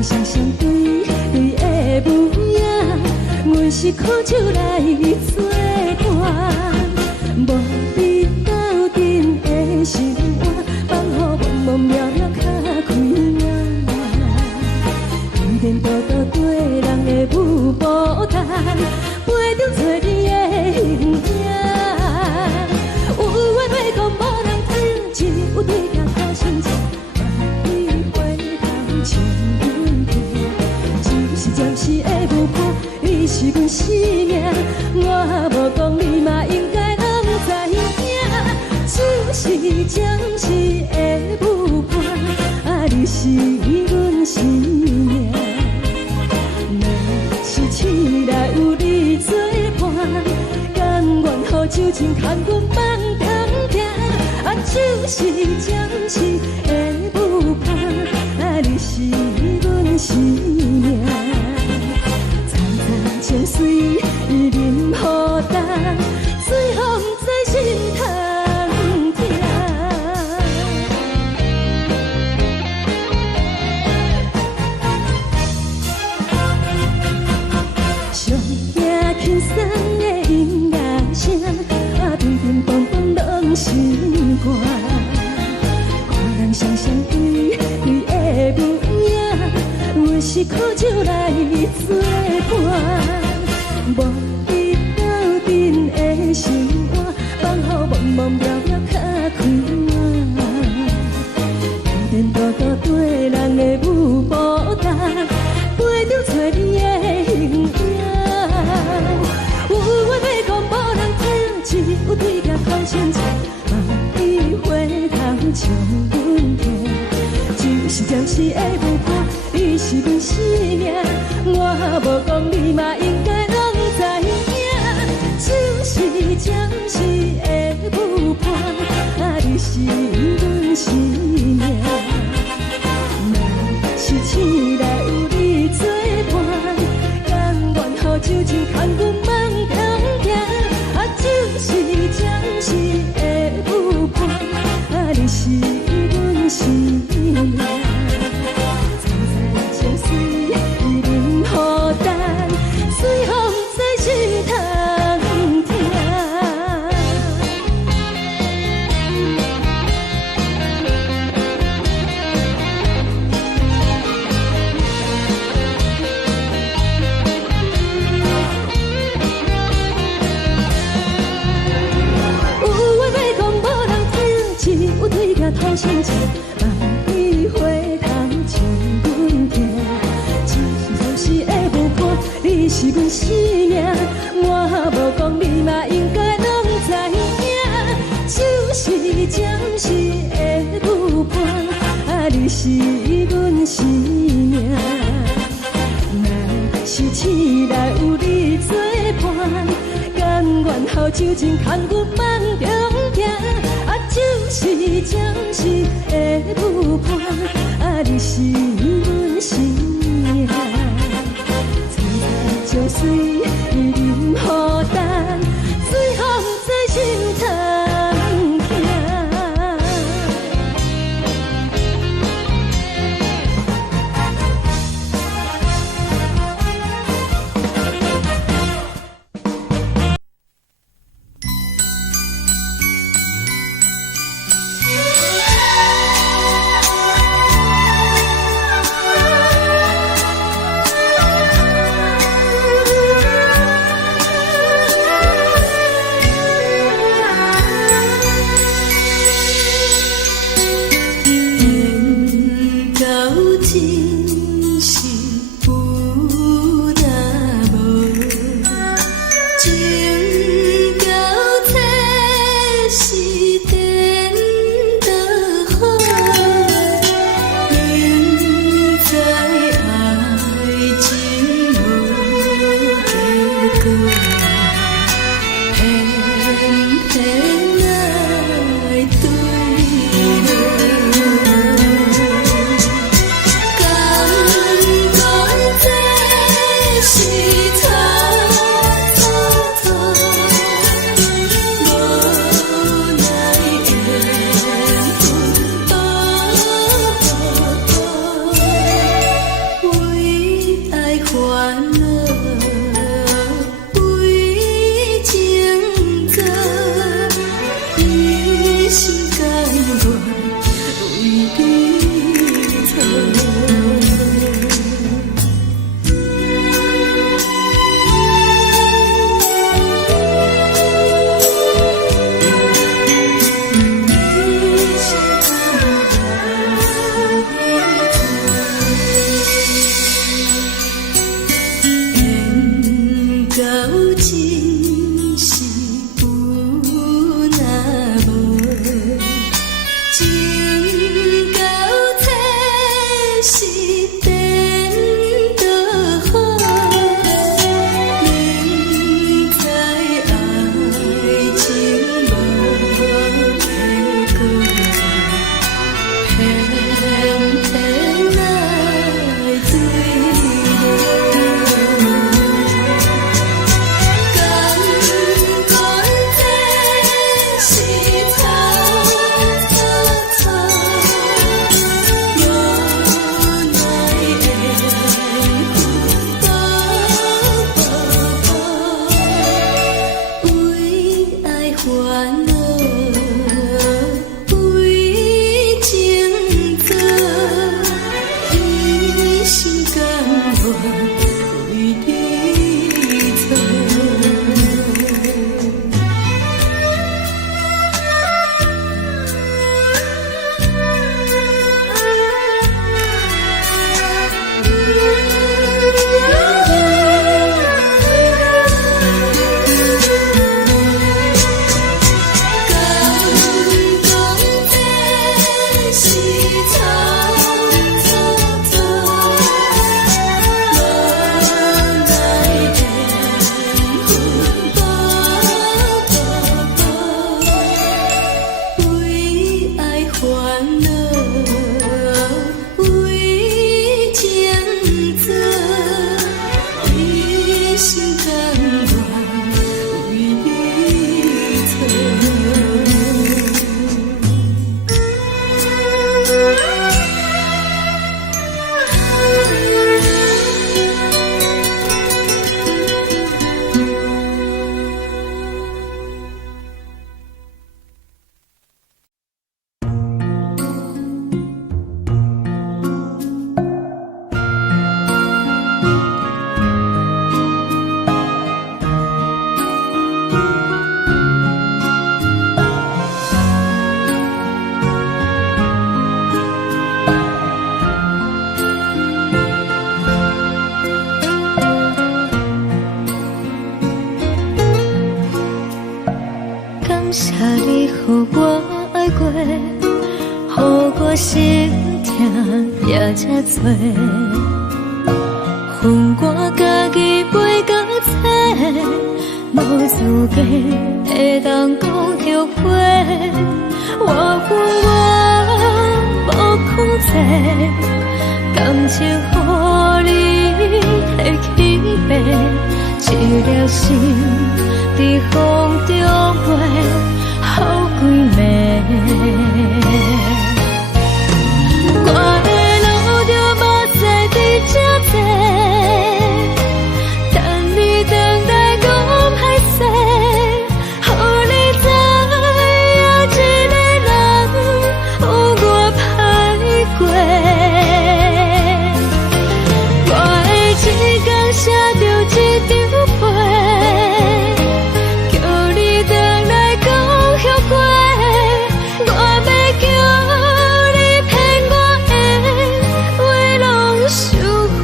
人双双对对的模样，阮是苦酒来作伴。无你斗阵的生活，放予茫茫渺渺较开眼。颠颠倒倒对人的舞步弹，陪着找你的形影。有话要讲无人听，有对镜头心情，你回头将阮听。就是暂时的舞伴，你是阮生命。我无讲你嘛应该拢知影，就是暂时的舞伴，你是阮生命。若是醒来有你作伴，甘愿予酒精牵阮放通行，就是暂时的舞伴，你是阮生命。层层情水任何担，随风在心通听。上听轻松的音乐声，乒乒乓乓拢心肝。看人双双对对的模样，阮是苦酒来作伴。无你斗阵的生活，放予茫茫渺渺较开眼。颠颠倒倒对人的舞步弹，陪着找你的形影。有话要讲无人听，只有对镜头心情，你回头将阮听。就是暂时的舞伴，你是阮生命。我无讲你嘛应该拢知影，就是暂时的舞伴，你是阮生命。若是醒来有你作伴，甘愿予酒精牵阮放通行，就是暂时的舞伴，你是阮生命。层层情水任何担，随风在心通听。有话要讲无人听，只有对镜头心情，你回头将阮听。就是暂时的舞伴，你是阮生命。我无讲你嘛应该拢知影，就是暂时的舞伴，你是阮生命。若是醒来有你作伴，甘愿予酒精牵阮放中行，就是暂时的舞伴，你是阮生命。层层情水任何担，随风在心通听。为你做。感谢你，予我爱过，予我心痛也这多。恨我家己袂到切，无资格会当讲后悔。我恨我无控制，感情予你摕去卖，一条心在风中飞，好几暝。我的路就无再伫这坐，等你回来讲歹势，予你知影一个人有我歹过。我的一天写着一张被，叫你回来讲后悔。我要叫你骗我的话拢收回。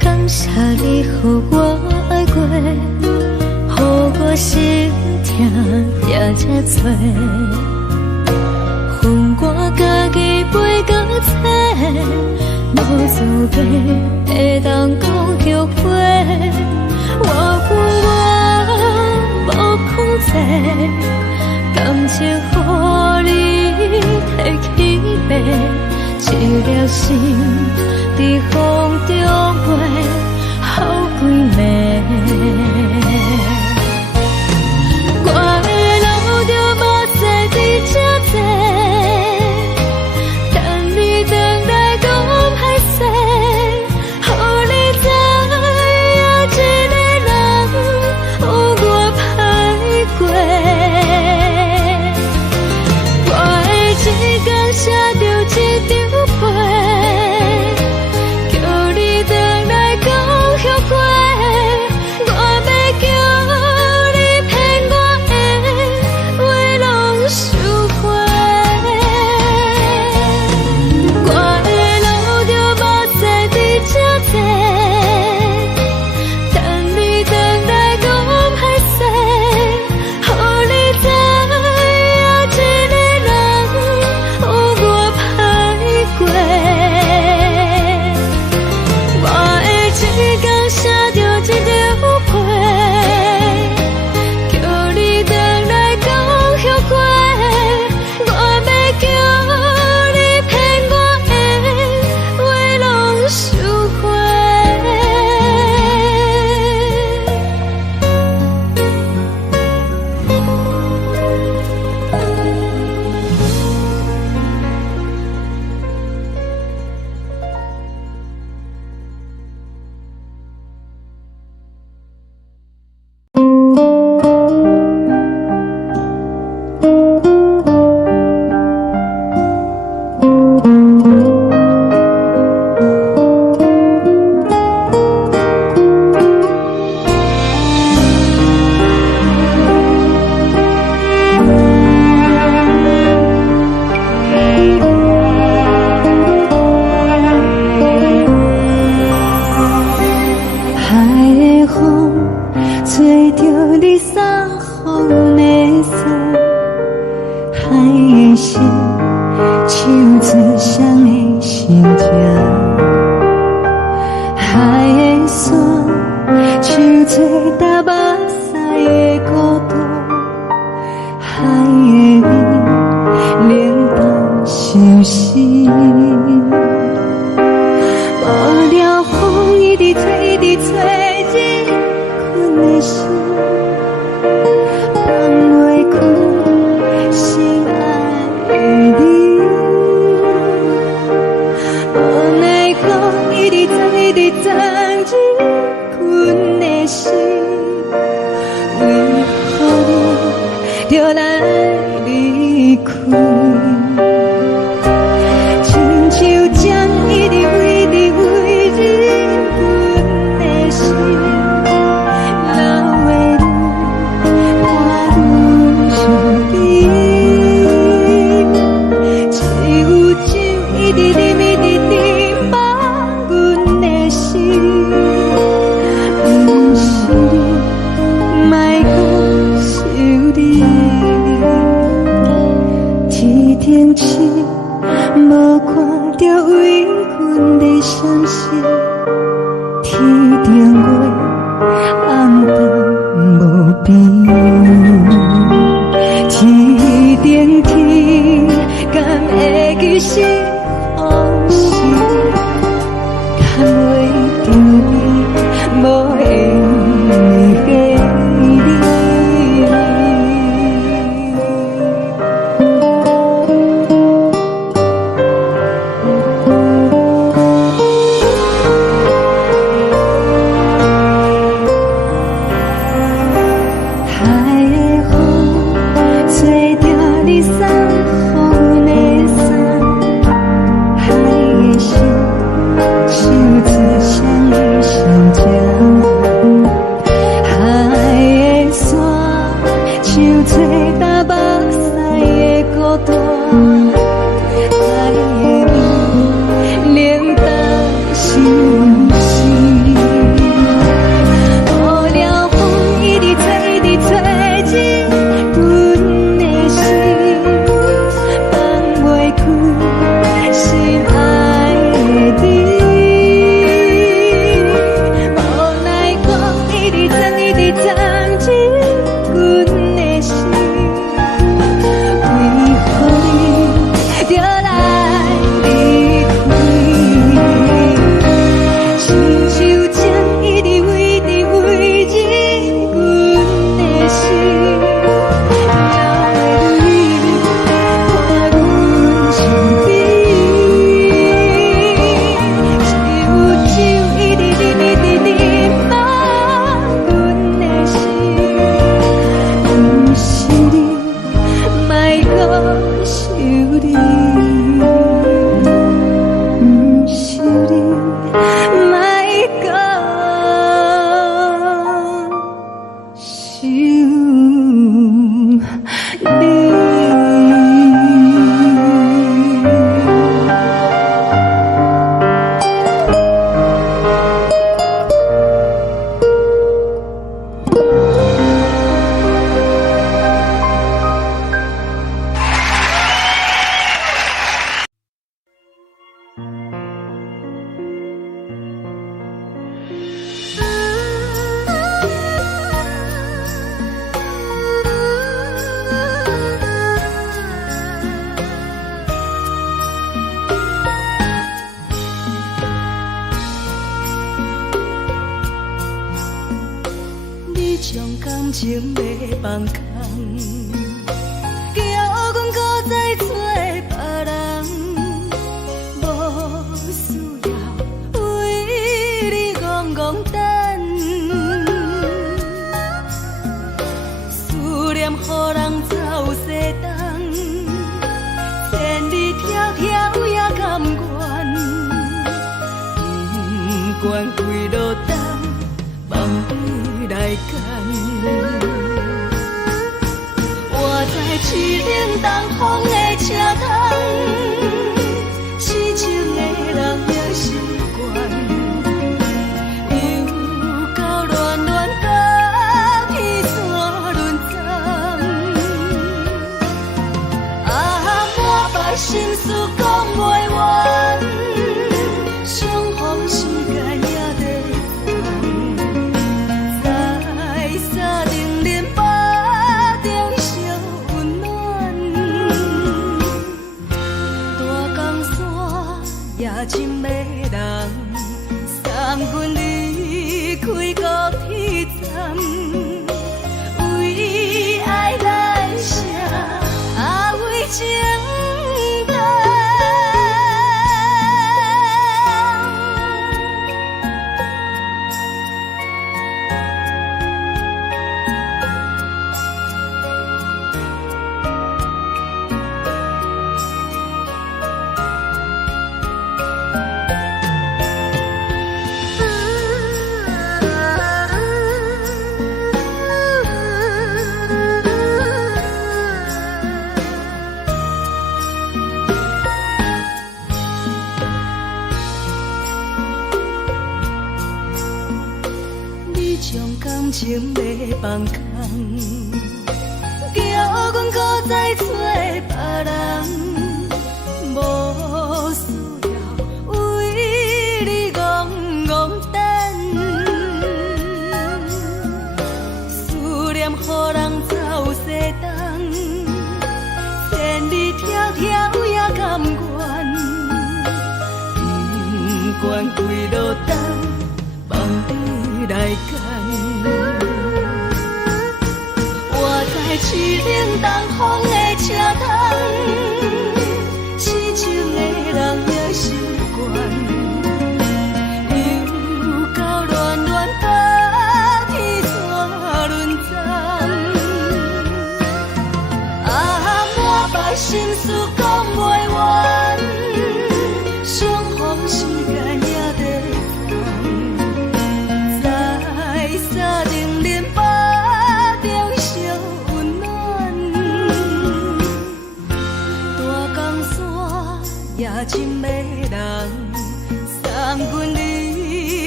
感谢你，予我爱过，予我心痛也这多。恨我家己袂到切，无资格会当讲后悔。我恨我无控制，感情予你摕去卖，一条心在风中飞，好几暝。我的路就无再伫这坐，等你回来讲歹势，予你知影一个人有我歹过。我的一天写着一张被，是手指双的心情，海的山，手做搭目屎的孤独，海的味冷淡伤心。无聊风一直吹，一直吹，日困的心，放袂开心爱的你。无奈风一直撞，一直撞，日困的心，为何你就来离开？亲像江一直为你为日困的心，流的泪看愈伤悲，只有酒一直啉一直啉放阮的心，不是你，莫讲想你。天顶星，无看到为阮的伤心，天顶月，暗淡无边，天顶天，敢会记是往事，敢袂着你，无缘给你。海的风吹着你送予阮的衫，海的心手指双的心情，海的山手吹搭目屎的孤单，海的味冷淡伤心。无聊风一直吹，一直吹，日阮的心，放袂开心爱的你。无奈风一直撞，一直撞，日阮的心，为何你就来离开？亲像江一直为你为日阮的心，流的泪看阮伤悲，只有酒一直啉一直啉放阮的心，不是你，莫讲想你，不是你，莫讲想你。你将感情要放空，叫阮搁再找别人，无需要为你戆戆等，思念予人走西东，千里迢迢也甘愿，不管几路东，梦回来干。我在凄冷东风的车窗，痴情的人也习惯，又到乱乱甲彼山论丛。啊，莫把心事讲袂完，相逢时间也在等，在沙冷冷巴中烧温暖，大江山也真迷人，三军离开高铁站。为爱来生，为情等。情要放空，叫阮搁再找别人，无需要为你戆戆等。思念予人走西东，千里迢迢也甘愿，不管几路灯，望你来干。市顶东风的车窗，痴情的人也习惯，又到乱乱把天带轮转。满腹心事讲袂完，相逢时间也在等，在沙冷冷巴中烧。也真迷人，三军离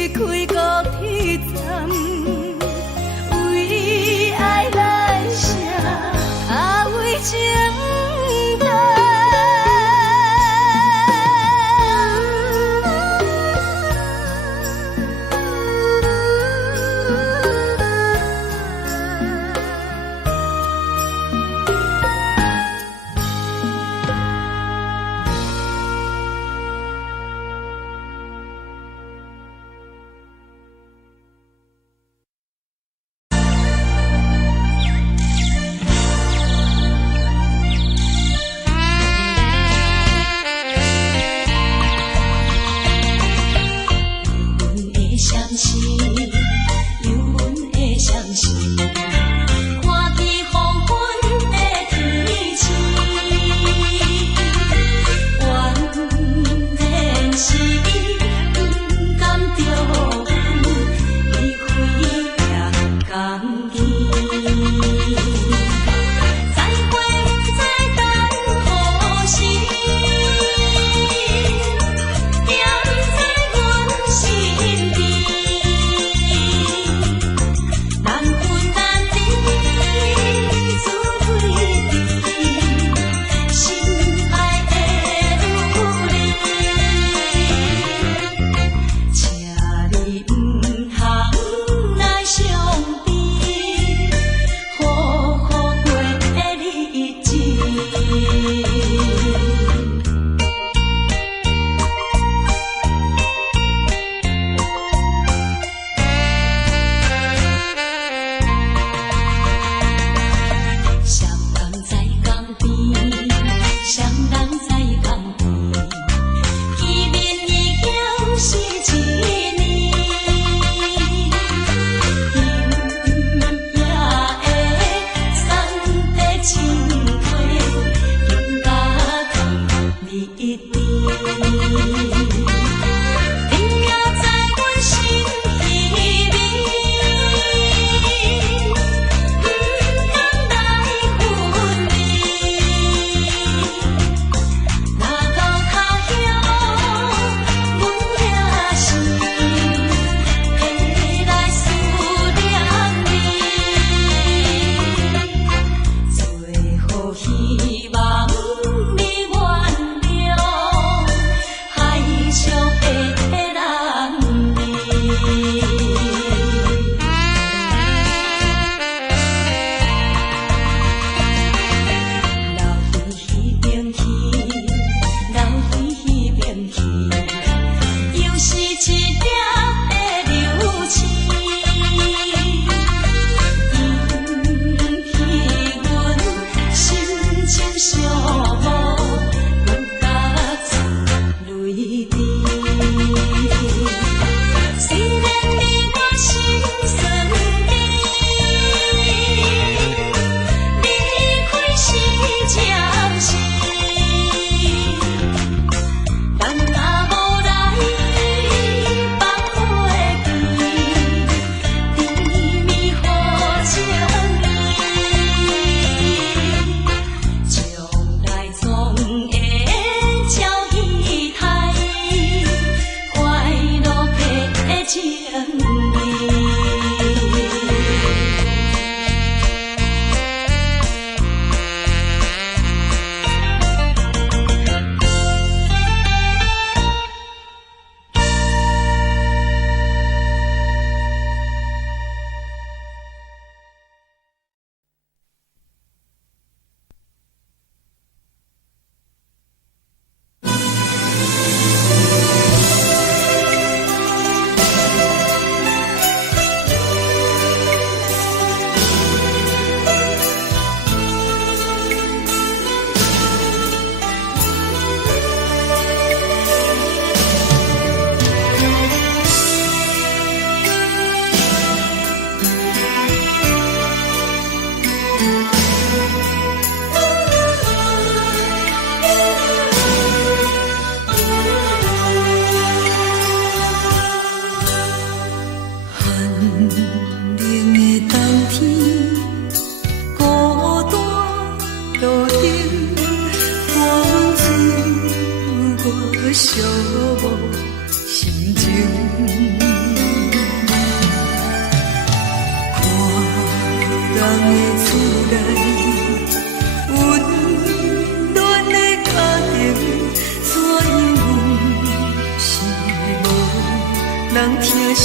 开高铁站，为爱来生，为情等。希望你愿寂寞心情。看人的厝内温暖的家庭，怎样是无人疼惜。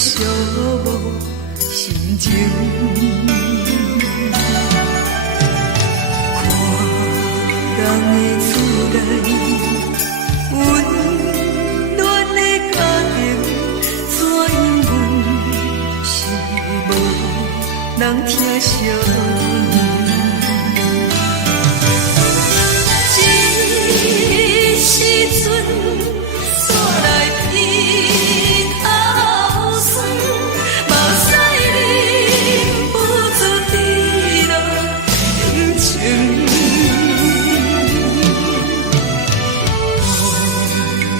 寂寞心情，看人的厝内温暖的家庭，怎样是无人疼惜。这时阵煞来鼻头酸，目屎忍不住滴落眼睛。故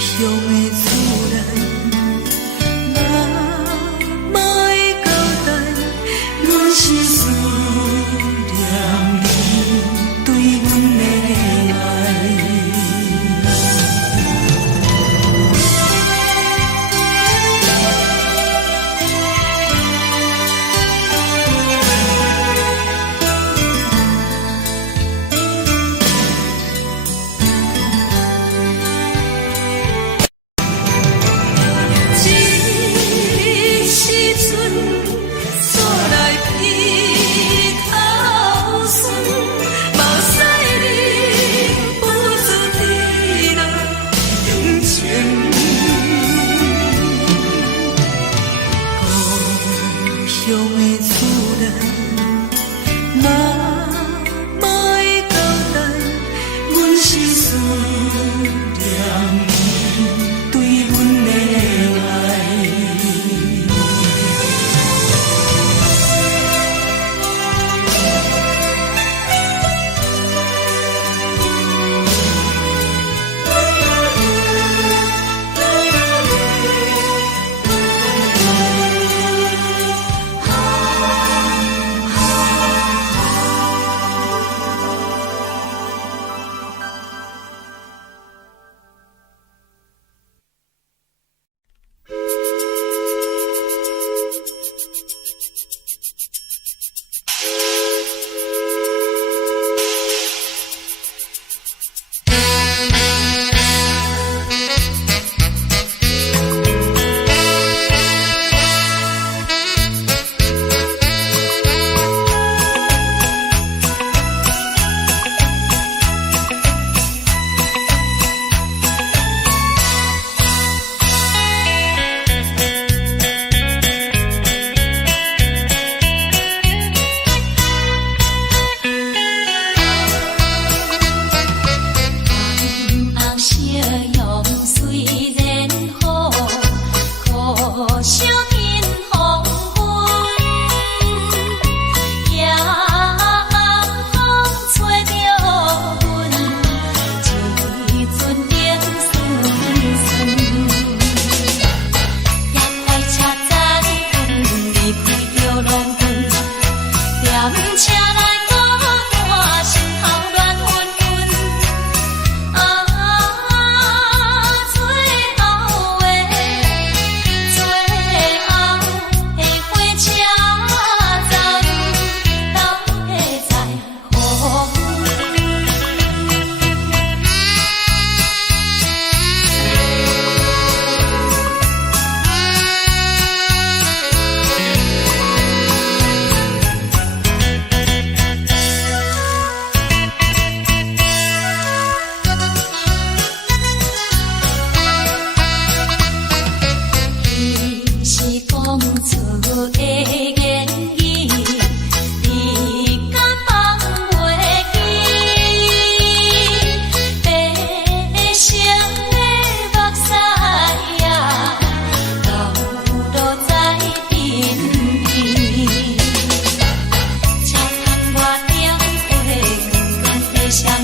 乡的厝内，妈妈的交代，阮是思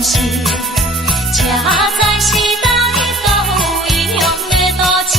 是，车载时代到异乡的都市。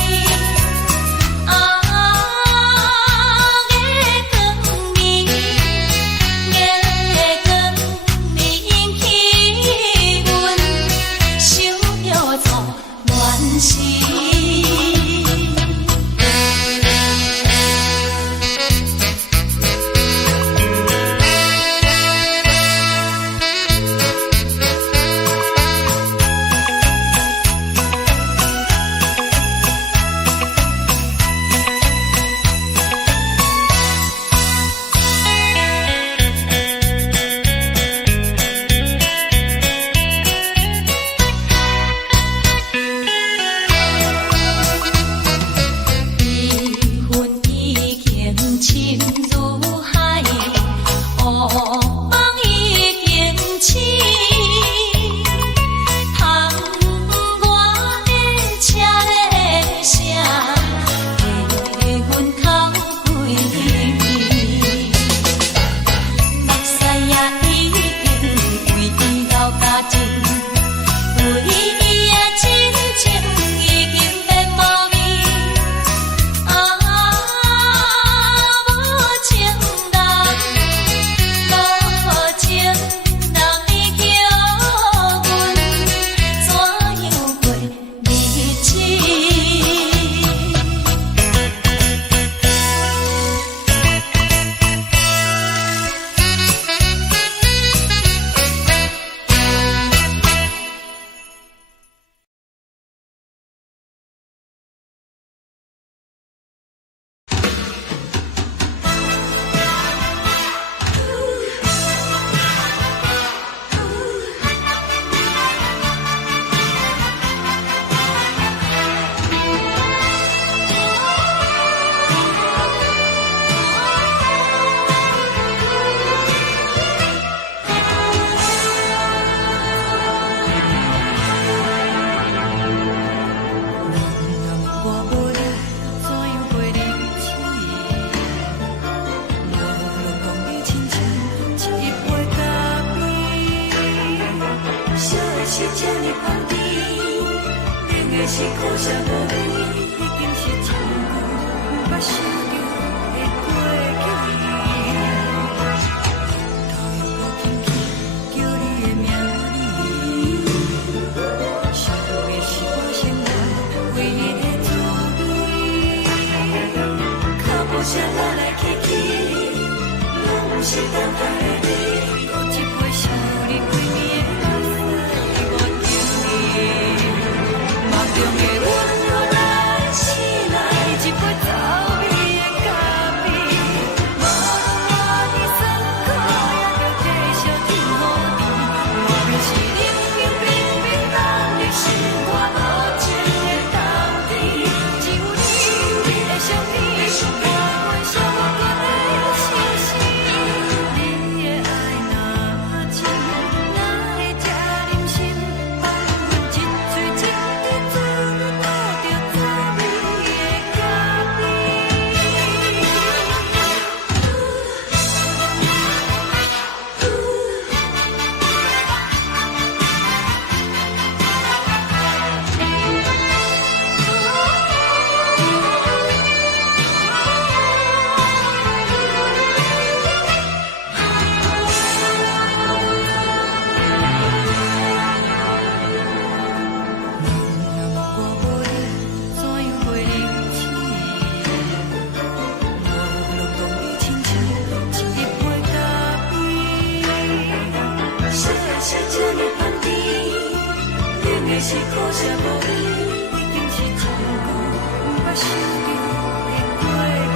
是苦涩无味，已经是一句毋捌想着的过去。头又无轻轻叫你的名字，想的是我生活唯一的滋味。脚步声来来去去，拢是等待的你，有一杯想你几暝的目屎，我求你。梦中的阮落来醒来，一杯走味的咖啡，无论偌呢酸苦，也着继续甜好甜。我就是冷冰冰冰冷的心，我无情的冬天，只有你会想你，我会想我的心事。你的爱若深，哪会这忍心放阮一嘴一滴水，倒着滋味的咖啡。我无你，怎样袂忍起？无路讲你亲像一杯咖啡，小的是这呢香甜，冷的是苦涩无味，已经是一句毋捌想着的过去。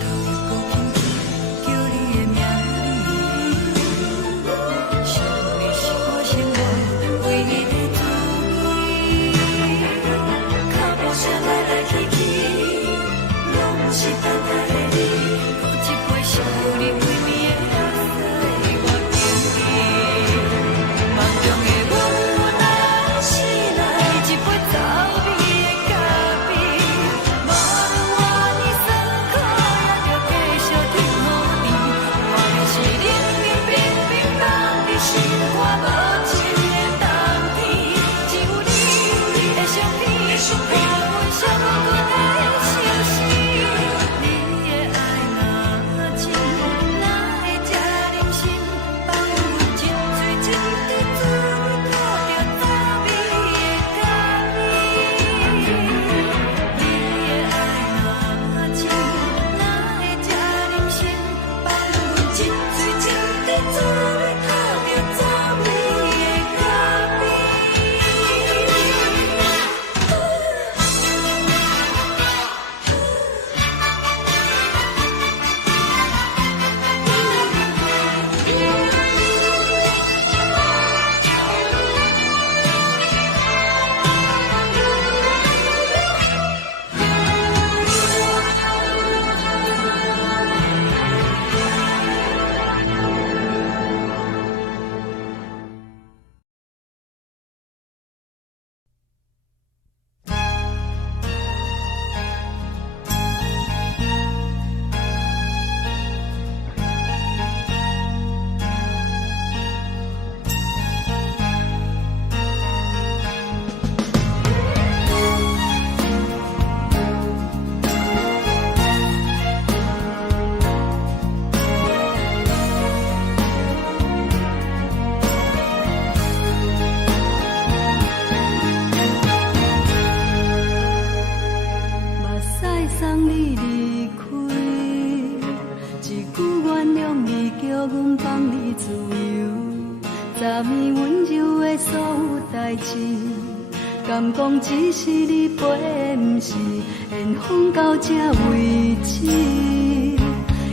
头又无轻轻叫你的名字，想的是我生活唯一的滋味。脚步声来来去去，拢是等待的你，有一杯想你几暝的目屎，我求你。梦中的阮落来醒来，一杯走味的原谅你，叫阮放你自由。昨暝温柔的所有代志，敢讲只是你陪，不是缘分到这为止。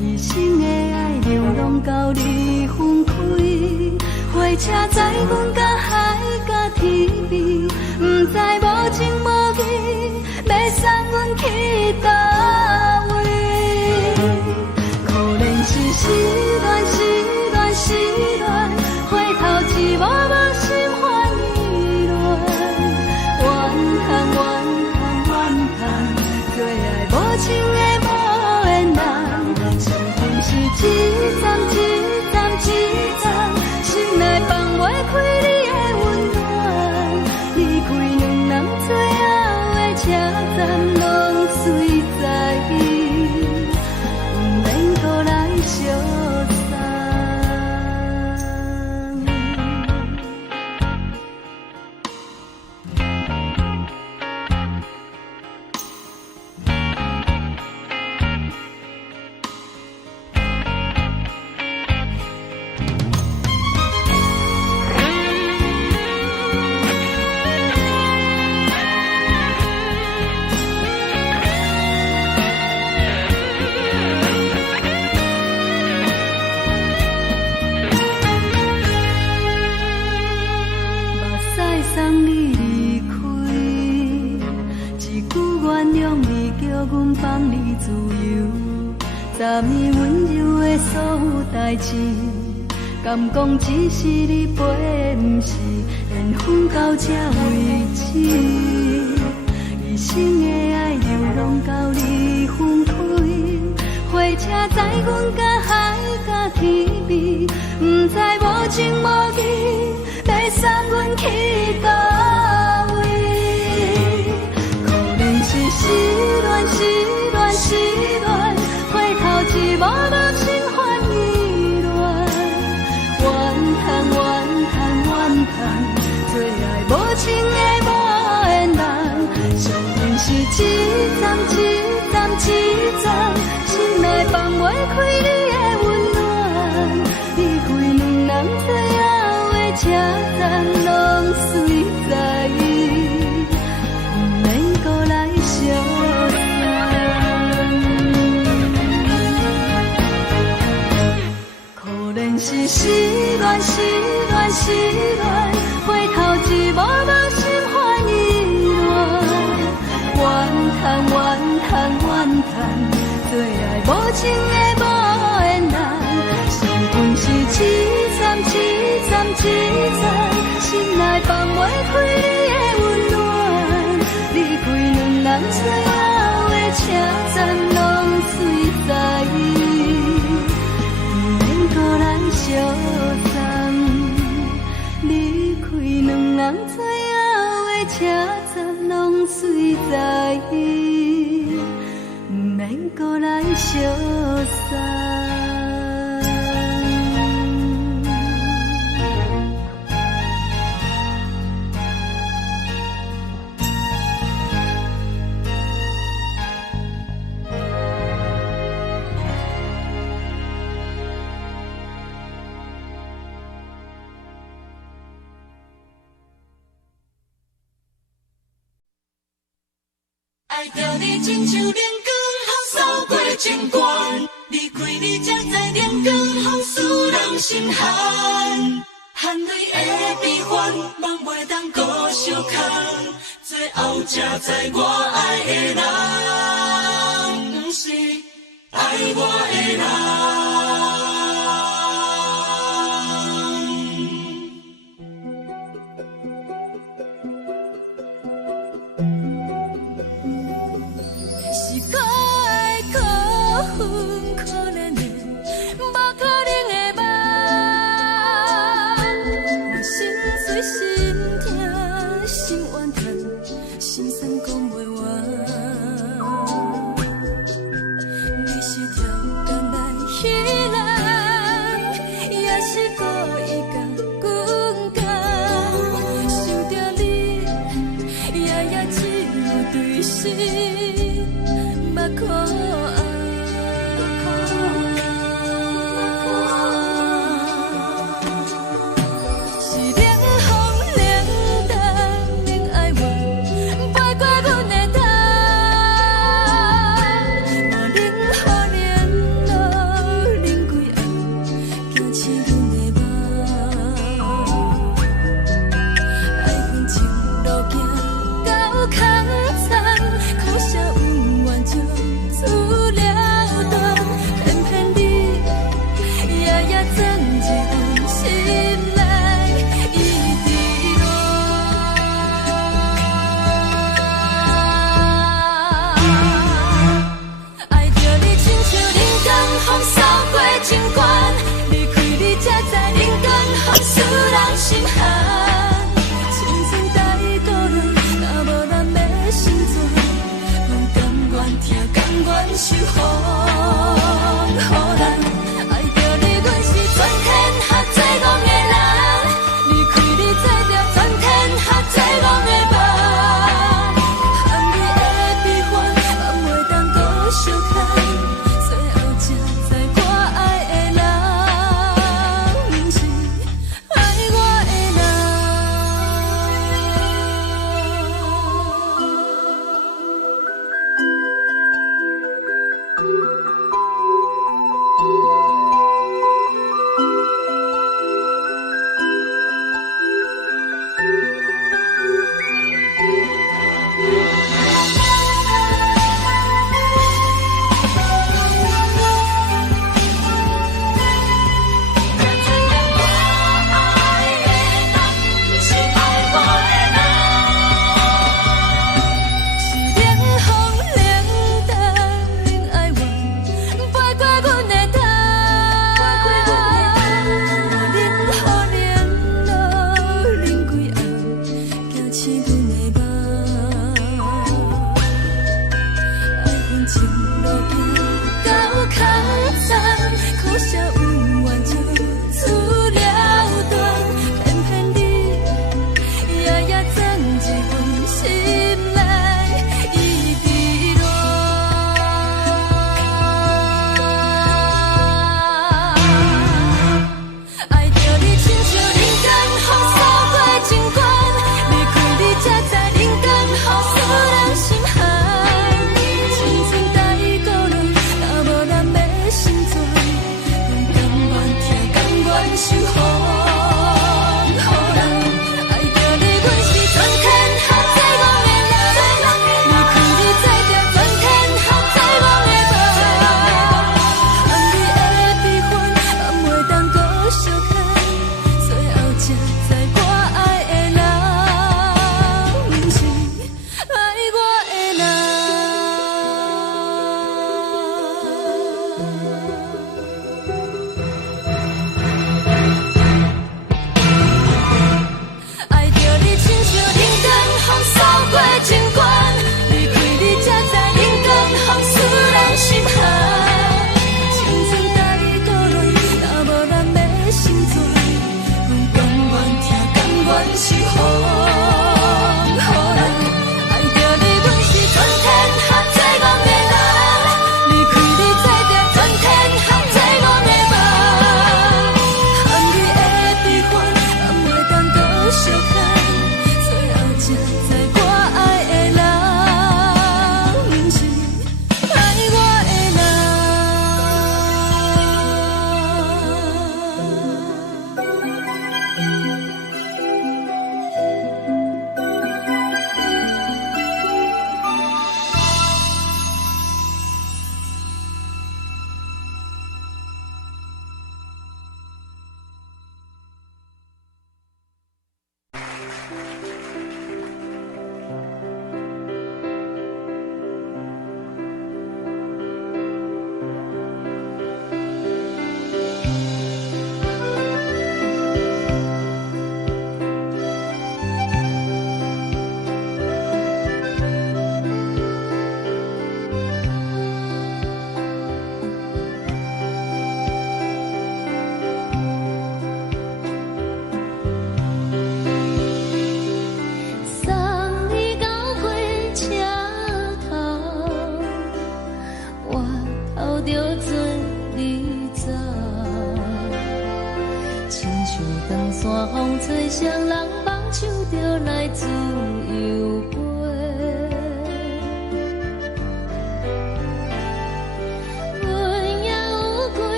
一生的爱流浪到你分开，火车载阮甲海甲天边，不知无情无义，要送阮去倒位？可能是失恋，失恋，失恋，回头一幕幕心烦意乱，怨叹，怨叹，怨叹，最爱无情的无缘人，上恨是一站一站一站，心内放袂开你的温暖，离开两人最后的车站，拢随在意，不免搁来相送。送你离开，一句原谅你，叫阮放你自由。昨暝温柔的所有代志，敢讲只是你陪，不是缘分到这为止。一生的爱流浪到你分开，火车载阮甲海甲天边，不知无情无义，要送阮去倒位？可能是失恋，失恋，失恋，回头一幕幕心烦意乱，怨叹，怨叹，怨叹，最爱无情的无缘人，上恨是一站一站一站，心内放袂开你的温暖，离开两人最后的车站，拢随在意，不免搁来相送。可能是失恋，失恋，失恋，回头一幕幕心烦意乱，怨叹，怨叹，怨叹，最爱无情的无缘人，上恨是一站一站一站，心内放袂开你的温暖，离开两人最后的车站，拢随在意，不免搁来相送。离开两人最后的车站，拢随在意，不免搁来相送。爱着你亲像连光雨扫过情关，离开你才知连光风使人心寒。含泪的悲欢，望袂当搁相牵，最后才知我爱的人，不是爱我的人。你是条干来彼来。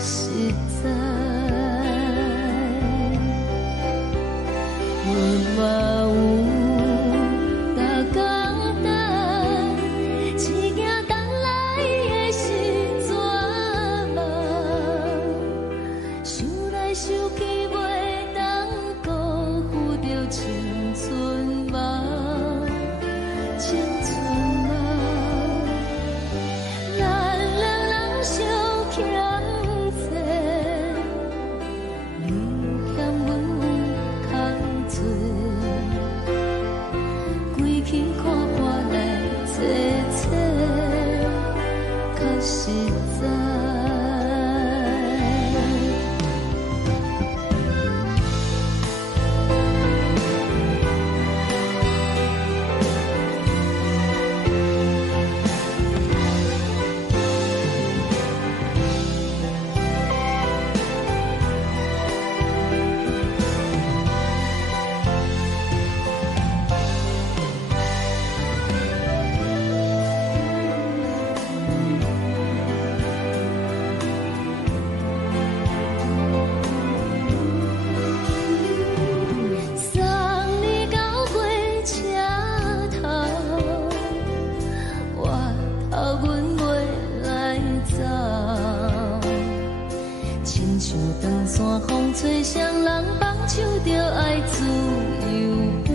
实在。风吹双人放手着爱自由飞。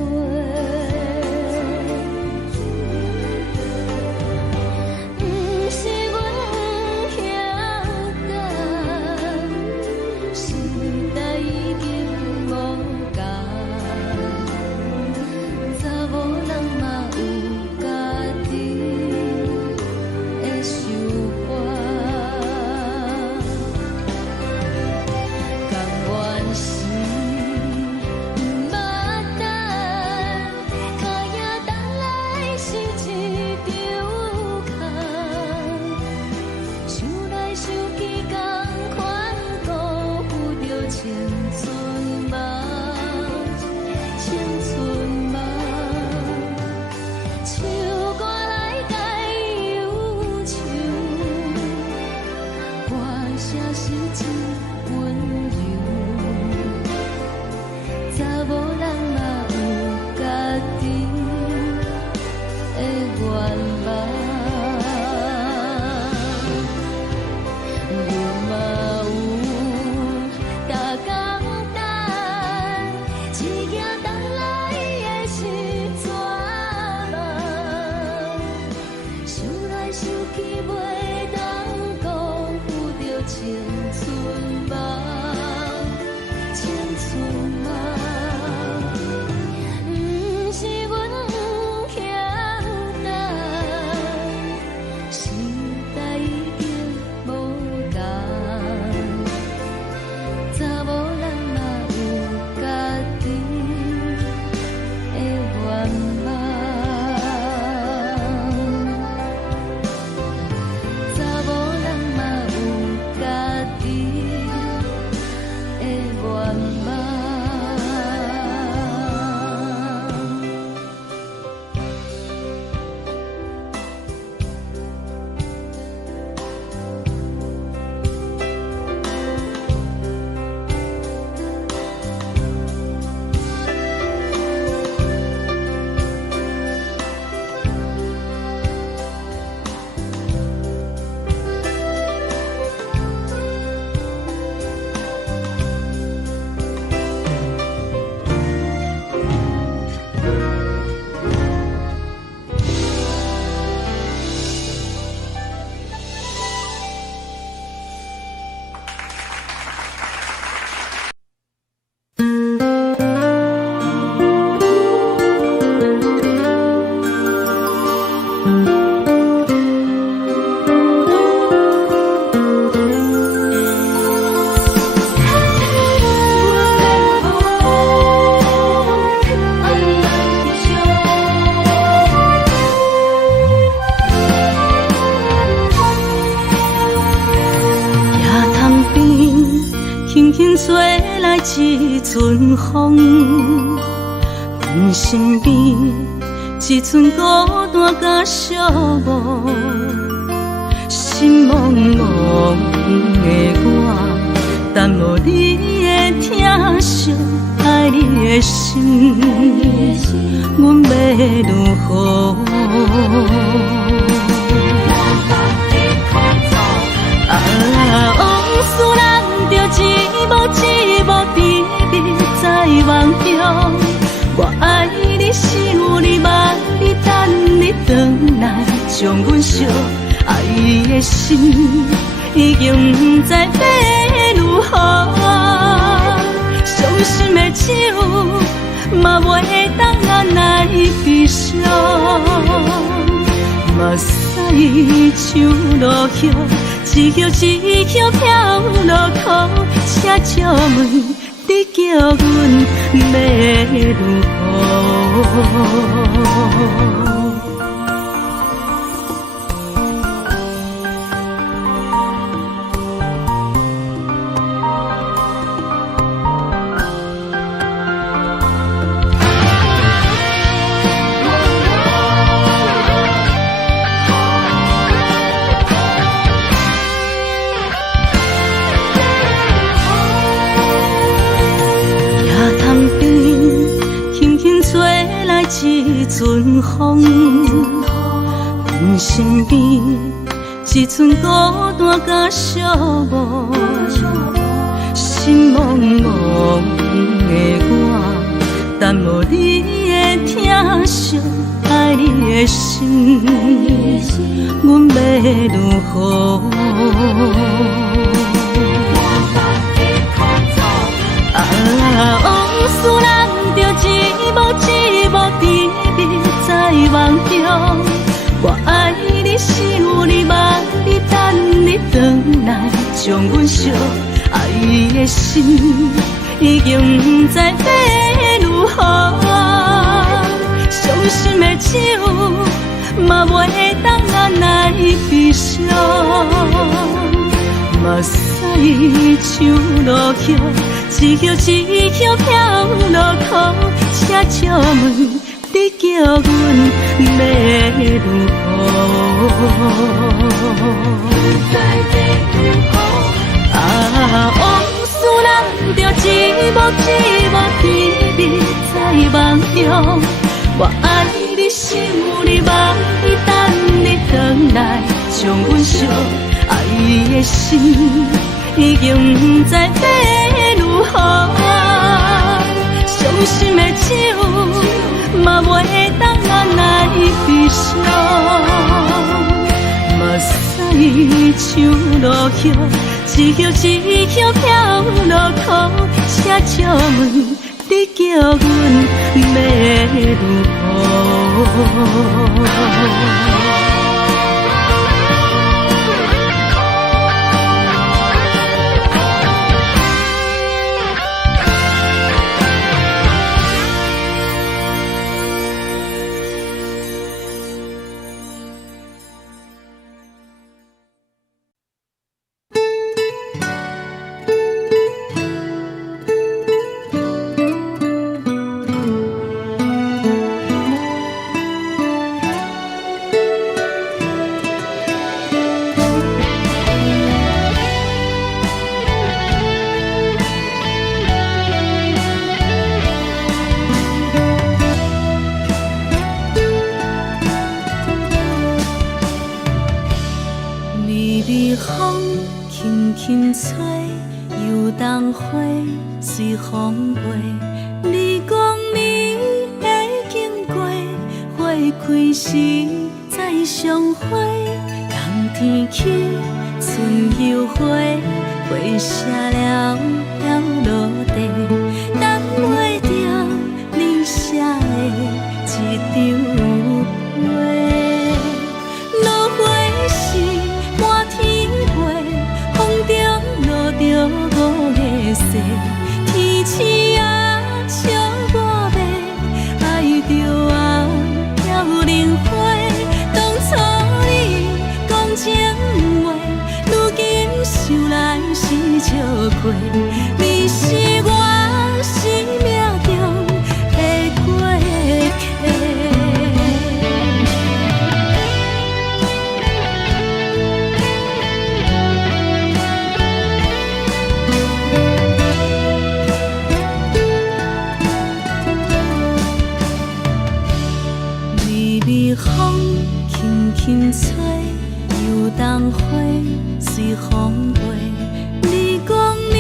不是阮不晓得，时代已经无同，查某人嘛有家己的想法。一阵风，阮身边一寸孤单甲寂寞，心茫茫的我，等无你的疼惜，爱你的心，阮要如何？往事人着一幕甜蜜在梦中，我爱你是有你望你等你回来，将阮惜爱的心已经不知要如何，伤心的手嘛袂当按来悲伤，目屎像落叶。一叶一叶飘落雨，请借问你叫阮要如何？一阵风，阮身边一寸孤单甲寂寞，心心茫茫的我，等无你的疼惜爱你的心，阮要如何？往事人着一幕一幕甜蜜在梦中，我爱你想你望你等你回来，将阮惜爱的心已经不知要如何。伤心的手嘛袂当按来悲伤，目屎像落雨。一曲一曲飘落雨，请借问你叫阮要如何？往事人着一幕一幕甜蜜在梦中，我爱你想你望你等你回来，将阮惜爱的心已经不知要如何。伤心的手嘛袂当按来悲伤，目屎像落雨，一曲一曲飘落雨，请借问你叫阮要如何？随风飞，你讲你会经过，花开时再相会。冬天起，春又回，花谢了要落地，等袂着你写的一张画。落花时满天飞，风中落着五个色。天星啊，笑我迷，爱着啊飘零花。当初你讲情话，如今想来是笑过。你是我生命中的过客。风轻轻吹，游动花随风飞。你讲你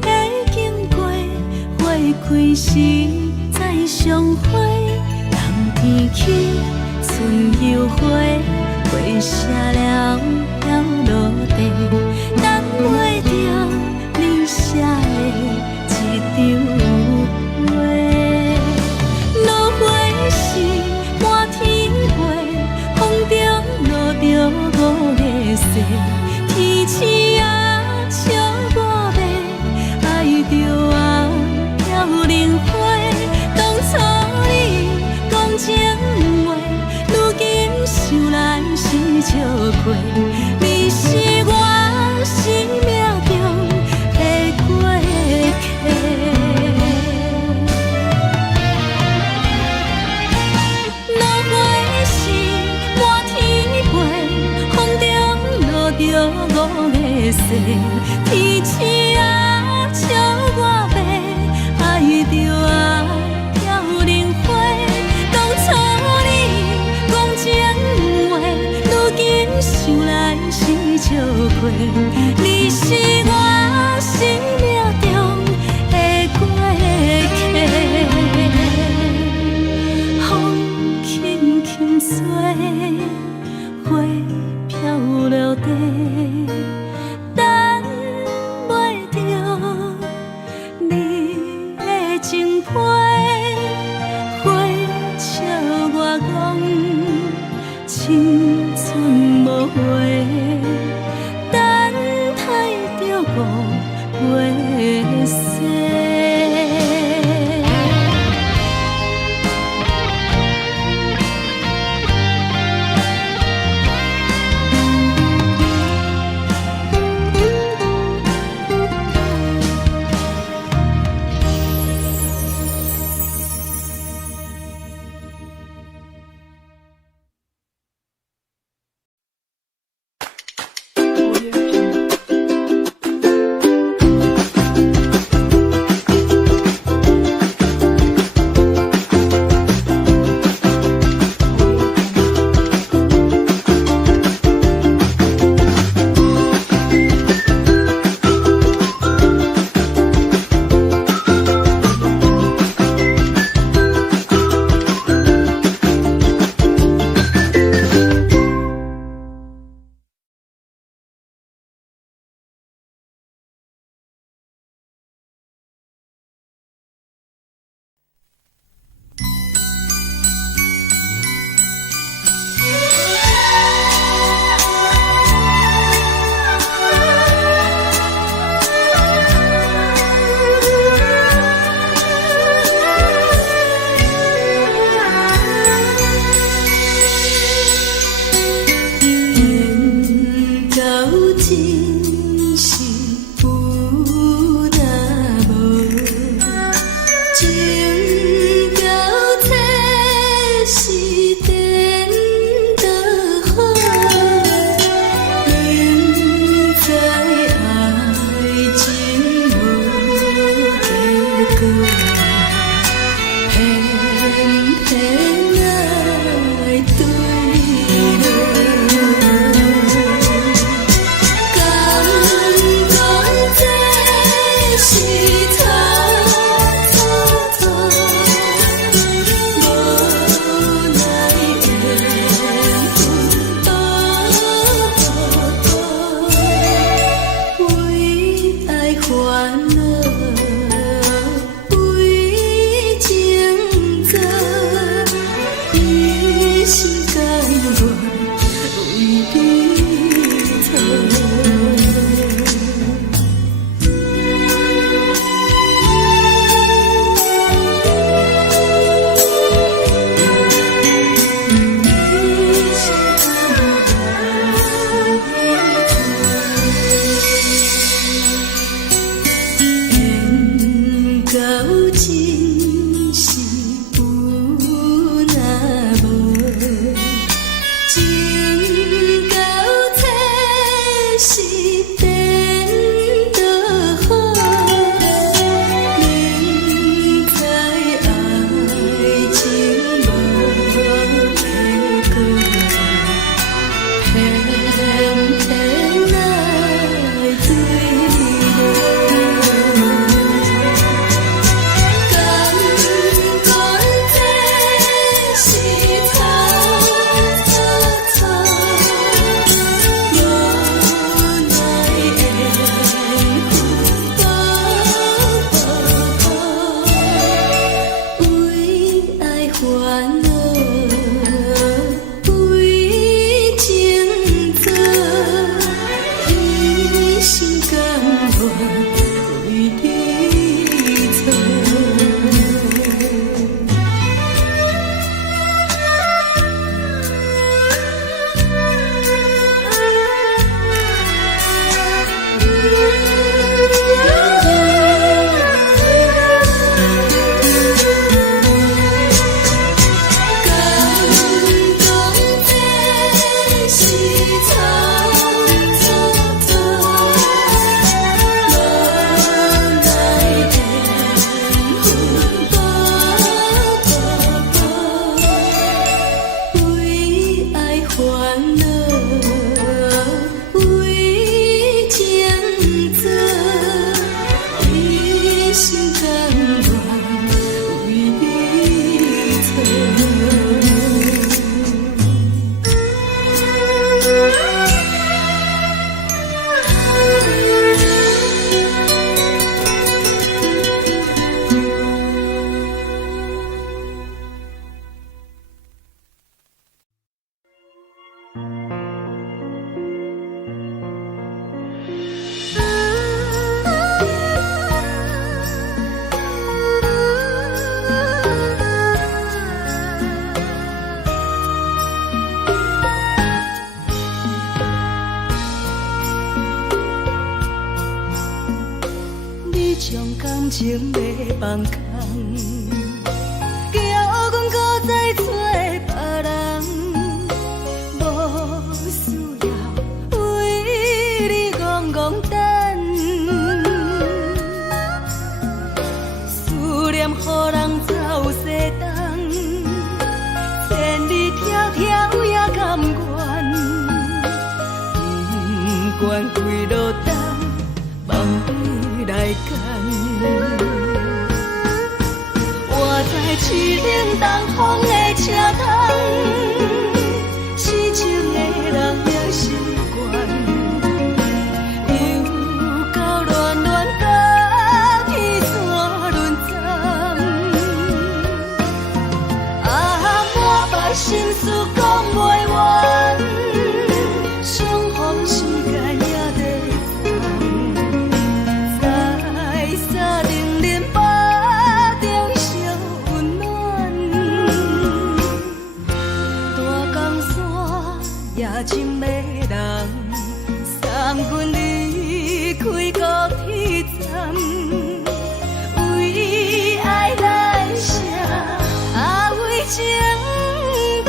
会经过，花开时再相会。冬天起，春又回，花谢了要落地，等袂着你写的一张画。落花时满天着五个色，天星啊笑我迷，爱着啊飘零花。当初你讲情话，如今想来是笑过。你是我生命中的过客。着五个色，天星啊笑我迷，爱着啊飘零花。当初你讲情话，如今想来是笑过。你是我生命中情批，花笑我讲，青春无悔，等待着五月雪。念予人走西东，千里迢迢也甘愿，不管开路灯，梦里来赶。我在市顶东风的车头，痴情的人也习惯，又到乱乱甲天山轮站。啊，满腹心事讲袂完，相逢时间也在等，在沙丁林巴中相温暖。大江山也真迷人，三军离开高铁站，为爱来写，为情等。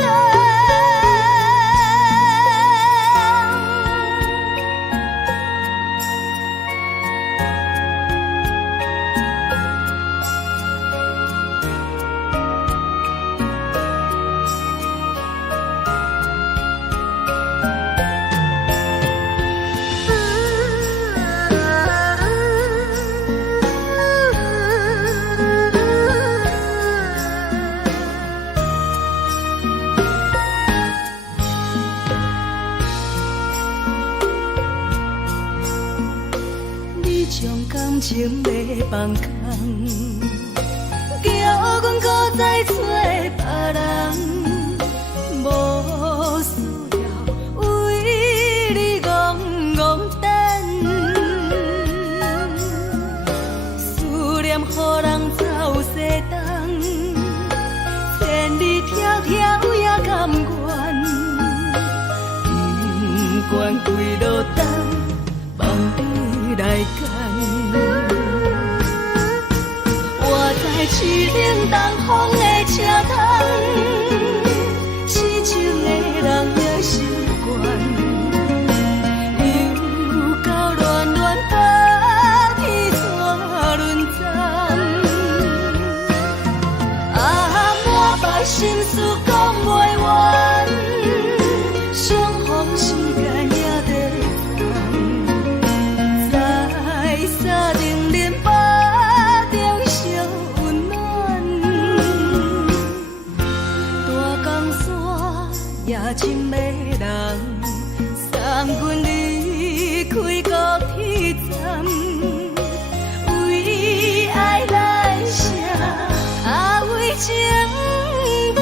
你将感情要放空，叫阮搁再找别人，无需要为你戆戆等。思念予人走西东，千里迢迢也甘愿，不管开路灯，梦里来赶。我在市顶东风的车头，痴情的人也习惯，又到乱乱甲天山轮站。啊，满腹心事讲袂完，相逢时间也在等，在沙丁林巴中相温暖。大江山也真迷人，三军离开高铁站，为爱来写，为情等。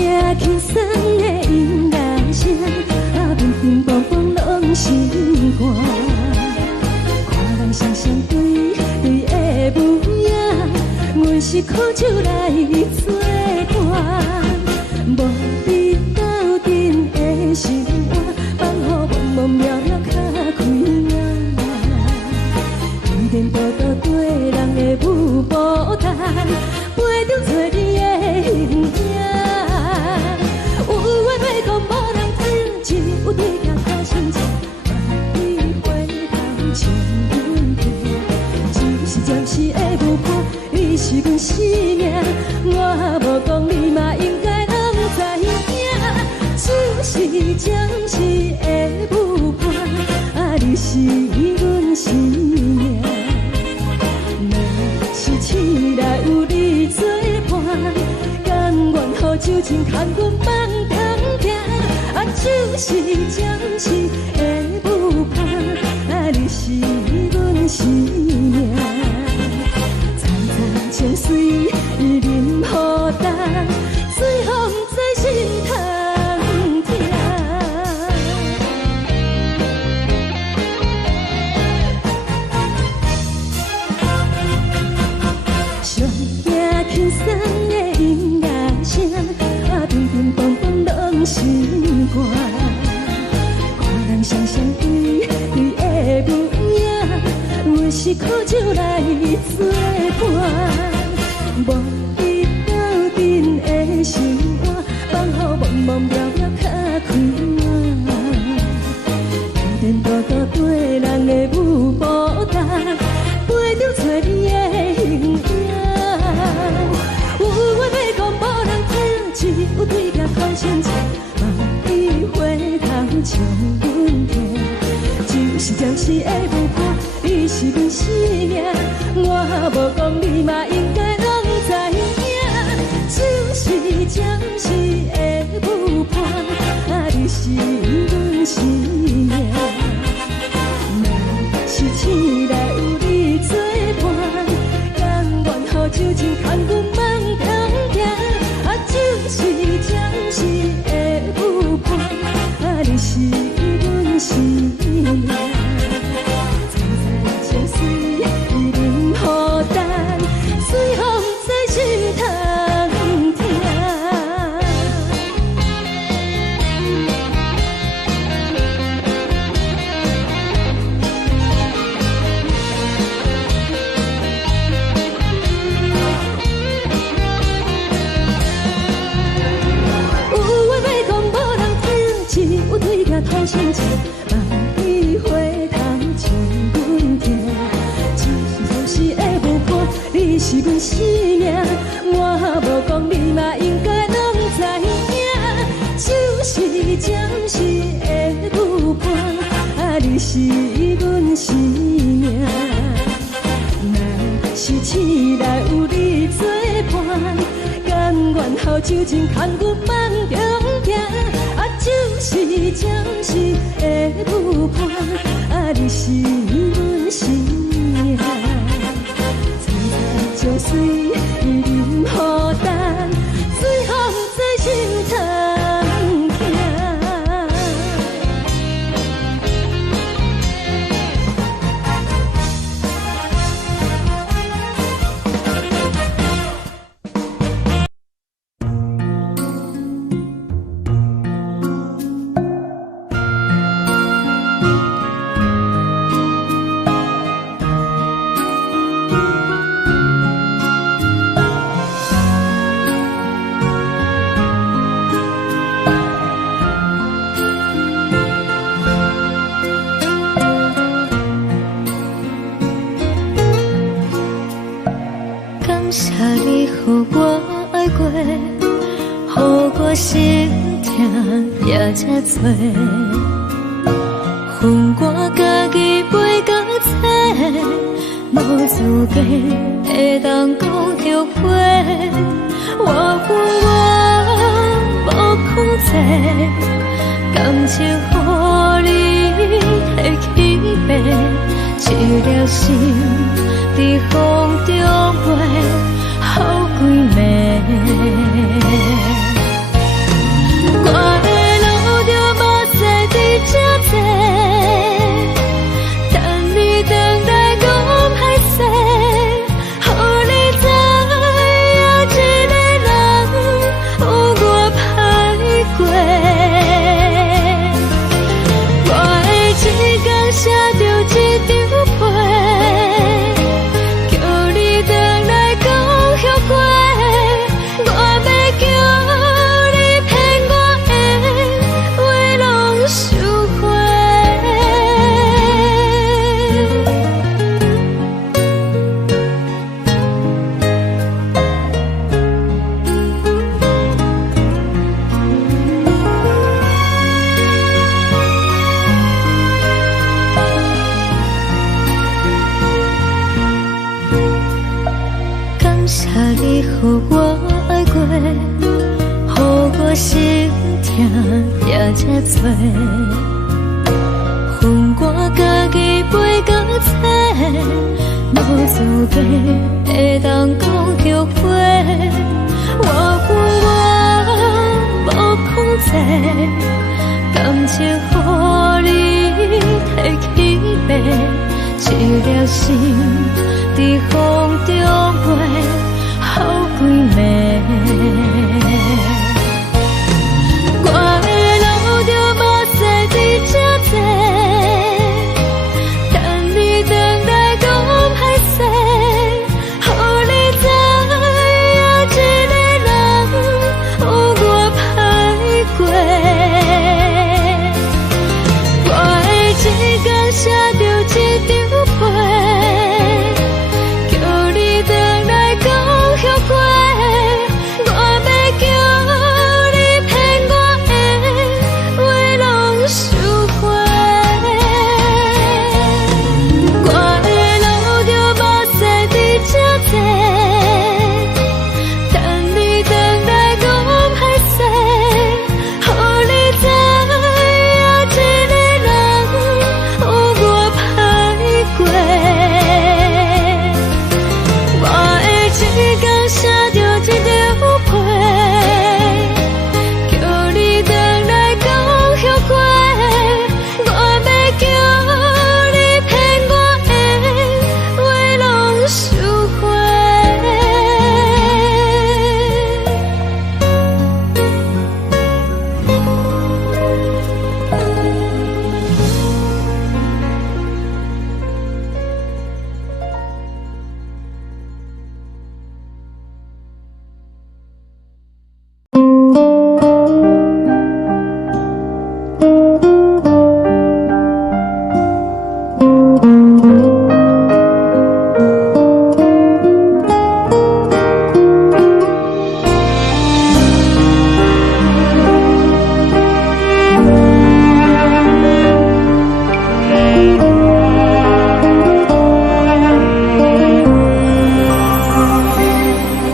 听轻松的音乐声，乒乒乓乓拢心肝。看人双双对对的模样，阮是苦酒来作伴。无你斗阵的心肝，放予茫茫渺渺较开眼。颠颠倒倒对人的舞步弹，陪着做你的形影。有话要讲无人听，有对镜头心情，你回头将阮听。就是暂时的舞伴，你是阮生命。我无讲你嘛应该拢知影，就是暂时的舞伴，你是阮生命。是醒来有你作伴，甘愿予酒精牵阮放通行，就是暂时的舞伴，你是阮生命。层层情水任何担，随风在心通听。上听轻松的音乐声，乒乒乓乓拢心肝。看人双双对对的模样，阮是苦酒来作伴。无你斗阵的心肝，放予茫茫渺渺较开眼。颠颠倒倒对人的舞步弹，陪着做你的形影。有话要讲无人听，只有对镜头心情，望你回头将阮听。就是暂时的舞伴，你是阮生命。我无讲你嘛应该拢知影，就是暂时的舞伴，你是阮生命。若是醒来有你作伴，甘愿予酒精牵阮放通行，就是暂时的舞伴，你是阮生命。层层情水任何担，随风在心通听。有对镜头心情，望你回头将阮听。就是暂时的舞伴，你是阮生命。我无讲你嘛应该拢知影，就是暂时的舞伴，你是阮生命。若是醒来有你作伴，甘愿予酒精牵阮放中行。就是暂时的舞伴，你是阮生命。层层情水任何担，随风在心通听。谢你予我爱过，予我心痛也这多，分我家己陪到这，无资格会当讲后悔。我无控制，感情予你的起飞，一条心在风中飞。好几暝，心痛也这多，恨我家己飞到切，无资格会当讲后悔。我无控制，感情予你提起白，一粒心在风中飞，好几暝。我的路就无西伫这多，等你回来讲歹势，予你知影一个人有我歹过。我的一天写着一张被，叫你回来讲后悔。我要叫你骗我的话拢收回。我的路就无西伫这多，等你回来讲歹势，予你知影一个人有我歹过。我的一天写着一张被，叫你回来讲后悔。我要叫你骗我的话拢收回。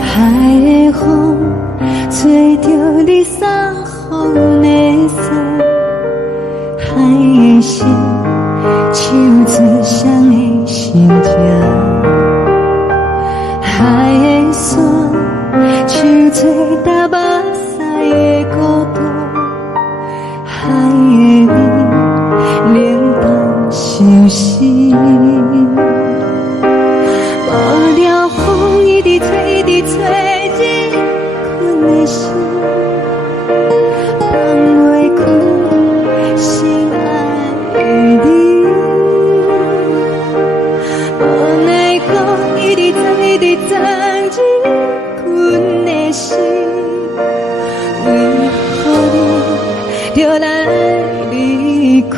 海的风吹着你送予的伞，海的心手指双的心情，海的山手吹打目屎的孤独，海的你冷淡伤心。无聊风一直吹，一直吹，日困的心，放袂开心爱的你。无奈风一直吹，一直吹，日困的心，为何你就来离开？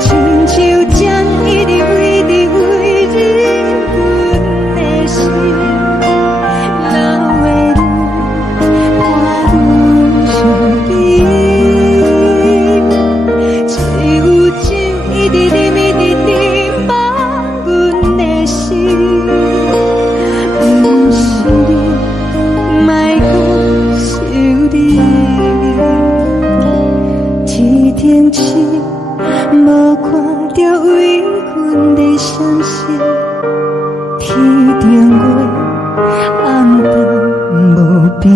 亲像针一直飞，一直飞，日阮的心，流的泪，我愈想你。只有酒一直啉，一直啉，放阮的心。不是你，莫讲想你。一天起，无看到为阮的相思，天顶月暗淡无边，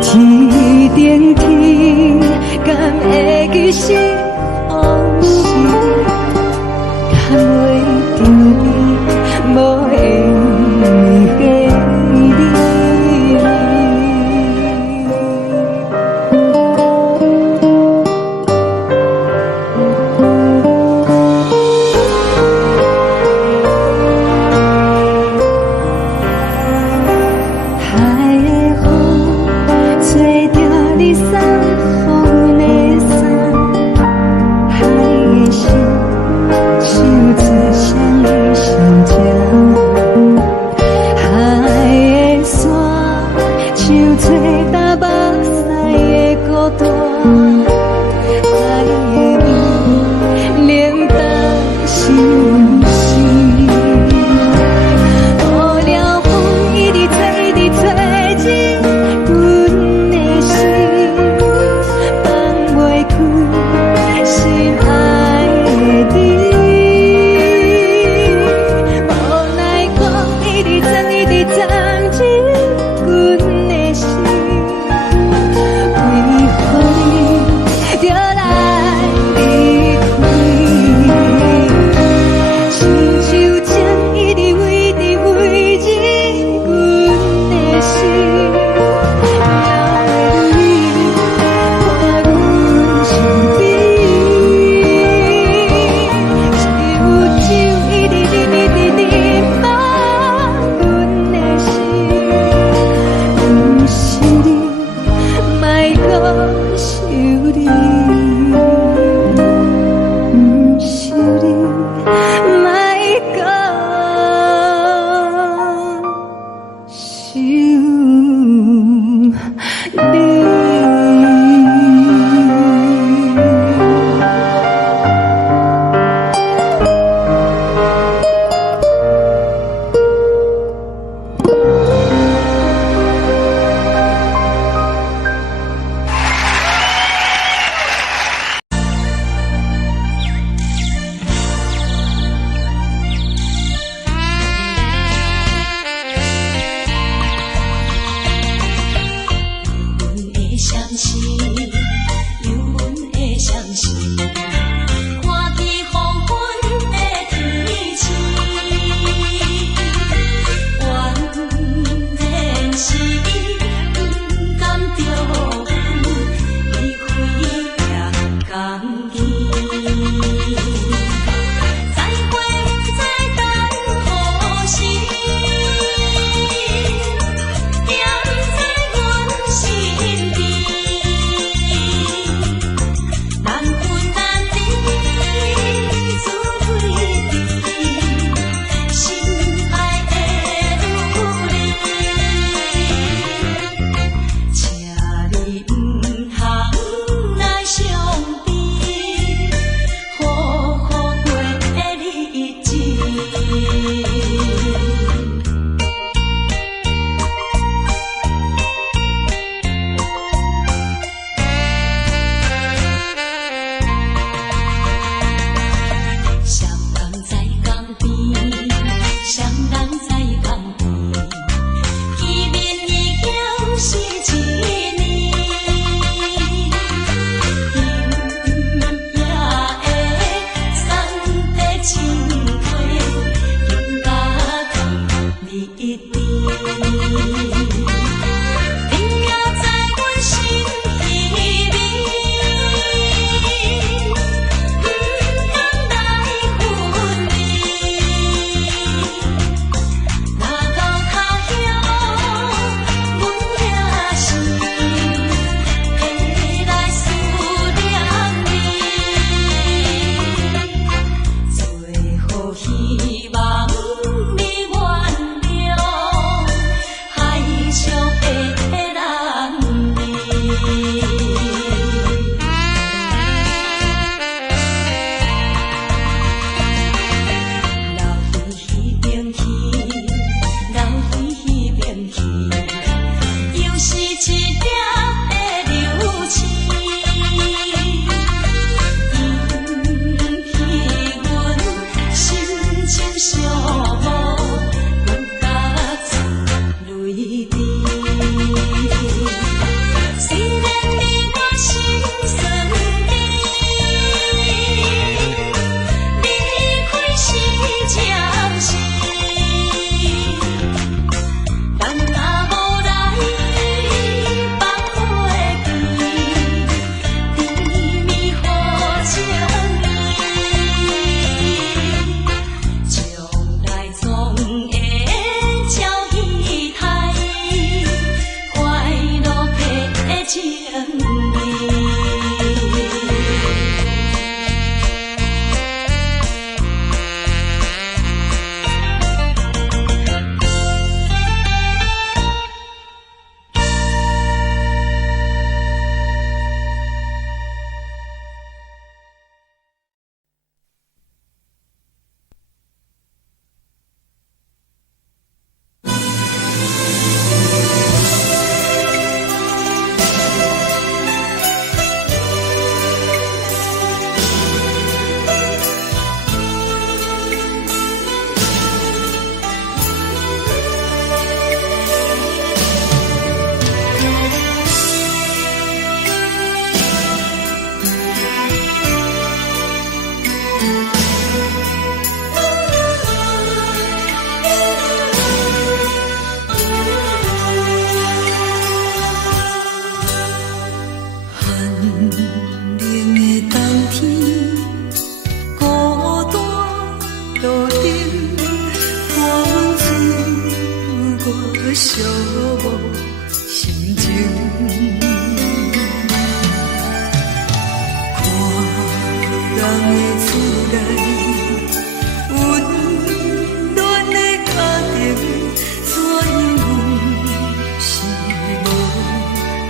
天顶天敢会记是往事，敢袂着你无缘的你。海的风吹着你送予的伞，海的心手指双的心情，海的山手吹打目屎的孤单，海的你冷淡伤心。无聊风一直吹，一直吹。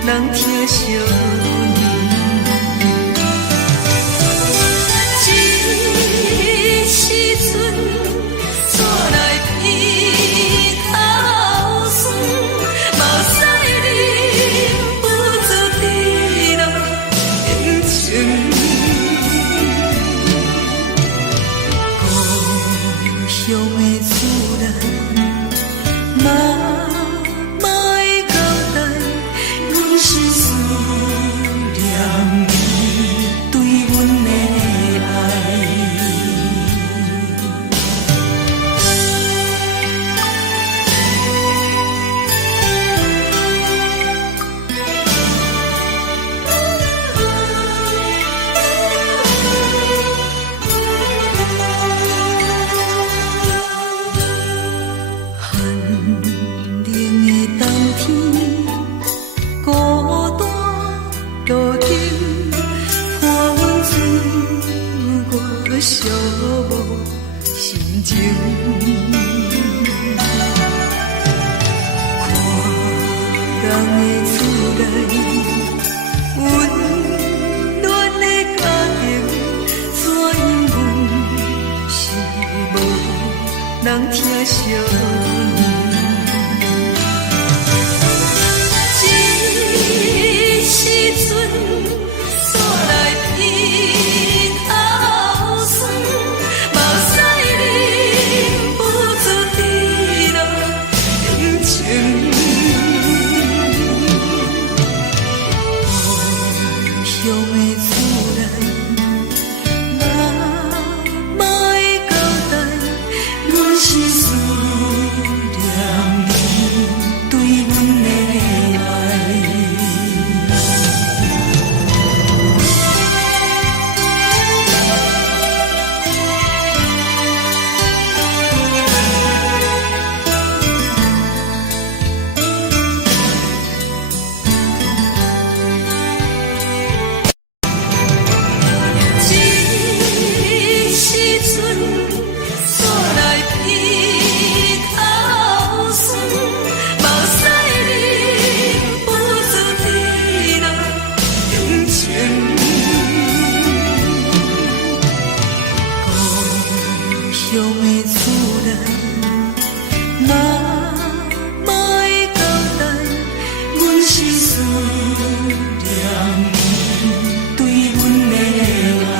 人疼惜你。这时阵怎来鼻头酸，嘛使忍不住滴落眼睛。故乡的主人，嘛会交代，阮是思念你对阮的爱。寂寞心情，看人的厝内温暖的家庭，怎因阮是无人疼惜你？这时阵怎来鼻头酸？嘛使忍不住滴落眼睛。故乡的厝内，嘛会交代，阮是思念你对阮的爱。乡的厝内，嘛会交代，阮是思念你对阮的爱。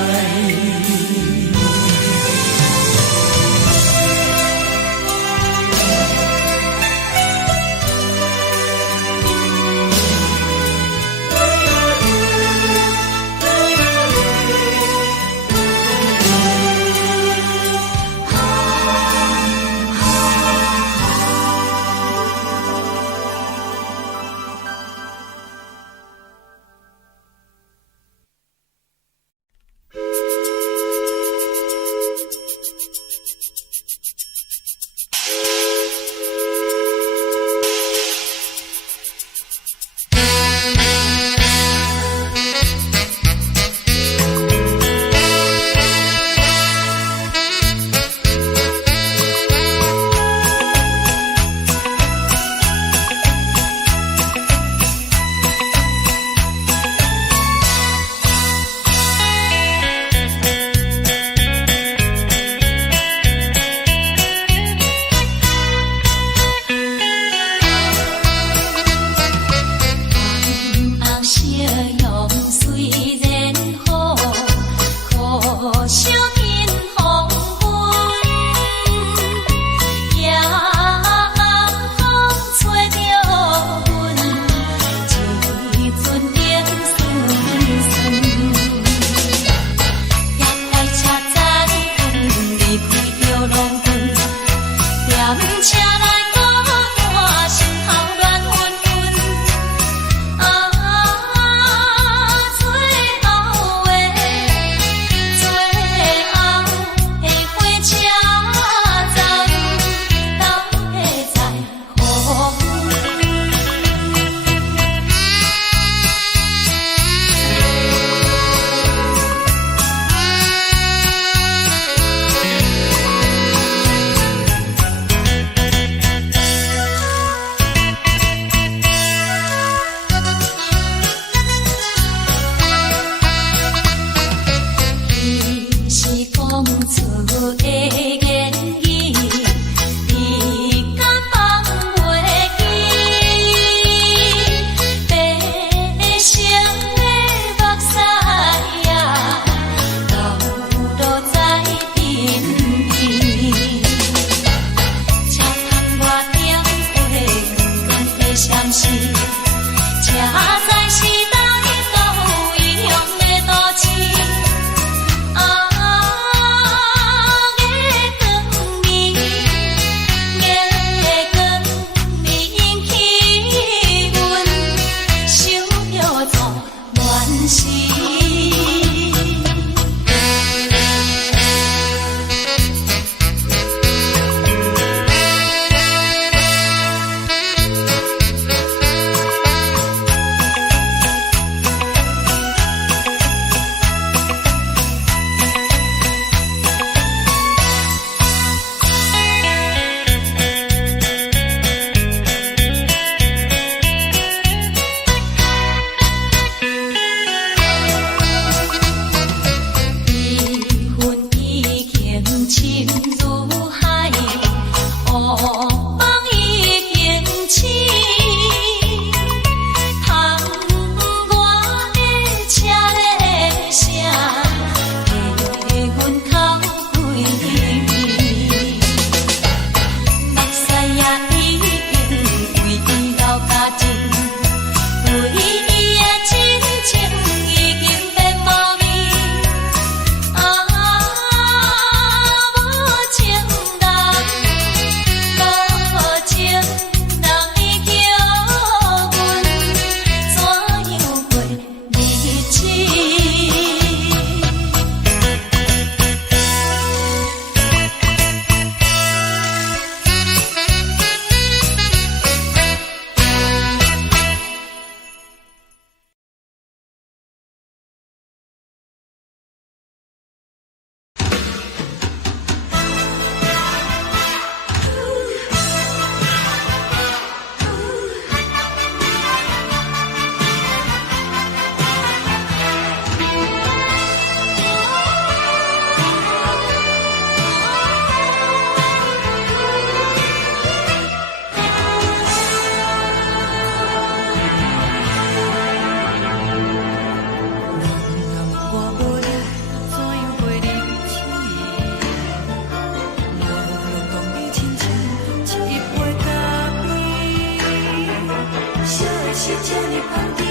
是这呢香甜，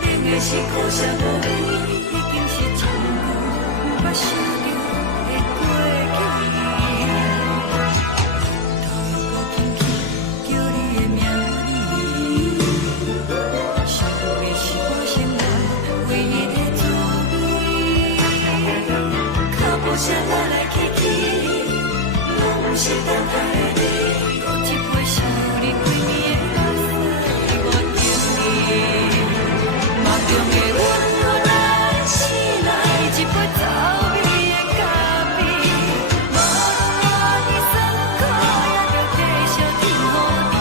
冷的是苦涩无味，已经是真久无法想着的过去。头又搁轻轻叫你的名字，想的是我生来唯一的滋味。脚步声来来去去，拢是等待的你。搁一杯想你几暝的目屎，我敬你。梦中的温柔来醒来，一杯走味的咖啡。无论我的酸苦，也着继续甜乎甜。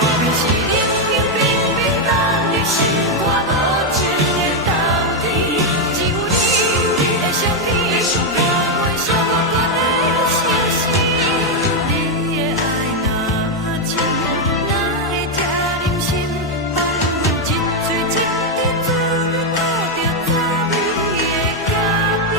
我就是冷冷冰冰冻入心肝无情的冬天，只有你的相片，我想我搁在心事。你的爱若真，哪会这忍心放阮一嘴一滴水，倒着滋味的咖啡。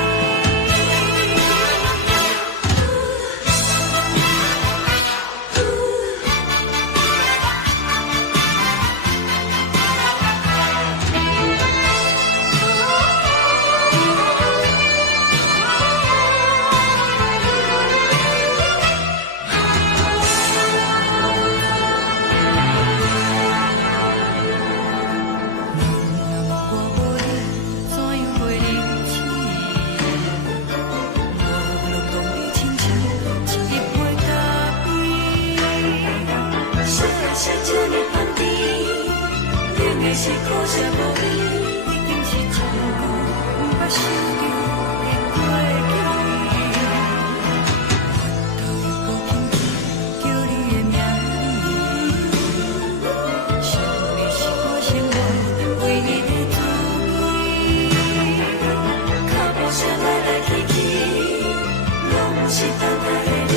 是苦涩无味，已经是真久无法想着的过去。头又搁轻轻叫你的名字，想的是我生来唯一的滋味。脚步声来来去去，拢是等待的你。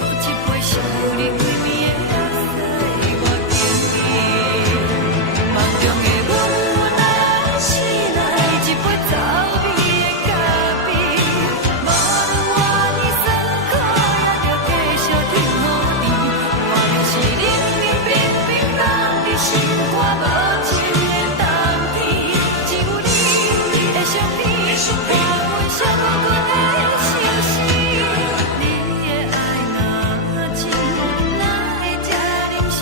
搁一杯想你几暝的目屎，我敬你。梦中的温柔来醒来，一杯走味的咖啡。无论我的酸苦，也着继续甜乎甜。我就是冷冷冰冰冻入心肝无情的冬天，只有你的相片，我想我搁在心事。你的爱若真，哪会这忍心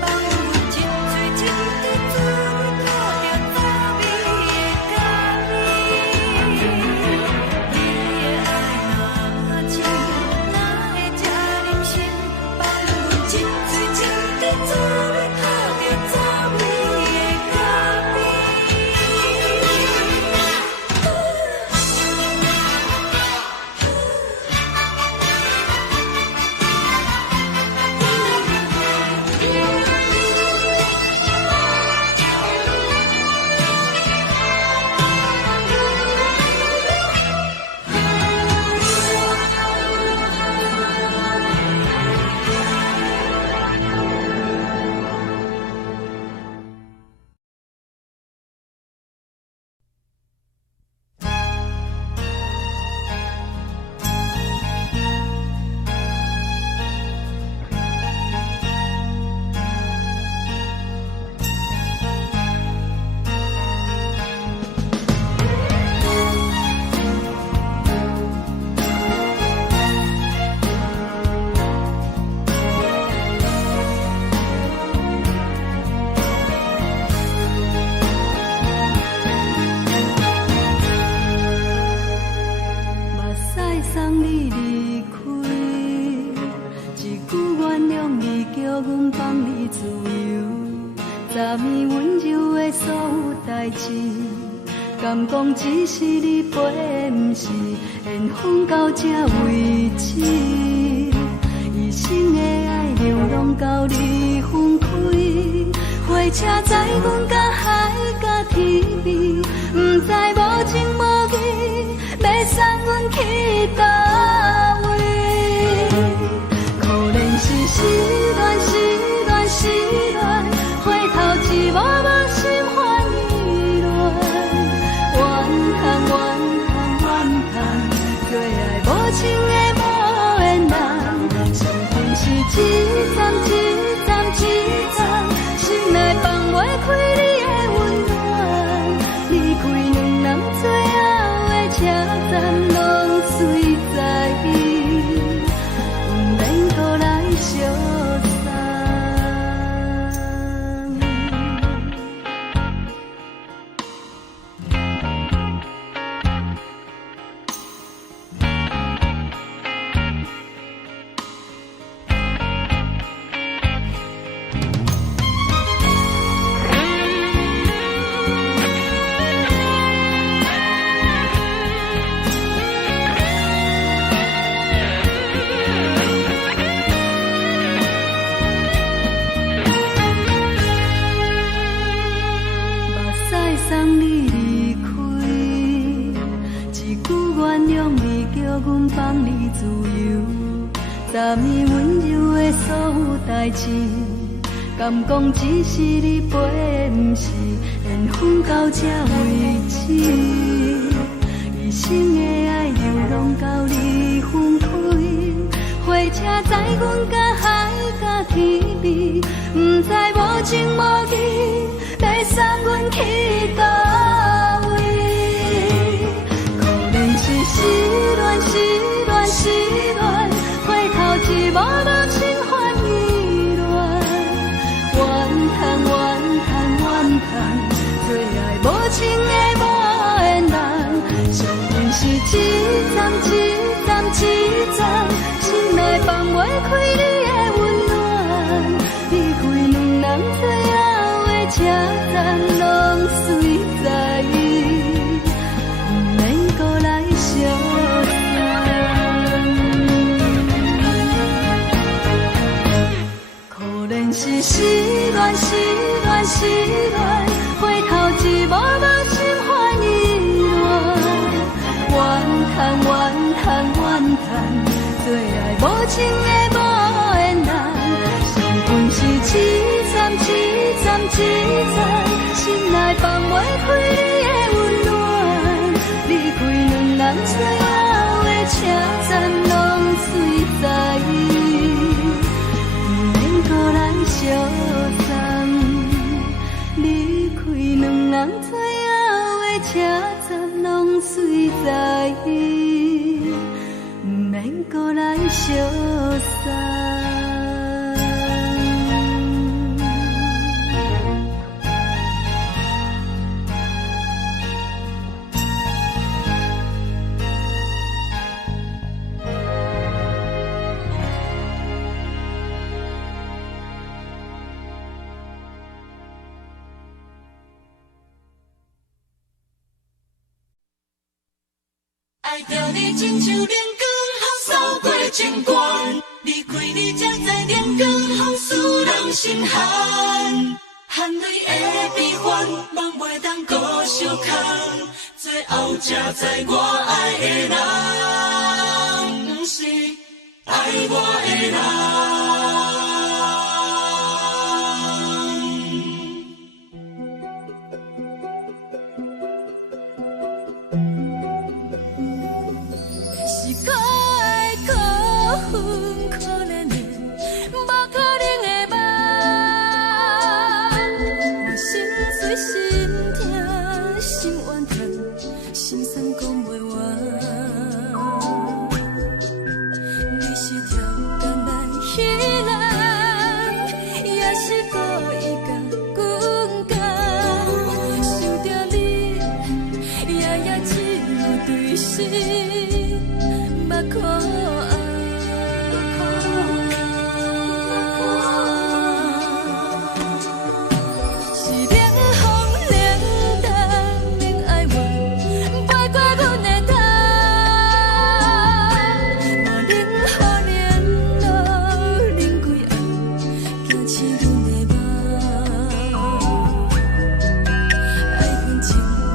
放阮一嘴一滴水，倒着滋味的咖啡。你的爱若真，哪会这忍心放阮一嘴一滴水，倒着滋味的咖啡。目屎送你离开，一句原谅你，叫阮放你自由。昨暝温柔的所有代志，敢讲只是你陪，不是缘分到这为止。一生的爱流浪到你分开，火车载阮甲海甲天边，不知无情无义，要送阮去倒位？可能是失恋，失恋，失恋，回头一幕幕心烦意乱，怨叹，怨叹，怨叹，对爱无情的无缘人，伤痕是一站一站一站，心内放。袂开你的温暖，离开两人最后的车站，拢随在伊，不免搁来相送。送你离开，一句原谅你，叫阮放你自由。昨暝温柔的所有代志，敢讲只是你陪，不是缘分到这为止。一生的爱流浪到你分开，火车载阮甲海甲天边，不知无情无义。要送阮去倒位？可能是失恋，失恋，失恋，回头一幕幕心烦意乱，怨叹，怨叹，怨叹，最爱无情的无缘人。上恨是一站，一站，一站，心内放袂开你的温暖，离开两人最后的车站，拢随在伊，不免搁来相送。可能是失恋，失恋，失恋，回头一幕幕心烦意乱，怨叹，怨叹，怨叹，最爱无情的无缘人。上恨是一站，一站，一站，心内放袂开你的温暖，离开两人最后的车站，拢随在伊，不免搁来相送。离开两人最后的车站，拢随在伊，不免搁来相送。爱着你亲像连光风扫过情关，离开你才知连光风使人心寒。含泪的悲欢，望袂当搁相牵，最后才知我爱的人，不是爱我的人。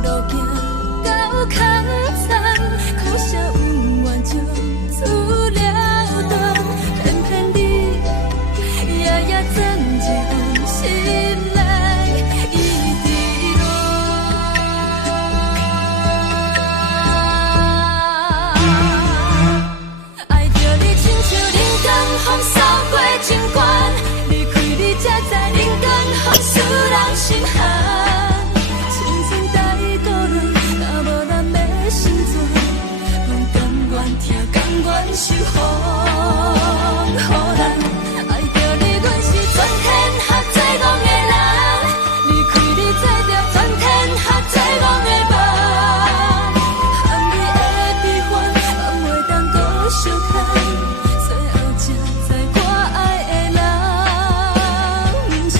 路行到空残，可人心寒。青春带过来，若无咱要成全，拢甘愿听，甘愿受风雨人。爱着你，阮是全天下最戆的人。离开你，做着全天下最戆的梦。含你的悲欢，也袂当搁相牵。最后才知我爱的人，不是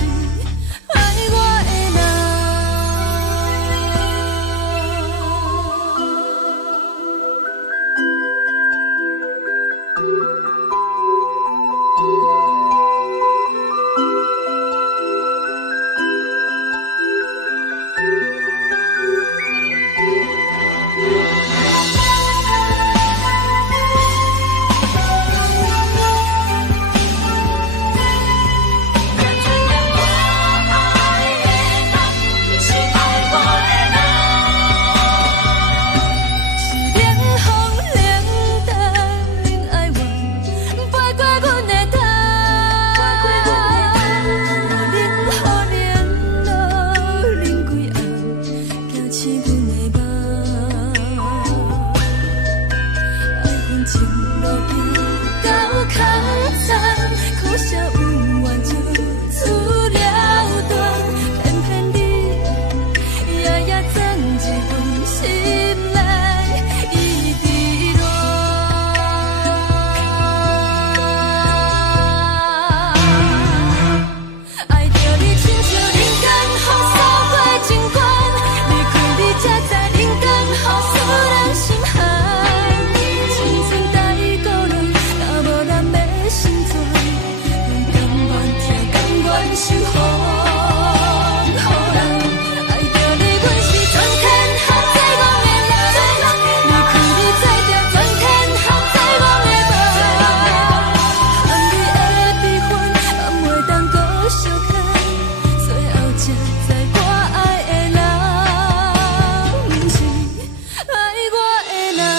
爱我的人。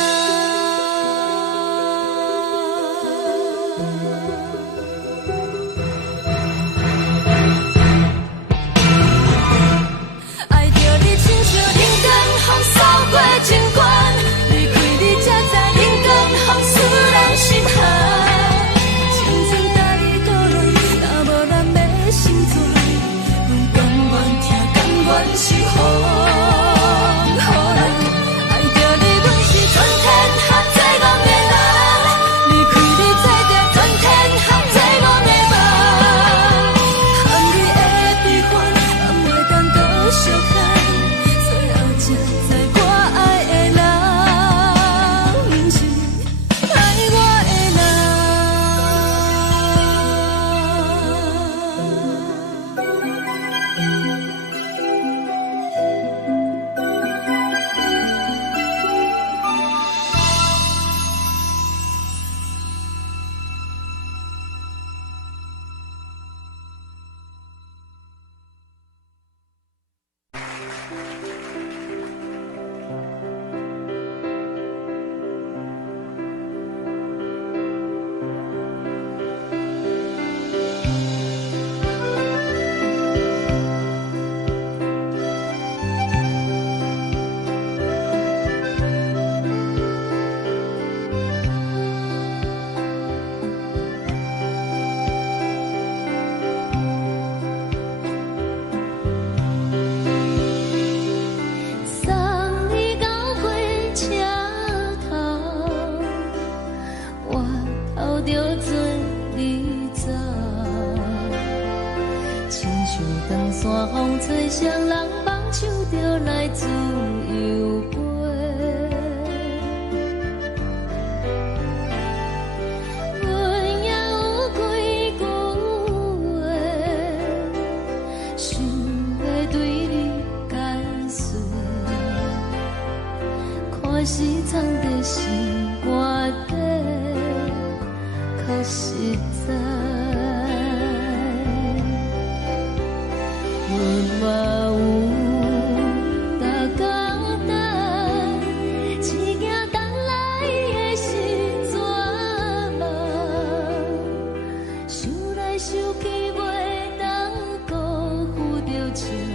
想去袂当辜负着情。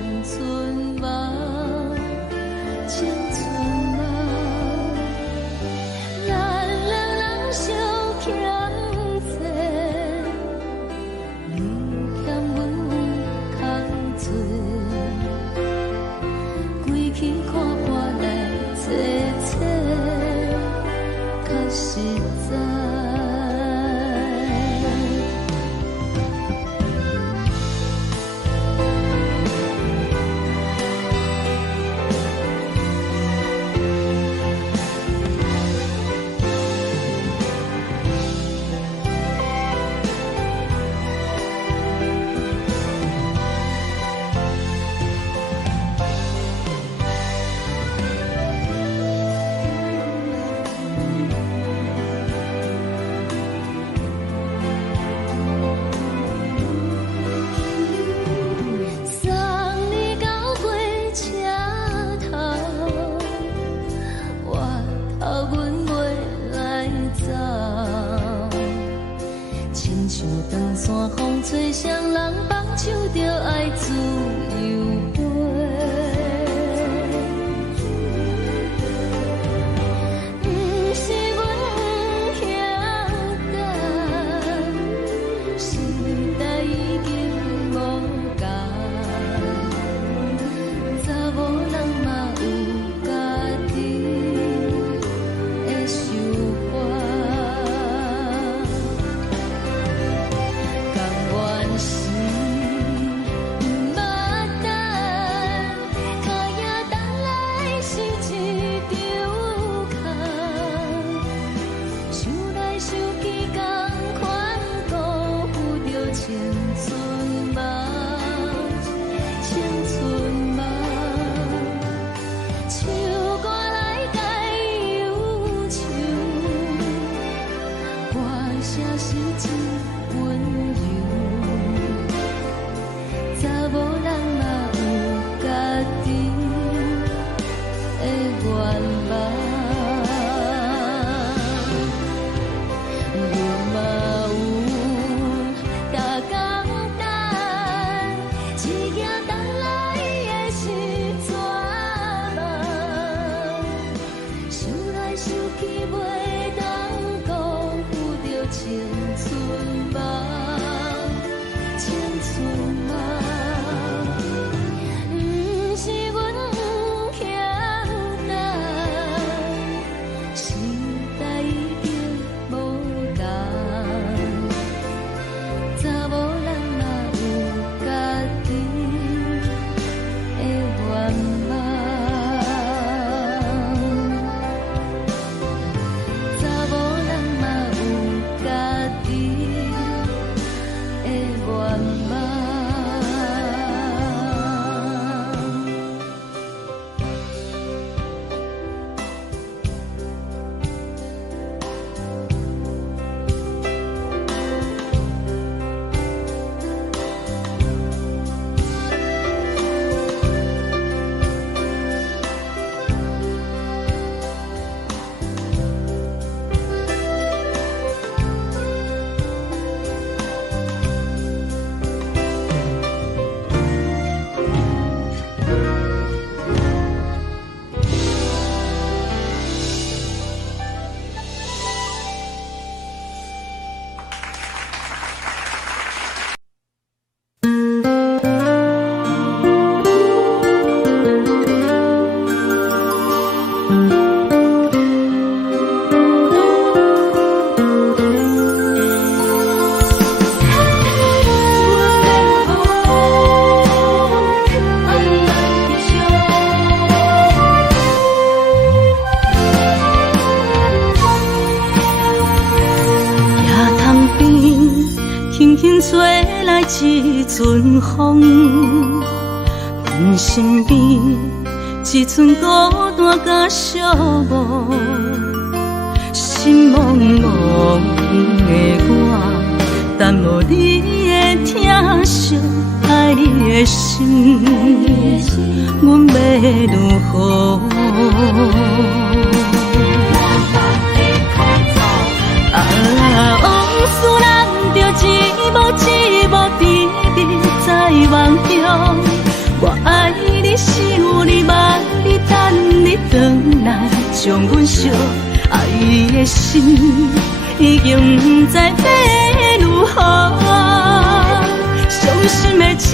阵风，阮身边一寸孤单甲寂寞，心茫茫的我，等无你的疼惜，爱你的心，阮要如何？往事咱着一幕一幕甜蜜在梦中。我爱你，想你，望你，等你回来，将阮惜爱的心已经不知要如何。伤心的手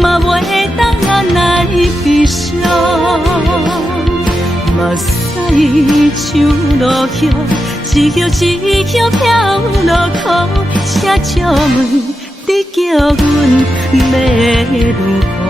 嘛袂当按来悲伤，目屎像落叶。一叶一叶飘落雨，请借问你叫阮要如何？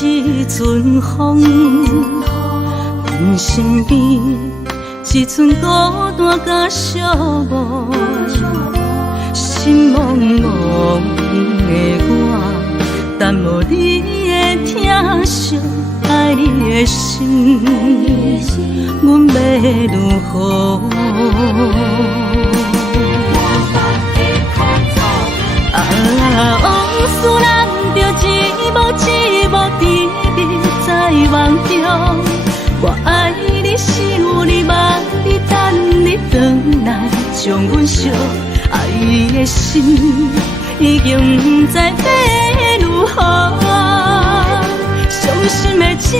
一阵风，阮身边一寸孤单甲寂寞，心茫茫的我，等无你的疼惜，爱你的心，阮要如何？往事咱着一幕一幕甜蜜在梦中。我爱你，想你，望你，等你回来，将阮惜爱的心已经不知要如何。伤心的手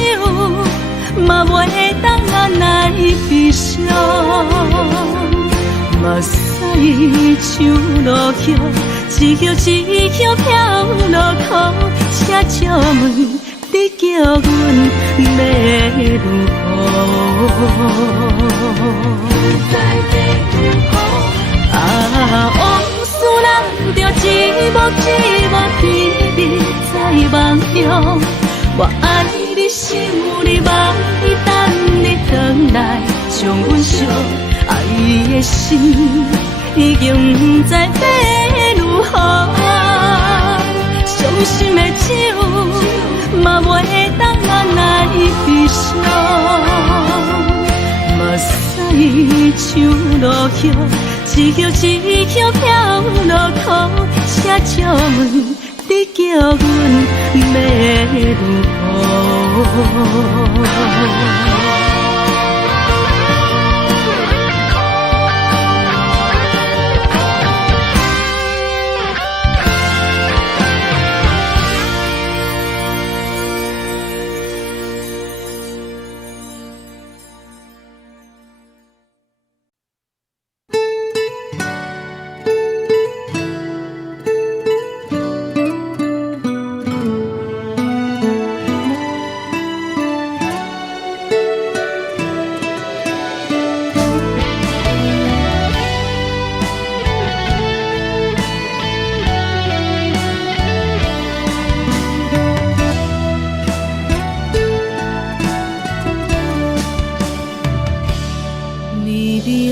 嘛袂当按来悲伤，目屎像落叶。一叶一叶飘落雨，请借问你叫阮要如何？往事咱着一幕一幕甜蜜在梦中。我爱你，想你，望你，等你回来，将阮惜爱的心已经不知要如何。伤心的手嘛袂当按来悲伤，目屎像落叶，一叶一叶飘落雨，请借问你叫阮要如何？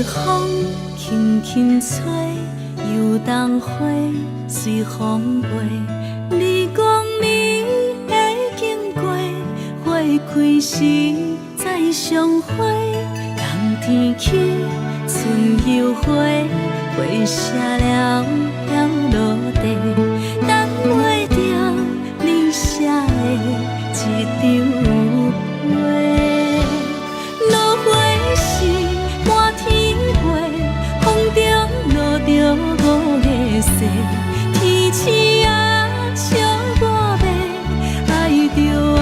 风轻轻吹，游动花随风飞。你讲你会经过，花开时再相会。冬天起，春又回，花谢了要落地，等袂着你写的一张画。落花时满天飞，风中落着五个色，天星啊笑我迷，爱着啊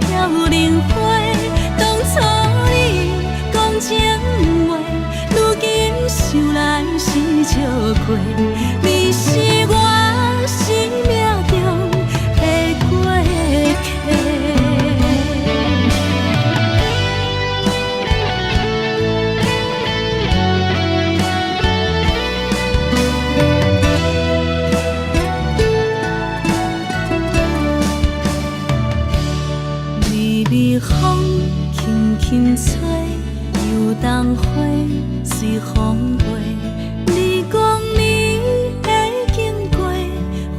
飘零花。当初你讲情话，如今想来是笑亏。你是我轻吹，游东花随风飞。你讲你会经过，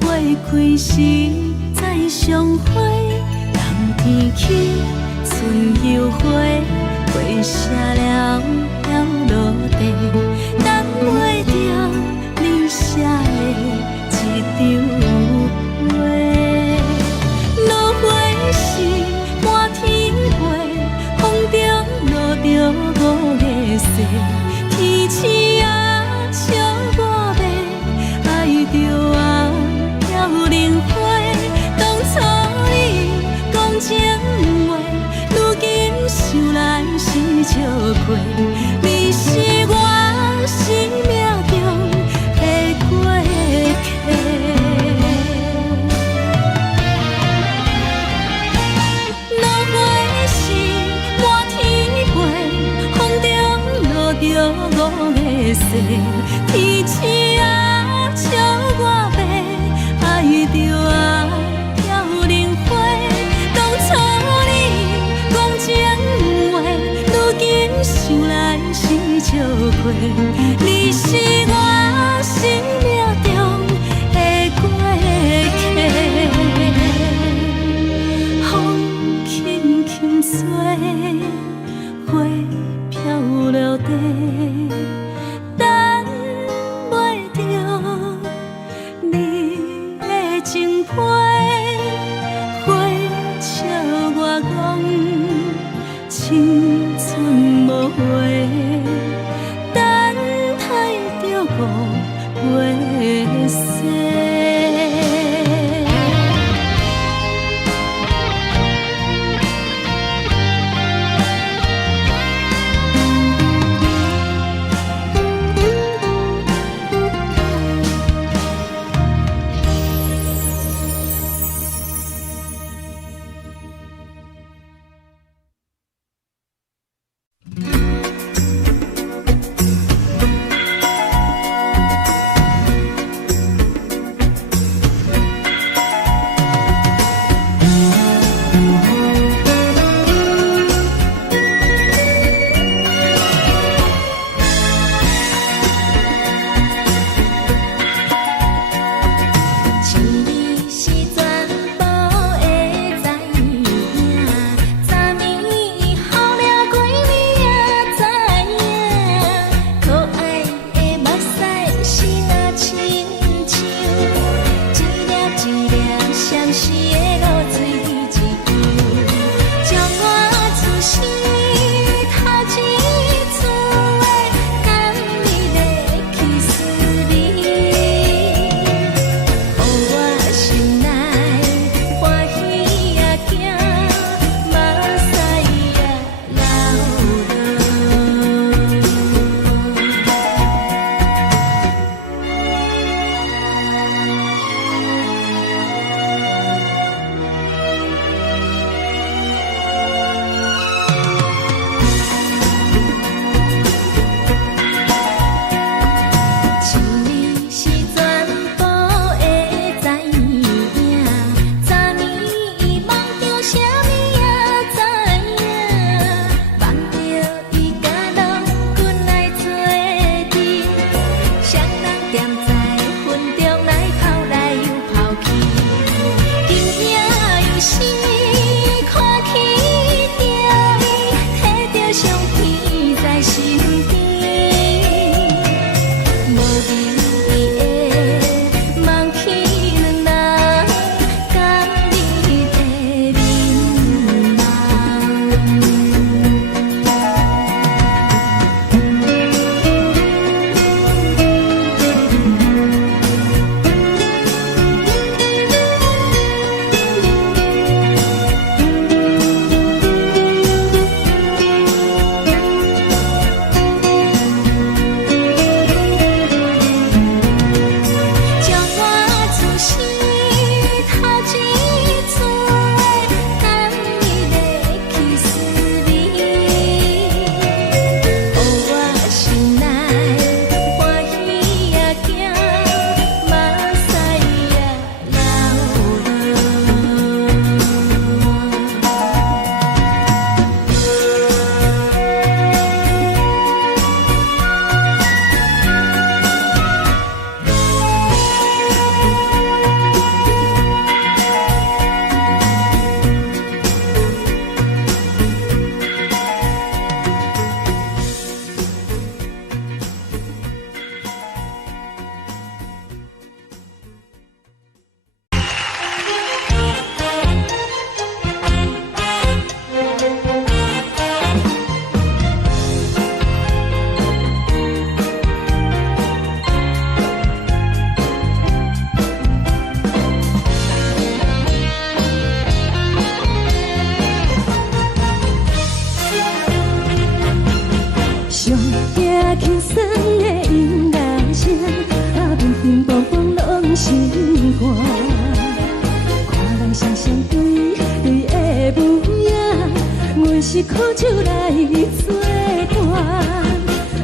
花开时再相会。人天起，春又花，花谢了了落地，等袂着你写的一张话。落花时满天飞，风中落着五个色，天星啊笑我迷，爱着啊飘零花。当初你讲情话，如今想来是笑亏。你是我生命中的过客。落花时满天飞，风中落着五个色，天星啊笑我迷，爱着啊飘零花。当初你讲情话，如今想来是笑亏。你是我生命中的过客。风轻轻吹，花飘落地，等袂着你的情批。花笑我讲青春无悔，等酸的音乐声，乒乒乓乓拢心肝。看人双双对对的舞影，阮是苦酒来作伴。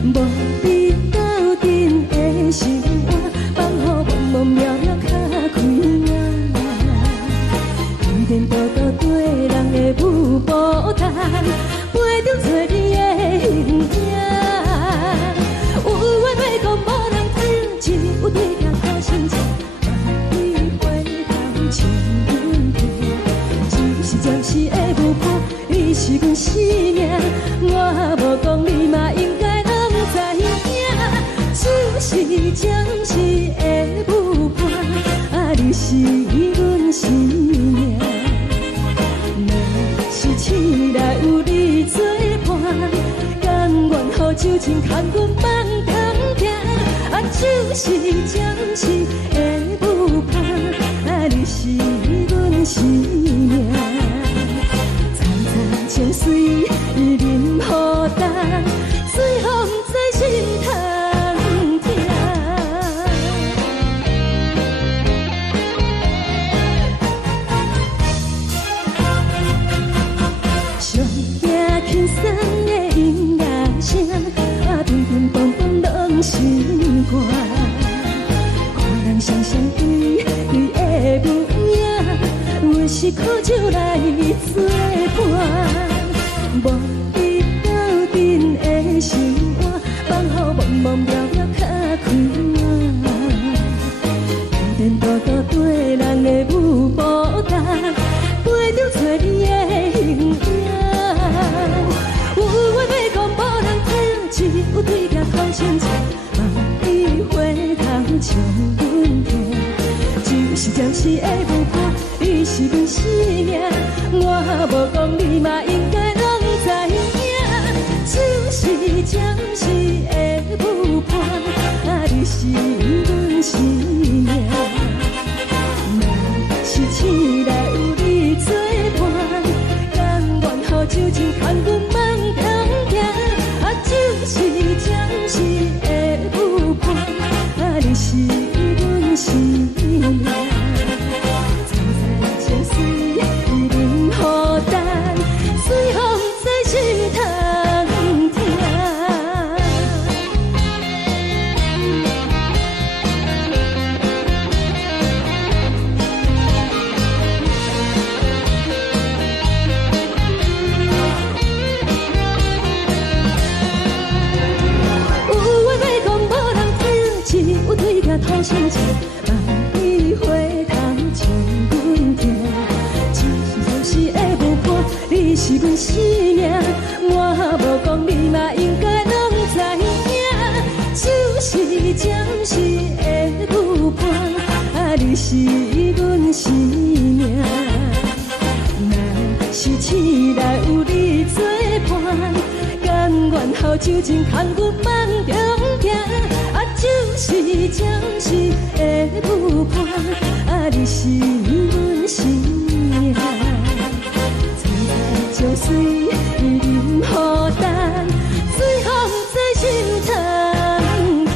无你斗阵的心肝，放予茫茫渺渺较开眼。颠颠倒倒对人的舞步弹，陪着做你的形影。有话要讲无人听，有对镜头心情，万里回头唱阮听。就是暂时的舞伴，你是阮生命，我无讲你嘛应该拢知影。就是暂时的舞伴，你是阮生命。若是醒来有你作伴，甘愿予酒精牵阮放通行。就是暂时的舞伴，你是阮生命。层层情水任何担，随风在心头。轻松的音乐声，乒乒乓乓拢心肝。看人双双对对的舞影，阮是苦酒来作伴。无你斗阵的心肝，放予茫茫渺渺较开眼。颠颠倒倒对人的舞步弹，陪着做你的形影。有话要讲无人听，只有对镜头心情，万里回头唱阮听。就是暂时的舞伴，你是阮生命，我无讲你嘛应该拢知影。就是暂时的舞伴，你是阮生命。若是醒来有你作伴，甘愿予酒精牵阮放通行。就是暂时的舞伴，你是阮生命。层层情水任何担，随风在心头听。有对镜头心情，万里回头唱阮听。就是暂时的舞伴，你是阮生命，我无讲你嘛应该拢知影。就是暂时的舞伴，你是阮生命。若是醒来有你作伴，甘愿予酒精牵阮放中行。就是暂时的舞伴，你是阮生命。层层情水任何担，随风在心头听。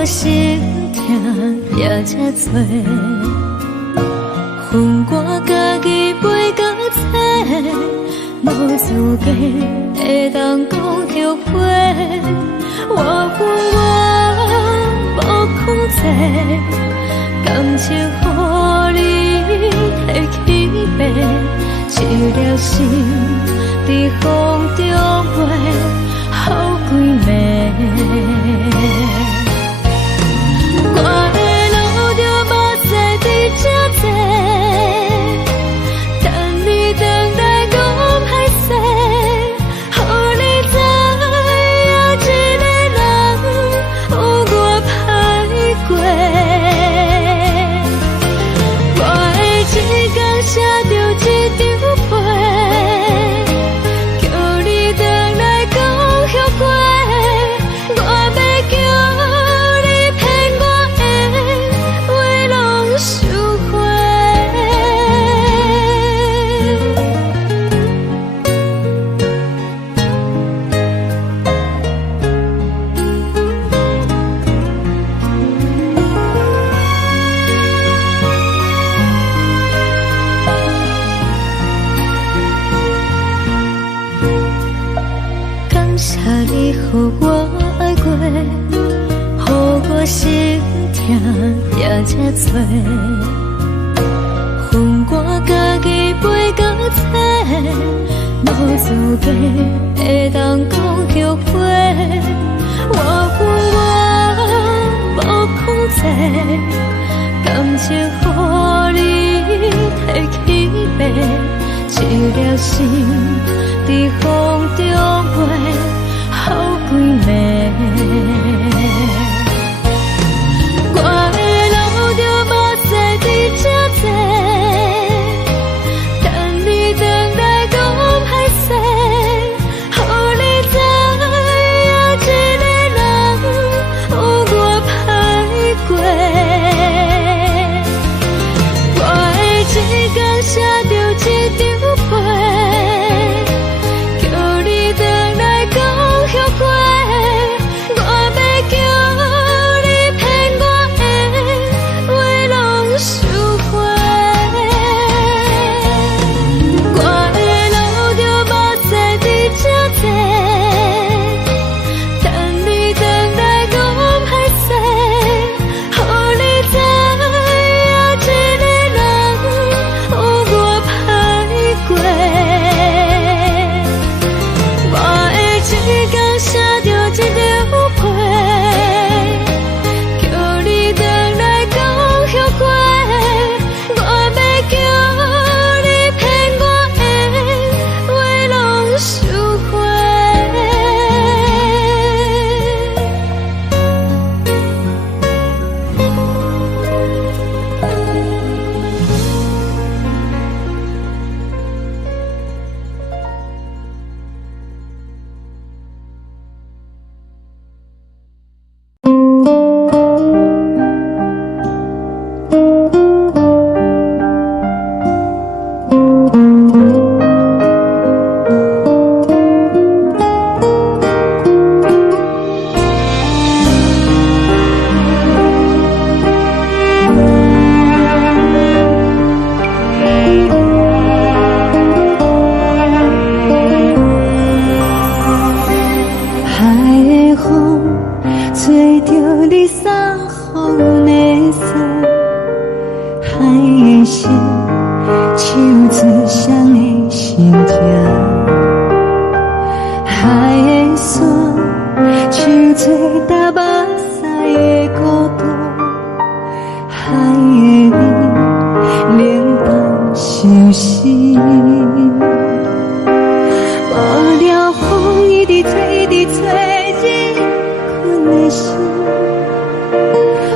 我心痛也这多，恨我家己袂到切，无资格会当讲后悔。我恨我无控制，感情予你提起白，一粒心在风中飞，好几暝。我的路就无再伫这多，等你等待讲歹势，予你知影一个人有我歹过。我的一天写着一张被，叫你回来讲后悔。我要叫你骗我的话拢收回。感谢你，予我爱过，予我心痛也这多，恨我家己袂到切，无资格会当讲后悔。我恨我无控制，感情予你提起白，一粒心在风中飞，好几暝。我的路就无再伫这多，等你等待讲歹势，予你知影一个人有我歹过。我的一天写着一张被，叫你回来讲后悔。我要叫你骗我的话拢收回。我的路就无再伫这多，等你等待讲歹势，予你知影一个人有我歹过。我的一天写着一张被，叫你回来讲后悔。我要叫你骗我的话拢收回。海的风吹着你送风的伞，海的心手指双的心痛，海的山手吹打目屎的孤独，海的你冷淡伤心。无聊风一直吹，一直吹，日困的心，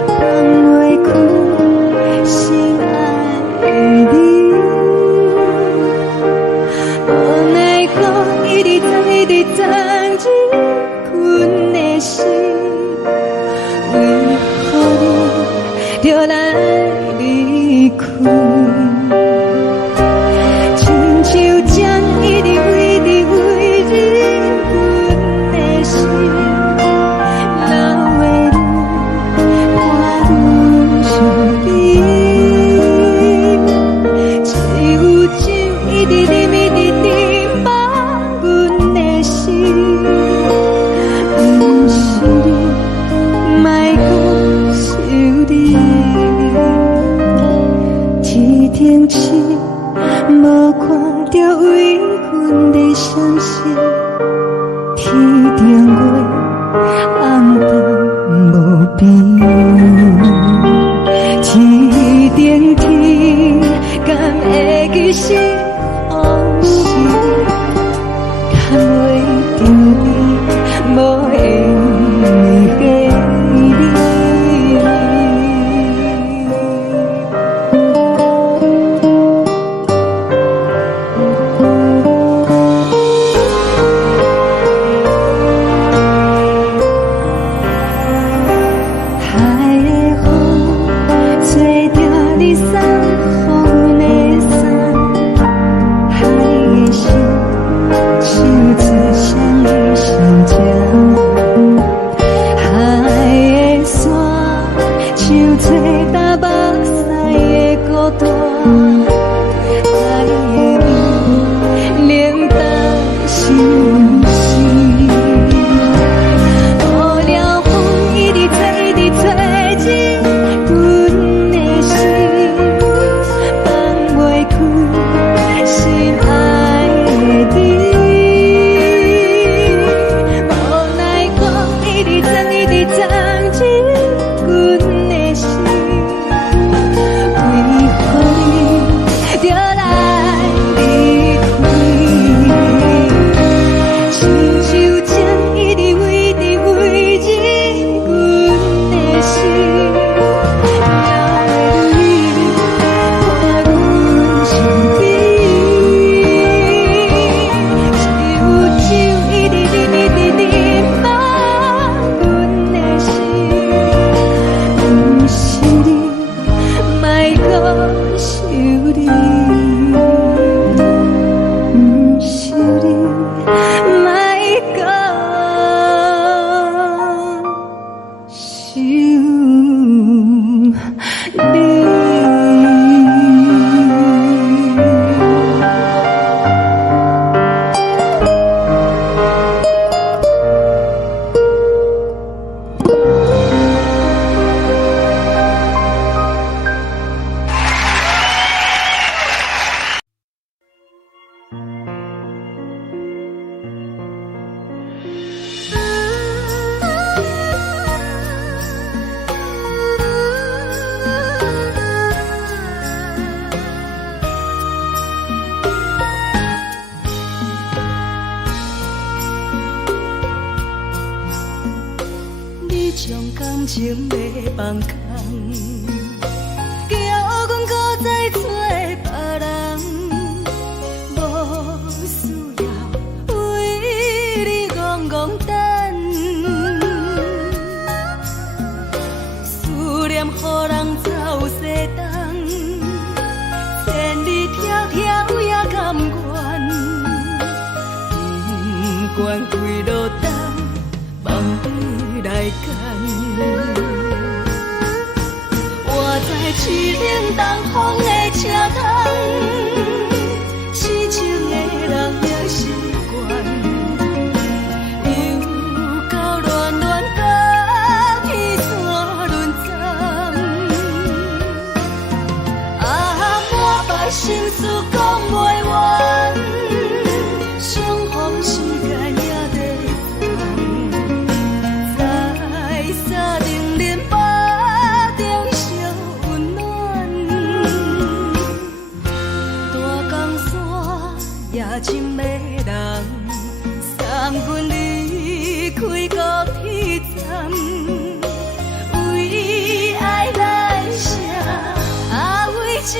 放袂开心爱的你。无奈何一直等，一直等，日困的心，为何你就来离开？无看到为阮的闪烁，天顶月暗淡无边，天顶天敢会记是往事，敢袂着你无缘的你。情要放空，叫阮搁再找别人，无需要为你戆戆等，思念予人走西东，千里迢迢也甘愿，不管几路灯，梦你来赶。我在七岭东风的车头，痴情的人也习惯，又到乱乱甲天山轮站。啊，满腹心事讲袂完，相逢时间也在等，在沙定林巴中相温暖。大江山也深的人，送阮离开高铁站，为爱来写，啊为情。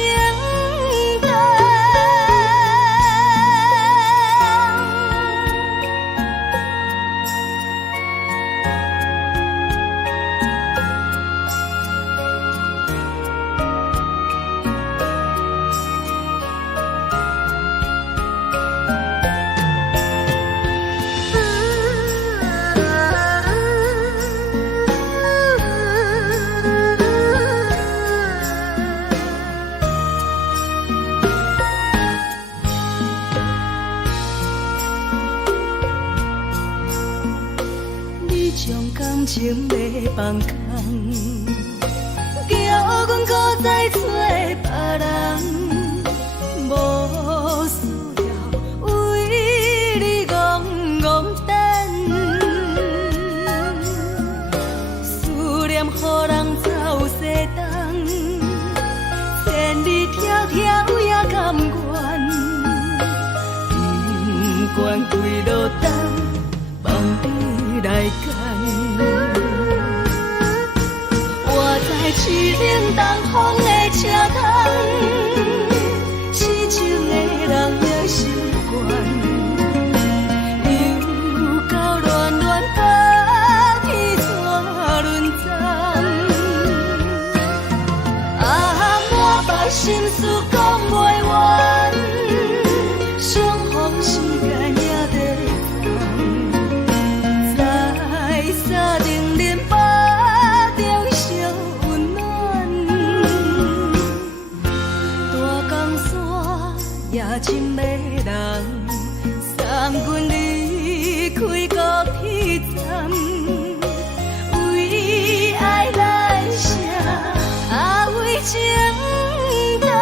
感情要放空，叫阮搁再找别人，无心事讲袂完，相逢时间也在等，在沙冷冷巴中烧温暖，大江山也深迷人，送阮离开高铁站。为爱来生，为情淡。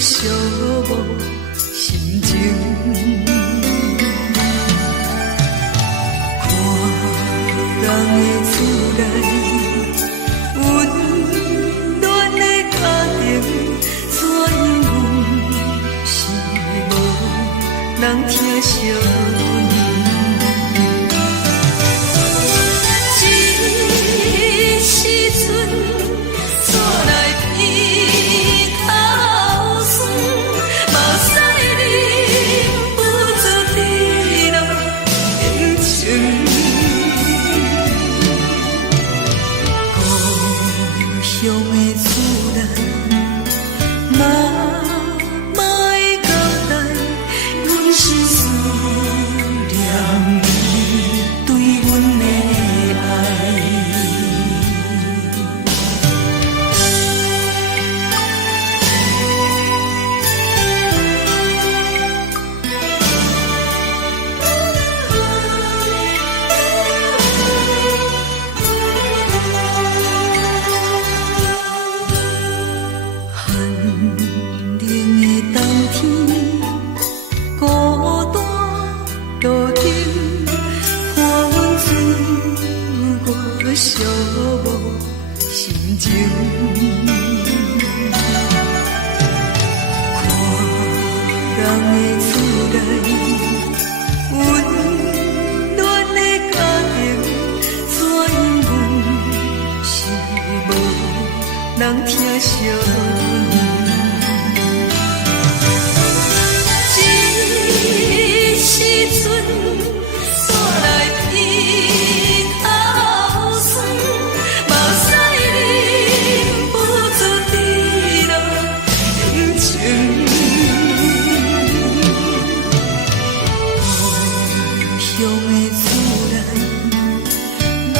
寂寞心情。看人的厝内温暖的家庭，怎样是无人疼惜你？这时阵厝内鼻口酸，目屎忍不住滴落眼睛。故乡的厝内，妈妈的交代，阮是思念你对阮的爱。寂寞心情，看人的厝内温暖的家庭，怎样是无人疼惜你？这时阵厝内鼻口酸，目屎忍不住滴落眼睛。故乡的厝内，妈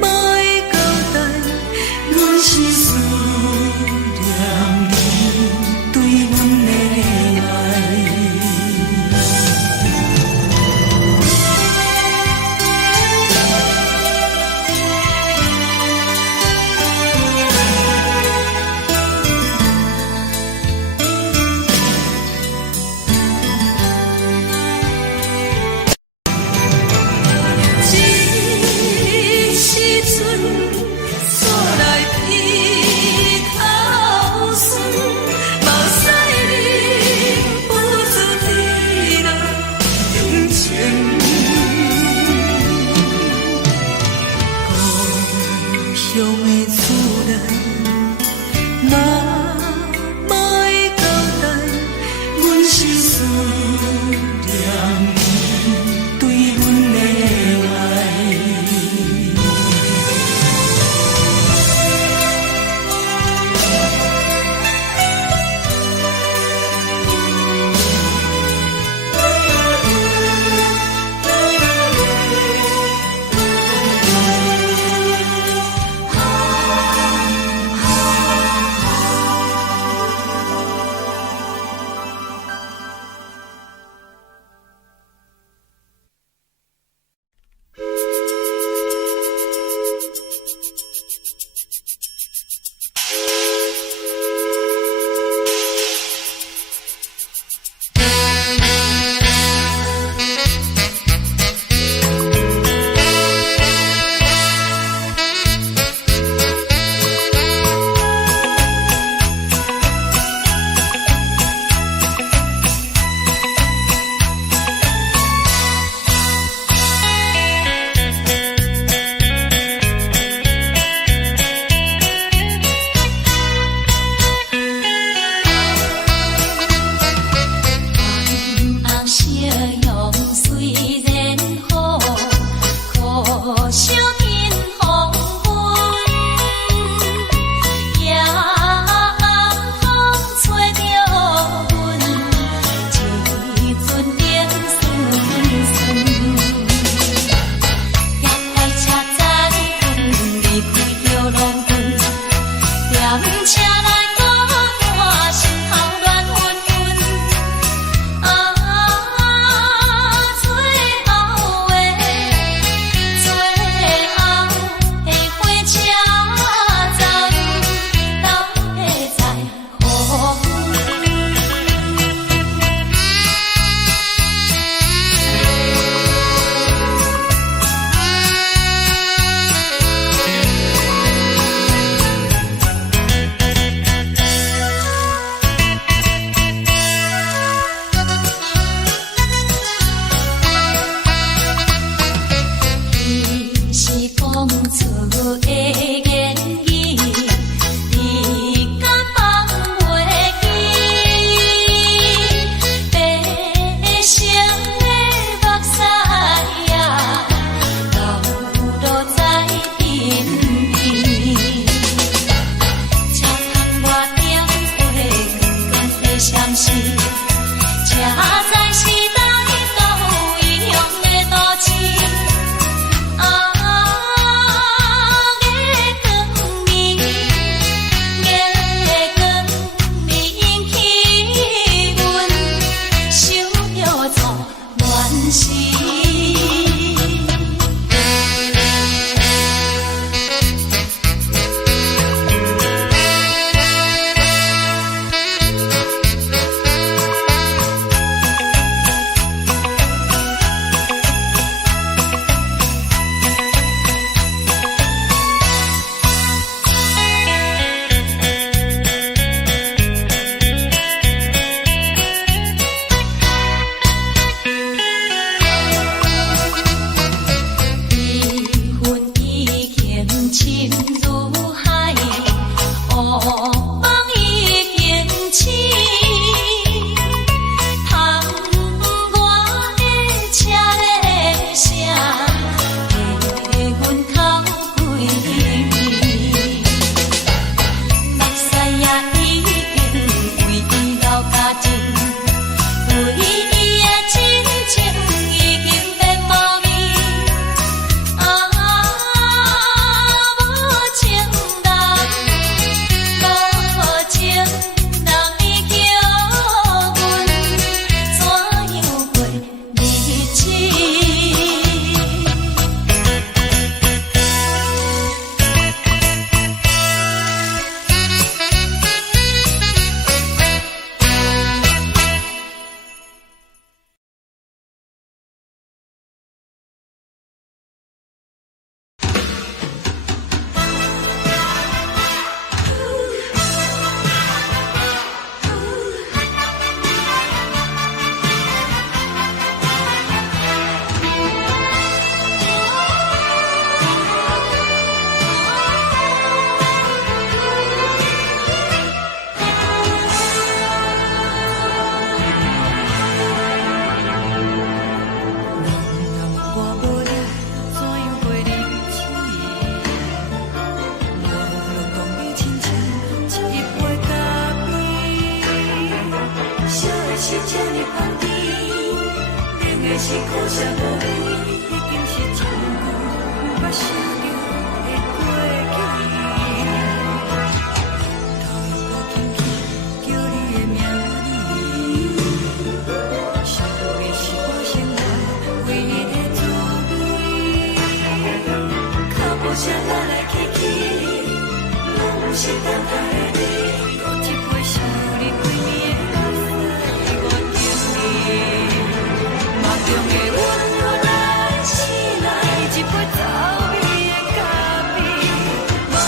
妈的交代，阮是思是，车载时代都异乡的都市。是苦涩无味，已经是一句毋捌想着的过去。头又搁轻轻叫你的名字，想的是我生活唯一的滋味。脚步声来来去去，拢是等待的你，搁一杯想你几年的目屎，我敬你。梦中的阮我来醒来，一杯走味的咖啡，无论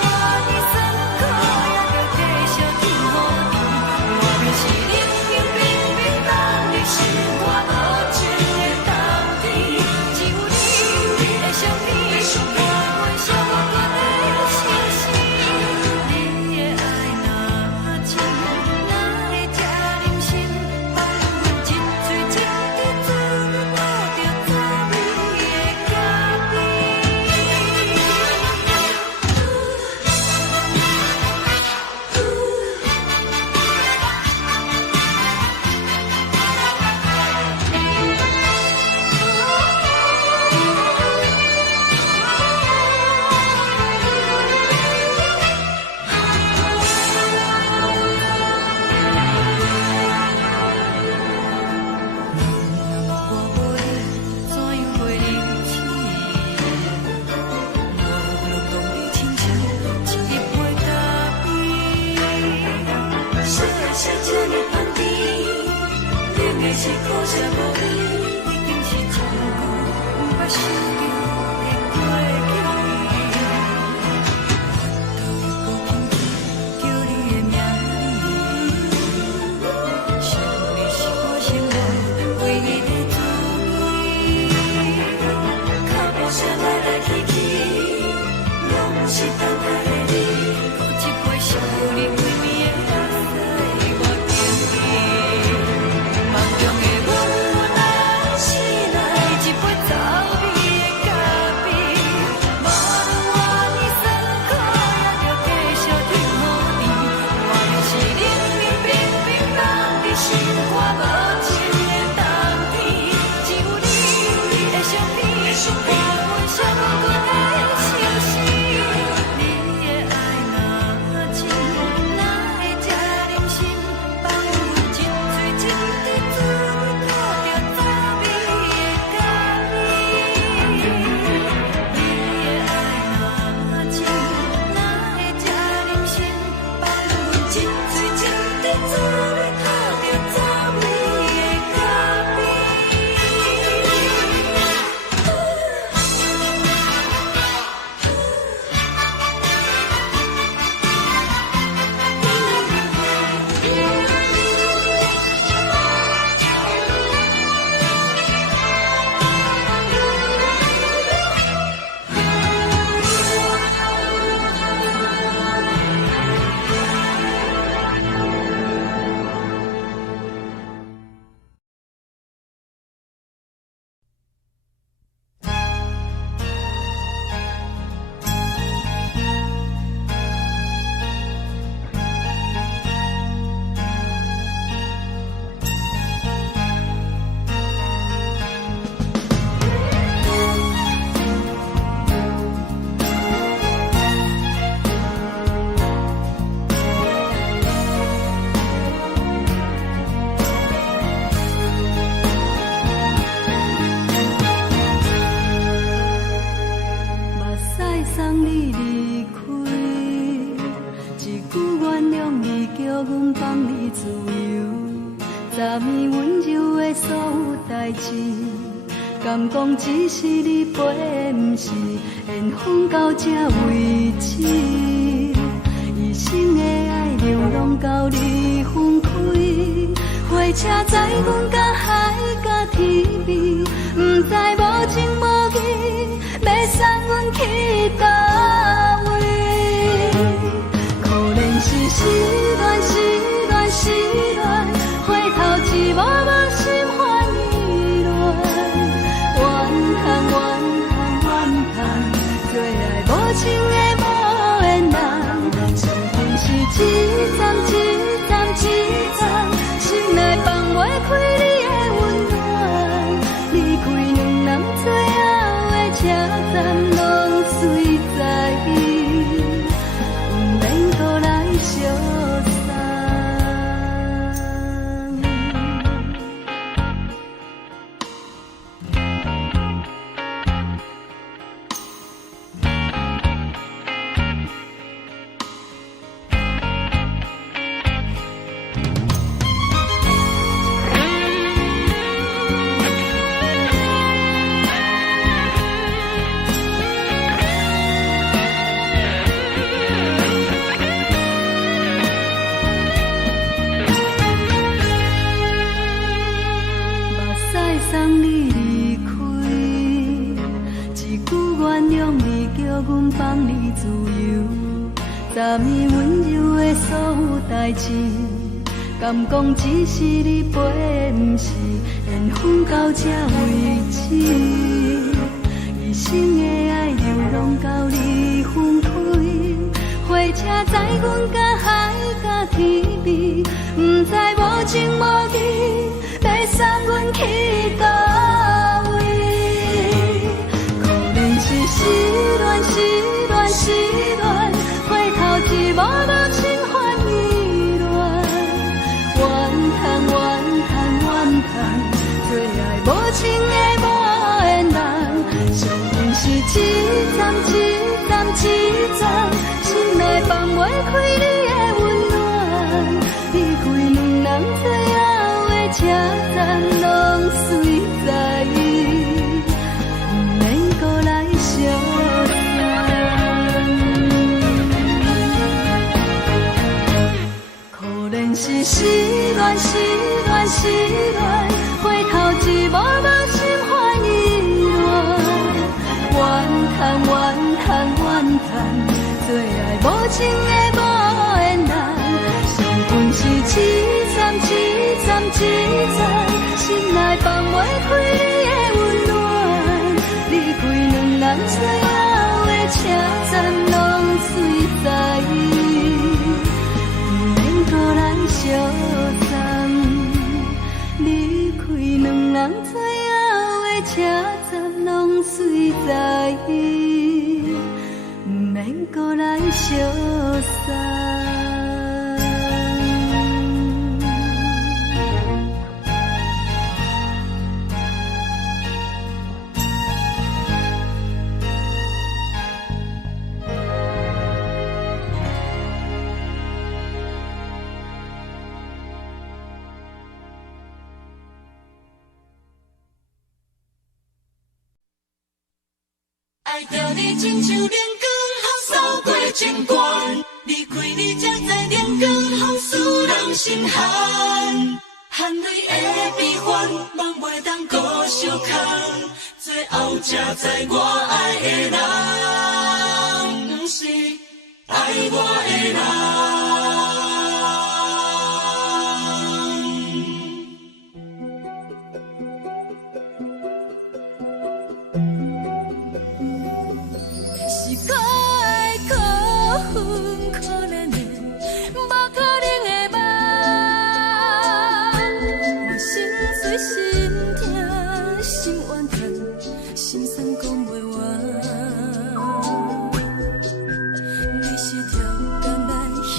我的酸苦，也着继续甜予你。我便是冷冷冰冰放入心肝无情的冬天，只有你的相片，陪阮相伴的星星。你的爱若真，哪会这忍心放阮一嘴一滴滋倒着滋味的咖啡？我无你，怎样袂忍起？我落当你亲像一杯咖啡，烧的是这呢香甜，冷的是苦涩无味，已经是一句毋捌想着的过去。头又搁轻轻叫你的名字，想你是我生活唯一的滋味。脚步声来来去去，拢是等待的你，搁一杯想你几暝的目屎，我敬你。梦中的阮我来醒来，一杯走味的咖自由，昨暝温柔的所有代志，敢讲只是你陪，不是缘分到这为止。一生的爱流浪到你分开，火车载阮甲海甲天边，不知无情无义，要送阮去倒位？可怜是失恋，失恋，失恋，回头一幕幕心烦意乱，怨叹，怨叹，怨叹，最爱无情的无缘人，伤痕是一站一站一站，心内放袂开你的温暖，离开两人最后的车站，拢随在伊，不免搁来相送。送你离开，一句原谅你，叫阮放你自由。昨暝温柔的所有代志，敢讲只是你陪，不是缘分到这为止。一生的爱流浪到你分开，火车载阮甲海甲天边，不知无情无义，要送阮去倒位？可怜是失恋，失恋，失恋，回头一幕幕心烦意乱，怨叹，怨叹，怨叹，最爱无情的无缘人，伤痕是一站一站一站，心内放袂开你的温暖，离开两人最后的车站，拢随在伊，不免搁来相送。可怜是失恋，失恋，失恋，回头一幕幕心烦意乱，怨叹，怨叹，怨叹，最爱无情的无缘人，伤痕是一站一站一站，心内放袂开你的温暖，离开两人最后的车站，拢随在伊，不免搁来相送。离开两人最后的车站，拢随在伊，不免搁来相送。爱着你亲像连光风扫过情关，离开你才知连光风使人心寒。含泪的悲欢，望袂当搁相牵，最后才知我爱的人，不是爱我的人。你是条甘来彼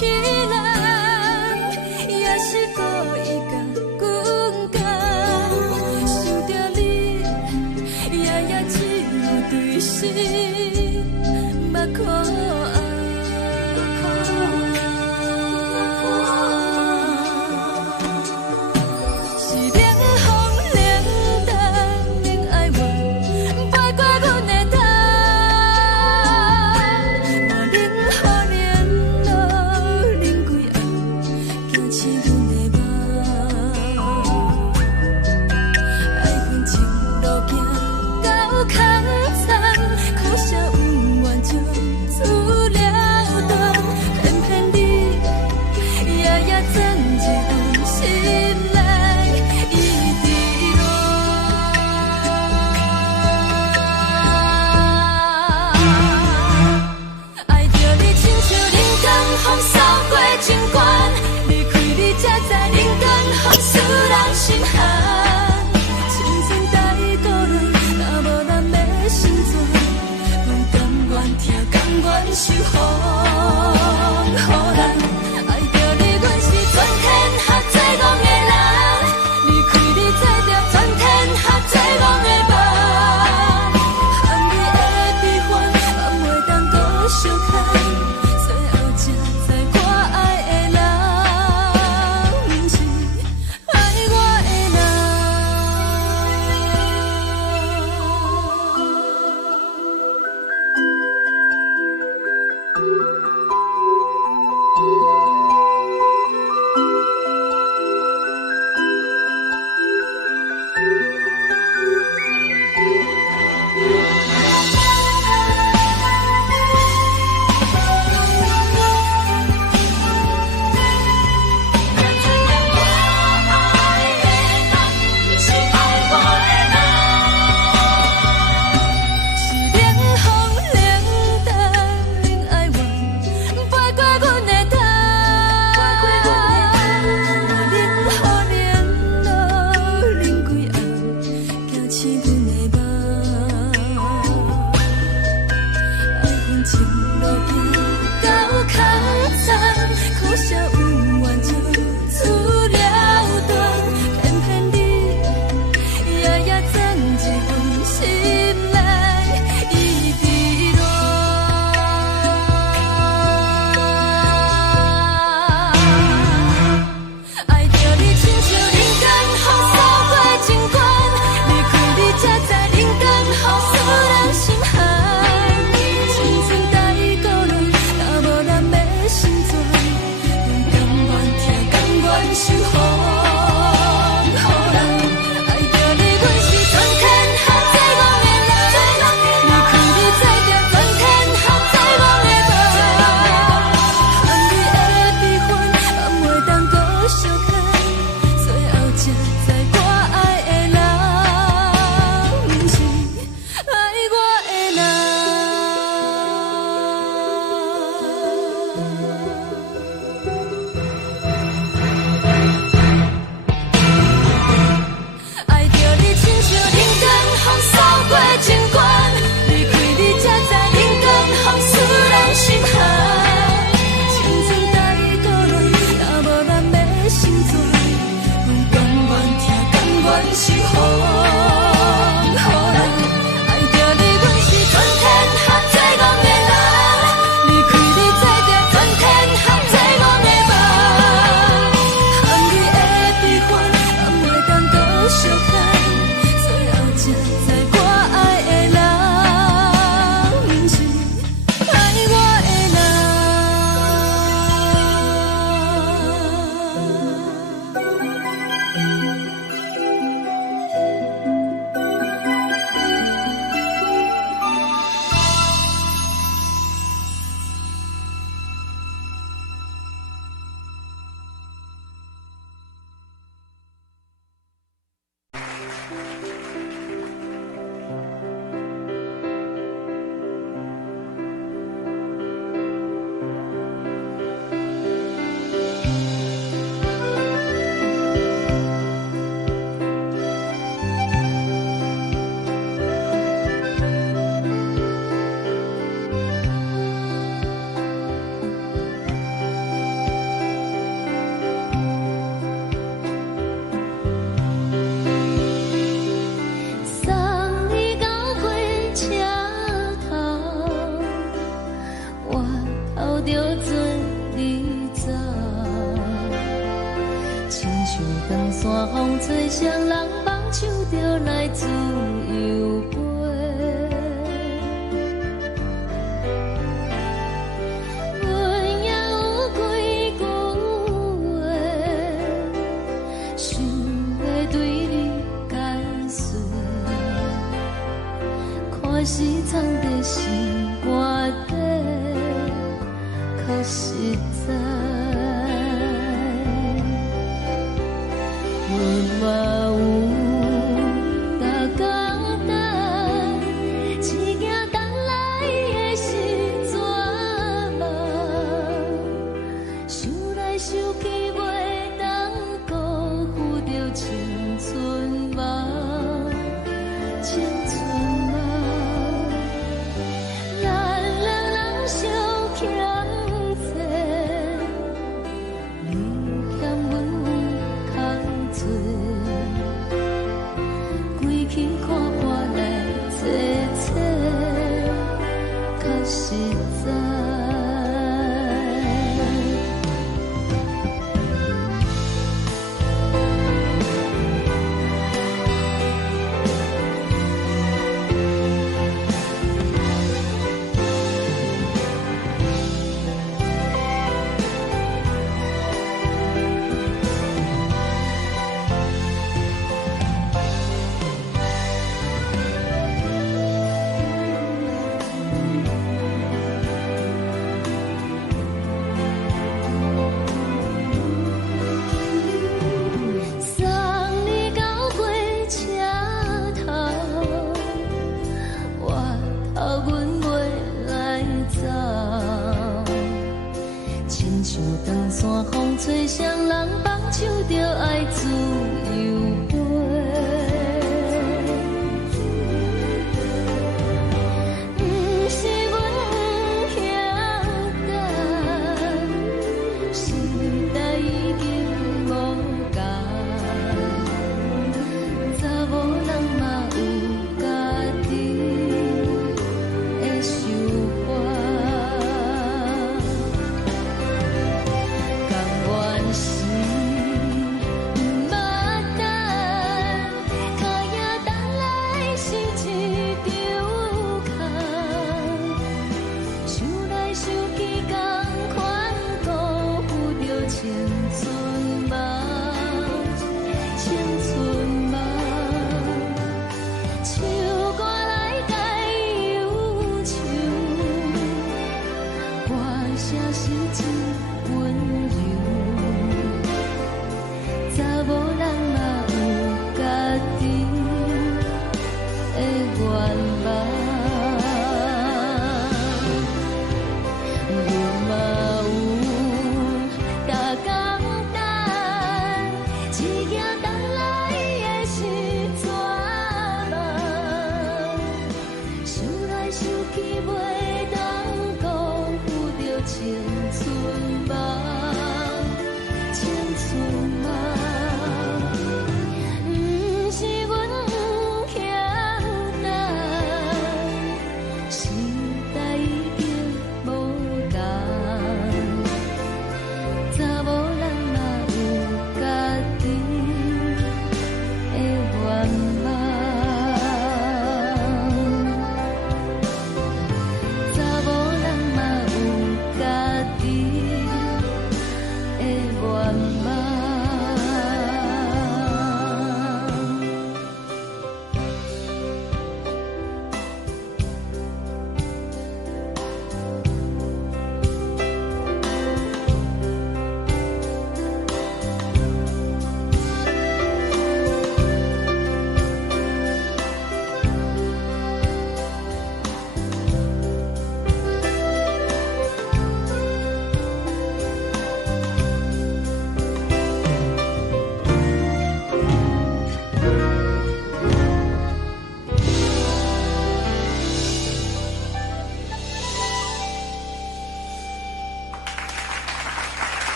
话，我是藏在心肝底，较实在。阮嘛有逐工等，只惊等来的是绝望，想来想去袂当辜负着青春梦，青春梦。咱人人相欠债，你欠阮空做，归去看破来坐坐，较实在。风吹双人放手着爱自由飞，不是阮不晓等，时代已经无同，查某人嘛有家己的想法。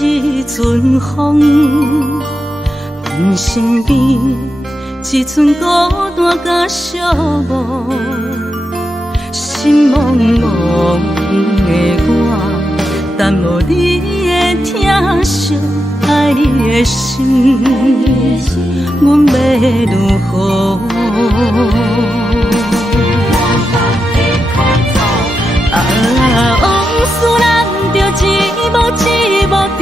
一阵风，阮身边一寸孤单甲寂寞，心茫茫的我，等无你的疼惜，爱你的心，阮要如何？往事咱着一幕一幕甜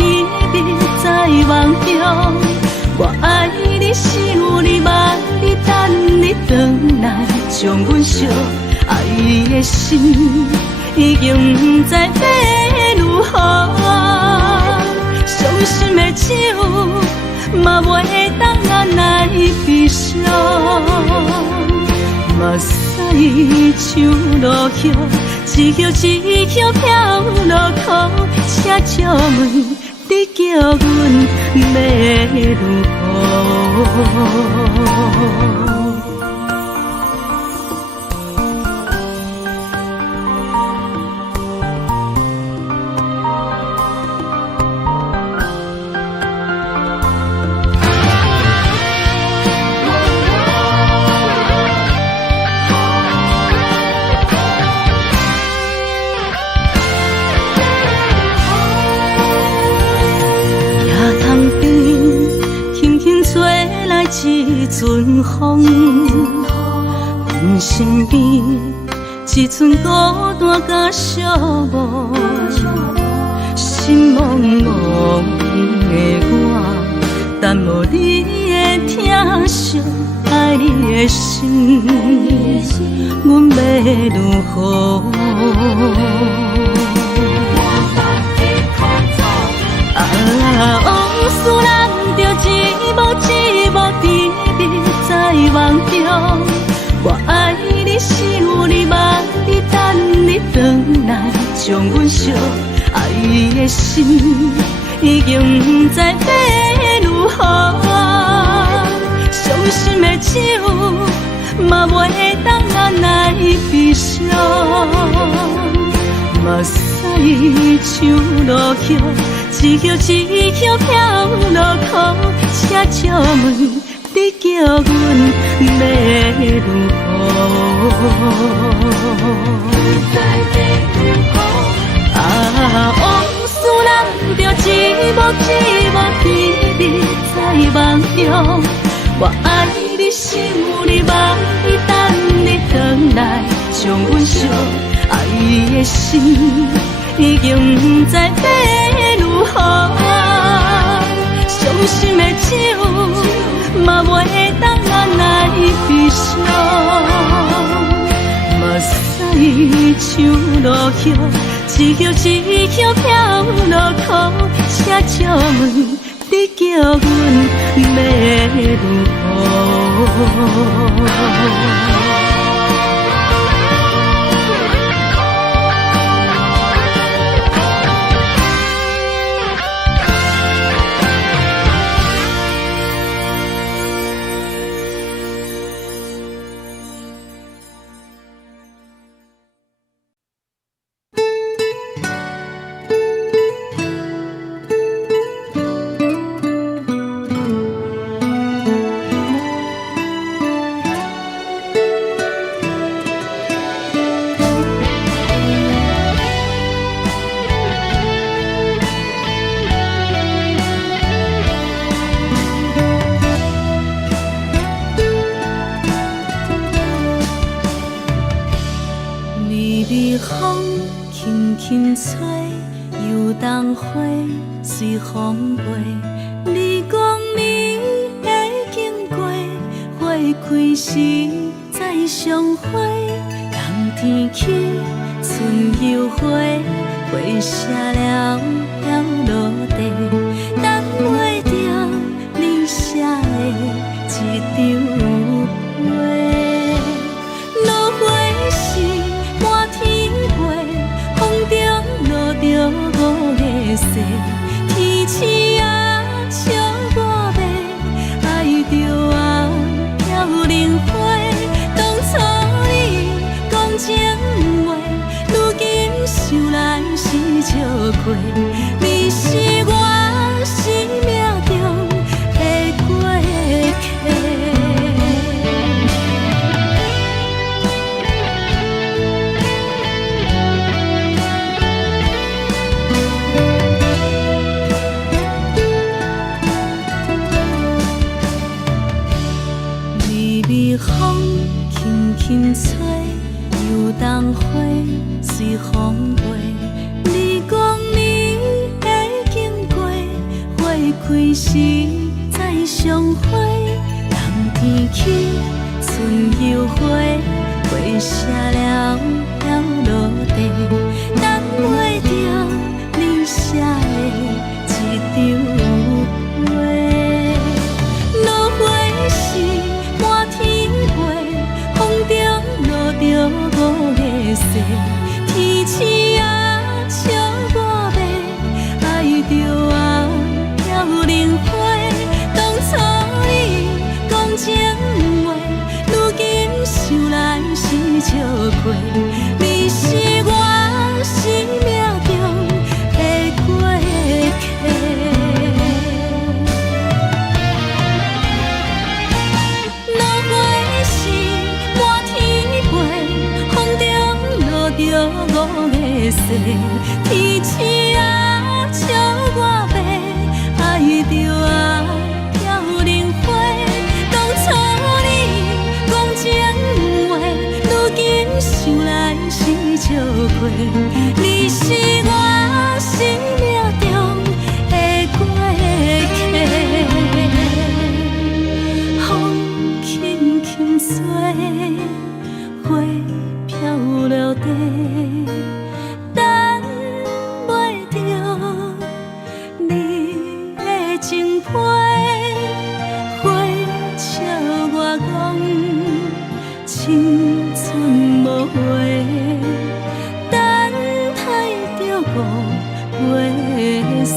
蜜在梦中。我爱你，想你，望你，等你回来，将阮惜爱的心已经不知要如何。伤心的手嘛袂当按来悲伤，目屎像落雨，一曲一曲飘落雨，请借问你叫阮要如何？一阵风，阮身边一寸孤单甲寂寞，心茫茫的我，等无你的疼惜，爱你的心，阮要如何？往事咱着一幕一幕甜蜜在梦中。我爱你，想你，望你，等你回来，将阮惜爱的心已经不知要如何。伤心的手嘛袂当按来悲伤，目屎像落雨，一曲一曲飘落雨，请借问你叫阮要如何？往事咱着一幕一幕甜蜜在梦中。我爱你，想你，望你，等你回来，将阮惜爱的心已经不知要如何。伤心的手嘛袂当按来悲伤，目屎像落雨，一曲一曲飘落雨，请借问你叫阮要如何？随风飞，你讲你会经过，花开时再相会。冬天起，春又花，花谢了要落地，等袂着你写的一张画。落花时满天飞，风中落着五个色。天星啊，笑我袂爱着啊，飘零花。当初你讲情话，如今想来是笑亏。你是我生命中的过客。时再相会，人天起，春又花，花谢了了落地，等袂着你写的一张话。落花是满天飞，风中落着五个色，天星啊笑我迷，爱着啊飘零花。当初你讲情话，如今想来是笑亏。你是我生命中的过客。落花是满天飞，风中落着五个色，天星啊笑我迷，爱着啊飘零花。当初你讲情话，如今想来是笑亏。你是我生命中的过客，风轻轻吹，花飘落地，等袂着你的情批。花笑我讲青春无悔，等待着五月雪。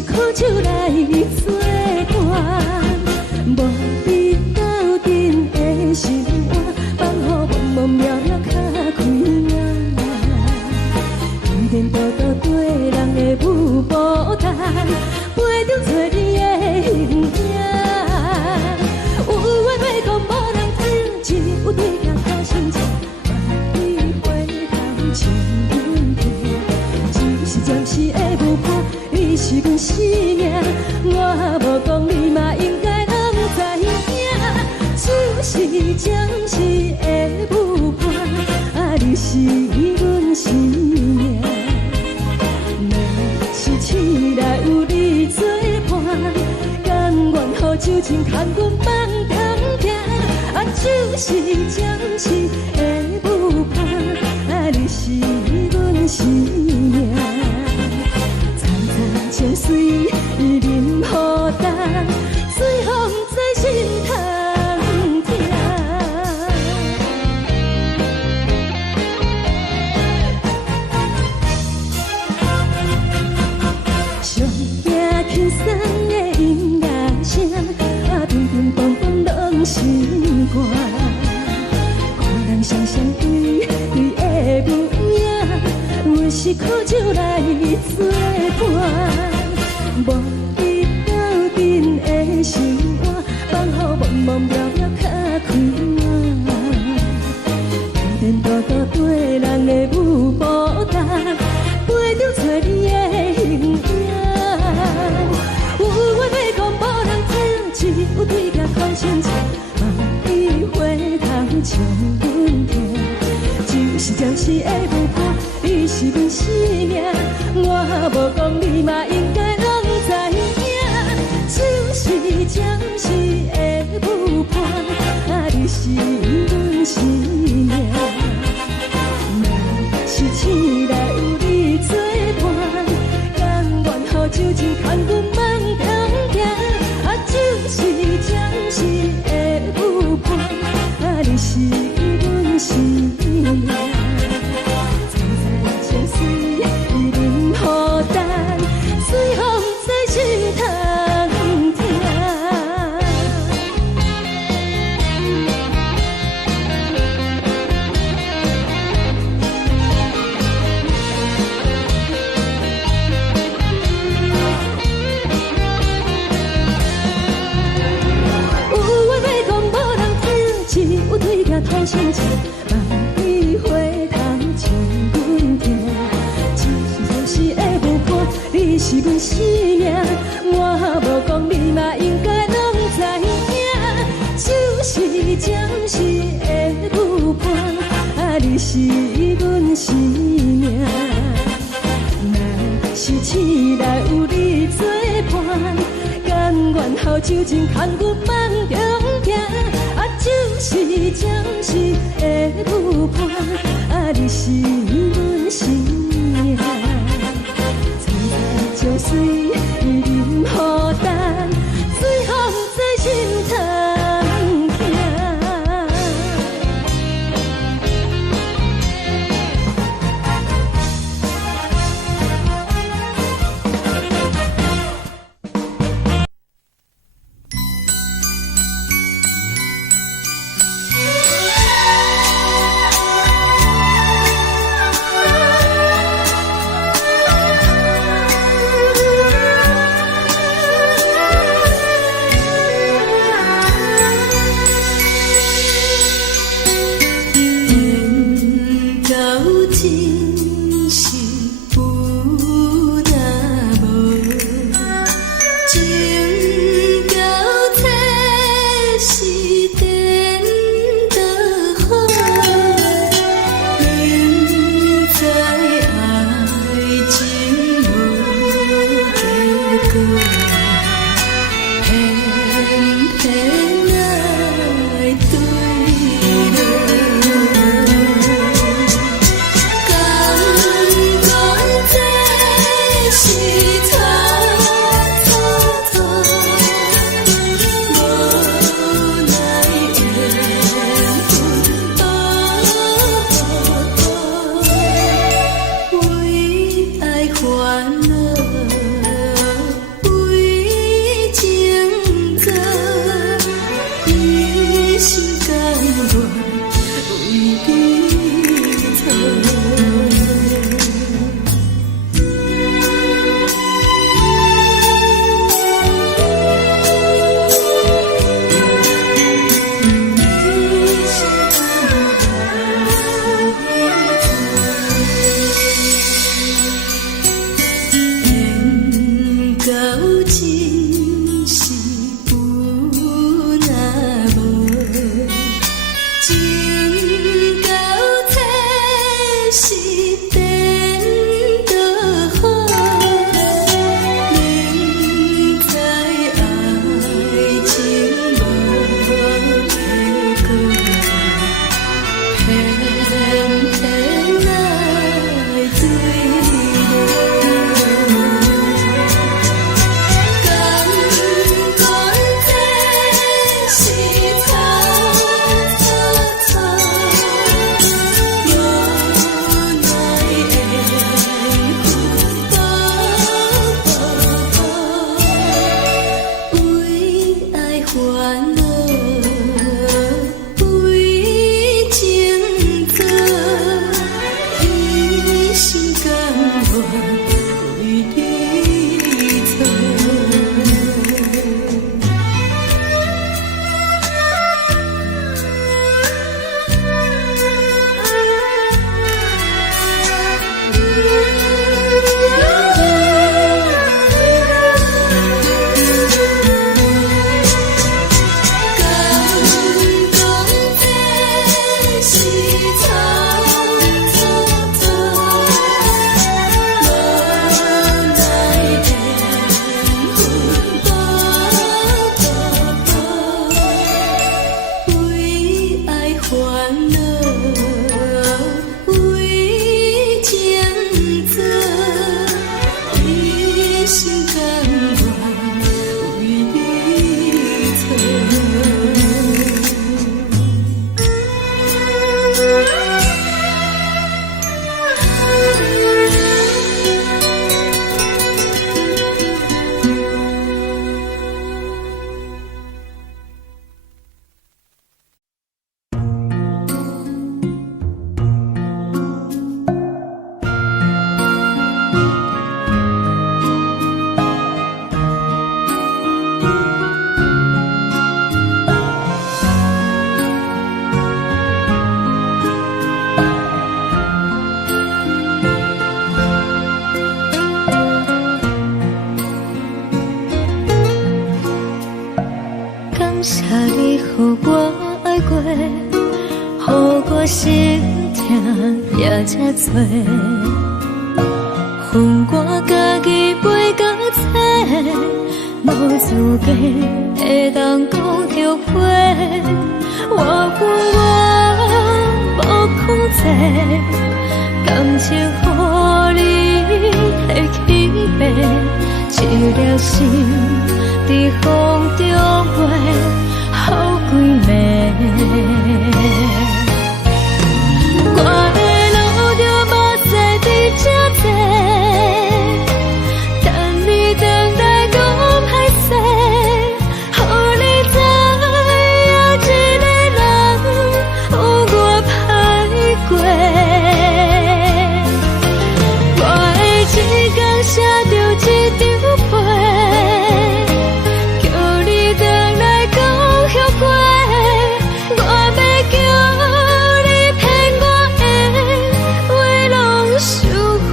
是苦酒来作伴，无你斗阵的心肝，放予茫茫渺渺较开眼。一颠倒倒对人的舞步弹，陪着找你的形影。有话要讲无人知，只有对镜头心情，万里回头唱阮听。只是暂时的舞伴，你是阮生命，我无讲你嘛应该拢知影。只是暂时的舞伴，你是阮生命。是醒来有你作伴，甘愿予酒精牵阮放通行。就是暂时的舞伴，你是阮生命。层层情水任何担，随风在心通听。上惊轻松的音乐声，乒乒乓乓拢心肝。看人双双对对的模样，阮是苦酒来作伴。无你斗阵的心肝，放予茫茫渺渺较开眼。一颠倒倒对人的舞步弹，陪着找你的形影。有话要讲无人知，只有对镜头心情，万里回头唱阮听。就是暂时的舞伴，你是阮生命，我无讲你嘛应该拢知影。就是暂时的舞伴，你是阮生命。若是醒来有你作伴，甘愿予酒精牵阮放通行。就是暂时的舞伴，你是阮生命。层层情水任何担，随风在心通听。有对镜头心情，万里回头唱阮听。只是暂时的舞伴，你是阮生命，我无讲你嘛应该拢知影。就是暂时的舞伴，你是阮生命。若是醒来有你作伴，甘愿予酒精牵阮放中行。就是暂时的舞伴，你是阮生命。层层情水任何担，随风在心通听。痛也这多，恨我家己袂到切，无资格会当讲后悔。我恨我无控制，感情予你的起飞，一条心在风中飞，好几暝。我的路就无再伫这多，等你等待讲歹势，予你知影一个人有我歹过。我的一天写着一张被，叫你回来讲后悔。我要叫你骗我的话拢收回。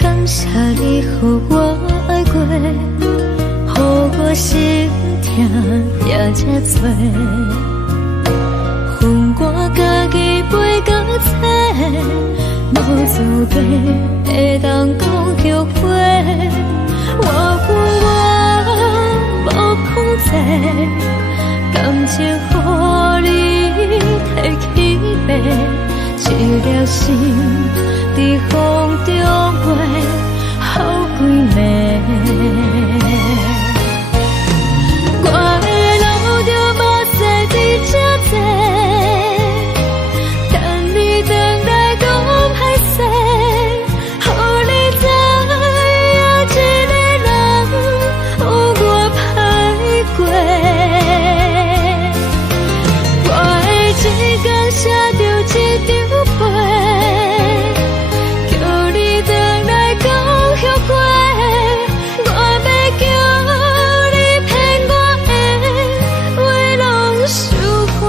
感谢你予我爱过，予我心痛也这多，恨我家己袂到切，无资格会当讲后悔。我恨我无控制，感情予你提起飞，一条心在风中飞，好几暝。我的路就无再伫这多，等你等来讲歹势，予你知影一个人有我歹过。我的一天写着一张被，叫你回来讲后悔。我要叫你骗我的话拢收回。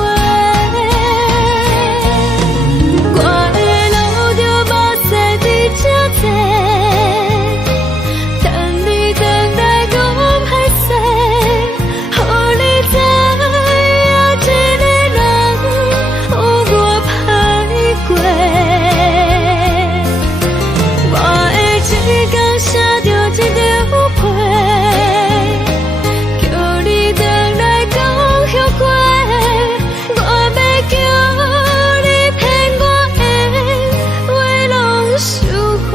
我的路就无再伫这多，等你回来讲歹势，予你知影一个人有我歹过。我的一天写着一张被，叫你回来讲后悔。我要叫你骗我的话拢收回。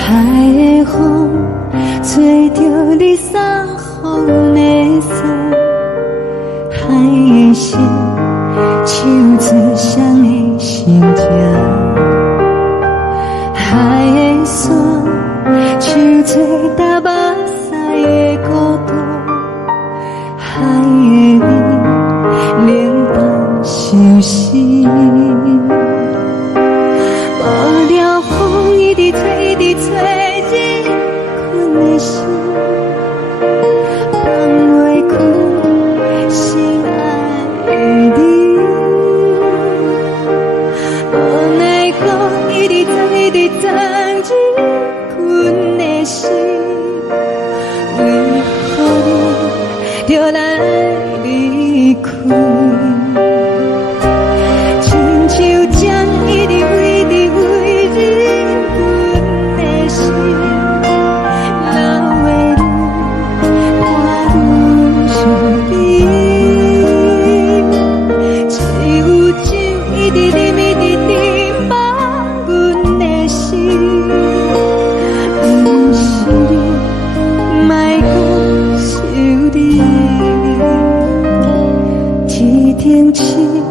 海的风吹着你送风的伞，海的心手指双的心情，海的山手吹打目屎的孤独，海的味冷淡伤心。无聊风一直吹，一直吹，日困的心，放袂开心爱的你。无奈何一直等，一直等，日困的心，为何你就来离开？亲像将一直为你为日困的心，流的泪，汗天星，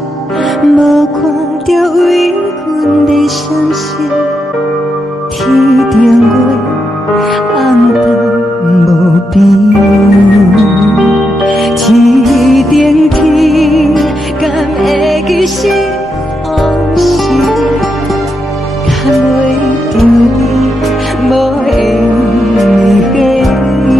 无看到为阮的相思。天顶月，红淡无边。天顶天，敢会记是往事？敢袂着你，无缘给你。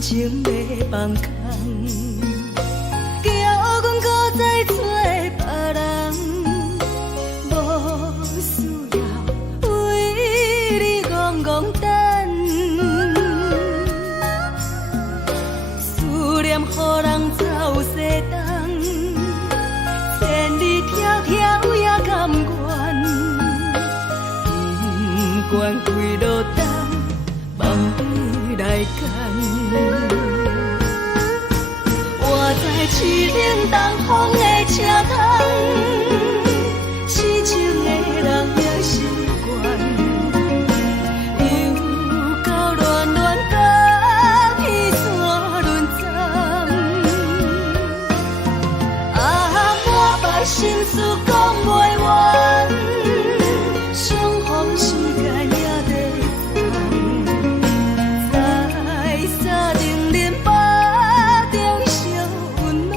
情要放空，叫阮搁再找别人，无需要为你戆戆等。思念予人走西东，千里迢迢也甘愿，不管几路灯，梦你来牵。我在市顶东风的车窗，痴情的人也习惯，又到乱乱甲彼山论站。满腹心事讲袂完，相逢时间也在等，在沙冷冷巴中相温暖。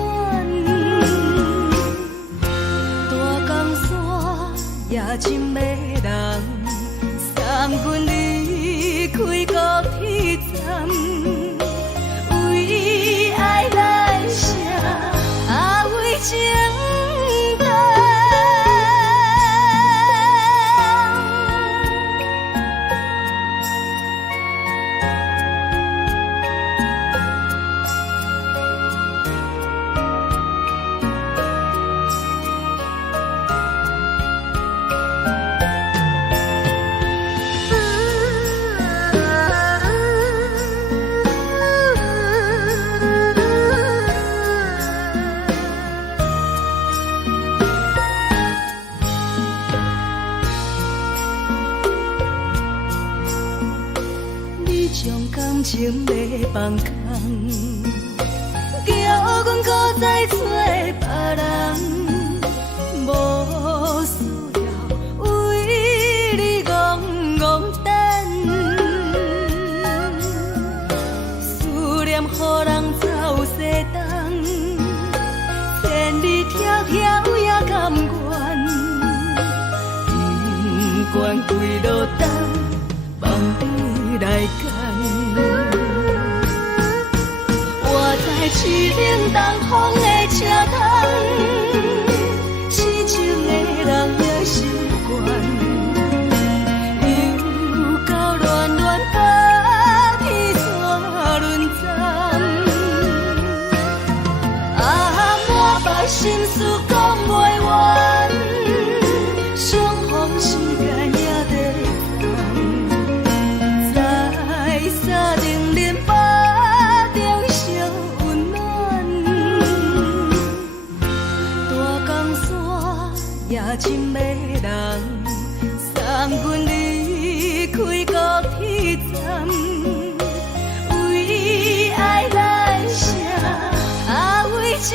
大江山也深的人，三军离开高铁站，为爱来写为情。感情要放空，叫阮搁再找别人。为落单，望你来牵。我在市顶东风的车站，痴情的人也习惯。心事讲袂完，相逢时间也在等，在沙丁林巴中相温暖。大江山也深的人，送阮离开高铁站，为爱来写，为情。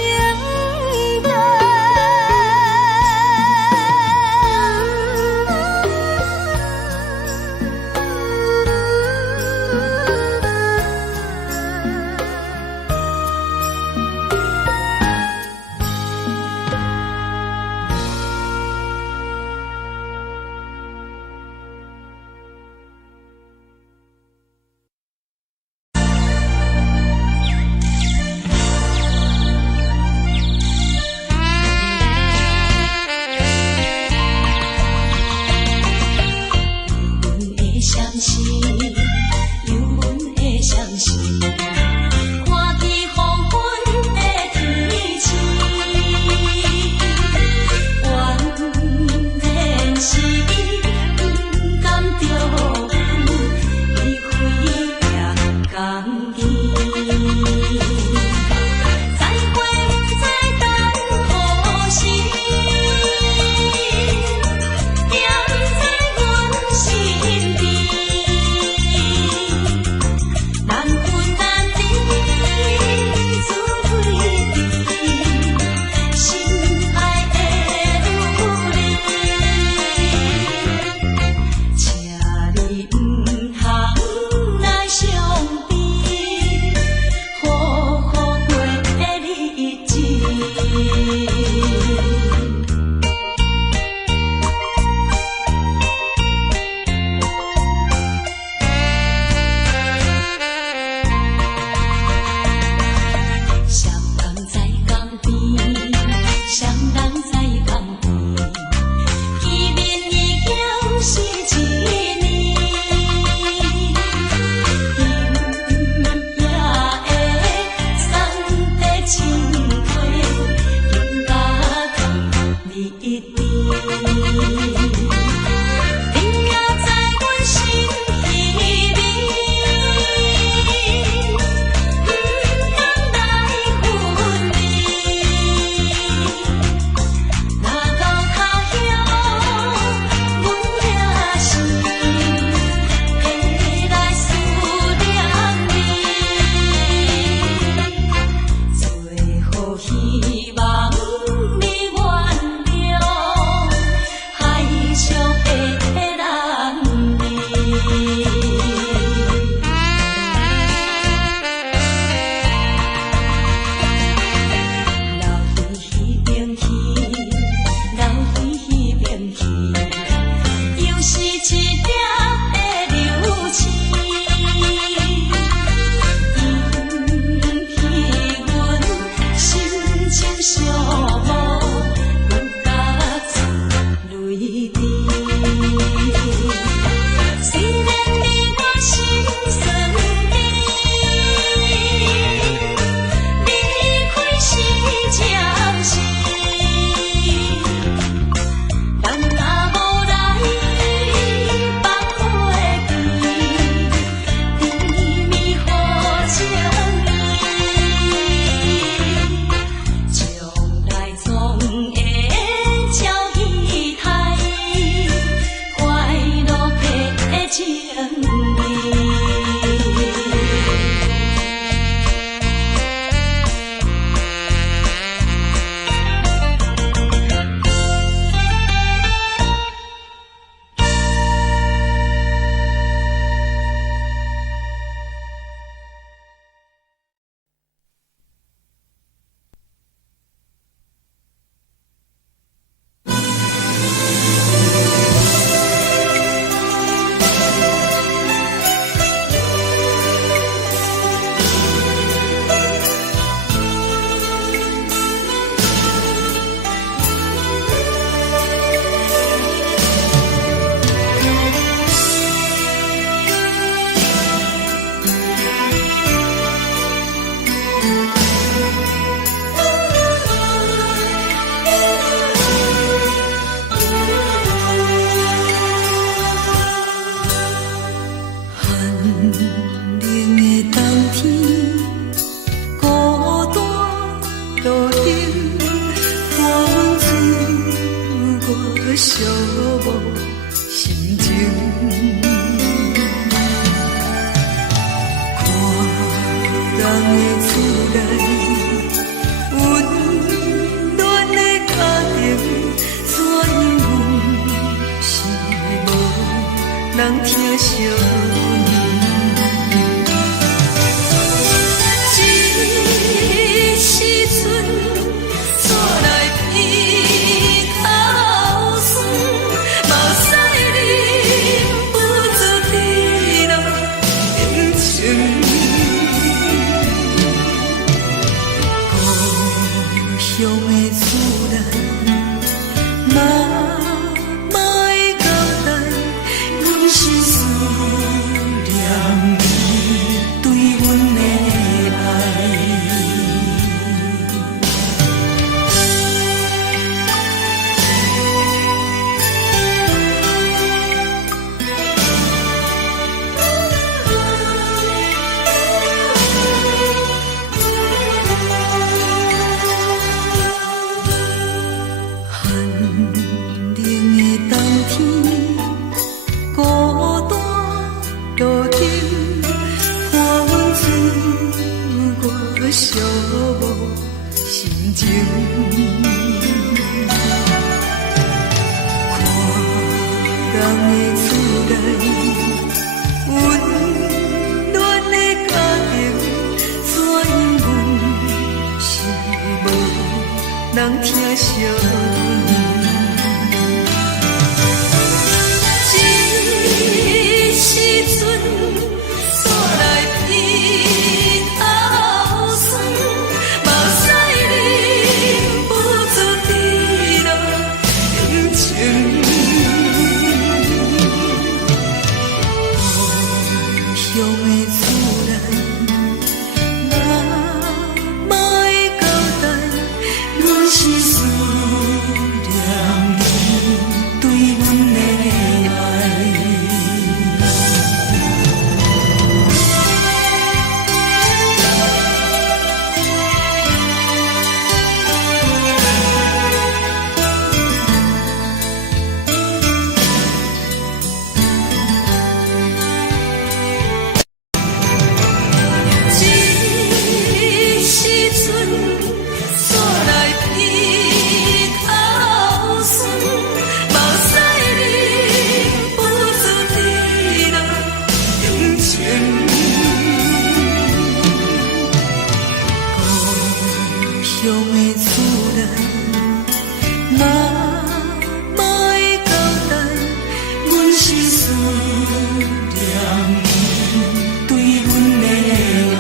寂寞心情。看人的厝内温暖的家庭，怎样是无人疼惜。人疼惜，这时阵煞来鼻头酸，目屎忍不住滴落眼睛。故乡的厝内，哪会交代？阮是思念你对阮的爱。这时阵煞来鼻头酸，目屎忍不住滴落眼睛。故乡的厝内，哪会交代？阮是思念你对阮的爱。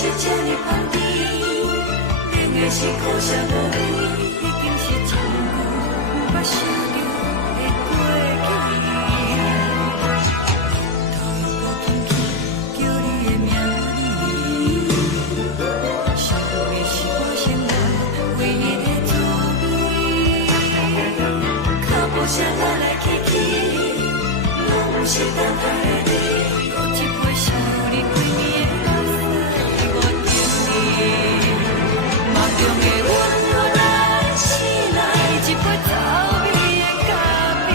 是这呢香甜，冷的是苦涩无味，已经是真久无法想着的过去。头又无轻轻叫你的名字，想的是我心内唯一的滋味。脚步声来来去去，拢是等待的你。有一杯想你几暝的目屎，我敬你。梦中的温柔来醒来，一杯走味的咖啡。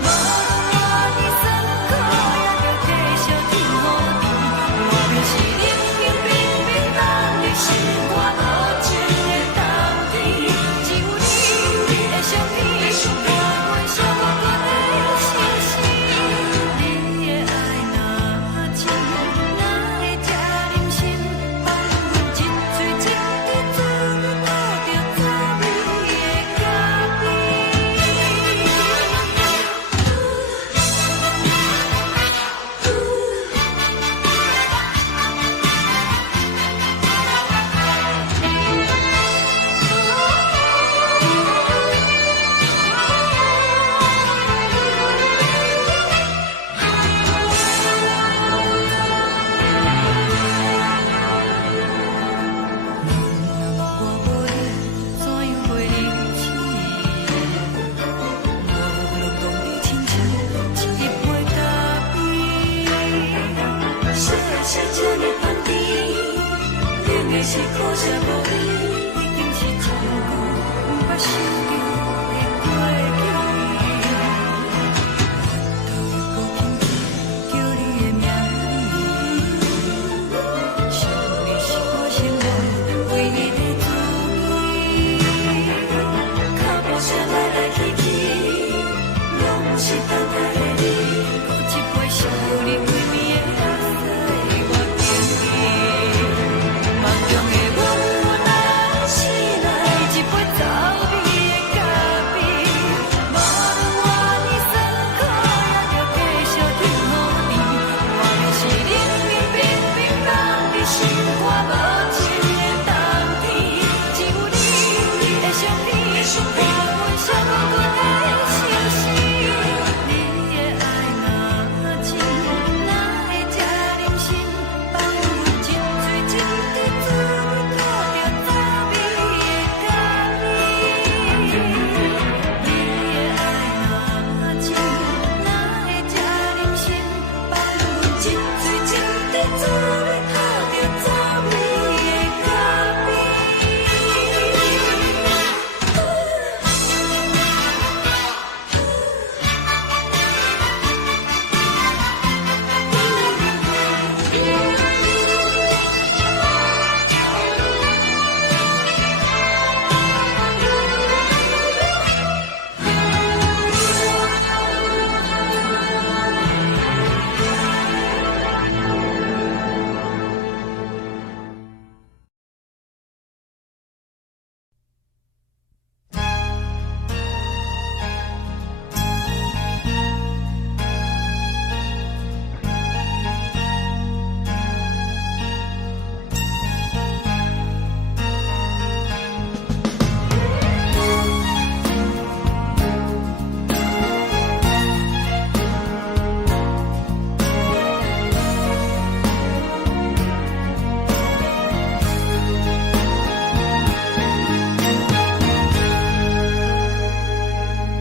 无论我的酸苦，也着继续甜乎甜。我就是冷冷冰冰放你心肝无情的冬天，只有你的相片，我阮寂寞过的心事。你的爱若真，哪会这忍心放阮一嘴一滴珠，倒着滋味的咖啡。我无你，怎样袂离弃？无路讲你亲像一杯咖啡，说的是这呢香甜，冷的是苦涩无味，已经是真久无法想着的过去。头又无轻轻叫你的名字，想你是我心内唯一的滋味。脚步声来来去去，拢是等待的你。有一杯想你几暝的目屎，我敬你。梦中的温柔来醒来，一杯走味的咖啡。无论我的酸苦，也着继续甜乎甜。我就是冷冷冰冰放你心肝无情的冬天，只有你的相片，我阮寂寞过的心事。你的爱若真，哪会这忍心放阮一嘴一滴珠，倒着滋味的咖啡。你的爱若真，哪会这忍心放阮一嘴一滴珠，倒着滋味的咖啡。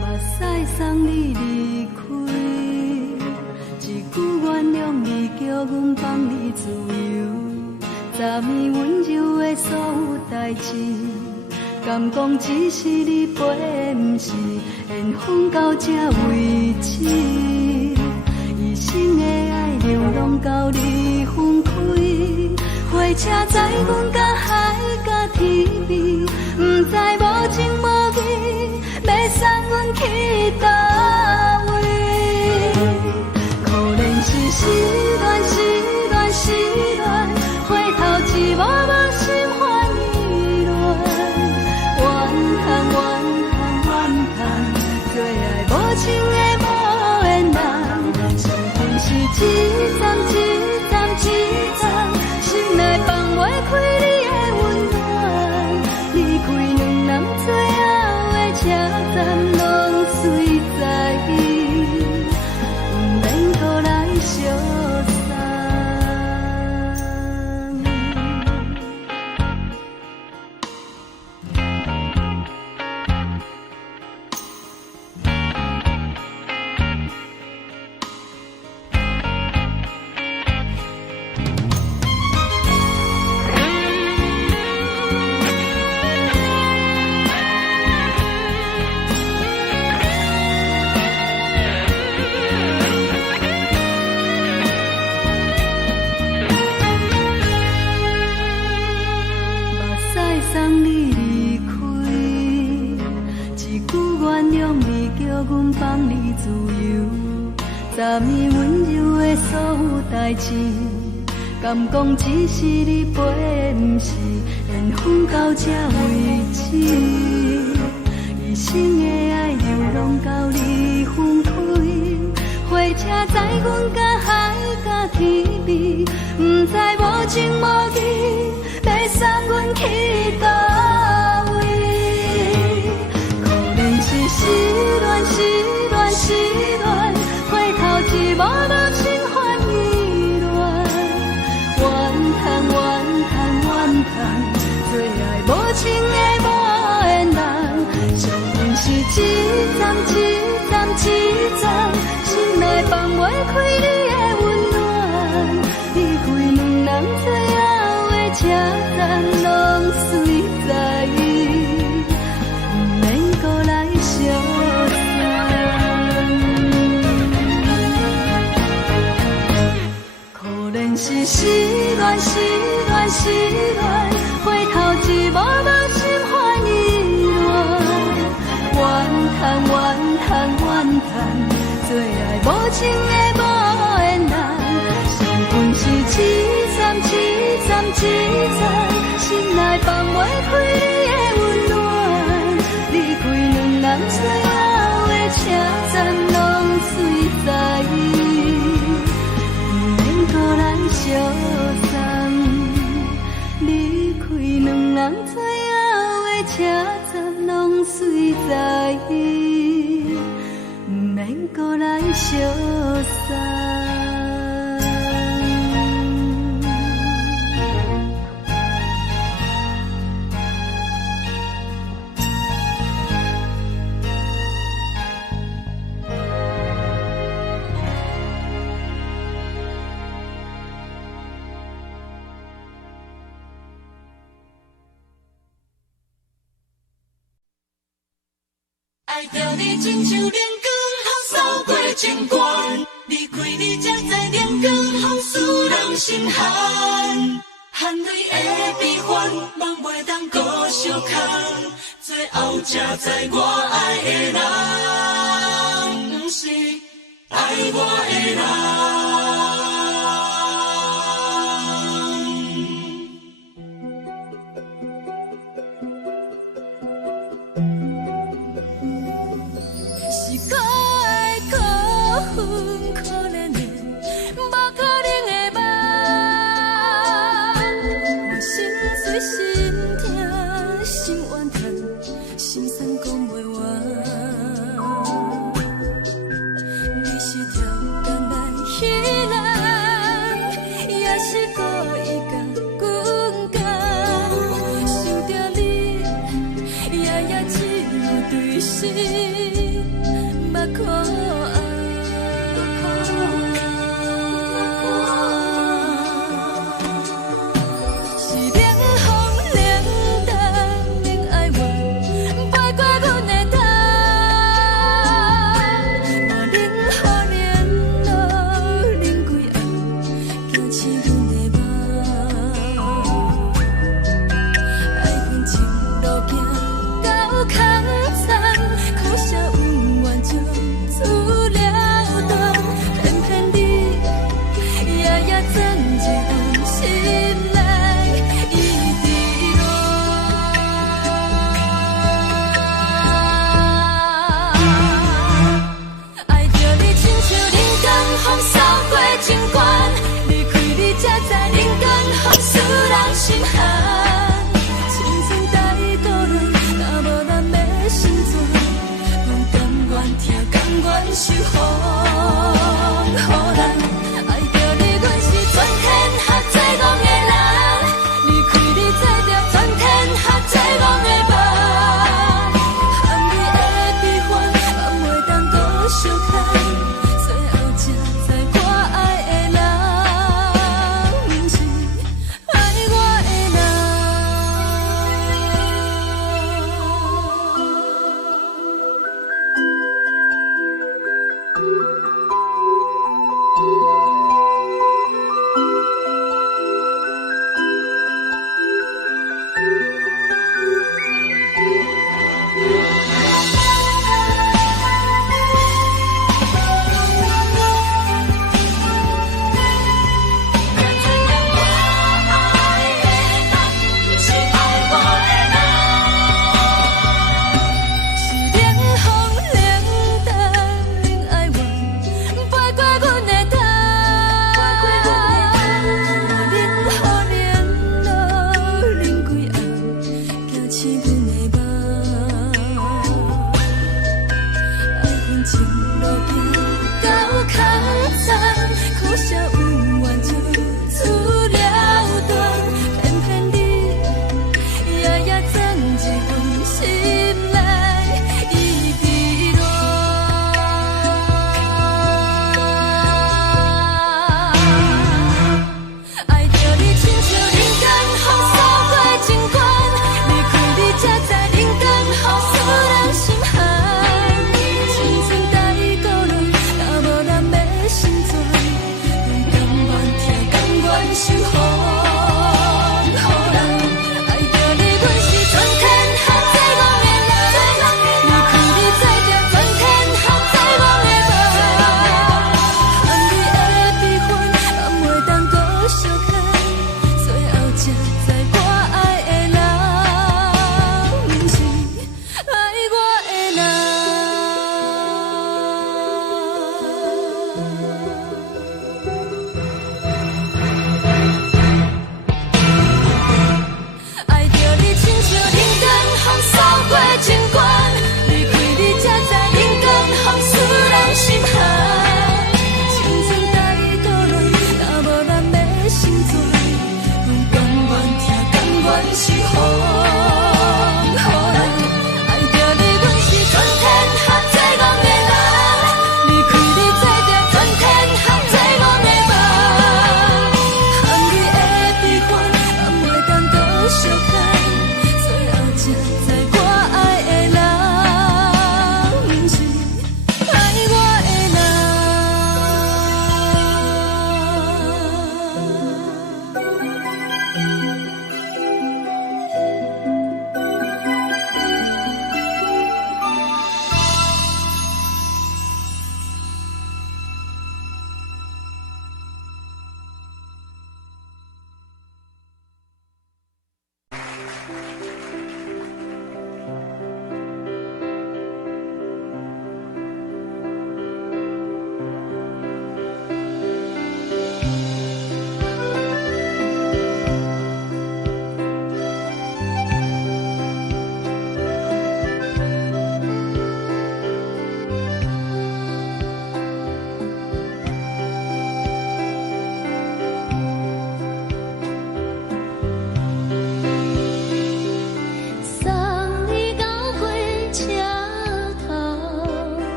目屎送你离开，一句原谅你，叫阮放你自由。昨暝温柔的所有代志，敢讲只是你陪，不是缘分到这为止。一生的爱流浪到你分开，火车载阮甲海甲天边，不知无情无义，要送阮去倒位？可能是失恋，失恋，失恋，回头一幕幕心烦意乱，怨叹，怨叹，怨叹，最爱无情的无缘人，情分是一站一站一站，心内放。相送。送你离开，一句原谅你，叫阮放你自由。昨暝温柔的所有代志，敢讲只是你陪，不是缘分到这为止。一生的爱流浪到你分开，火车载阮甲海甲天边，不知无情无义。要送阮去倒位？可能是失恋，失恋，失恋，回头一幕无情换意乱。怨叹，怨叹，怨叹，最爱无情的无缘人。伤痕是一站一站一站，心内放袂开你的温暖。离开两人最后的车站，拢随在意，不免搁来相送。可能是失恋，失恋，失恋，回头一幕无心换意乱。怨叹，怨叹，怨叹，最爱无情的无缘人。伤痕是一站一站一站，心内放袂开你的温暖。离开两人最后的车站，拢随在意，不免搁来相送。离开两人最后的车站，拢随在意，不免搁来相送。爱着你亲像阳光扫过情关，离开你才知阳光风使人心寒。含泪的悲欢，望袂当搁相牵，最后才知我爱的人，不是爱我的人。可怜的，无可能的梦，我心碎心痛心怨叹，心酸讲袂完。你是条工来彼人，也是故意甲阮讲，想着你，夜夜只有对视，目看。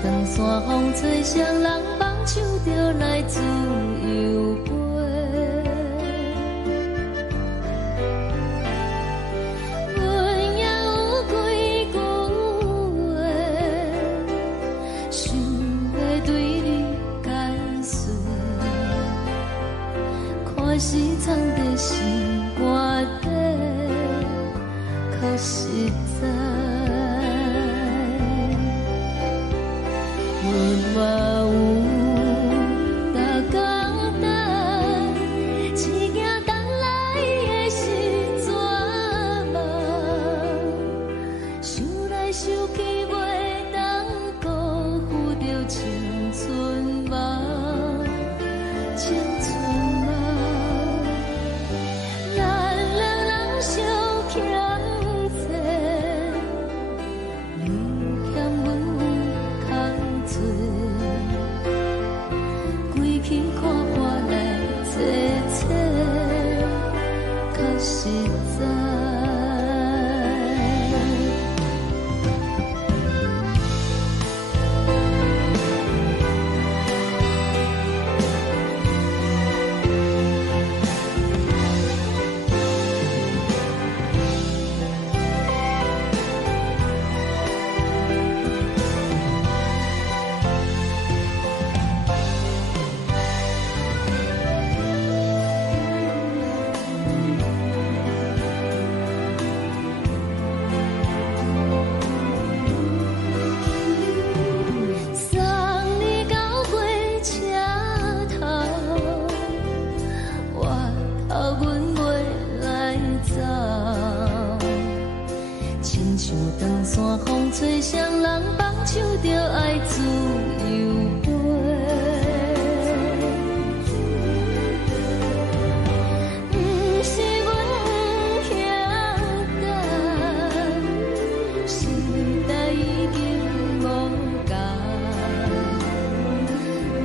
长线风吹双人放手就来自由飞。阮也有几句话，想要对你解释，可是藏在心肝底，较实在。阮嘛有逐工等，一件等来的时阵嘛，想来想去袂当辜负着青春梦，青春梦。咱两人相欠债，你欠阮空做，归去看破来坐坐，较实在。送你到火车头，我头阮袂来走，亲像长线风吹双人放手就爱自由飞。不是阮不晓等，时代已经无共，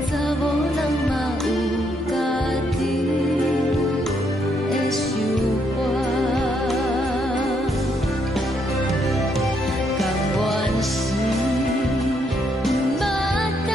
查某人嘛有家己的想法，甘愿是不捌等。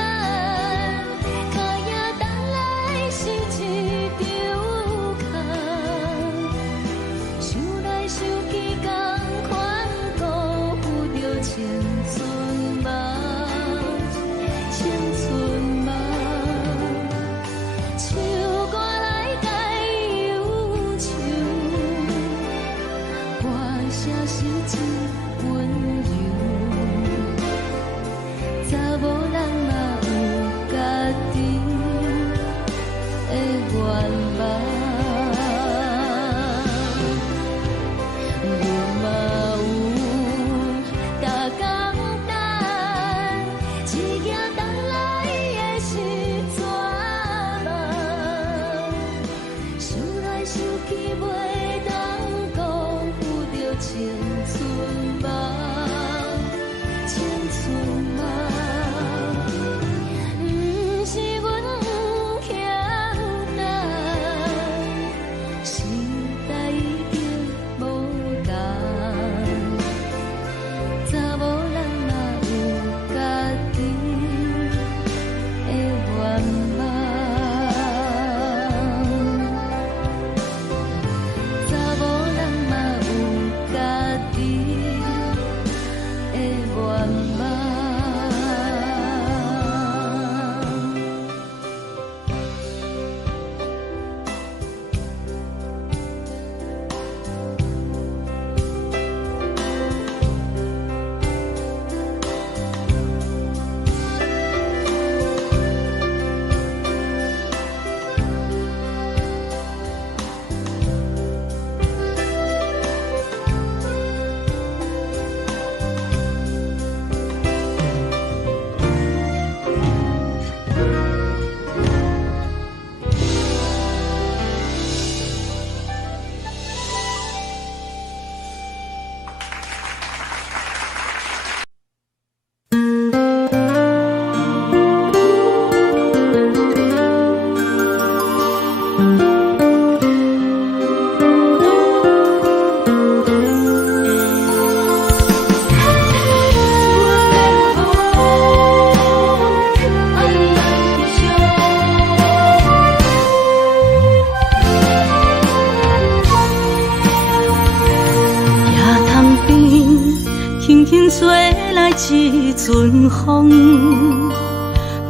轻吹来一阵风，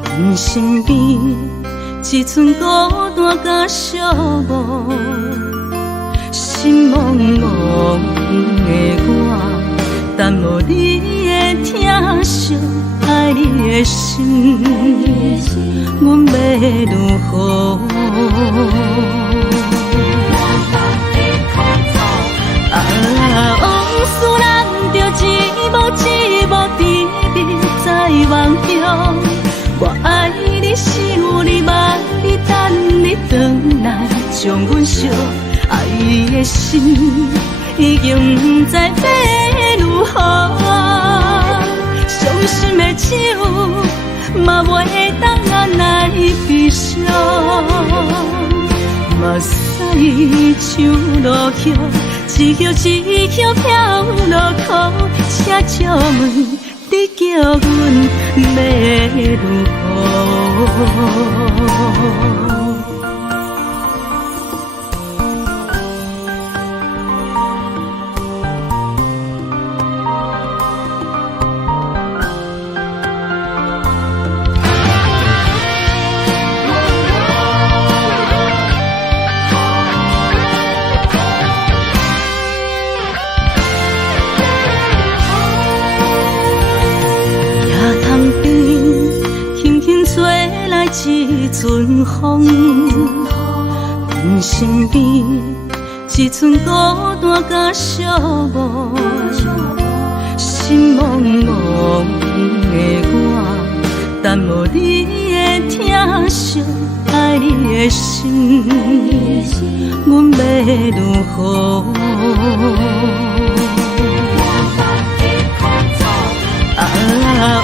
阮身边一寸孤单甲寂寞，心茫茫的我，等无你的疼惜，爱你的心，阮要如何？往事咱着一幕一幕甜蜜在梦中。我爱你是有你梦，你等你回来将阮惜。爱的心已经不知要如何，伤心的手嘛袂当按来悲伤。目屎像落雨，一曲一曲飘落雨，请借问你叫阮要如何？一阵风，阮身边一寸孤单甲寂寞，心茫茫的我，等无你的疼惜，爱你的心，阮要如何？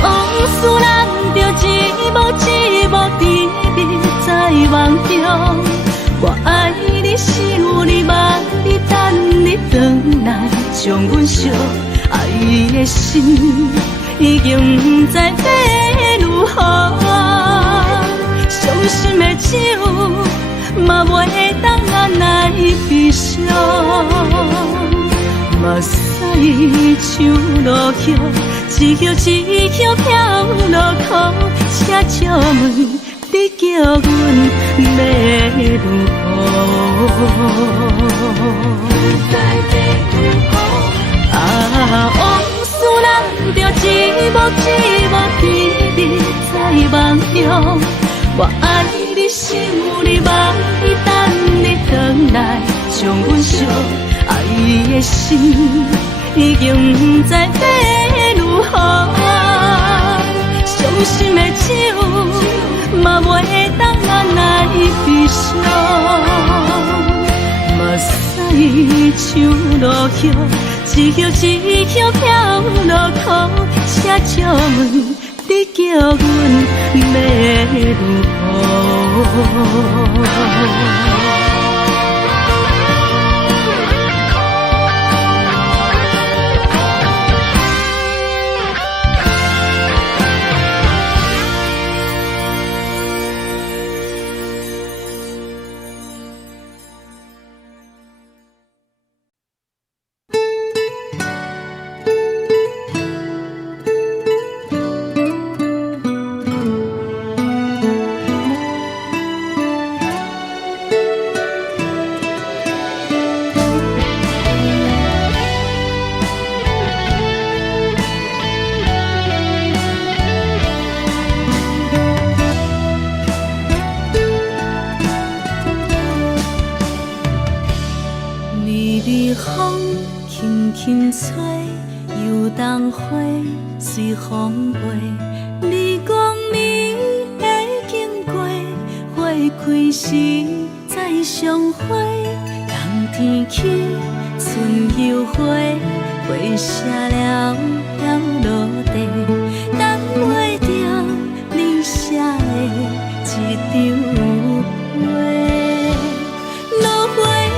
往事咱着一幕一幕甜蜜在梦中。我爱你是有你梦，你等你回来将阮惜。爱的心已经不知要如何，伤心的手嘛袂当按来悲伤。目屎像落雨，一曲一曲飘落雨，请借问你叫阮要如何？往事咱着一幕一幕甜蜜在梦中。我爱你是有你梦，你等你回来将阮惜。爱的心已经不知要如何，伤心的手嘛袂当按来悲伤。目屎像落雨，一曲一曲飘落雨，请借问你叫阮要如何？风轻轻吹，游动花随风飞。你讲你会经过，花开时再相会。冬天起，春又花，花谢了要落地，等袂着你写的一张画。落花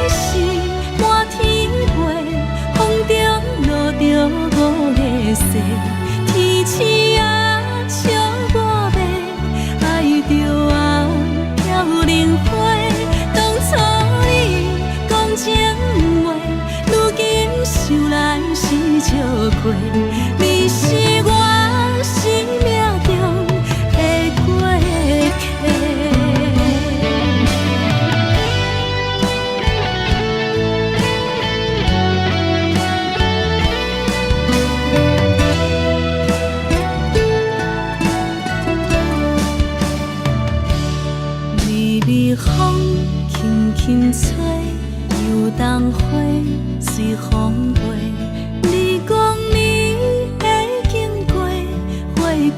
时满天飞，风中落着五个色，天星啊笑我迷，爱着红飘零花。当初你讲情话，如今想来是笑亏。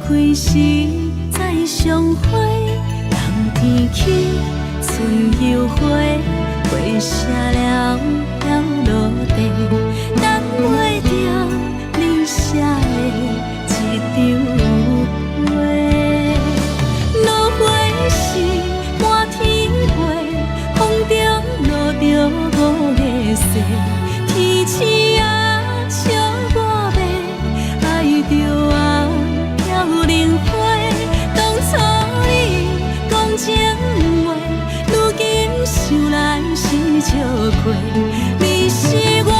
开时再相会，人天起，春又花，花谢了了落地，等袂着你写的一张画。落花是满天飞，风中落着五个色，天星啊笑我迷，爱着啊飘零花。当初你讲情话，如今想来是笑亏。你是我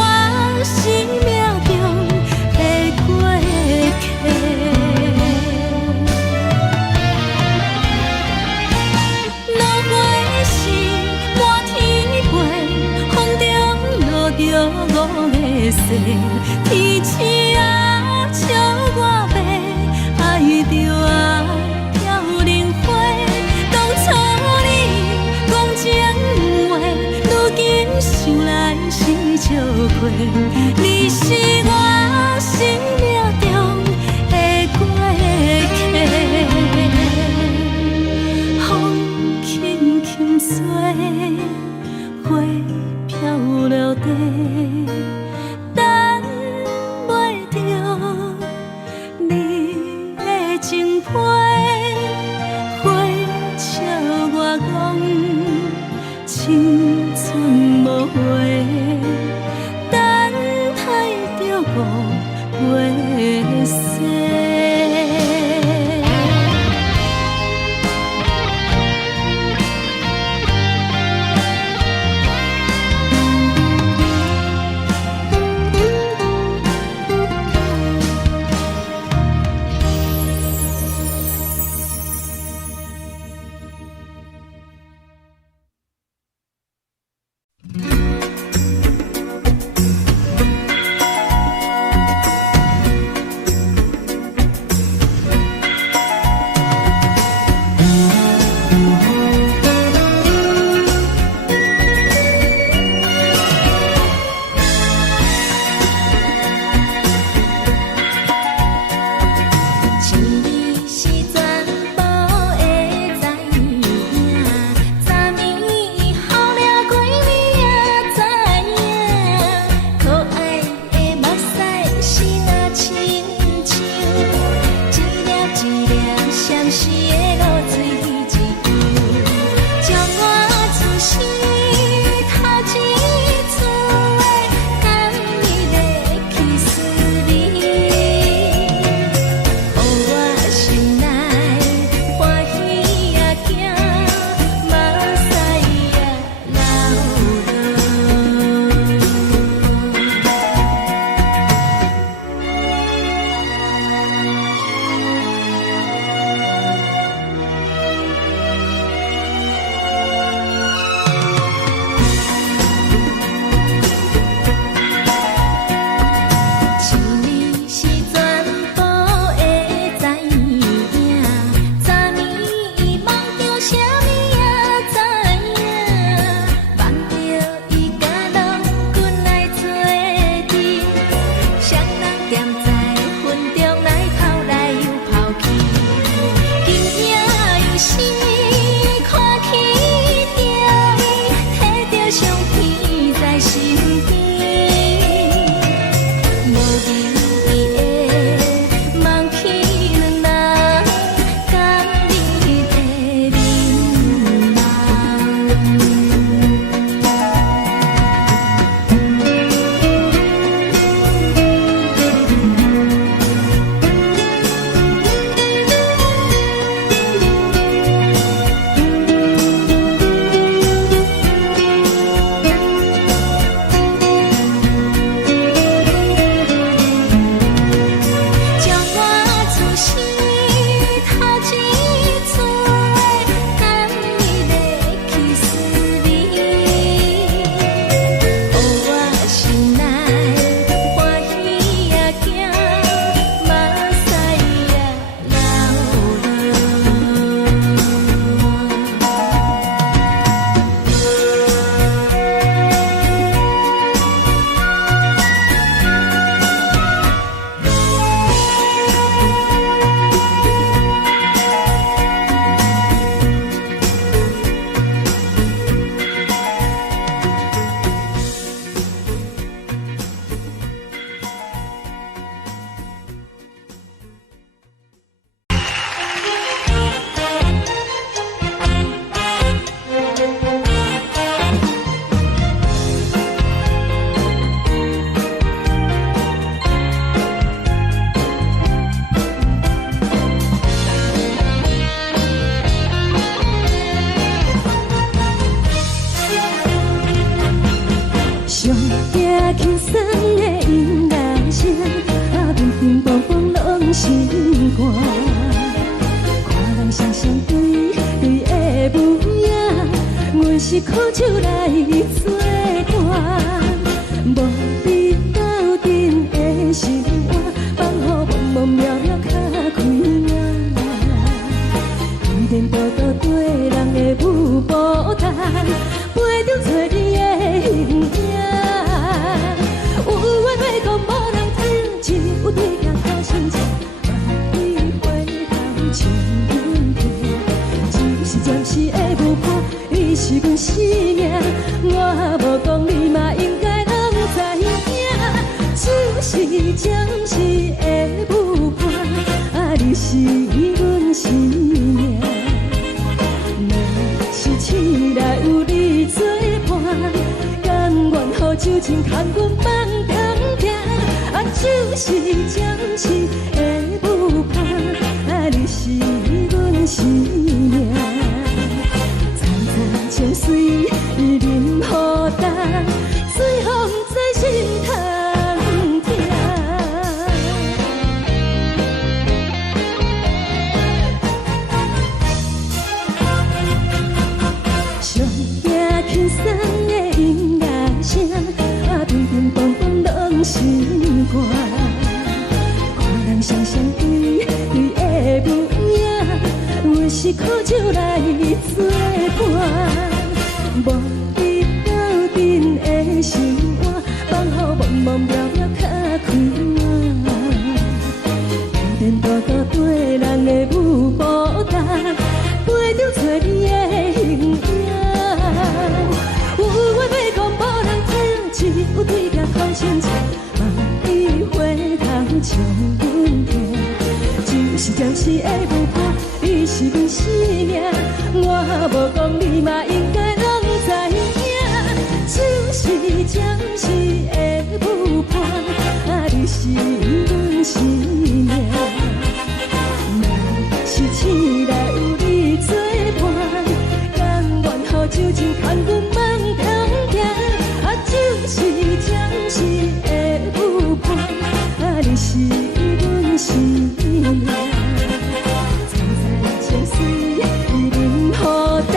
生命中的过客。落花是满天飞，风中落着五个色，天星啊笑我迷，爱着啊飘零花。当初你讲情话，如今想来是笑亏。你是我生命中的过客，风轻轻吹，花飘落地，等袂着你的情批。花笑我讲青春无话，等待着我拢心肝。看人双双对对的模样，阮是苦酒来作伴。无你斗阵的心肝，放予茫茫渺渺较开眼。一颠倒倒对人的舞步弹，陪着找你的形影。有话要讲无人听，有对甲头心情，万里回头将阮听。就是暂时的舞伴，你是阮生命，我无讲你嘛应该拢知影。就是暂时的舞伴，你是阮生命。若是醒来有你作伴，甘愿予酒精牵阮放长行。就是暂时的舞伴，你是阮生命。层层情水任何担，随风在心头。轻松的音乐声，乒乒乓乓拢心肝。看人双双对对的模样，阮是苦酒来作伴。无你斗阵的心肝，放予茫茫渺渺较开眼。一颠倒倒对人的舞步弹，陪着找你的形影。有话要讲无人听，只有对甲口声声，万里回头将阮听。就是暂时的舞伴，你是阮生命，我无讲你嘛应该拢知影。就是暂时的舞伴，你是阮生命。若是醒来有你作伴，甘愿予酒精牵阮放长行。就是暂时的舞伴，你是阮生命。层层情水任何担，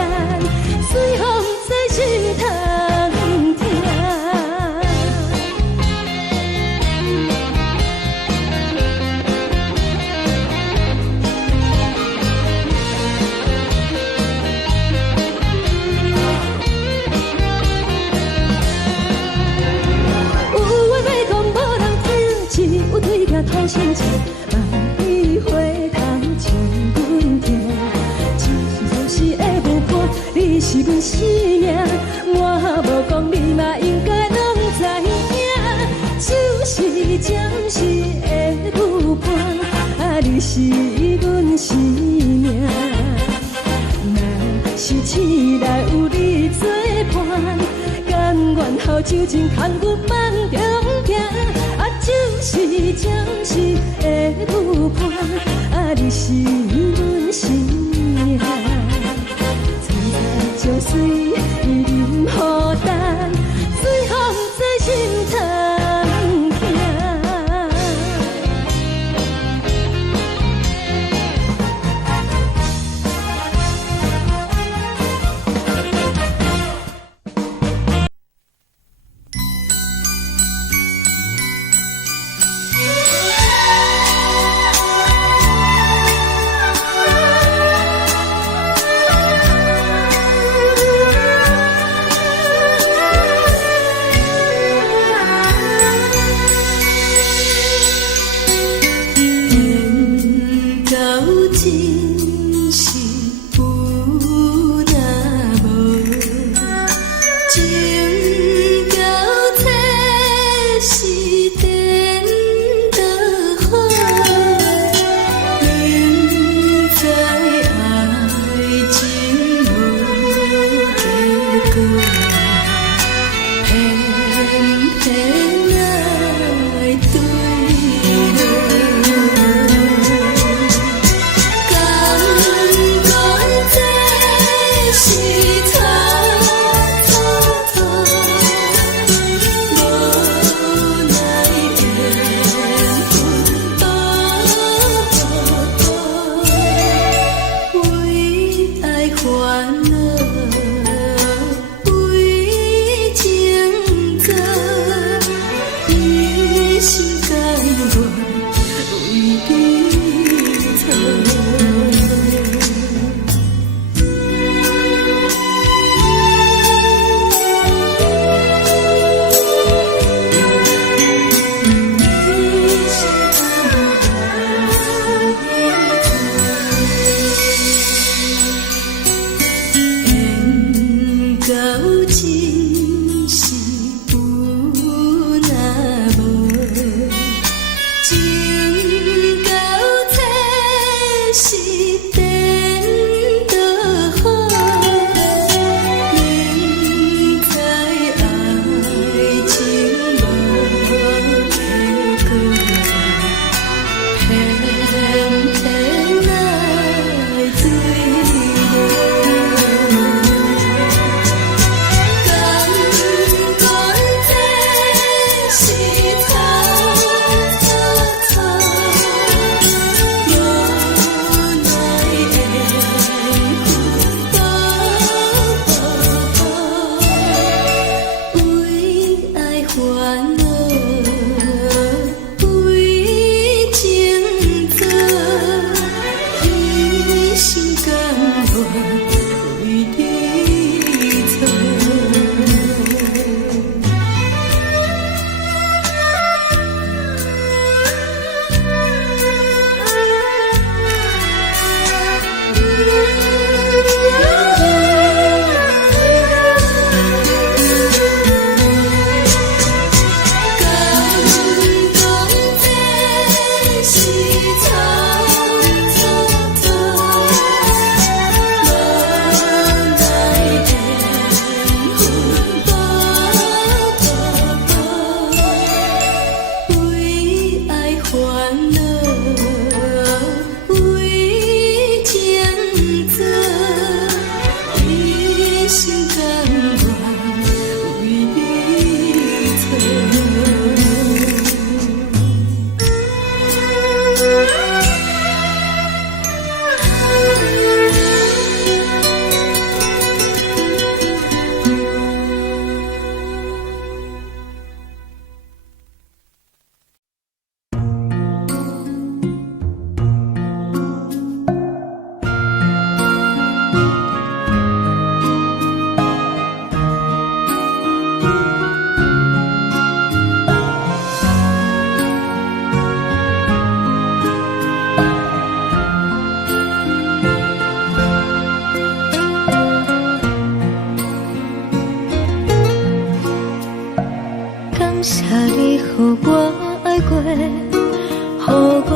随风在心头听。有对甲头心情，万里回头将阮听。就是暂时的舞伴，你是阮生命，我无讲你嘛应该拢知影。就是暂时的舞伴，你是阮生命。若是醒来有你作伴，甘愿予酒精牵阮放长行。就是暂时的舞伴，你是阮生命。层层情水任何担，随风在心头听。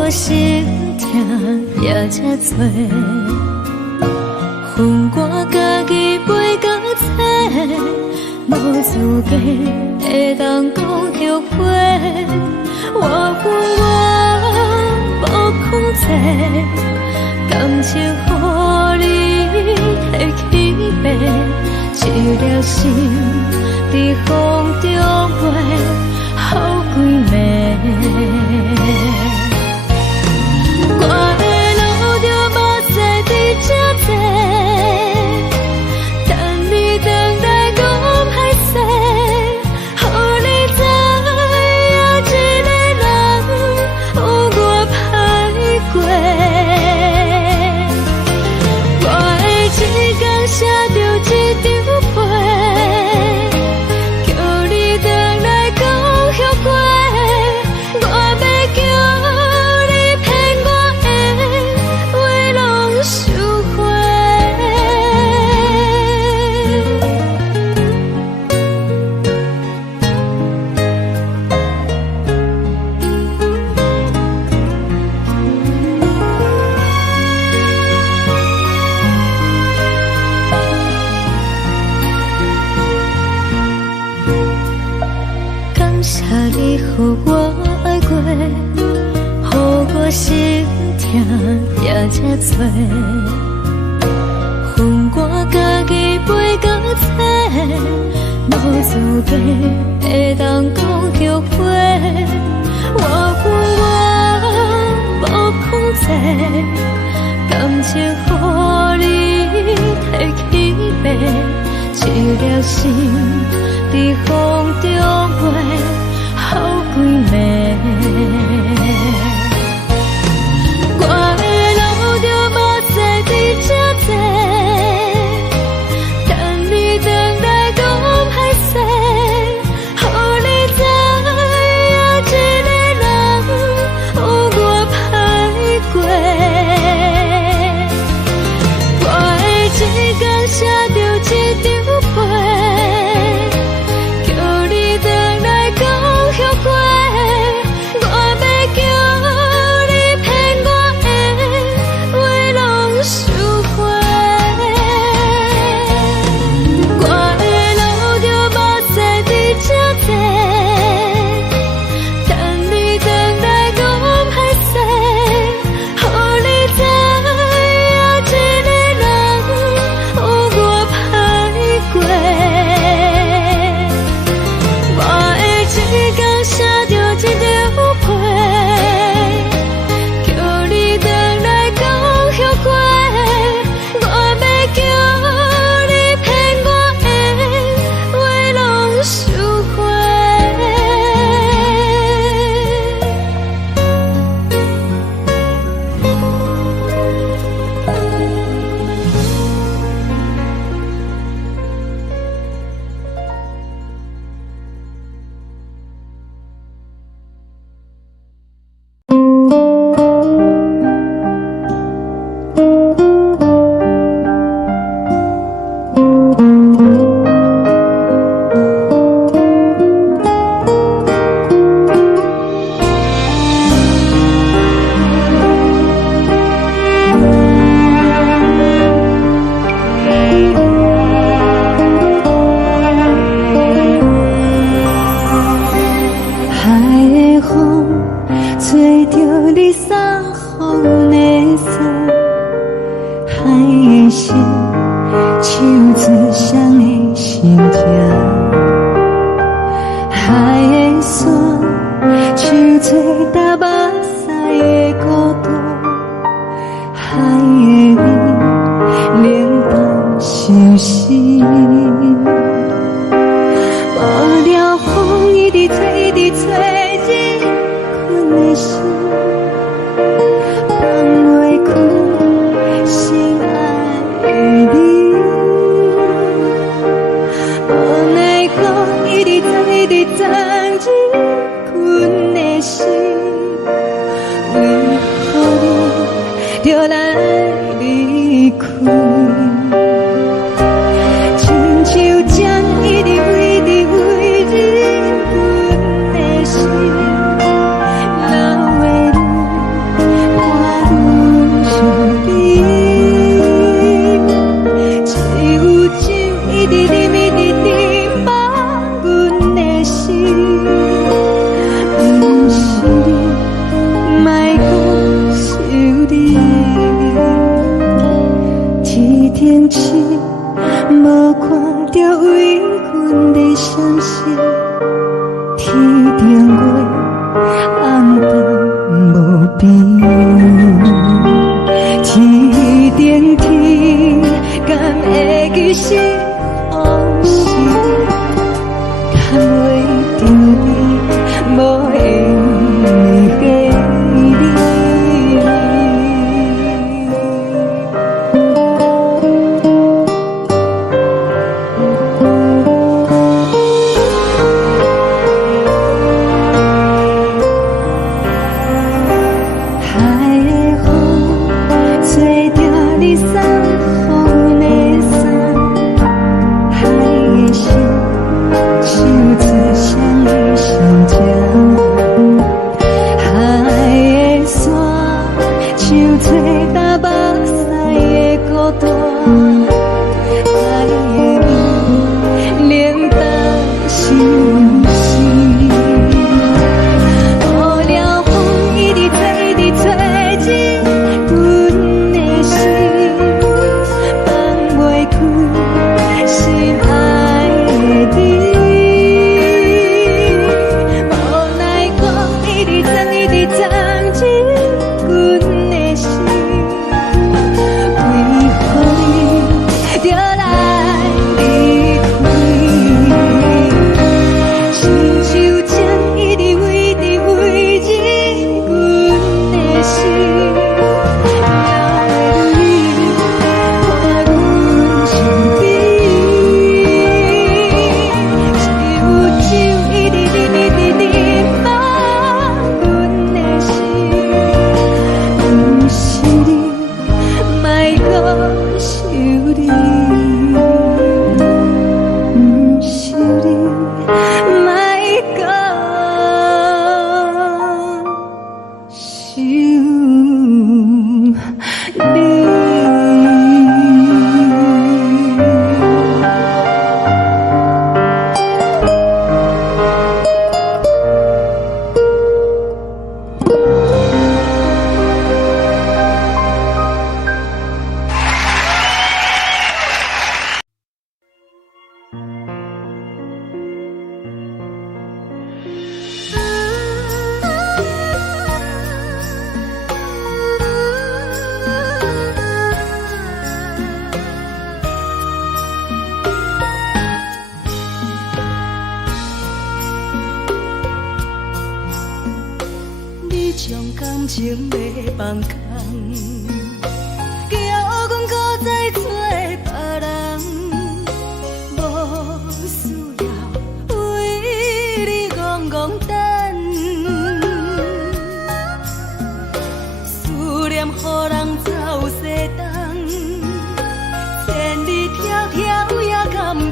我心痛也这多，恨我家己袂到切，无资格会当讲后悔。我恨我无控制，感情予你摕去卖，一粒心在风中飞，好几暝。我的路就无再伫这多，等你等待讲歹势，予你知影一个人有我歹过。我的一天写着一张被，叫你回来讲后悔。我要叫你骗我的话拢收回。感谢你，予我爱过，予我心痛也这多，恨我家己袂到切，无资格会当讲后悔。我恨我无控制，感情予你摕去卖，一粒心在风中飞，好几暝。我的路就无再伫这多，等你等待讲歹势，予你知影一个人有我歹过。我的一天写着一张被，叫你回来讲后悔。我要叫你骗我的话拢收回。我的路就无再伫这多，等你等待讲歹势，予你知影一个人有我歹过。我的一天写着一张被，叫你回来讲后悔。我要叫你骗我的话拢收回。海的风吹着你撒风的伞，海的心手指上的心痛，海的山手吹打目屎的孤独，海的你冷淡伤心。无聊风一直吹，一直吹，日困的心，放袂开心爱的你。无奈何一直藏，一直藏，日困的心，为何你就来离开？亲像将一直飞，一直飞，日困的心，流的泪。想找踏目屎的孤单，爱的你冷淡心事。雨了风一直吹，一直吹进阮的心，放袂开心爱的你。无奈光一直藏，一直藏进阮的心，为何你就来离开？亲像针一直围着围入阮的心，了袂你看阮伤悲，只有酒一直啉一直啉放阮的心，不是你，莫搁想你，不是你，莫搁想你。你将感情要放空，叫阮搁再找别人，无需要为你戆戆等，思念予人走西东，千里迢迢也甘愿，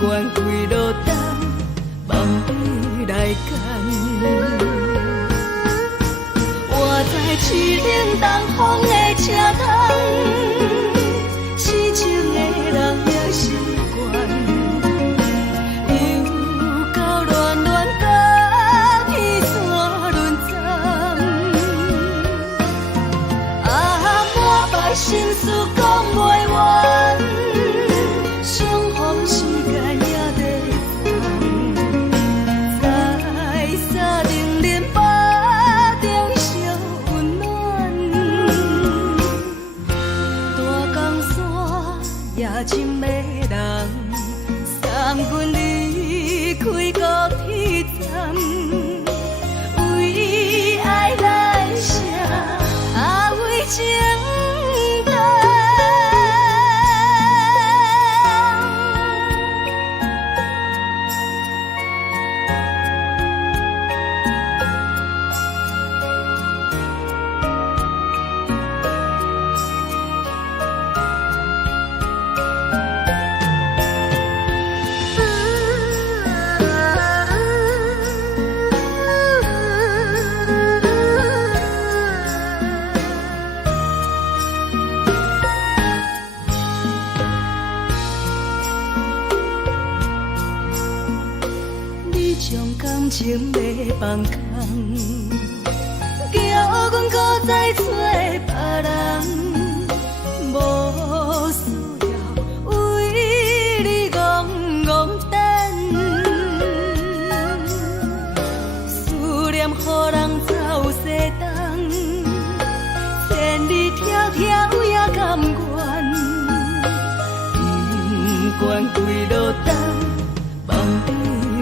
不管几路灯。梦里来赶，我在痴冷东风的车窗，痴情的人也习惯，又到乱乱甲彼山论站，满腹心事讲袂完，相逢时间也在。深的人，送阮离开高铁站，为爱来写为情长。将感情要放空，叫阮搁再找别人，无需要为你戆戆等，思念予人走西东，千里迢迢也甘愿，不管几路灯，梦里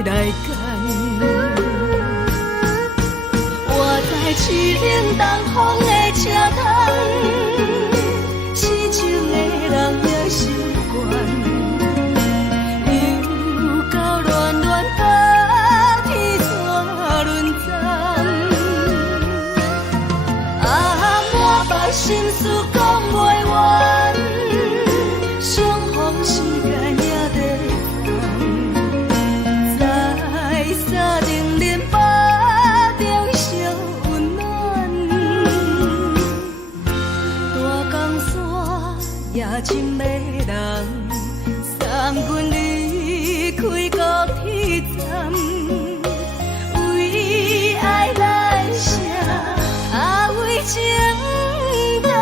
来赶。我在痴冷东风的车窗，痴情的人也习惯，又到乱乱甲彼山论站，满腹心事讲袂完，相逢时间也在放，在沙定林巴中相温暖。情的人，送阮离开高铁站，为爱来舍，为情担。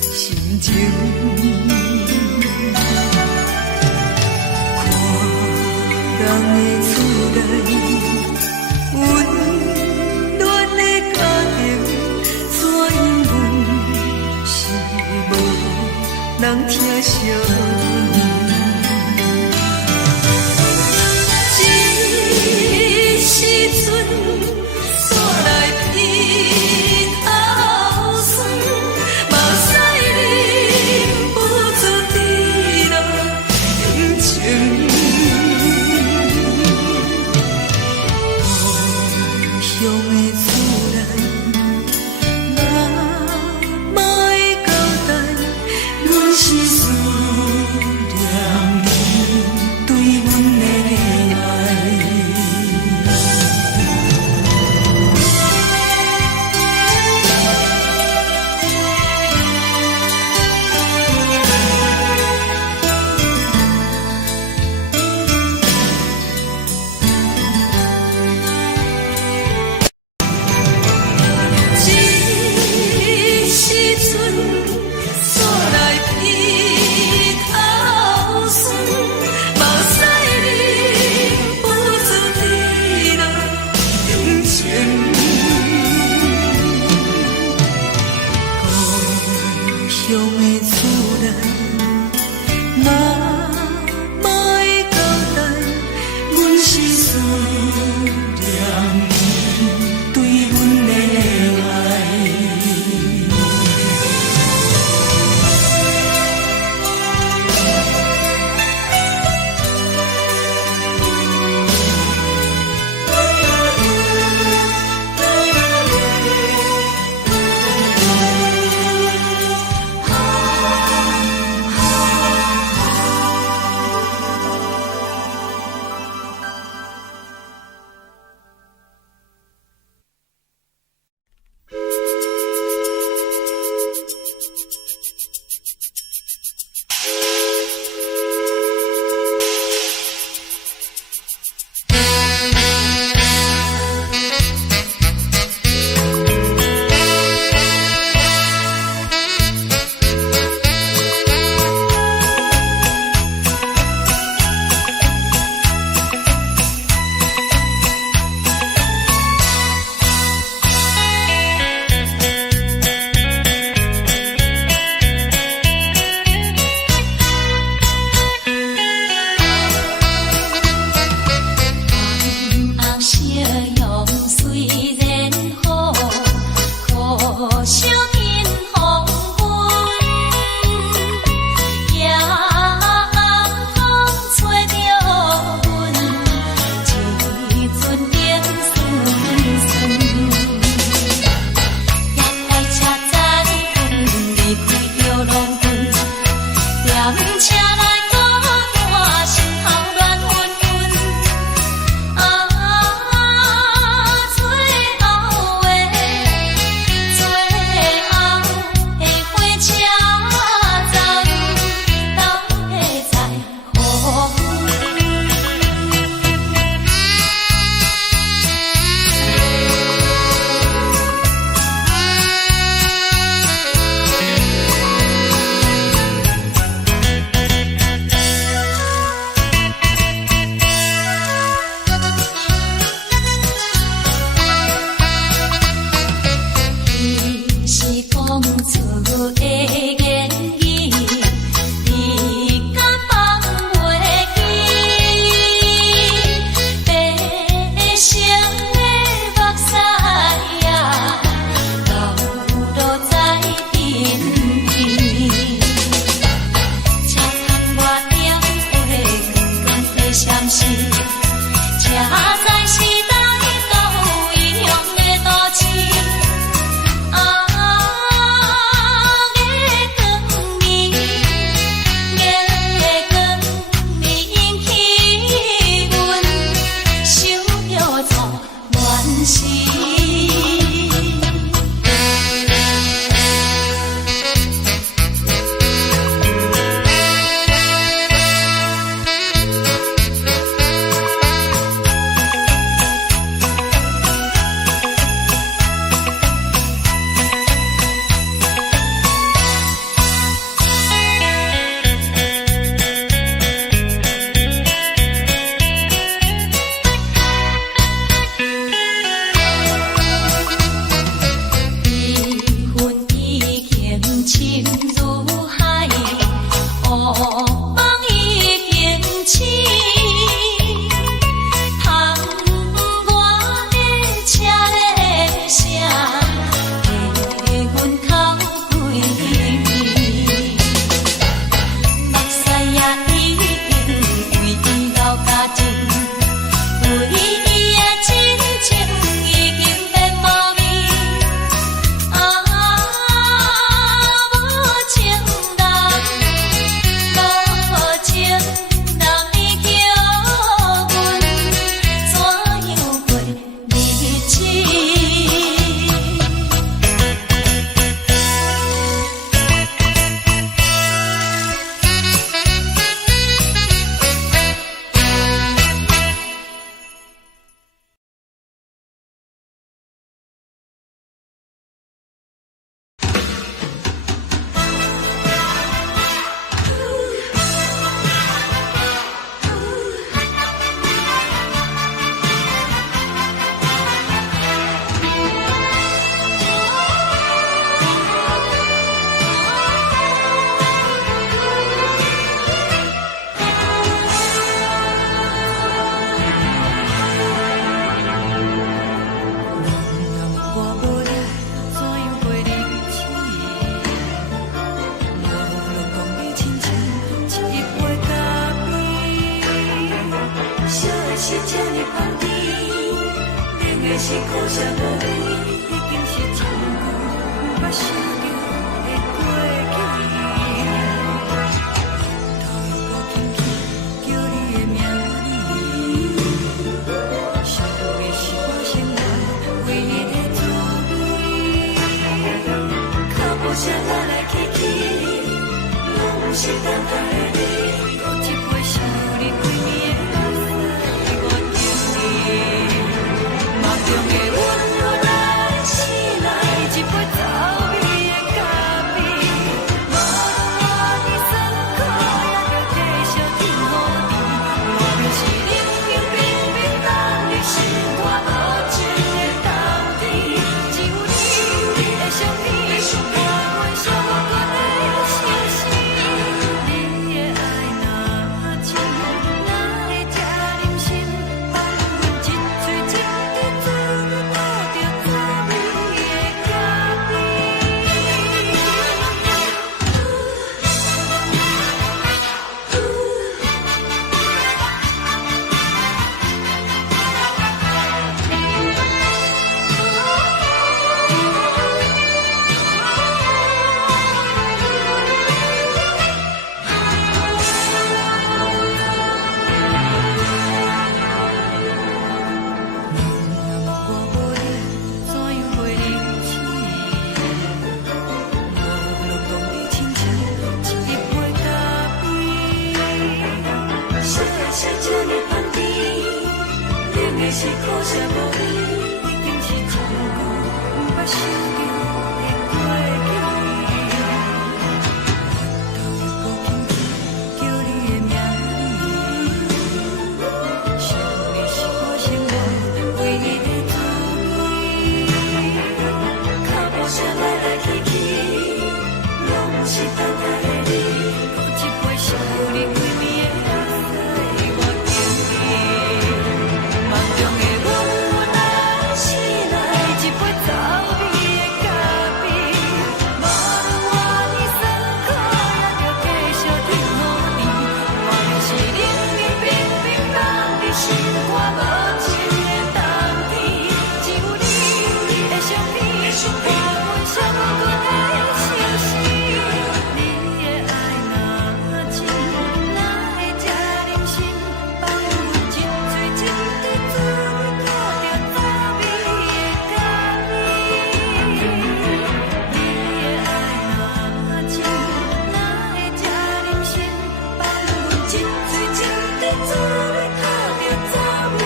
心情。看人的厝内温暖的家庭，怎因阮是无人疼惜？时阵，煞来鼻头酸，目屎忍不住滴落眼睛。故乡的厝内，哪会交代？阮是思念你对阮的爱。是这呢香甜，冷的是苦涩无味，已经是真久捌想着的过去。头又搁轻轻叫你的名字，想的是我生活唯一的滋味。脚步声来来去去，拢是等待的你，搁一杯想你几暝的目屎，我敬你。梦中的阮若来醒来，一杯走味的咖啡，无论我的酸苦，也着继续甜予你。我就是冷冷冰冰冷的心肝，无情的冬天，只有你的相片，我阮寂寞阮的相思。你的爱若深，哪会这忍心放阮一嘴一滴滋味，倒着滋味的咖啡。我无你，怎样会忍心？无路当你亲像一杯咖啡，烧的是这呢香甜，冷的是苦涩无味，已经是真久捌想着的过去。头又搁轻轻叫你的名字，想的是我生活唯一的滋味。脚步声来来去去，拢是等待的你，搁一杯想你几暝的目屎，我敬你。梦中的阮若来醒来，一杯走味的咖啡，无论我的酸苦，也着继续甜予你。我就是冷冷冰冰冷的心肝，无情的冬天，只有你的相片，我阮寂寞阮的相思。你的爱若深，哪会这忍心放阮一嘴一滴滋味，倒着滋味的咖啡。你的爱若深，哪会这忍心放阮一嘴一滴滋味，倒着滋味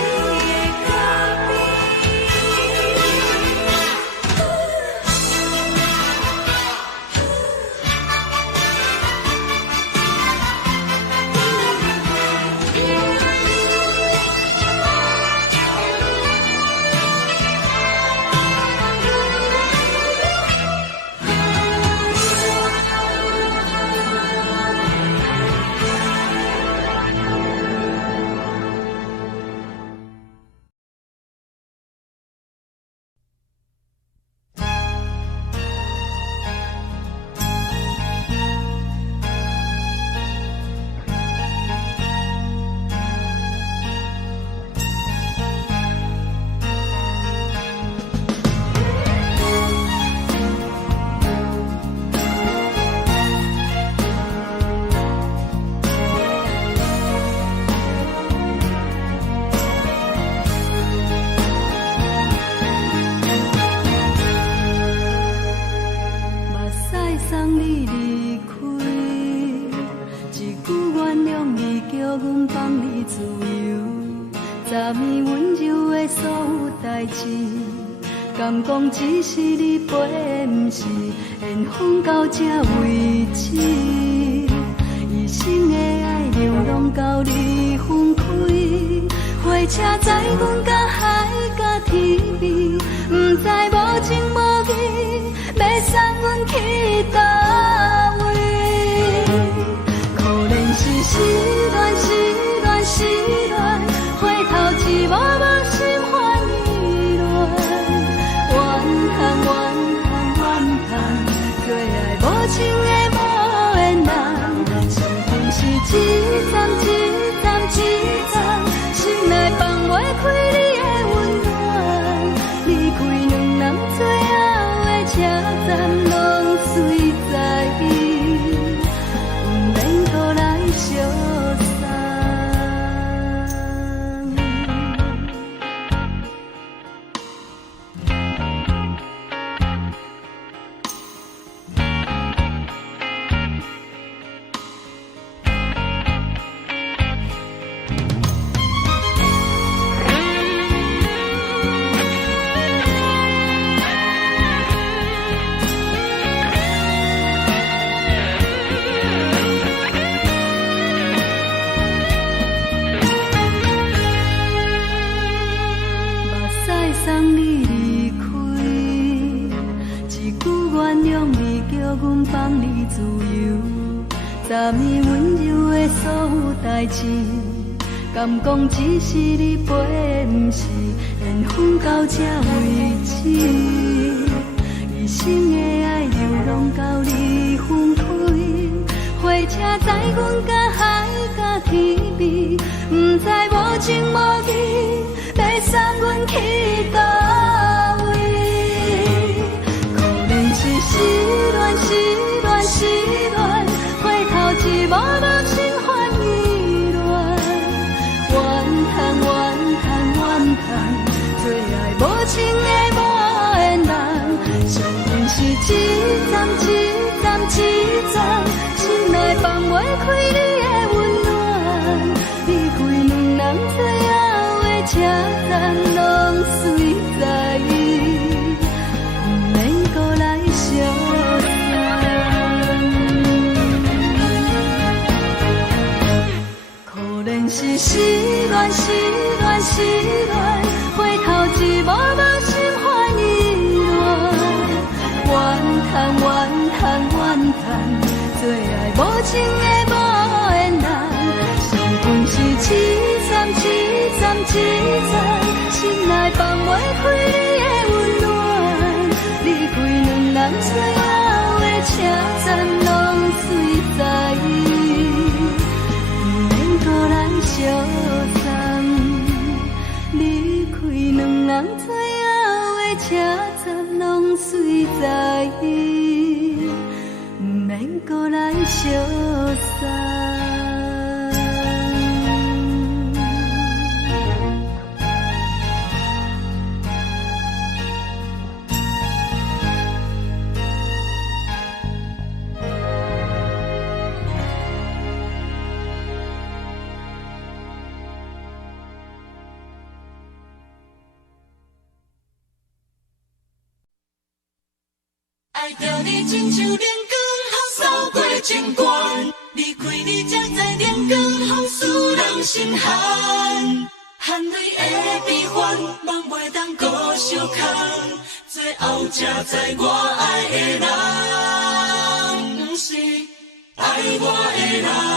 的咖啡。目屎送你离开，一句原谅你，叫阮放你自由。昨暝温柔的所有代志，敢讲只是你陪，不是缘分到这为止。一生的爱流浪到你分开，火车载阮到海角天边，不知无情无义，要送阮去倒位？可怜是失恋，失恋，失恋，回头一幕幕心烦意乱，怨叹，怨叹，怨叹，最爱无情的无缘人，是不是一站一站一站，心内放。你自由。昨暝温柔的所有代志，敢讲只是你陪，不是缘分到这为止。一生的爱流浪到你分开，火车载阮甲海甲天边，不知无情无义，要送阮去倒位？可能是失恋，失恋，失恋，回头一幕幕心烦意乱，怨叹，怨叹，怨叹，最爱无情的无缘人，上阮是一站一站一站，心内放袂开你的温暖，离开两人最后的车站，拢随在意，不免搁来相送。可能是失恋，失恋，失恋，回头一幕幕心烦意乱，怨叹，怨叹，怨叹，最爱无情的无缘人，上阮是一站一站一站，心内放袂开你的温暖，离开两人最后的车站，拢随在意，不免搁来相送。离开两人最后的车站，拢随在意，不免搁来相送。爱着你亲像阳光扫过情关，离开你才知阳光风使人心寒。含泪的悲欢，望袂当搁相牵，最后才知我爱的人，不是爱我的人。